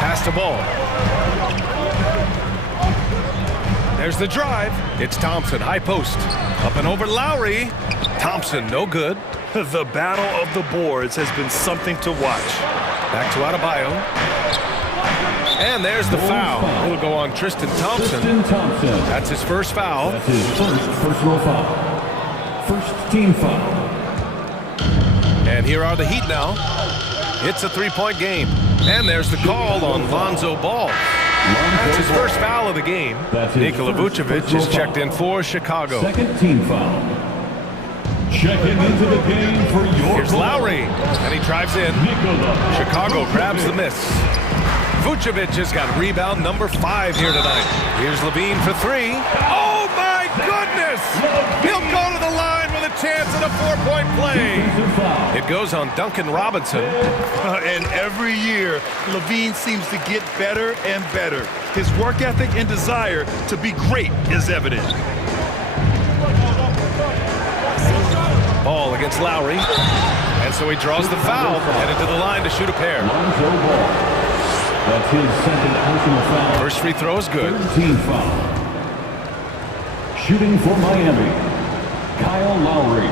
Pass to Ball. There's the drive. It's Thompson, high post. Up and over Lowry. Thompson, no good. The battle of the boards has been something to watch. Back to Adebayo. And there's the foul. It'll go on Tristan Thompson. That's his first foul. That's his first personal foul. First team foul. And here are the Heat now. It's a 3-point game. And there's the call on Lonzo Ball. That's his first foul of the game. Nikola Vucevic is checked in for Chicago. Second team foul. Checking into the game for your Here's Lowry, and he drives in. Chicago grabs the miss. Vucevic has got rebound number 5 here tonight. Here's LaVine for 3. Oh my goodness! He'll go to the line with a chance at a 4-point play. It goes on Duncan Robinson. And every year, LaVine seems to get better and better. His work ethic and desire to be great is evident. Ball against Lowry. And so he draws the foul, headed to the line to shoot a pair. That's his second personal foul. First free throw is good. Team foul. Shooting for Miami, Kyle Lowry.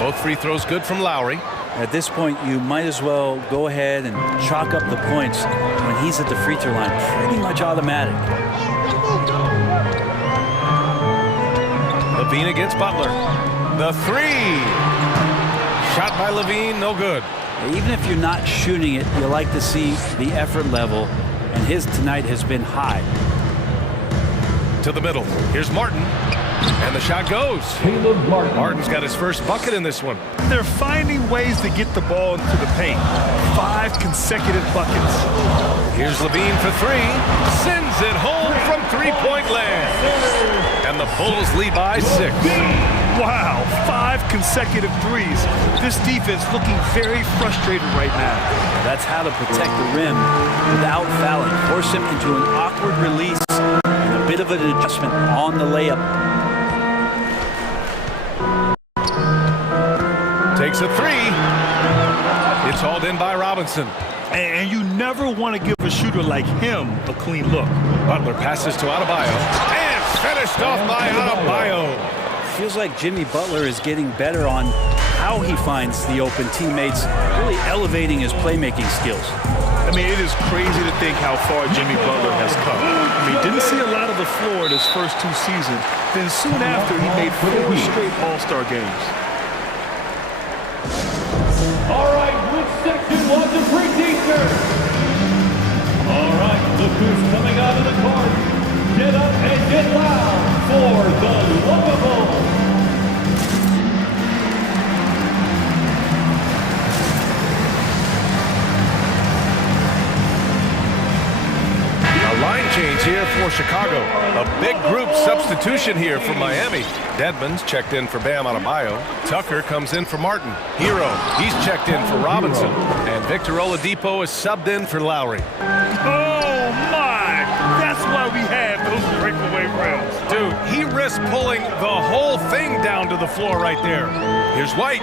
Both free throws good from Lowry. At this point, you might as well go ahead and chalk up the points when he's at the free throw line. Pretty much automatic. Levine against Butler. The three. Shot by Levine, no good. Even if you're not shooting it, you like to see the effort level, and his tonight has been high. To the middle. Here's Martin. And the shot goes. Martin's got his first bucket in this one. They're finding ways to get the ball into the paint. 5 consecutive buckets. Here's Levine for three. Sends it home from three-point land. And the Bulls lead by 6. Wow, 5 consecutive threes. This defense looking very frustrated right now. That's how to protect the rim without fouling. Force him into an awkward release and a bit of an adjustment on the layup. Takes a three. It's hauled in by Robinson. And you never want to give a shooter like him a clean look. Butler passes to Adebayo. And finished off by Adebayo. Feels like Jimmy Butler is getting better on how he finds the open teammates, really elevating his playmaking skills. I mean, it is crazy to think how far Jimmy Butler has come. I mean, didn't see a lot of the floor in his first 2 seasons. Then soon after, he made 4 straight All-Star games. All right, which section wants a free t-shirt? All right, look who's coming out of the court. Get up and get loud for the Lookable. A line change here for Chicago. A big group substitution here for Miami. Dedmon's checked in for Bam Adebayo. Tucker comes in for Martin. Hero, he's checked in for Robinson. And Victor Oladipo is subbed in for Lowry. Oh, my! That's why we have those breakaway rims. Dude, he risked pulling the whole thing down to the floor right there. Here's White.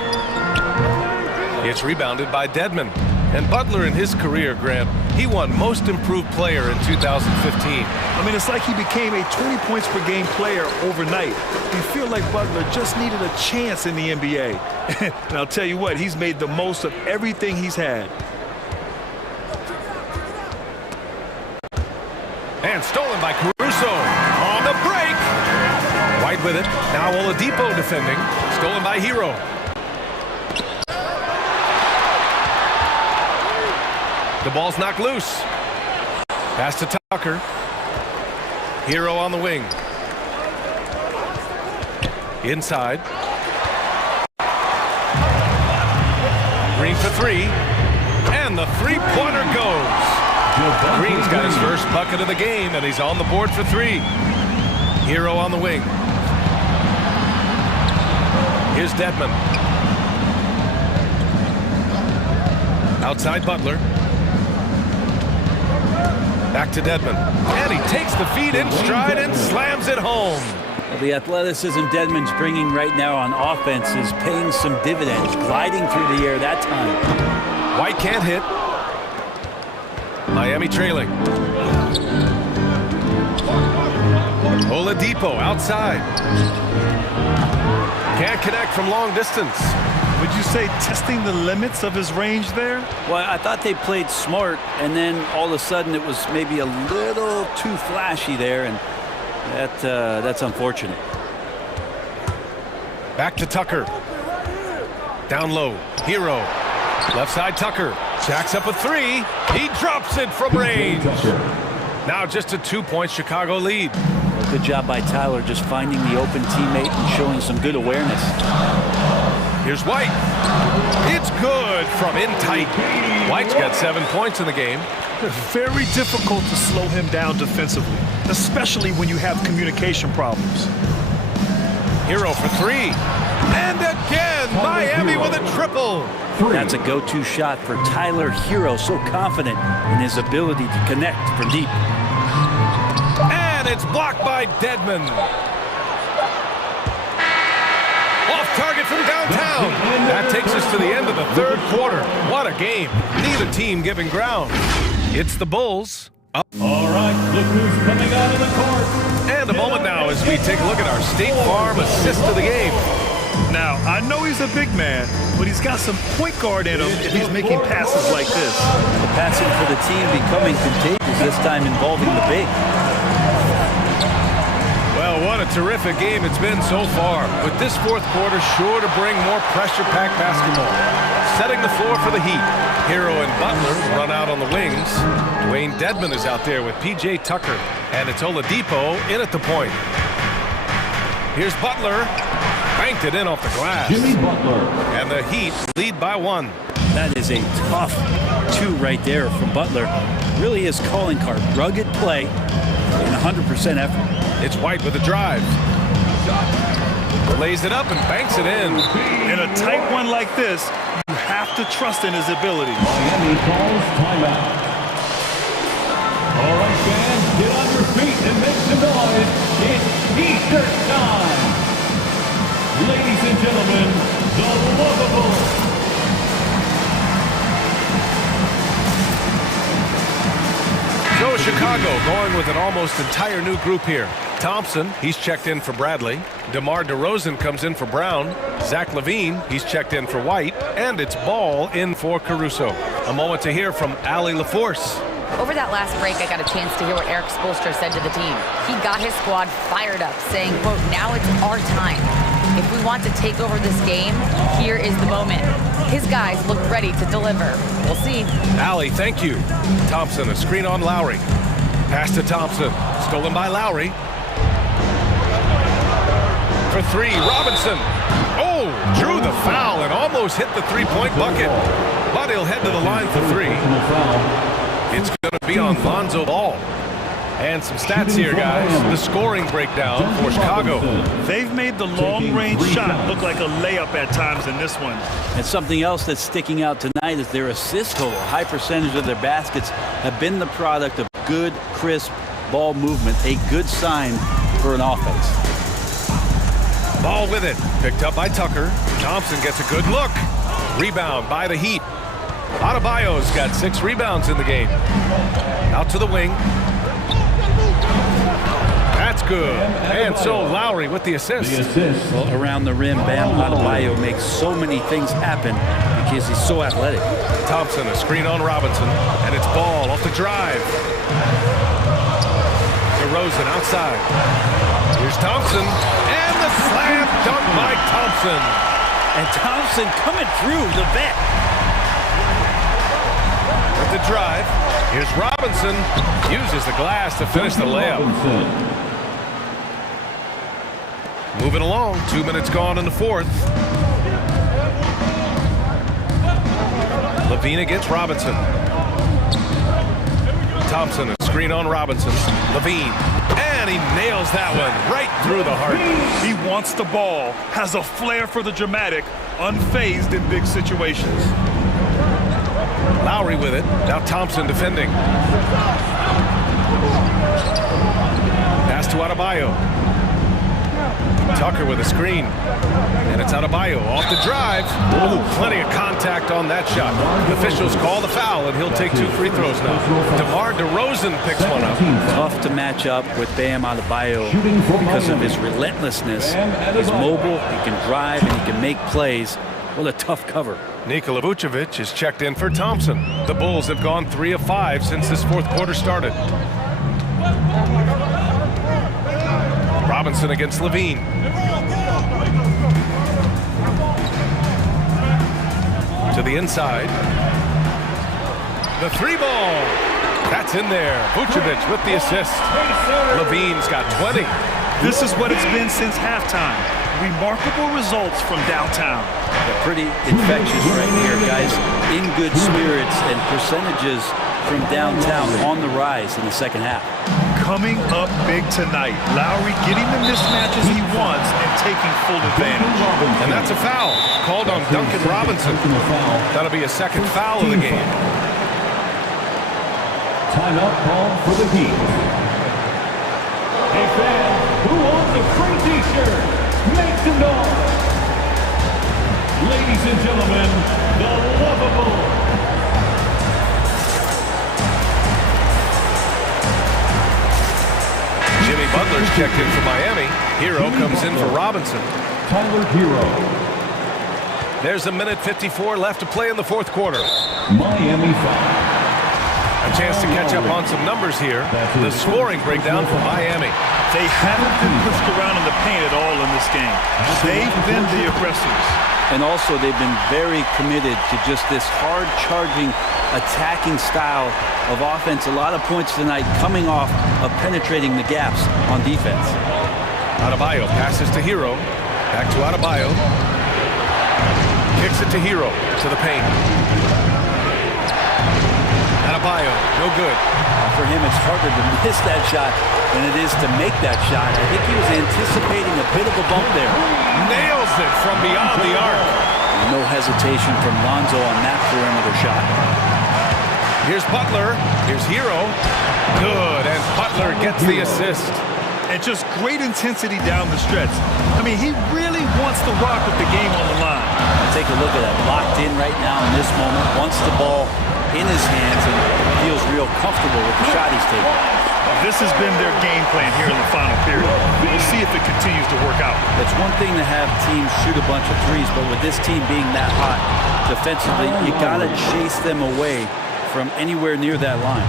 It's rebounded by Dedmon. And Butler in his career, Grant, he won Most Improved Player in 2015. I mean, it's like he became a 20 points per game player overnight. You feel like Butler just needed a chance in the NBA. And I'll tell you what, he's made the most of everything he's had. And stolen by Caruso. On the break. White with it. Now Oladipo defending. Stolen by Hero. The ball's knocked loose. Pass to Tucker. Hero on the wing. Inside. Green for three. And the three-pointer goes. Green's got his first bucket of the game, and he's on the board for three. Hero on the wing. Here's Dedmon. Outside Butler. Back to Dedmon. And he takes the feed in stride and slams it home. Well, the athleticism Dedmon's bringing right now on offense is paying some dividends, gliding through the air that time. White can't hit. Miami trailing. Oladipo outside. Can't connect from long distance. Would you say testing the limits of his range there? Well, I thought they played smart, and then all of a sudden it was maybe a little too flashy there, and that's unfortunate. Back to Tucker. Down low. Hero. Left side Tucker. Jacks up a three. He drops it from range. Now just a 2-point Chicago lead. Well, good job by Tyler just finding the open teammate and showing some good awareness. Here's White. It's good from in tight. White's got 7 points in the game. Very difficult to slow him down defensively, especially when you have communication problems. Hero for three. And again, Miami with a triple. That's a go-to shot for Tyler Hero, so confident in his ability to connect from deep. And it's blocked by Dedmon. Off target from downtown. down. That takes us to the end of the third quarter. What a game. Neither team giving ground. It's the Bulls. All right, look who's coming out of the court. And a moment now as we take a look at our State Farm assist of the game. Now, I know he's a big man, but he's got some point guard in him if he's making passes like this. The passing for the team becoming contagious, this time involving the big. Well, what a terrific game it's been so far. With this fourth quarter sure to bring more pressure-packed basketball. Setting the floor for the Heat. Hero and Butler run out on the wings. Dwayne Dedmon is out there with P.J. Tucker. And it's Oladipo in at the point. Here's Butler. Banked it in off the glass. Jimmy Butler. And the Heat lead by 1. That is a tough 2 right there from Butler. Really his calling card. Rugged play and 100% effort. It's White with a drive. Lays it up and banks it in. In a tight one like this, you have to trust in his ability. Miami calls timeout. All right, fans, get on your feet and make some noise. It's T-shirt time. Ladies and gentlemen, the lovable. So Chicago going with an almost entire new group here. Thompson, he's checked in for Bradley. DeMar DeRozan comes in for Brown. Zach LaVine, he's checked in for White. And it's Ball in for Caruso. A moment to hear from Allie LaForce. Over that last break, I got a chance to hear what Eric Spoelstra said to the team. He got his squad fired up, saying, quote, now it's our time. If we want to take over this game, here is the moment. His guys look ready to deliver. We'll see. Allie, thank you. Thompson, a screen on Lowry. Pass to Thompson. Stolen by Lowry. For 3, Robinson. Oh, drew the foul and almost hit the three-point bucket. But he'll head to the line for 3. It's going to be on Lonzo Ball. And some stats here, guys. The scoring breakdown for Chicago. They've made the long-range shot look like a layup at times in this one. And something else that's sticking out tonight is their assist total. A high percentage of their baskets have been the product of good, crisp ball movement. A good sign for an offense. Ball with it. Picked up by Tucker. Thompson gets a good look. Rebound by the Heat. Adebayo's got 6 rebounds in the game. Out to the wing. That's good. And so Lowry with the assist. Well, around the rim, Bam Adebayo makes so many things happen because he's so athletic. Thompson, a screen on Robinson. And it's Ball off the drive. DeRozan outside. Here's Thompson. And the slam dunk by Thompson. And Thompson coming through the vet. With the drive. Here's Robinson. Uses the glass to finish the layup. Moving along. 2 minutes gone in the fourth. LaVine against Robinson. Thompson, a screen on Robinson. LaVine. And he nails that one right through the heart. He wants the ball, has a flair for the dramatic, unfazed in big situations. Lowry with it. Now Thompson defending. Pass to Adebayo. Tucker with a screen. And it's Adebayo off the drive. Ooh, plenty of contact on that shot. The officials call the foul, and he'll take 2 free throws now. DeMar DeRozan picks one up. Tough to match up with Bam Adebayo because of his relentlessness. He's mobile, he can drive, and he can make plays. What a tough cover. Nikola Vucevic is checked in for Thompson. The Bulls have gone 3 of 5 since this fourth quarter started. Robinson against LaVine. To the inside. The 3 ball. That's in there. Vucevic with the assist. LaVine's got 20. This is what it's been since halftime. Remarkable results from downtown. They're pretty infectious right here, guys. In good spirits and percentages from downtown on the rise in the second half. Coming up big tonight. Lowry getting the mismatches he wants and taking full advantage. And that's a foul called on Duncan Robinson. That'll be a second foul of the game. Timeout call for the Heat. Hey fans, who wants a free t-shirt? Make some noise. Ladies and gentlemen, the lovable. Jimmy Butler's checked in for Miami. Hero comes in for Robinson. Tyler Hero. There's a minute 54 left to play in the fourth quarter. Miami foul. A chance to catch up on some numbers here. The scoring breakdown for Miami. They haven't been pushed around in the paint at all in this game. They've been the aggressors. And also, they've been very committed to just this hard-charging, attacking style of offense. A lot of points tonight coming off of penetrating the gaps on defense. Adebayo passes to Hero. Back to Adebayo. Kicks it to Hero, to the paint. Adebayo, no good. For him, it's harder to miss that shot than it is to make that shot. I think he was anticipating a bit of a bump there. Nails it from beyond the arc. No hesitation from Lonzo on that perimeter shot. Here's Butler. Here's Hero. Good, and Butler gets the assist. And just great intensity down the stretch. I mean, he really wants to rock with the game on the line. Take a look at that. Locked in right now in this moment. Wants the ball in his hands and feels real comfortable with the shot he's taking. This has been their game plan here in the final period. We'll see if it continues to work out. It's one thing to have teams shoot a bunch of threes, but with this team being that hot defensively, you got to chase them away from anywhere near that line.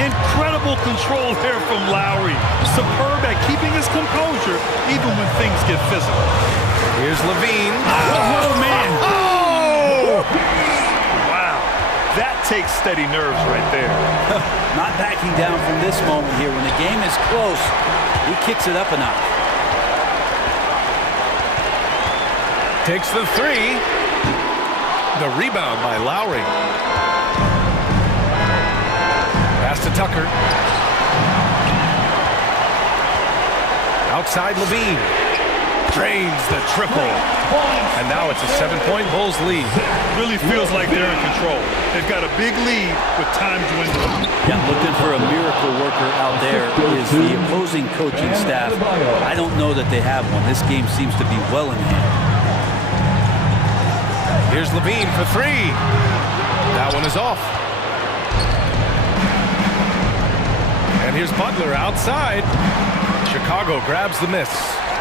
Incredible control there from Lowry. Superb at keeping his composure even when things get physical. Here's Levine. Oh, man. Oh! Wow. That takes steady nerves right there. Not backing down from this moment here. When the game is close, he kicks it up a notch. Takes the three. The rebound by Lowry. Pass to Tucker. Outside Levine. Drains the triple. And now it's a 7-point Bulls lead. Really feels like they're in control. They've got a big lead with time dwindling. Yeah, looking for a miracle worker out there is the opposing coaching staff. I don't know that they have one. This game seems to be well in hand. Here's Levine for three. That one is off. And here's Butler outside. Chicago grabs the miss.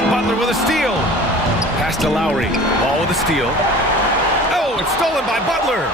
Butler with a steal. Pass to Lowry. Ball with a steal. Oh, it's stolen by Butler.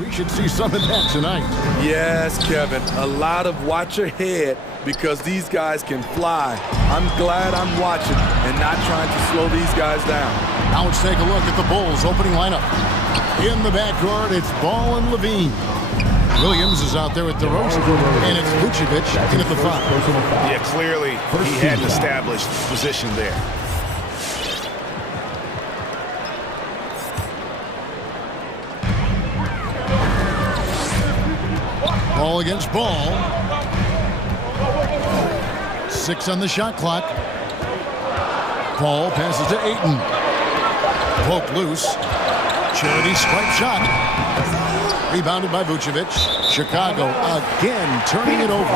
We should see some of that tonight. Yes, Kevin. A lot of watch your head because these guys can fly. I'm glad I'm watching and not trying to slow these guys down. Now let's take a look at the Bulls opening lineup. In the backcourt, it's Ball and Levine. Williams is out there with DeRozan, and it's Vucevic in at the 5. Yeah, clearly he had an established position there. Ball against Ball. 6 on the shot clock. Ball passes to Ayton. Poke loose. Charity stripe shot. Rebounded by Vucevic. Chicago again turning it over.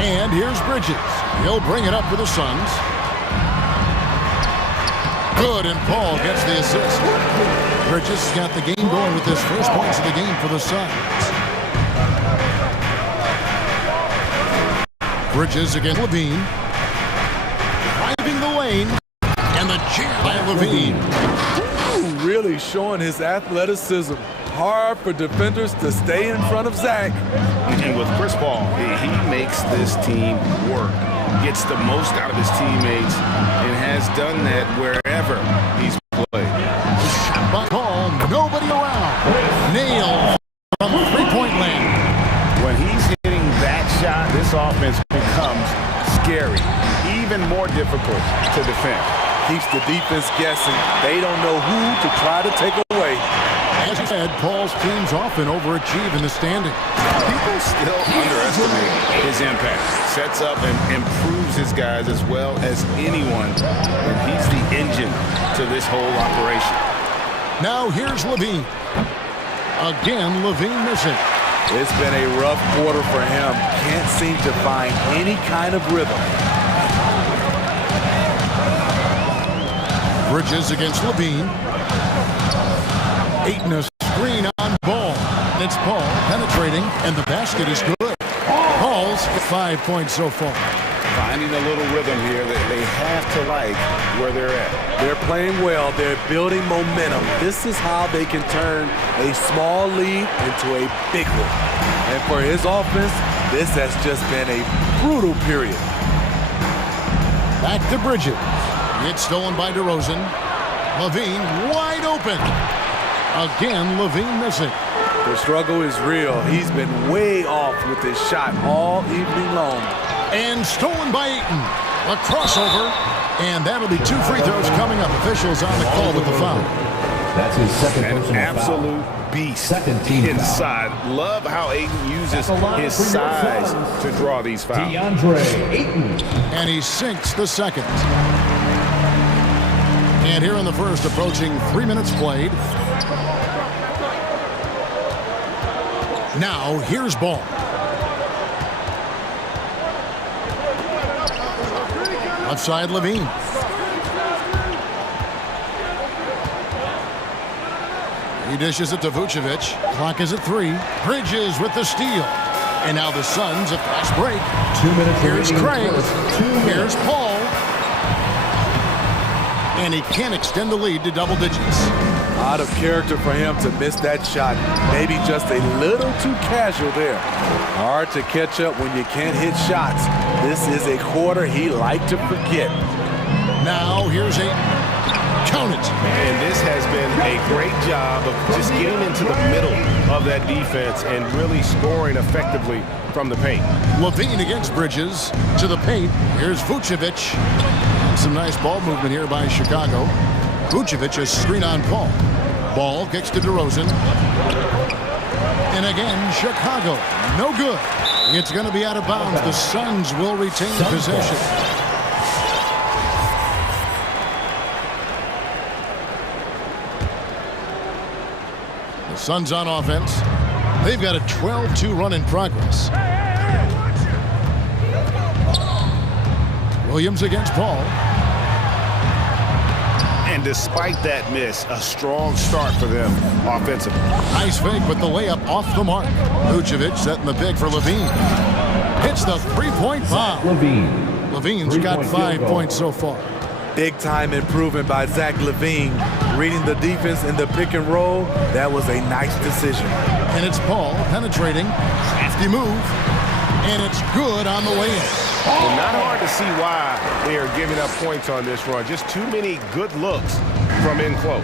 And here's Bridges. He'll bring it up for the Suns. Good, and Paul gets the assist. Bridges got the game going with his first points of the game for the Suns. Bridges against Levine. Driving the lane. And the jam by Levine. Ooh, really showing his athleticism. Hard for defenders to stay in front of Zach. And with Chris Paul, he makes this team work. Gets the most out of his teammates and has done that wherever he's played. Shot by Paul, nobody around. Nailed from three-point land. When he's hitting that shot, this offense becomes scary, even more difficult to defend. Keeps the defense guessing. They don't know who to try to take away. As you said, Paul's teams often overachieve in the standing. People still underestimate his impact. Sets up and improves his guys as well as anyone. And he's the engine to this whole operation. Now here's Levine. Again, Levine missing. It's been a rough quarter for him. Can't seem to find any kind of rhythm. Bridges against Levine. Ayton a screen on Ball. It's Paul penetrating, and the basket is good. Paul's 5 points so far. Finding a little rhythm here that they have to like where they're at. They're playing well. They're building momentum. This is how they can turn a small lead into a big one. And for his offense, this has just been a brutal period. Back to Bridges. It's stolen by DeRozan. Levine wide open. Again, Levine missing. The struggle is real. He's been way off with his shot all evening long. And stolen by Ayton. A crossover. And that'll be 2 free throws coming up. Officials on the call with the foul. That's his second An personal absolute foul. beast Second team inside. foul. Love how Ayton uses his size to draw these fouls. DeAndre Ayton. And he sinks the second. And here in the first, approaching 3 minutes played. Now, here's Ball. Left side, Levine. He dishes it to Vucevic. Clock is at 3. Bridges with the steal. And now the Suns, a fast break. 2 minutes. Here's Craig. 2 minutes. Here's Paul. And he can extend the lead to double digits. Out of character for him to miss that shot. Maybe just a little too casual there. Hard to catch up when you can't hit shots. This is a quarter he liked to forget. Now here's Ayton. Count it. And this has been a great job of just getting into the middle of that defense and really scoring effectively from the paint. Levine against Bridges to the paint. Here's Vucevic. Some nice ball movement here by Chicago. Vucevic a screen on Paul. Ball kicks to DeRozan. And again, Chicago. No good. It's going to be out of bounds. The Suns will retain possession. The Suns on offense. They've got a 12-2 run in progress. Williams against Paul. And despite that miss, a strong start for them offensively. Nice fake, but the layup off the mark. Vucevic setting the pick for Levine. Hits the three-point foul. Levine. Levine's got 5 points so far. Big-time improvement by Zach LaVine. Reading the defense in the pick and roll, that was a nice decision. And it's Paul penetrating. Crafty move. And it's good on the way in. Well, not hard to see why they are giving up points on this run. Just too many good looks from in close.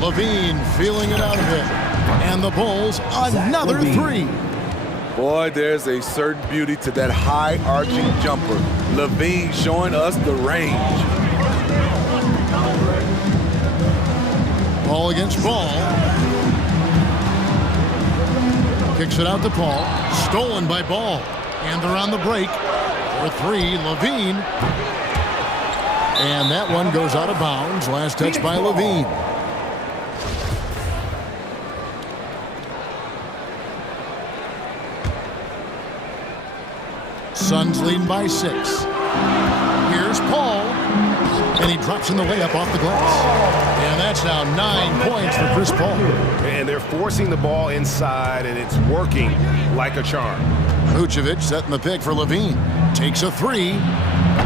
LaVine feeling it out of it. And the Bulls, another three. Boy, there's a certain beauty to that high arching jumper. LaVine showing us the range. Ball against ball. Kicks it out to Paul. Stolen by Ball. And they're on the break. For three, LaVine. And that one goes out of bounds. Last touch by LaVine. Suns leading by 6. Here's Paul. And he drops in the layup off the glass. And that's now 9 points for Chris Paul. And they're forcing the ball inside, and it's working like a charm. Vucevic setting the pick for LaVine. Takes a three.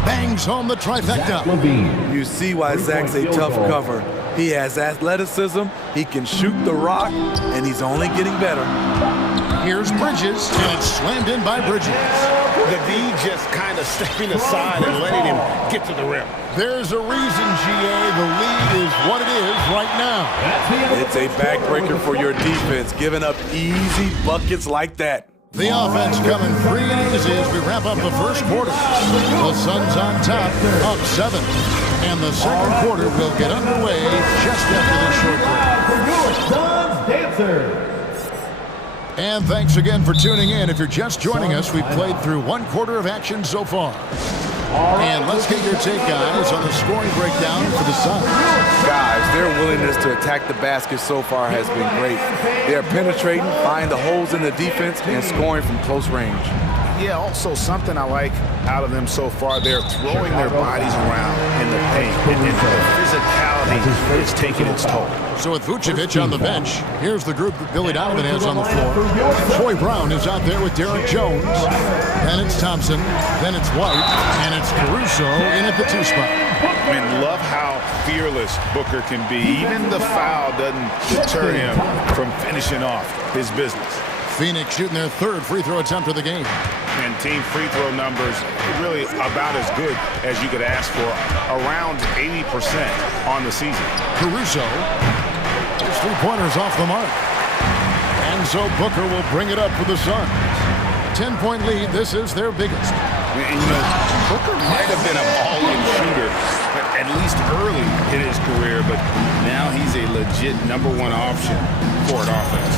Bangs home the trifecta. You see why Zach's a tough cover. He has athleticism, he can shoot the rock, and he's only getting better. Here's Bridges, and it's slammed in by Bridges. The D just kind of stepping aside and letting him get to the rim. There's a reason, GA, the lead is what it is right now. It's a backbreaker for your defense, giving up easy buckets like that. The offense coming free and easy as we wrap up the first quarter. The Suns on top, up 7. And the second quarter will get underway just after this short break. Suns Dancers. And thanks again for tuning in. If you're just joining us, we've played through 1 quarter of action so far. And let's get your take, guys, on the scoring breakdown for the Suns. Guys, their willingness to attack the basket so far has been great. They're penetrating, finding the holes in the defense, and scoring from close range. Yeah, also something I like out of them so far, they're throwing their bodies around in the paint. And the physicality is taking its toll. So with Vucevic on the bench, here's the group that Billy Donovan has on the floor. Troy Brown is out there with Derek Jones. Then it's Thompson. Then it's White. And it's Caruso in at the 2 spot. And love how fearless Booker can be. Even the foul doesn't deter him from finishing off his business. Phoenix shooting their 3rd free throw attempt of the game. And team free throw numbers really about as good as you could ask for, around 80% on the season. Caruso, his 3-pointers off the mark. And so Booker will bring it up for the Suns. 10-point lead, this is their biggest. And you know, Booker might have been a volume shooter, at least early in his career, but now he's a legit #1 option for an offense.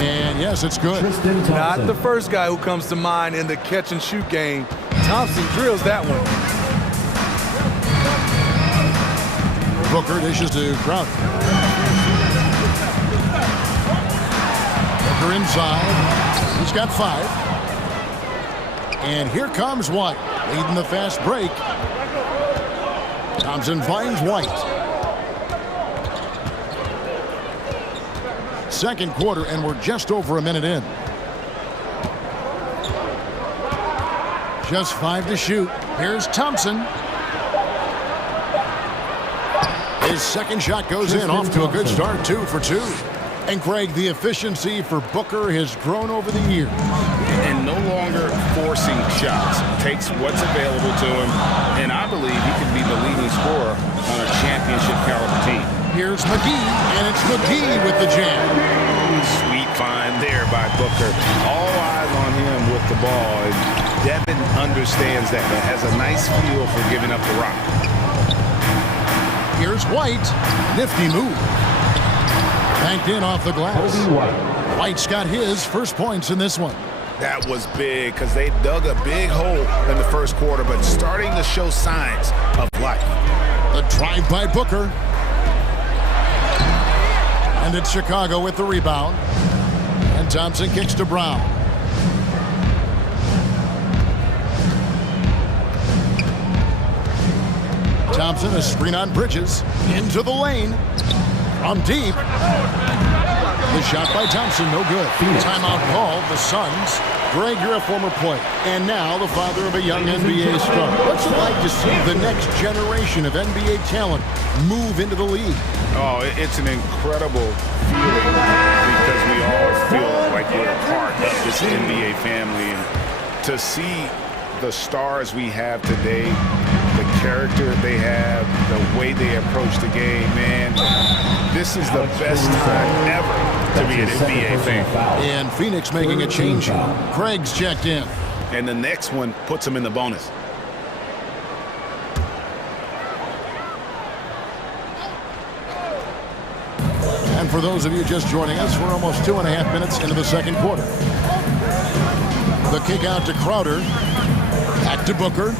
And yes, it's good. Not the first guy who comes to mind in the catch-and-shoot game. Thompson drills that one. Booker dishes to Crowder. Booker inside. He's got 5. And here comes White, leading the fast break. Thompson finds White. Second quarter, and we're just over a minute in. Just 5 to shoot. Here's Thompson. His second shot goes in, off to a good start, 2 for 2. And Craig, the efficiency for Booker has grown over the years. And no longer forcing shots. Takes what's available to him, and I believe he can be the leading scorer on a championship caliber team. Here's McGee, and it's McGee with the jam. Sweet find there by Booker. All eyes on him with the ball. And Devin understands that, but has a nice feel for giving up the rock. Here's White. Nifty move. Banked in off the glass. White's got his first points in this one. That was big because they dug a big hole in the first quarter, but starting to show signs of life. The drive by Booker. And it's Chicago with the rebound. And Thompson kicks to Brown. Thompson, a screen on Bridges. Into the lane. From deep. The shot by Thompson, no good. Timeout called. The Suns Greg, you're a former player, and now the father of a young NBA star. What's it like to see the next generation of NBA talent move into the league? Oh, it's an incredible feeling because we all feel like we're a part of this NBA family. And to see the stars we have today, the character they have, the way they approach the game, man, this is the best time ever to be an NBA fan. And Phoenix making a change. Craig's checked in. And the next one puts him in the bonus. And for those of you just joining us, we're almost 2.5 minutes into the second quarter. The kick out to Crowder. Back to Booker.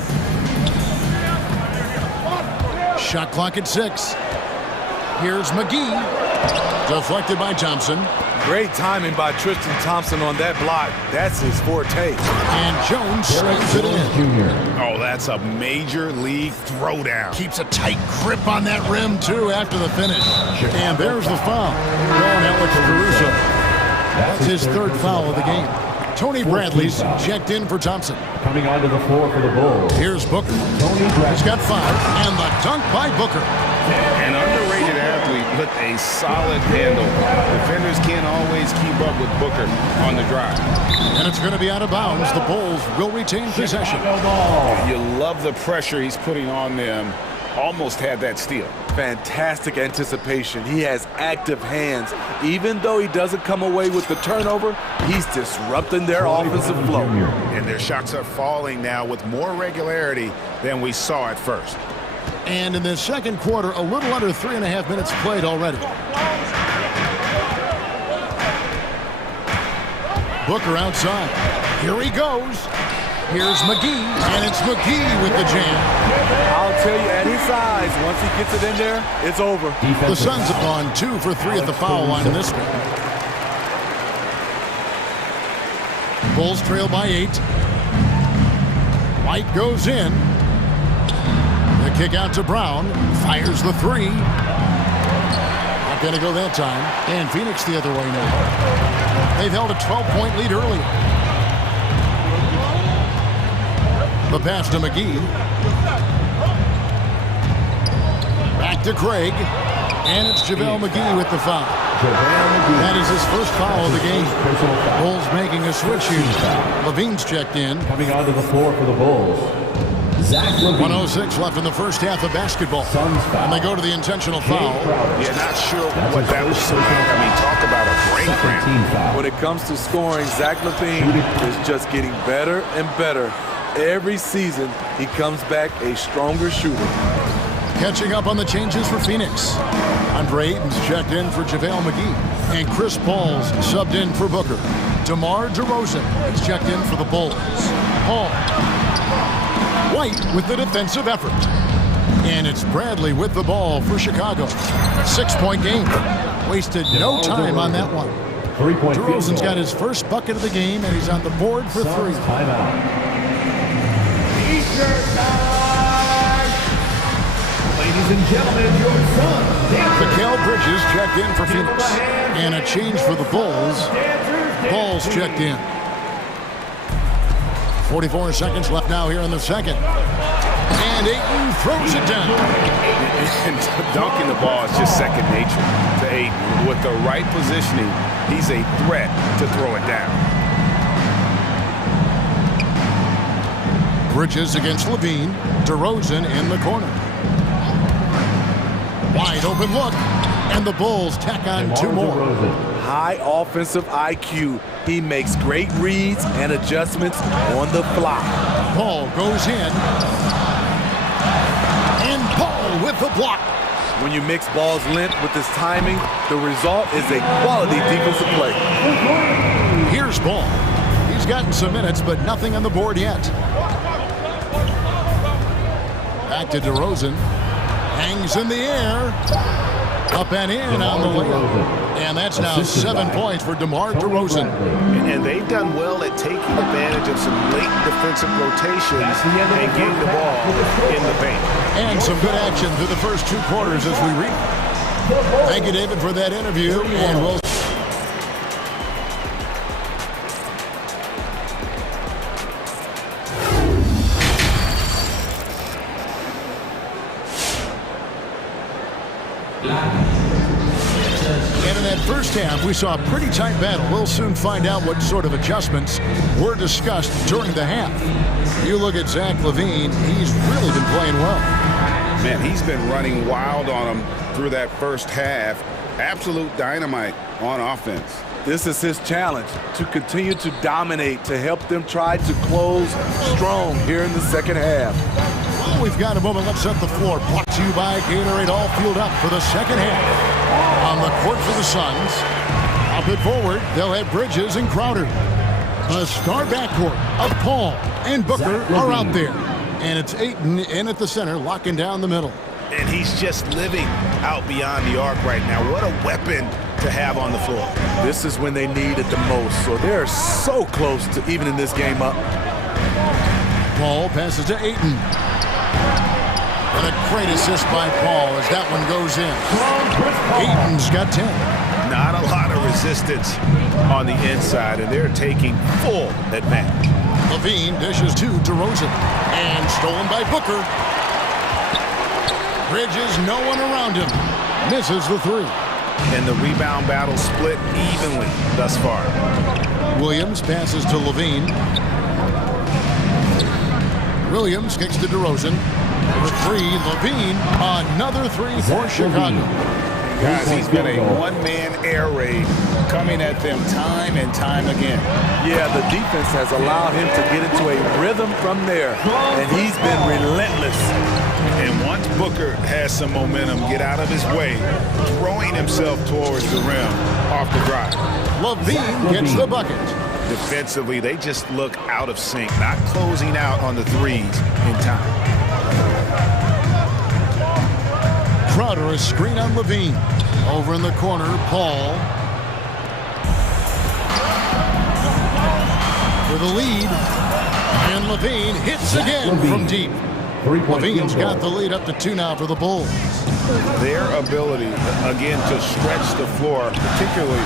Shot clock at 6. Here's McGee. Deflected by Thompson. Great timing by Tristan Thompson on that block. That's his forte. And Jones slams it in. Oh, that's a major league throwdown. Keeps a tight grip on that rim, too, after the finish. And there's the foul. On Alex Caruso. That's his third foul of the game. Tony Bradley's checked in for Thompson. Coming onto the floor for the Bulls. Here's Booker. He's got 5. And the dunk by Booker. An underrated athlete with a solid handle. Defenders can't always keep up with Booker on the drive. And it's going to be out of bounds. The Bulls will retain possession. You love the pressure he's putting on them. Almost had that steal. Fantastic anticipation. He has active hands. Even though he doesn't come away with the turnover, he's disrupting their offensive flow. And their shots are falling now with more regularity than we saw at first. And in the second quarter, a little under 3.5 minutes played already. Booker outside. Here he goes. Here's McGee, and it's McGee with the jam. I'll tell you, at his size, once he gets it in there, it's over. The Suns have gone 2 for 3 at the foul line in this one. Bulls trail by 8. White goes in. The kick out to Brown. Fires the 3. Not going to go that time. And Phoenix the other way now. They've held a 12-point lead earlier. The pass to McGee. Back to Craig. And it's JaVale McGee with the foul. That is his first foul of the game. Bulls making a switch here. Levine's checked in. Coming onto the floor for the Bulls. 1:06 left in the first half of basketball. And they go to the intentional foul. Yeah, not sure what that was about. I mean, talk about a brain cramp. When it comes to scoring, Zach LaVine is just getting better and better. Every season, he comes back a stronger shooter. Catching up on the changes for Phoenix. Andre Ayton's checked in for JaVale McGee. And Chris Paul's subbed in for Booker. DeMar DeRozan is checked in for the Bulls. Paul. White with the defensive effort. And it's Bradley with the ball for Chicago. 6-point game. Wasted no time on that one. DeRozan's got his first bucket of the game, and he's on the board for 3. Timeout. Ladies and gentlemen, your son, Mikal Bridges checked in for Phoenix. And a change for the Bulls. Paul's checked in. 44 seconds left now here in the second. And Ayton throws it down. And dunking the ball is just second nature to Ayton. With the right positioning, he's a threat to throw it down. Bridges against Levine. DeRozan in the corner. Wide open look. And the Bulls tack on 2 more. High offensive IQ. He makes great reads and adjustments on the fly. Paul goes in. And Paul with the block. When you mix ball's length with his timing, the result is a quality defensive play. Here's Paul. He's gotten some minutes, but nothing on the board yet. Back to DeRozan. Hangs in the air. Up and in on the layup. And that's now 7 points for DeMar DeRozan. And they've done well at taking advantage of some late defensive rotations and getting the ball in the paint. And some good action through the first 2 quarters as we read. Thank you, David, for that interview. And we'll And in that first half, we saw a pretty tight battle. We'll soon find out what sort of adjustments were discussed during the half. You look at Zach LaVine, he's really been playing well. Man, he's been running wild on him through that first half. Absolute dynamite on offense. This is his challenge, to continue to dominate, to help them try to close strong here in the second half. Well, we've got a moment. Let's set the floor. Brought to you by Gatorade, all fueled up for the second half. On the court for the Suns. Up it forward, they'll have Bridges and Crowder. A star backcourt of Paul and Booker are out there. And it's Ayton in at the center, locking down the middle. And he's just living out beyond the arc right now. What a weapon to have on the floor. This is when they need it the most, so they're so close to evening this game up. Paul passes to Ayton. And a great assist by Paul as that one goes in. Ayton's got 10. Not a lot of resistance on the inside, and they're taking full advantage. LaVine dishes to DeRozan. And stolen by Booker. Bridges, no one around him. Misses the three. And the rebound battle split evenly thus far. Williams passes to LaVine. Williams kicks to DeRozan. For three, LaVine, another three for Chicago. Guys, he's been a one-man air raid coming at them time and time again. Yeah, the defense has allowed him to get into a rhythm from there, and he's been relentless. And once Booker has some momentum, get out of his way, throwing himself towards the rim off the drive. LaVine gets the bucket. Defensively, they just look out of sync, not closing out on the threes in time. Crowder, a screen on LaVine. Over in the corner, Paul. For the lead. And LaVine hits again from deep. LaVine's got the lead up to 2 now for the Bulls. Their ability, again, to stretch the floor, particularly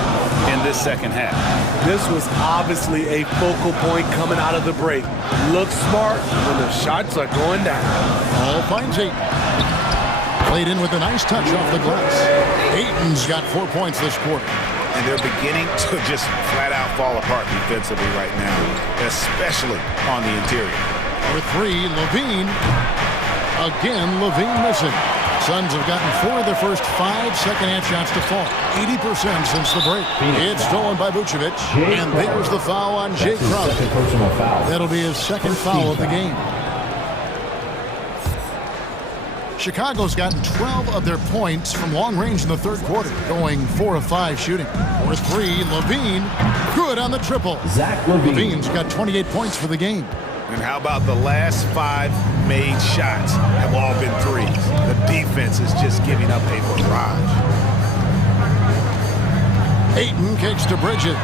in this second half. This was obviously a focal point coming out of the break. Look smart when the shots are going down. Paul finds Ayton. Played in with a nice touch off the glass. Ayton's got 4 points this quarter. And they're beginning to just flat out fall apart defensively right now, especially on the interior. For three, LaVine. Again, LaVine missing. Suns have gotten 4 of their first 5 second-half shots to fall. 80% since the break. It's stolen by Vucevic. And there's the foul on Jay Crowder. That'll be his second foul of the game. Chicago's gotten 12 of their points from long range in the third quarter, going 4 of 5 shooting. For three, LaVine, good on the triple. LaVine's got 28 points for the game. And how about the last 5 made shots have all been threes? The defense is just giving up a barrage. Ayton kicks to Bridges.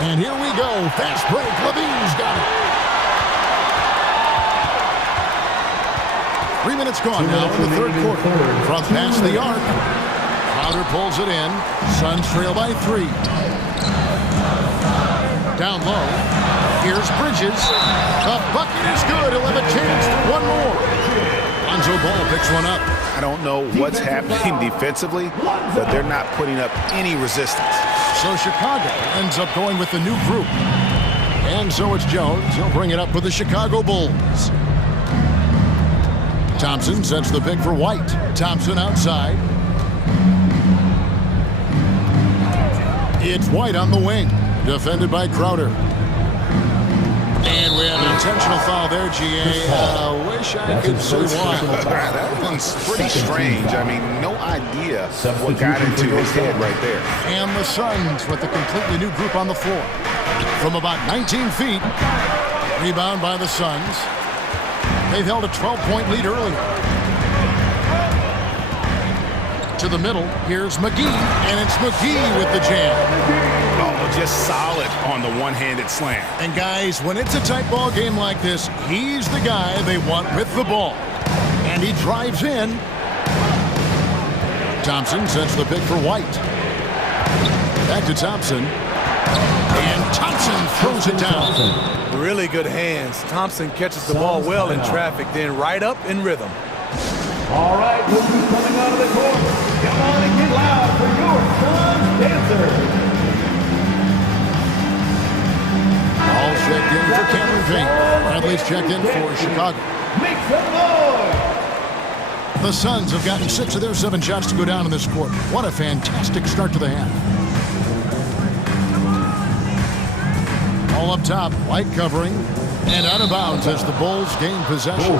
And here we go, fast break, LaVine's got it. 3 minutes gone now in the third quarter. From past the arc. Crowder pulls it in. Suns trail by 3. Down low. Here's Bridges. The bucket is good. He'll have a chance for one more. Lonzo Ball picks one up. I don't know what's happening defensively, but they're not putting up any resistance. So Chicago ends up going with the new group. And so it's Jones. He'll bring it up for the Chicago Bulls. Thompson sets the pick for White. Thompson outside. It's White on the wing. Defended by Crowder. And we have an intentional foul there, GA. Wish I could see why. That one's pretty strange. I mean, no idea what got into his head right there. And the Suns with a completely new group on the floor. From about 19 feet. Rebound by the Suns. They've held a 12-point lead earlier. To the middle, here's McGee, and it's McGee with the jam. Oh, just solid on the one-handed slam. And guys, when it's a tight ball game like this, he's the guy they want with the ball. And he drives in. Thompson sets the pick for White. Back to Thompson. And Thompson throws it down. Really good hands. Thompson catches the ball well in traffic, then right up in rhythm. All right, look who's coming out of the court. Come on and paint. Bradley's checked in for Chicago. Make some noise. The Suns have gotten 6 of their 7 shots to go down in this quarter. What a fantastic start to the half. All up top, White covering, and out of bounds as the Bulls gain possession.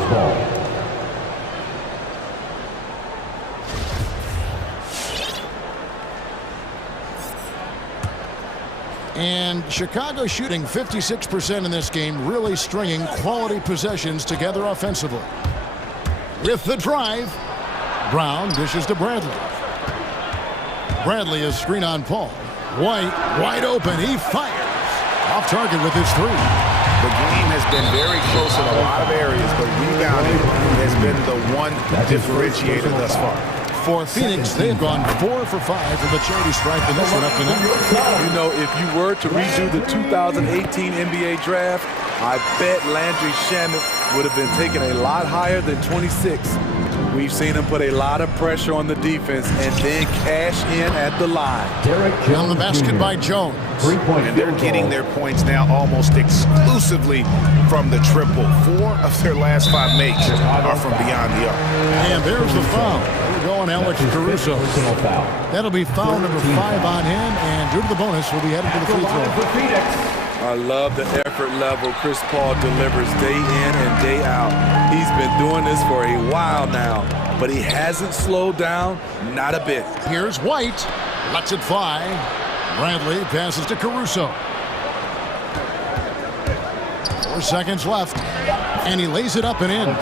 And Chicago shooting 56% in this game, really stringing quality possessions together offensively. With the drive, Brown dishes to Bradley. Bradley is screen on Paul. White, wide open, he fires. Off target with his 3. The game has been very close in a lot of areas, but rebounding has been the one differentiator thus far. For Phoenix, they've gone 4 for 5 from the charity stripe in this one up to now. You know, if you were to redo the 2018 NBA draft, I bet Landry Shamet would have been taken a lot higher than 26. We've seen him put a lot of pressure on the defense and then cash in at the line. On the basket by Jones. And they're getting their points now almost exclusively from the triple. 4 of their last 5 makes are from beyond the arc. And there's the foul. We're going Alex Caruso. That'll be foul number 5 on him, and due to the bonus, we'll be headed to the free throw. I love the effort level Chris Paul delivers day in and day out. He's been doing this for a while now, but he hasn't slowed down, not a bit. Here's White, lets it fly. Bradley passes to Caruso. 4 seconds left, and he lays it up and in.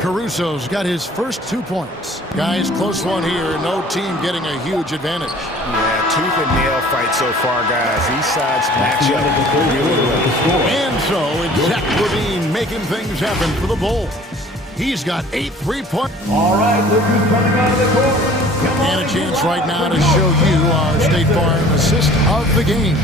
Caruso's got his first 2 points. Guys, close one here. No team getting a huge advantage. Yeah, tooth and nail fight so far, guys. These sides match up really well. And so it's Zach LaVine making things happen for the Bulls. He's got 8 3-point. All right, look who's coming out of the court. And a chance right now to show you our State Farm assist of the game.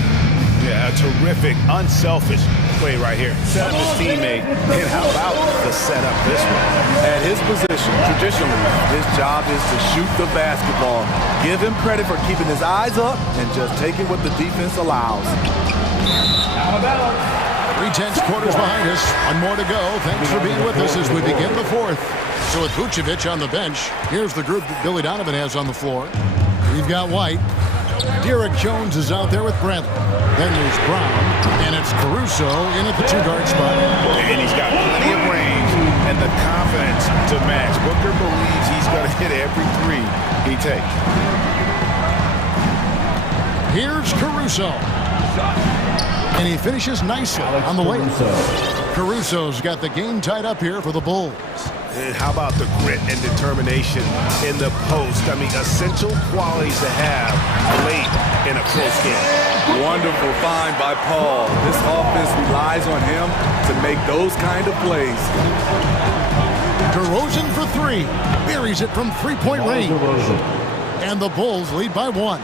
Yeah, a terrific, unselfish play right here. Set up his teammate, and how about the setup this one? At his position, traditionally, his job is to shoot the basketball. Give him credit for keeping his eyes up and just taking what the defense allows. Out of bounds. 3/10 quarters behind us. 1 more to go. Thanks for being with us as we begin the 4th. So with Vucevic on the bench, here's the group that Billy Donovan has on the floor. We've got White. Derek Jones is out there with Bradley. Then there's Brown, and it's Caruso in at the 2-guard spot. And he's got plenty of range and the confidence to match. Booker believes he's going to hit every 3 he takes. Here's Caruso. And he finishes nicely on the layup. Caruso's got the game tied up here for the Bulls. And how about the grit and determination in the post? I mean, essential qualities to have late in a close game. Wonderful find by Paul. This offense relies on him to make those kind of plays. DeRozan for 3. Buries it from 3-point range. And the Bulls lead by 1.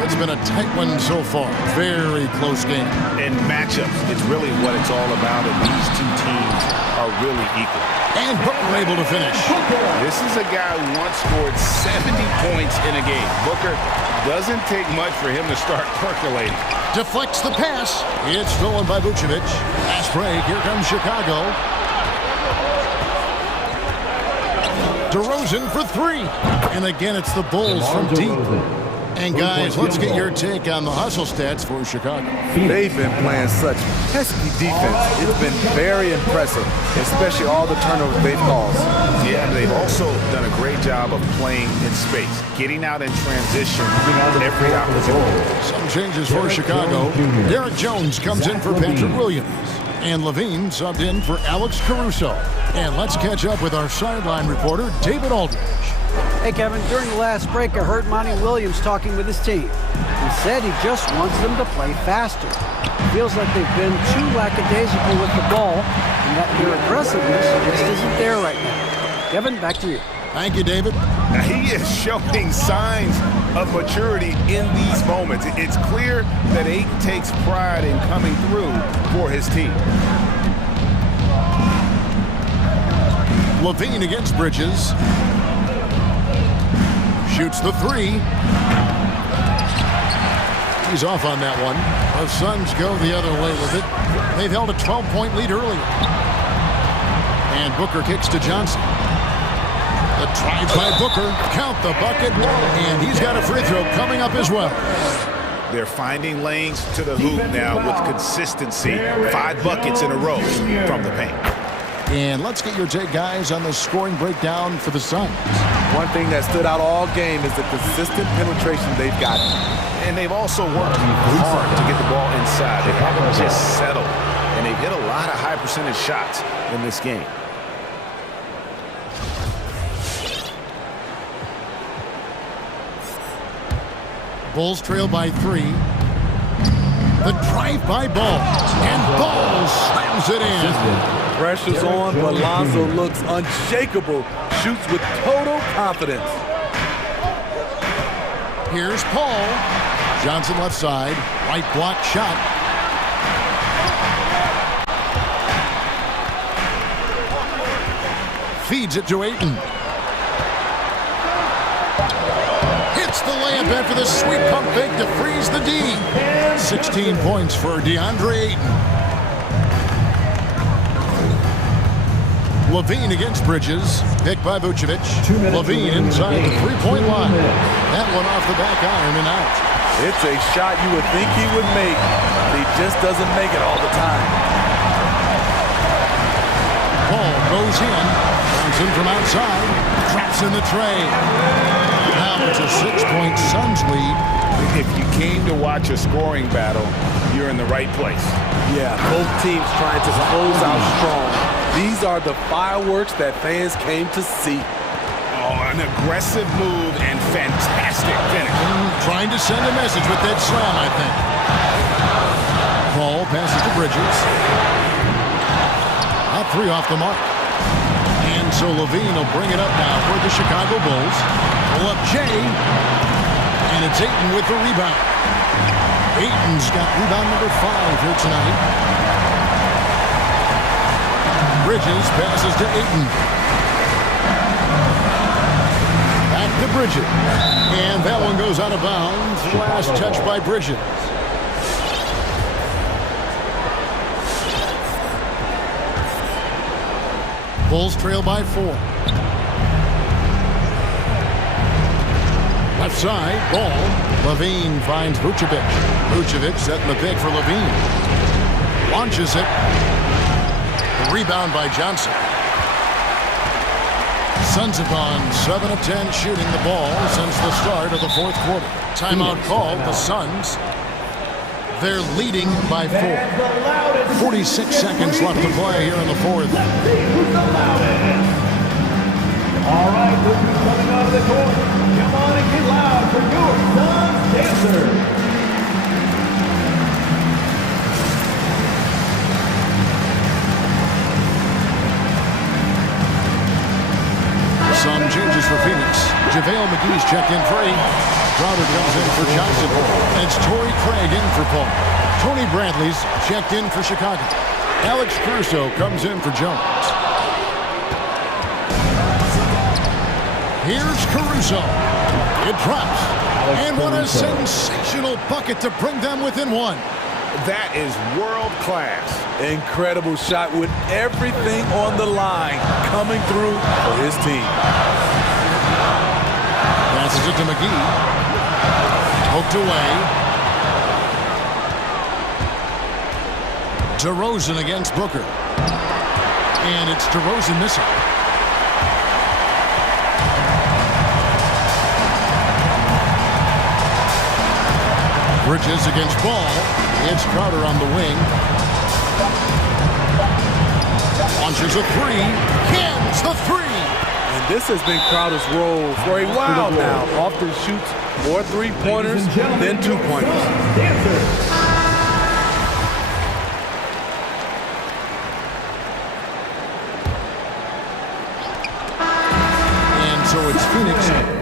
It's been a tight one so far. Very close game. In matchups, it's really what it's all about, and these 2 teams are really equal. And Booker able to finish. This is a guy who once scored 70 points in a game. Booker doesn't take much for him to start percolating. Deflects the pass. It's stolen by Vucevic. Pass break. Here comes Chicago. DeRozan for 3. And again, it's the Bulls from deep. And guys, let's get your take on the hustle stats for Chicago. They've been playing such pesky defense. It's been very impressive, especially all the turnovers they've caused. Yeah, they've also done a great job of playing in space, getting out in transition every opportunity. Some changes for Chicago. Derek Jones comes in for Patrick Williams. And Levine subbed in for Alex Caruso. And let's catch up with our sideline reporter, David Aldridge. Hey, Kevin, during the last break, I heard Monty Williams talking with his team. He said he just wants them to play faster. It feels like they've been too lackadaisical with the ball, and that their aggressiveness just isn't there right now. Kevin, back to you. Thank you, David. Now, he is showing signs of maturity in these moments. It's clear that Ayton takes pride in coming through for his team. Levine against Bridges. Shoots the 3. He's off on that one. The Suns go the other way with it. They've held a 12-point lead earlier. And Booker kicks to Johnson. The drive by Booker. Count the bucket. And he's got a free throw coming up as well. They're finding lanes to the hoop now with consistency. 5 buckets in a row from the paint. And let's get your take, guys, on the scoring breakdown for the Suns. One thing that stood out all game is the consistent penetration they've gotten. And they've also worked hard to get the ball inside. They haven't just settled. And they've hit a lot of high percentage shots in this game. Bulls trail by 3. The drive by Ball. And Ball slams it in. Pressure's on, but Lonzo looks unshakable. Shoots with total confidence. Here's Paul. Johnson left side. Right block shot. Feeds it to Ayton. Hits the layup after the sweet pump fake to freeze the D. 16 points for DeAndre Ayton. Levine against Bridges. Picked by Vucevic. Levine inside the three-point line. That one off the back iron and out. It's a shot you would think he would make, but he just doesn't make it all the time. Ball goes in. Johnson from outside. Traps in the tray. Now it's a 6-point Suns lead. If you came to watch a scoring battle, you're in the right place. Yeah, both teams trying to close out strong. These are the fireworks that fans came to see. Oh, an aggressive move and fantastic finish. Trying to send a message with that slam, I think. Ball passes to Bridges. That 3 off the mark. And so Levine will bring it up now for the Chicago Bulls. Pull up Jay. And it's Ayton with the rebound. Ayton's got rebound number 5 here tonight. Bridges passes to Ayton. Back to Bridges. And that one goes out of bounds. Last touch by Bridges. Bulls trail by 4. Left side, Ball. Levine finds Vucevic. Vucevic setting the pick for Levine. Launches it. The rebound by Johnson. Suns have gone 7 of 10 shooting the ball since the start of the 4th quarter. Timeout called. The Suns, they're leading by 4. 46 seconds left to play here in the 4th. All right, this is coming out of the court. Come on and get loud for your Suns dancer. Some changes for Phoenix. JaVale McGee's checked in for 8. Crowder comes in for Johnson. And it's Torrey Craig in for Paul. Tony Bradley's checked in for Chicago. Alex Caruso comes in for Jones. Here's Caruso. It drops. And what a sensational bucket to bring them within 1. That is world class. Incredible shot with everything on the line coming through for his team. Passes it to McGee. Poked away. DeRozan against Booker. And it's DeRozan missing. Bridges against Ball. It's Crowder on the wing. Launches a 3. Cans the 3. And this has been Crowder's role for a while now. Often shoots more 3-pointers than 2-pointers. And so it's Phoenix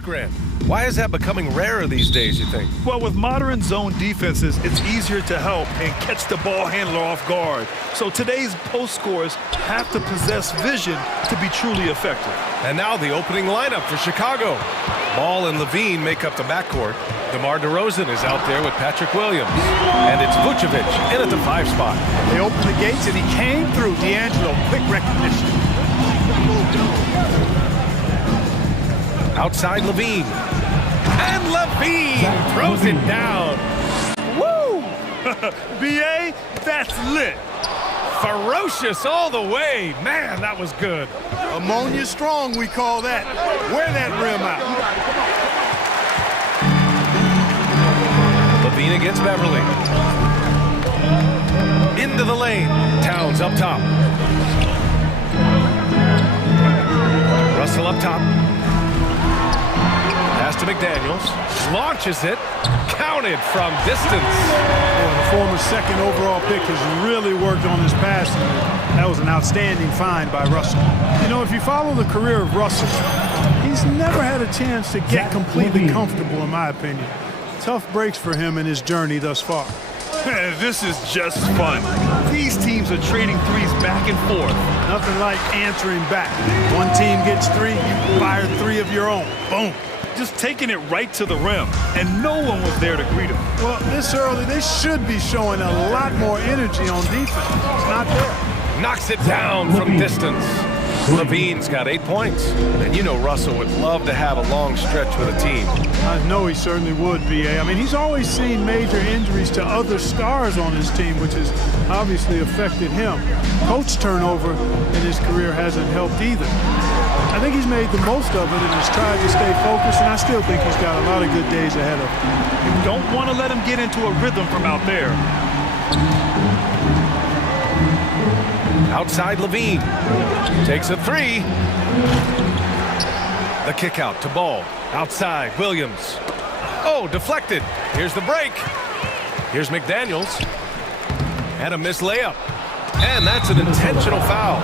Grant, why is that becoming rarer these days, you think? Well, with modern zone defenses, it's easier to help and catch the ball handler off guard. So today's post scorers have to possess vision to be truly effective. And now the opening lineup for Chicago. Ball and Levine make up the backcourt. DeMar DeRozan is out there with Patrick Williams. And it's Vucevic in at the 5 spot. They opened the gates and he came through. D'Angelo, quick recognition. Outside Levine. And Levine throws it down. Woo! B.A., that's lit. Ferocious all the way. Man, that was good. Ammonia strong, we call that. Wear that rim out. Levine against Beverly. Into the lane. Towns up top. Russell up top. Pass to McDaniels. Launches it. Counted from distance. Well, the former second overall pick has really worked on his passing. That was an outstanding find by Russell. You know, if you follow the career of Russell, he's never had a chance to get completely comfortable, in my opinion. Tough breaks for him in his journey thus far. This is just fun. These teams are trading threes back and forth. Nothing like answering back. One team gets 3, you fire 3 of your own. Boom. Just taking it right to the rim, and no one was there to greet him. Well, this early, they should be showing a lot more energy on defense. It's not there. Knocks it down from distance. Levine's got 8 points. And you know Russell would love to have a long stretch with a team. I know he certainly would, B.A. I mean, he's always seen major injuries to other stars on his team, which has obviously affected him. Coach turnover in his career hasn't helped either. I think he's made the most of it and has tried to stay focused, and I still think he's got a lot of good days ahead of him. You don't want to let him get into a rhythm from out there. Outside Levine. Takes a 3. The kick out to Ball. Outside Williams. Oh, deflected. Here's the break. Here's McDaniels. And a missed layup. And that's an intentional foul.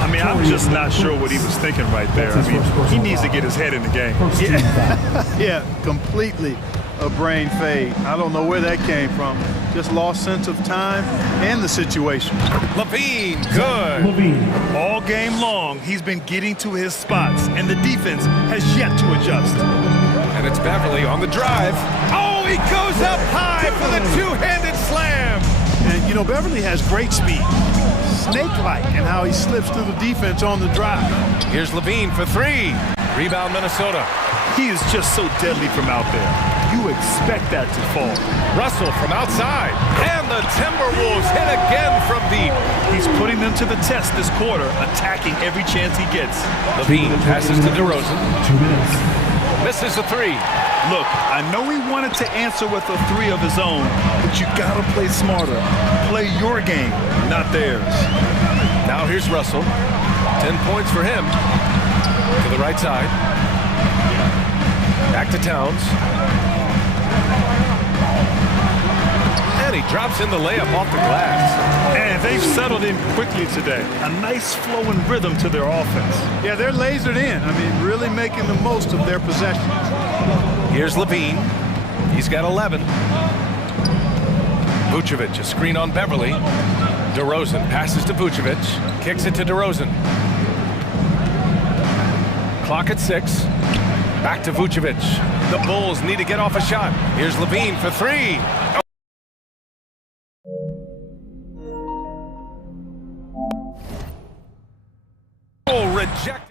I mean, I'm just not sure what he was thinking right there. I mean, he needs to get his head in the game. Yeah, completely a brain fade. I don't know where that came from. Just lost sense of time and the situation. Levine, good. All game long, he's been getting to his spots, and the defense has yet to adjust. And it's Beverly on the drive. Oh, he goes up high for the two-handed slam. And, you know, Beverly has great speed. Snake-like in how he slips through the defense on the drive. Here's Levine for 3. Rebound Minnesota. He is just so deadly from out there. You expect that to fall. Russell from outside. And the Timberwolves hit again from deep. He's putting them to the test this quarter, attacking every chance he gets. Levine passes to DeRozan. 2 minutes. Misses a 3. Look, I know he wanted to answer with a 3 of his own, but you gotta play smarter. Play your game, not theirs. Now here's Russell. 10 points for him. To the right side. Back to Towns. And he drops in the layup off the glass. And they've settled in quickly today. A nice flowing rhythm to their offense. Yeah, they're lasered in. I mean, really making the most of their possessions. Here's Levine. He's got 11. Vucevic, a screen on Beverly. DeRozan passes to Vucevic. Kicks it to DeRozan. Clock at 6. Back to Vucevic. The Bulls need to get off a shot. Here's Levine for 3. Oh, rejected.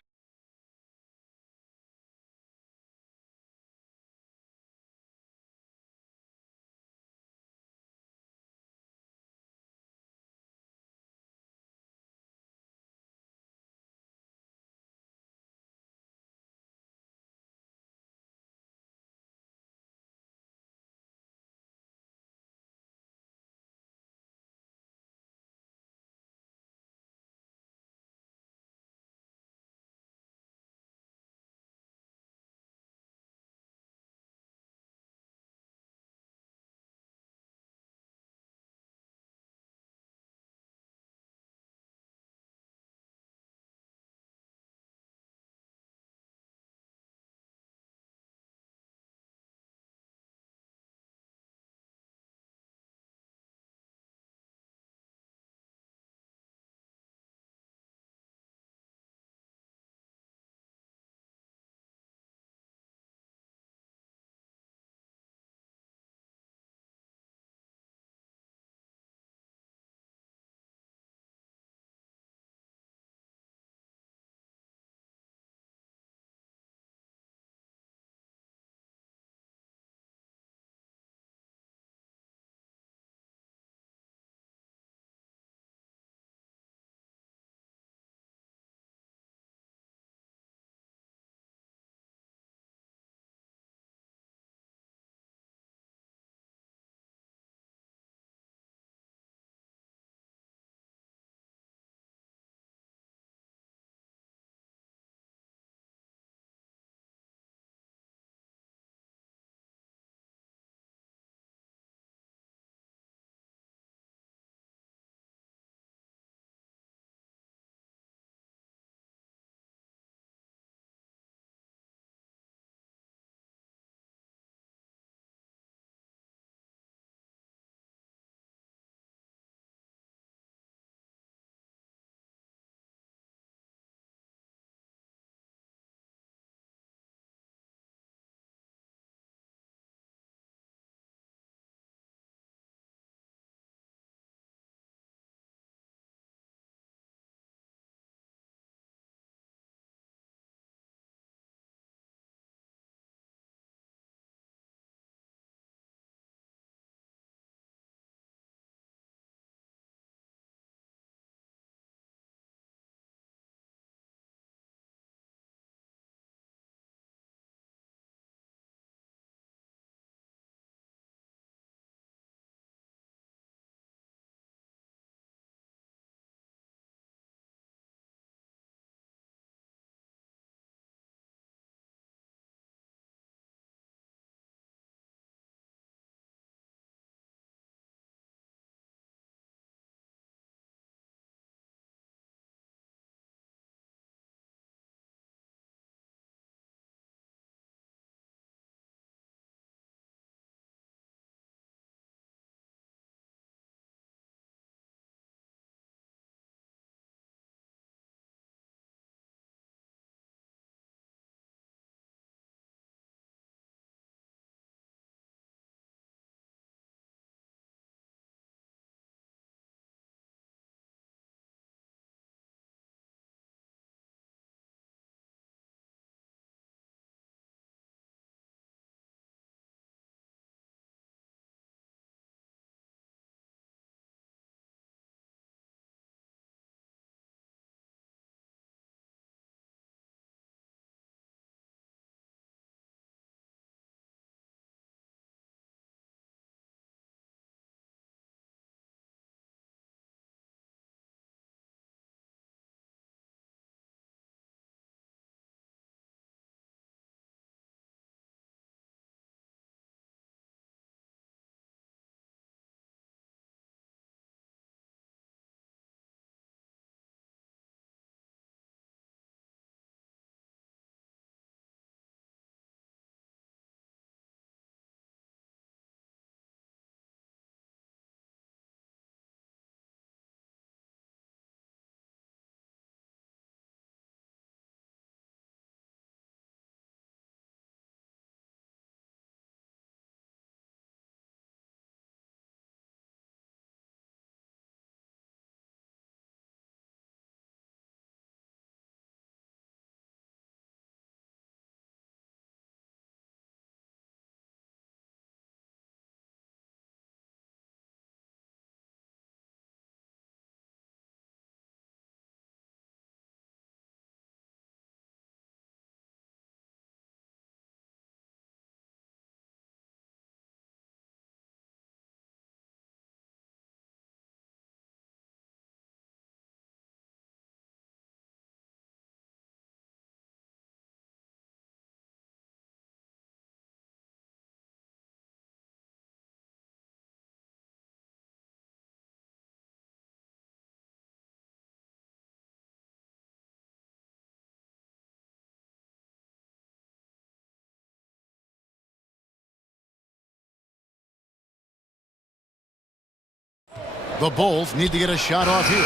The Bulls need to get a shot off here.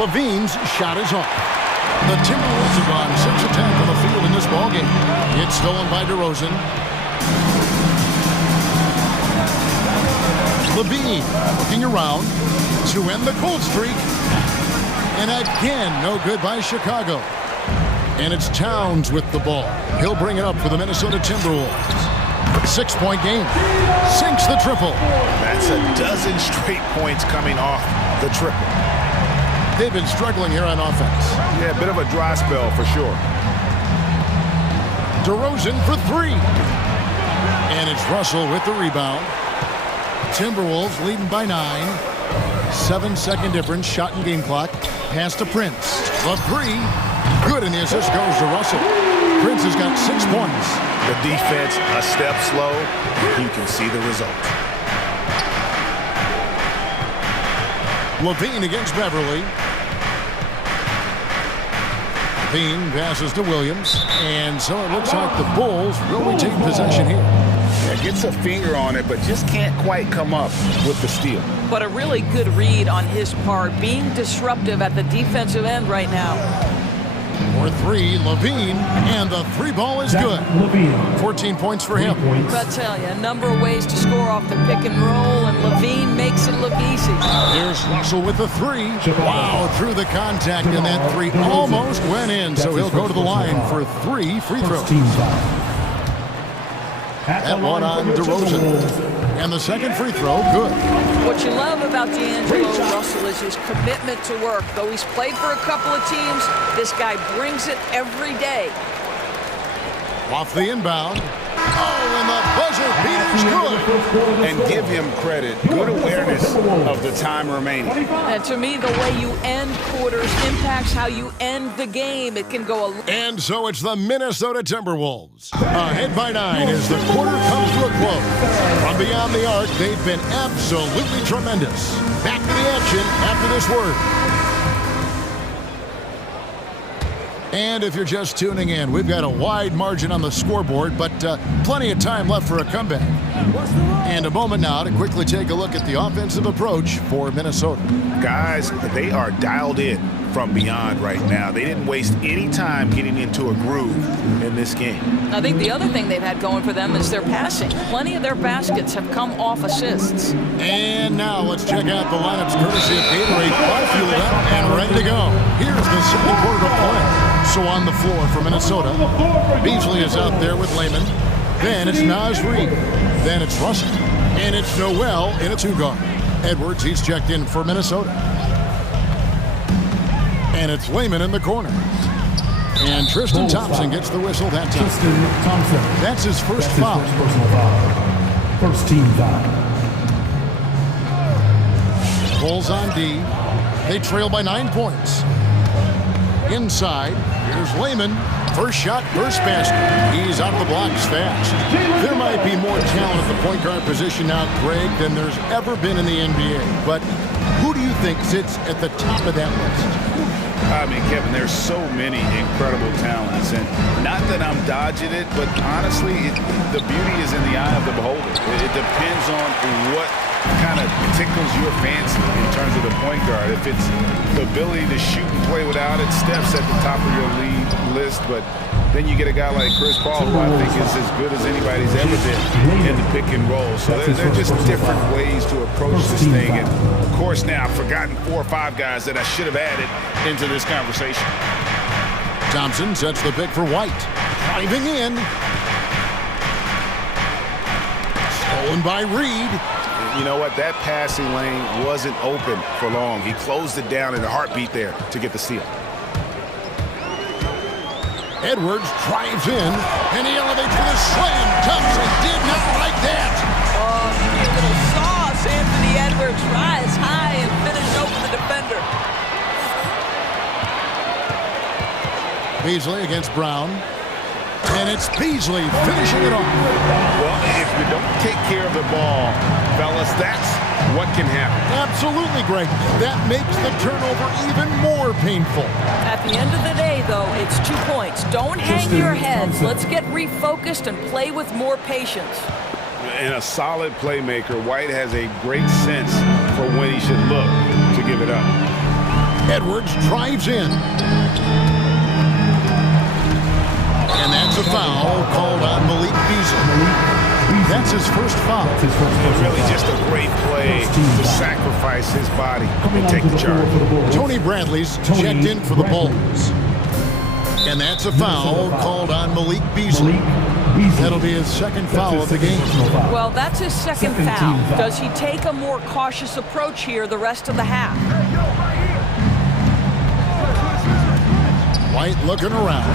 Levine's shot is off. The Timberwolves have gone 6 of 10 from the field in this ballgame. It's stolen by DeRozan. Levine looking around to end the cold streak. And again, no good by Chicago. And it's Towns with the ball. He'll bring it up for the Minnesota Timberwolves. 6-point game. Sinks the triple. That's a dozen straight points coming off the triple. They've been struggling here on offense. Yeah, a bit of a dry spell for sure. DeRozan for 3. And it's Russell with the rebound. Timberwolves leading by 9. 7-second difference, shot and game clock. Pass to Prince. The 3. Good, and the assist goes to Russell. Prince has got 6 points. The defense a step slow. You can see the result. Levine against Beverly. Levine passes to Williams. And so it looks like the Bulls will retain possession here. Yeah, gets a finger on it, but just can't quite come up with the steal. But a really good read on his part, being disruptive at the defensive end right now. For 3, Levine, and the 3 ball is good. 14 points for him. But I tell you, a number of ways to score off the pick and roll, and Levine makes it look easy. Here's Russell with the 3. Wow, through the contact, and that 3 almost went in, so he'll go to the line for 3 free throws. That one on DeRozan. And the second free throw, good. What you love about D'Angelo Russell is his commitment to work. Though he's played for a couple of teams, this guy brings it every day. Off the inbound. Oh, and the buzzer beater's good. And give him credit. Good awareness of the time remaining. And to me, the way you end quarters impacts how you end the game. It can go a... And so it's the Minnesota Timberwolves. Ahead by 9 as the quarter comes to a close. From beyond the arc, they've been absolutely tremendous. Back to the action after this word. And if you're just tuning in, we've got a wide margin on the scoreboard, but plenty of time left for a comeback. And a moment now to quickly take a look at the offensive approach for Minnesota. Guys, they are dialed in from beyond right now. They didn't waste any time getting into a groove in this game. I think the other thing they've had going for them is their passing. Plenty of their baskets have come off assists. And now let's check out the lineups courtesy of Gatorade, all fueled up and ready to go. Here's the second quarter of play. So on the floor for Minnesota, Beasley is out there with Layman. Then it's Naz Reid. Then it's Russell. And it's Noel in a 2-guard. Edwards, he's checked in for Minnesota. And it's Layman in the corner. And Tristan Thompson gets the whistle that time. Tristan Thompson. That's his first foul. Personal foul. First team foul. Bulls on D. They trail by 9 points. Inside, here's Layman. First shot, first basket. He's out of the blocks fast. There might be more talent at the point guard position now, Greg, than there's ever been in the NBA. But who do you think sits at the top of that list? I mean, Kevin, there's so many incredible talents. And not that I'm dodging it, but honestly, the beauty is in the eye of the beholder. It depends on what kind of tickles your fancy in terms of the point guard. If it's the ability to shoot and play without it, Steph's at the top of your league list, but then you get a guy like Chris Paul, who I think is as good as anybody's ever been in the pick and roll. So they're just different ways to approach this thing. And of course now I've forgotten 4 or 5 guys that I should have added into this conversation. Thompson sets the pick for White. Driving in. Stolen by Reid. You know what? That passing lane wasn't open for long. He closed it down in a heartbeat there to get the steal. Edwards drives in, and he elevates with a slam. Thompson did not like that. Oh, a little sauce. Anthony Edwards rise high and finish over the defender. Beasley against Brown. And it's Beasley finishing it off. Well, if you don't take care of the ball, fellas, that's what can happen. Absolutely, Greg. That makes the turnover even more painful. At the end of the day, though, it's 2 points. Don't hang your heads. Let's get refocused and play with more patience. And a solid playmaker, White has a great sense for when he should look to give it up. Edwards drives in. And that's a foul called on Malik Beasley. That's his first foul. And really just a great play to sacrifice his body and take the charge. Tony Bradley's checked in for the Bulls. And that's a foul called on Malik Beasley. That'll be his second foul of the game. Well, that's his second foul. Does he take a more cautious approach here the rest of the half? White looking around.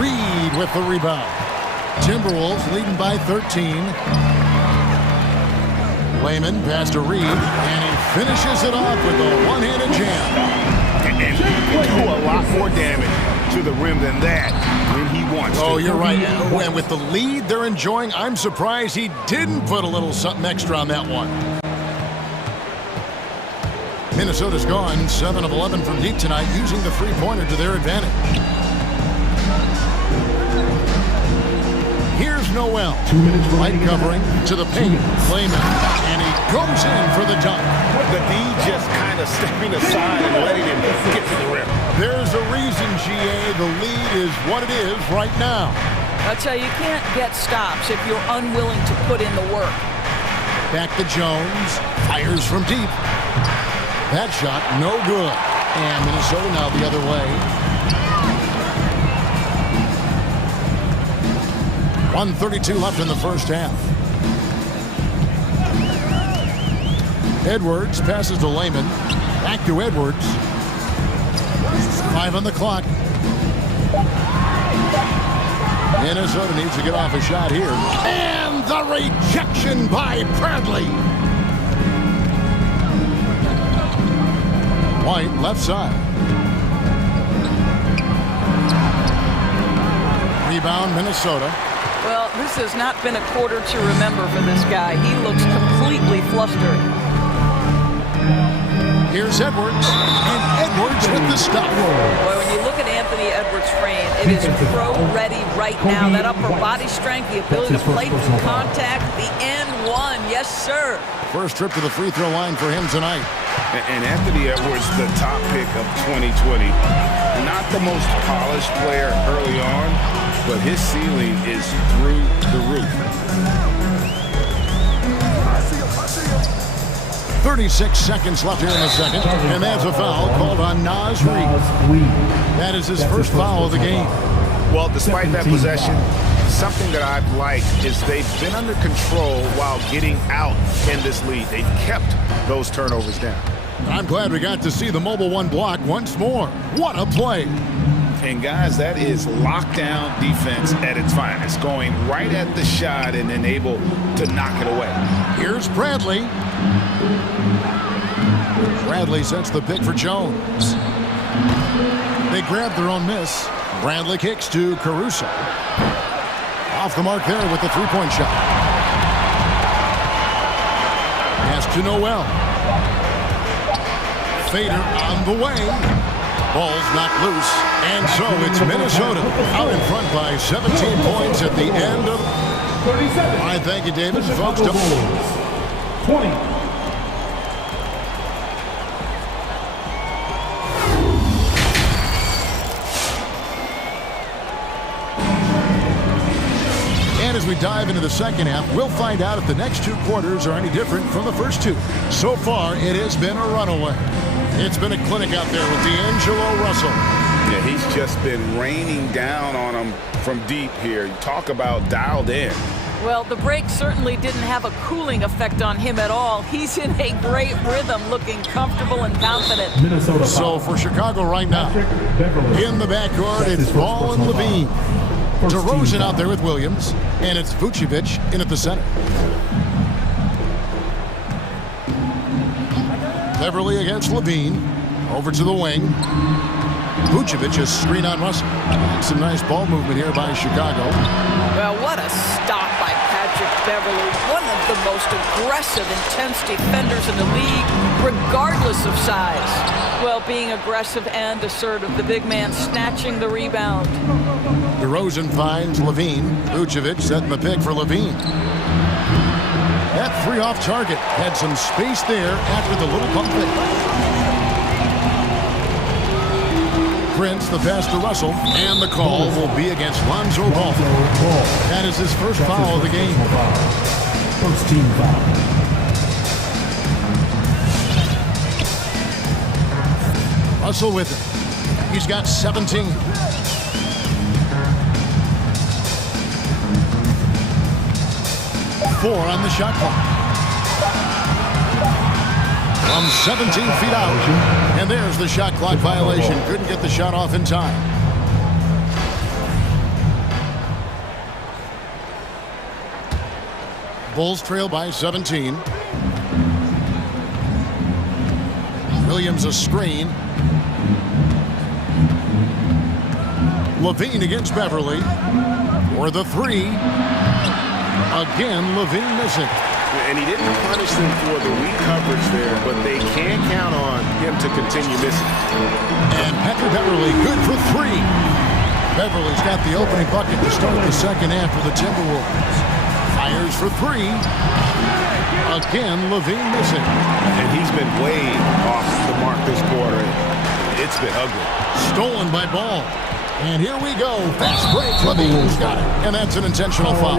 Reed with the rebound. Timberwolves leading by 13. Layman pass to Reed, and he finishes it off with a one-handed jam. And he can do a lot more damage to the rim than that when he wants to. Oh, you're right. And with the lead they're enjoying, I'm surprised he didn't put a little something extra on that one. Minnesota's gone 7 of 11 from deep tonight, using the three-pointer to their advantage. Here's Noel. 2 minutes Light covering to the paint. Layman. And he goes in for the dunk. The D just kind of stepping aside and letting him get to the rim. There's a reason, GA, the lead is what it is right now. I'll tell you, you can't get stops if you're unwilling to put in the work. Back to Jones. Fires from deep. That shot, no good. And Minnesota now the other way. 1:32 left in the first half. Edwards passes to Layman. Back to Edwards. 5 on the clock. Minnesota needs to get off a shot here. And the rejection by Bradley. White left side. Rebound Minnesota. Well, this has not been a quarter to remember for this guy. He looks completely flustered. Here's Edwards, and Edwards with the stop. Boy, when you look at Anthony Edwards' frame, it is pro-ready right now. That upper body strength, the ability to play through contact, the N1, yes, sir. First trip to the free throw line for him tonight. And Anthony Edwards, the top pick of 2020. Not the most polished player early on, but his ceiling is through the roof. 36 seconds left here in the second, and that's a foul called on Naz Reed. That is his first foul of the game. Well, despite that possession, something that I've liked is they've been under control while getting out in this lead. They've kept those turnovers down. I'm glad we got to see the mobile one block once more. What a play. And guys, that is lockdown defense at its finest, going right at the shot and then able to knock it away. Here's Bradley. Bradley sets the pick for Jones. They grab their own miss. Bradley kicks to Caruso. Off the mark there with the three-point shot. Pass to Noel. Fader on the way. Ball's knocked loose. And so it's Minnesota out in front by 17 points at the end of... 37. All right, thank you, David. Folks, 20. And as we dive into the second half, we'll find out if the next two quarters are any different from the first two. So far, it has been a runaway. It's been a clinic out there with D'Angelo Russell. Yeah, he's just been raining down on them from deep here. Talk about dialed in. Well, the break certainly didn't have a cooling effect on him at all. He's in a great rhythm, looking comfortable and confident. Minnesota. So for Chicago right now, in the backcourt, it's Ball and Levine. DeRozan out there with Williams, and it's Vucevic in at the center. Beverly against Levine. Over to the wing. Vucevic is screen on Russell. Some nice ball movement here by Chicago. Well, what a stop by Patrick Beverly. One of the most aggressive, intense defenders in the league, regardless of size. Well, being aggressive and assertive. The big man snatching the rebound. DeRozan finds Levine. Vucevic setting the pick for Levine. That three off target had some space there after the little pump fake. Prince, the pass to Russell, and the call will be against Lonzo Ball. That is his first foul of the game. First team foul. Russell with it. He's got 17. Four on the shot clock. From 17 feet out. And there's the shot clock violation. Couldn't get the shot off in time. Bulls trail by 17. Williams a screen. Levine against Beverly. For the three. Again, Levine missing. And he didn't punish them for the weak coverage there, but they can count on him to continue missing. And Patrick Beverly good for three. Beverly's got the opening bucket to start the second half for the Timberwolves. Fires for three. Again, Levine missing. And he's been way off the mark this quarter. It's been ugly. Stolen by Ball. And here we go. Fast break. Levine's got it. And that's an intentional foul.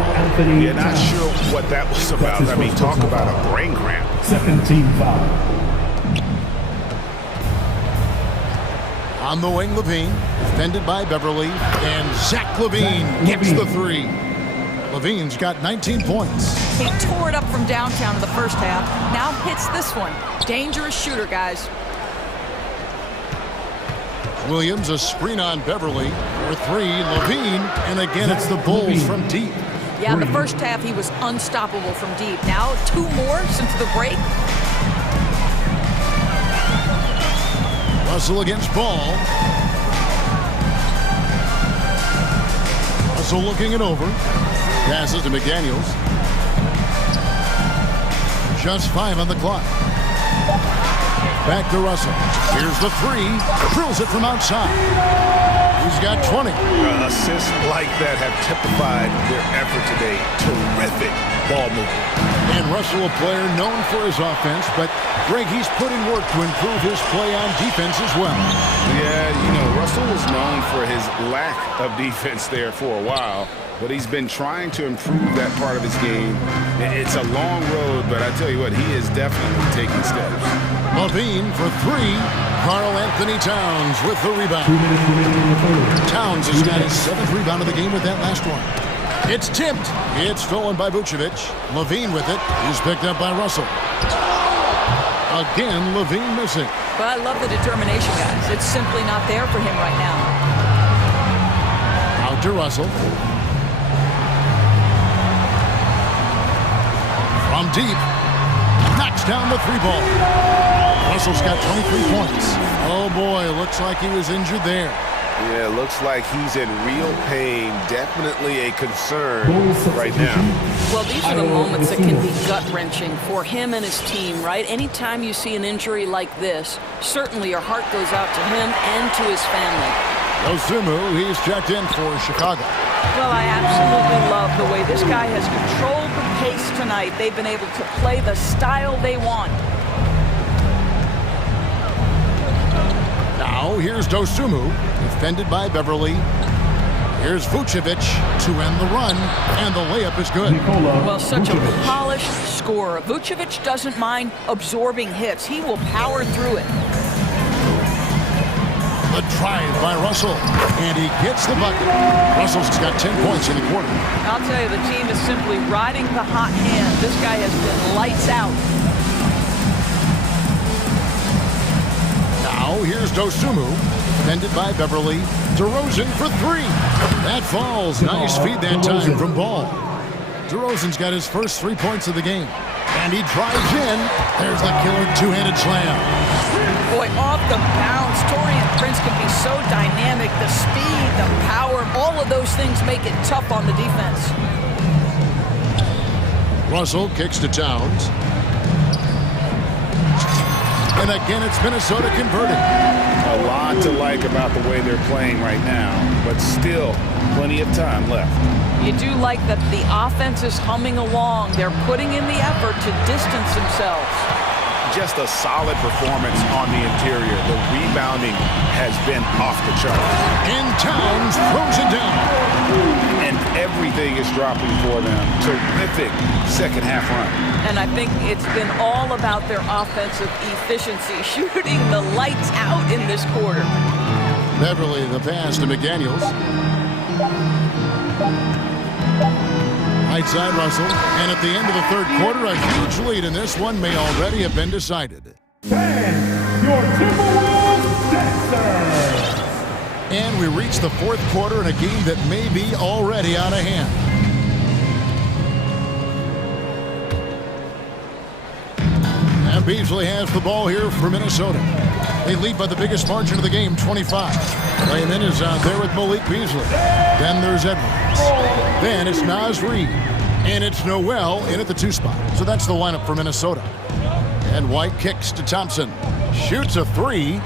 Yeah, not sure what that was about. I mean, talk about a brain cramp. Second team foul. On the wing, Levine. Defended by Beverly. And Zach Levine gets the three. Levine's got 19 points. He tore it up from downtown in the first half. Now hits this one. Dangerous shooter, guys. Williams a screen on Beverly for three. Levine, and again it's the Bulls from deep. Yeah, in the first half he was unstoppable from deep. Now two more since the break. Russell against Ball. Russell looking it over. Passes to McDaniels. Just 5 on the clock. Back to Russell. Here's the three. Drills it from outside. He's got 20. Assists like that have typified their effort today. Terrific ball movement. And Russell, a player known for his offense, but Greg, he's put in work to improve his play on defense as well. Yeah, you know, Russell was known for his lack of defense there for a while, but he's been trying to improve that part of his game. It's a long road, but I tell you what, he is definitely taking steps. Levine for three. Karl Anthony Towns with the rebound. Towns has got his 7th rebound of the game with that last one. It's tipped. It's stolen by Vucevic. Levine with it. He's picked up by Russell. Again, Levine missing. But I love the determination, guys. It's simply not there for him right now. Out to Russell. From deep. Knocks down the three ball. Russell's got 23 points. Oh boy, looks like he was injured there. Yeah, looks like he's in real pain. Definitely a concern right now. Well, these are the moments that can be gut-wrenching for him and his team, right? Anytime you see an injury like this, certainly your heart goes out to him and to his family. Dosunmu, he's checked in for Chicago. Well, I absolutely love the way this guy has controlled the pace tonight. They've been able to play the style they want. Now, here's Dosunmu, defended by Beverly. Here's Vucevic to end the run, and the layup is good. Well, such a polished scorer. Vucevic doesn't mind absorbing hits. He will power through it. The drive by Russell, and he gets the bucket. Russell's got 10 points in the quarter. I'll tell you, the team is simply riding the hot hand. This guy has been lights out. Now, here's Dosunmu, defended by Beverly. DeRozan for three. That falls. Nice feed that time from Ball. DeRozan's got his first 3 points of the game. And he drives in. There's the killer two-handed slam. Boy, off the bounce. Taurean Prince can be so dynamic. The speed, the power, all of those things make it tough on the defense. Russell kicks to Towns. And again, it's Minnesota converting. A lot to like about the way they're playing right now, but still plenty of time left. You do like that the offense is humming along. They're putting in the effort to distance themselves. Just a solid performance on the interior. The rebounding has been off the charts. And Towns throws it down. And everything is dropping for them. Terrific second half run. And I think it's been all about their offensive efficiency, shooting the lights out in this quarter. Beverly, the pass to McDaniels. Right side Russell. And at the end of the third quarter, a huge lead in this one may already have been decided. Your Timberwolves Sixers. And we reach the fourth quarter in a game that may be already out of hand. And Beasley has the ball here for Minnesota. They lead by the biggest margin of the game, 25. Layman is out there with Malik Beasley. Then there's Edwards. Then it's Naz Reid. And it's Noel in at the 2 spot. So that's the lineup for Minnesota. And White kicks to Thompson. Shoots a 3.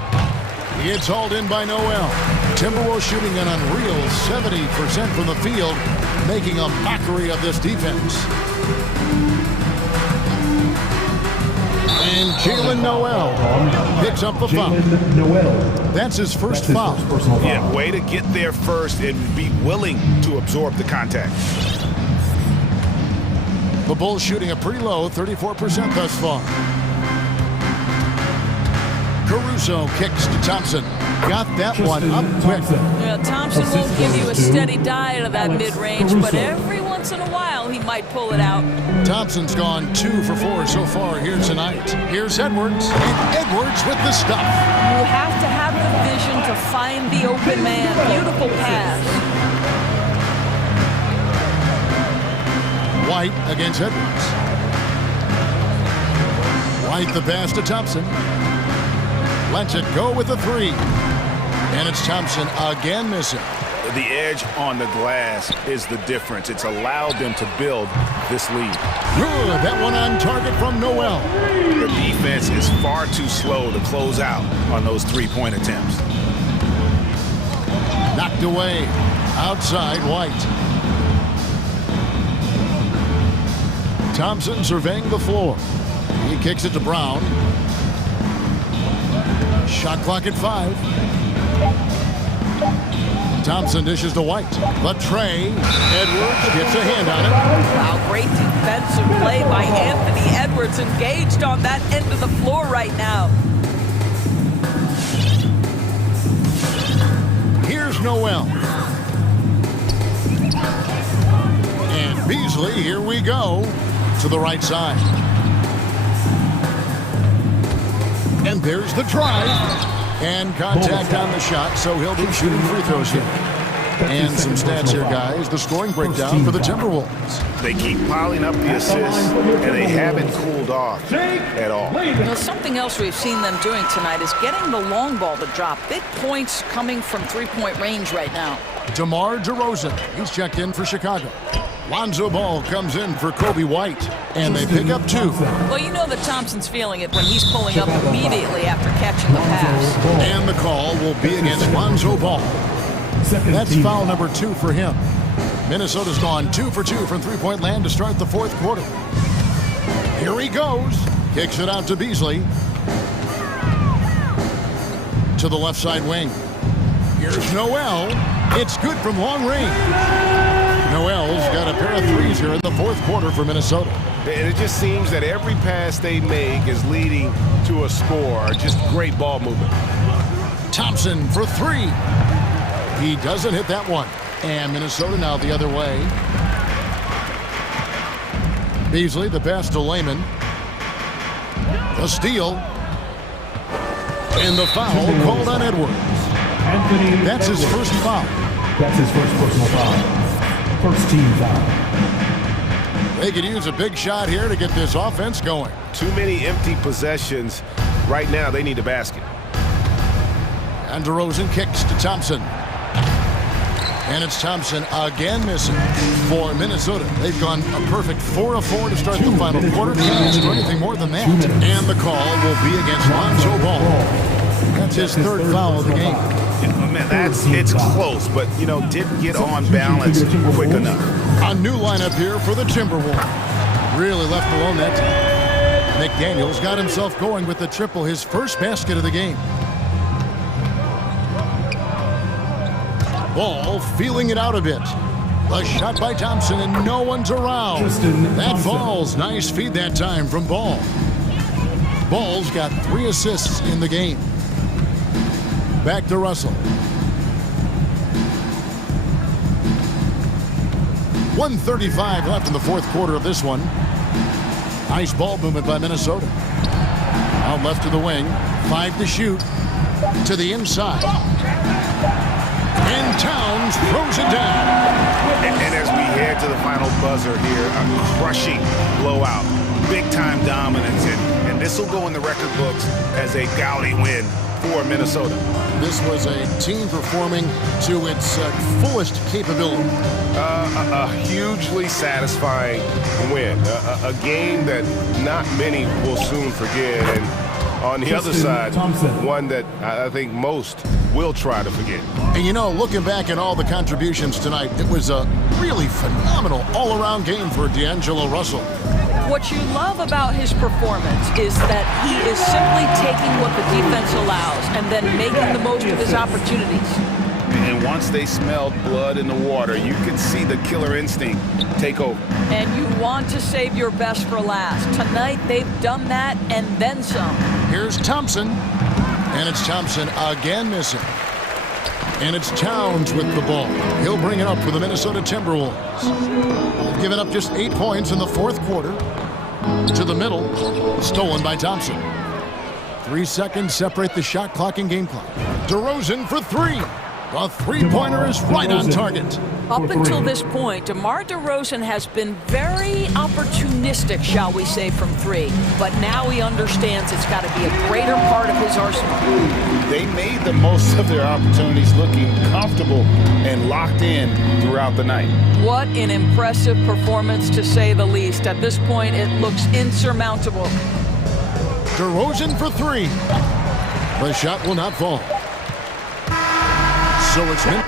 It's hauled in by Noel. Timberwolves shooting an unreal 70% from the field, making a mockery of this defense. And Jalen Noel picks up the foul. That's his first foul. Yeah, way to get there first and be willing to absorb the contact. The Bulls shooting a pretty low 34% thus far. Caruso kicks to Thompson. Got that one up quick. Yeah, Thompson won't give you a steady diet of that mid-range, but every once in a while he might pull it out. Thompson's gone 2 for 4 so far here tonight. Here's Edwards, and Edwards with the stop. You have to have the vision to find the open man. Beautiful pass. White against Edwards. White the pass to Thompson. Lets it go with the 3. And it's Thompson again missing. The edge on the glass is the difference. It's allowed them to build this lead. Good. That one on target from Noel. The defense is far too slow to close out on those 3-point attempts. Knocked away. Outside White. Thompson surveying the floor. He kicks it to Brown. Shot clock at 5. Thompson dishes to White. The tray. Edwards gets a hand on it. Wow, great defensive play by Anthony Edwards, engaged on that end of the floor right now. Here's Noel. And Beasley, here we go, to the right side. And there's the drive. And contact on the shot, so he'll be shooting free throws here. And some stats here, guys. The scoring breakdown for the Timberwolves. They keep piling up the assists, and they haven't cooled off at all. You know, something else we've seen them doing tonight is getting the long ball to drop. Big points coming from 3-point range right now. DeMar DeRozan, he's checked in for Chicago. Lonzo Ball comes in for Kobe White, and they pick up 2. Well, you know that Thompson's feeling it when he's pulling up immediately after catching the pass. And the call will be against Lonzo Ball. That's foul number 2 for him. Minnesota's gone 2 for 2 from 3-point land to start the fourth quarter. Here he goes. Kicks it out to Beasley. To the left side wing. Here's Noel. It's good from long range. Noel's got a pair of 3s here in the fourth quarter for Minnesota. And it just seems that every pass they make is leading to a score. Just great ball movement. Thompson for 3. He doesn't hit that one. And Minnesota now the other way. Beasley, the pass to Layman. The steal. And the foul called on Edwards. That's his first foul. That's his first personal foul. First team foul. They could use a big shot here to get this offense going. Too many empty possessions. Right now, they need a basket. And DeRozan kicks to Thompson. And it's Thompson again missing for Minnesota. They've gone a perfect 4 of 4 to start the final quarter. Can't do anything more than that. And the call will be against Lonzo Ball. That's his third foul of the game. Man, it's close, but, you know, didn't get on balance quick enough. A new lineup here for the Timberwolves. Really left alone that time. McDaniels got himself going with the triple, his first basket of the game. Ball feeling it out a bit. A shot by Thompson, and no one's around. That falls. Nice feed that time from Ball. Ball's got 3 assists in the game. Back to Russell. 1:35 left in the fourth quarter of this one. Nice ball movement by Minnesota. Out left to the wing. 5 to shoot. To the inside. And Towns throws it down. And as we head to the final buzzer here, a crushing blowout. Big-time dominance. And this will go in the record books as a gaudy win for Minnesota. This was a team performing to its fullest capability. A hugely satisfying win. A game that not many will soon forget. And on the other side, one that I think most will try to forget. And you know, looking back at all the contributions tonight, it was a really phenomenal all-around game for D'Angelo Russell. What you love about his performance is that he is simply taking what the defense allows and then making the most of his opportunities. And once they smelled blood in the water, you could see the killer instinct take over. And you want to save your best for last. Tonight, they've done that and then some. Here's Thompson. And it's Thompson again missing. And it's Towns with the ball. He'll bring it up for the Minnesota Timberwolves. They've given up just 8 points in the fourth quarter. To the middle. Stolen by Thompson. 3 seconds separate the shot clock and game clock. DeRozan for 3. A three-pointer is right on target. Up until this point, DeMar DeRozan has been very opportunistic, shall we say, from 3. But now he understands it's got to be a greater part of his arsenal. They made the most of their opportunities, looking comfortable and locked in throughout the night. What an impressive performance, to say the least. At this point, it looks insurmountable. DeRozan for 3. The shot will not fall. So it's Minnesota.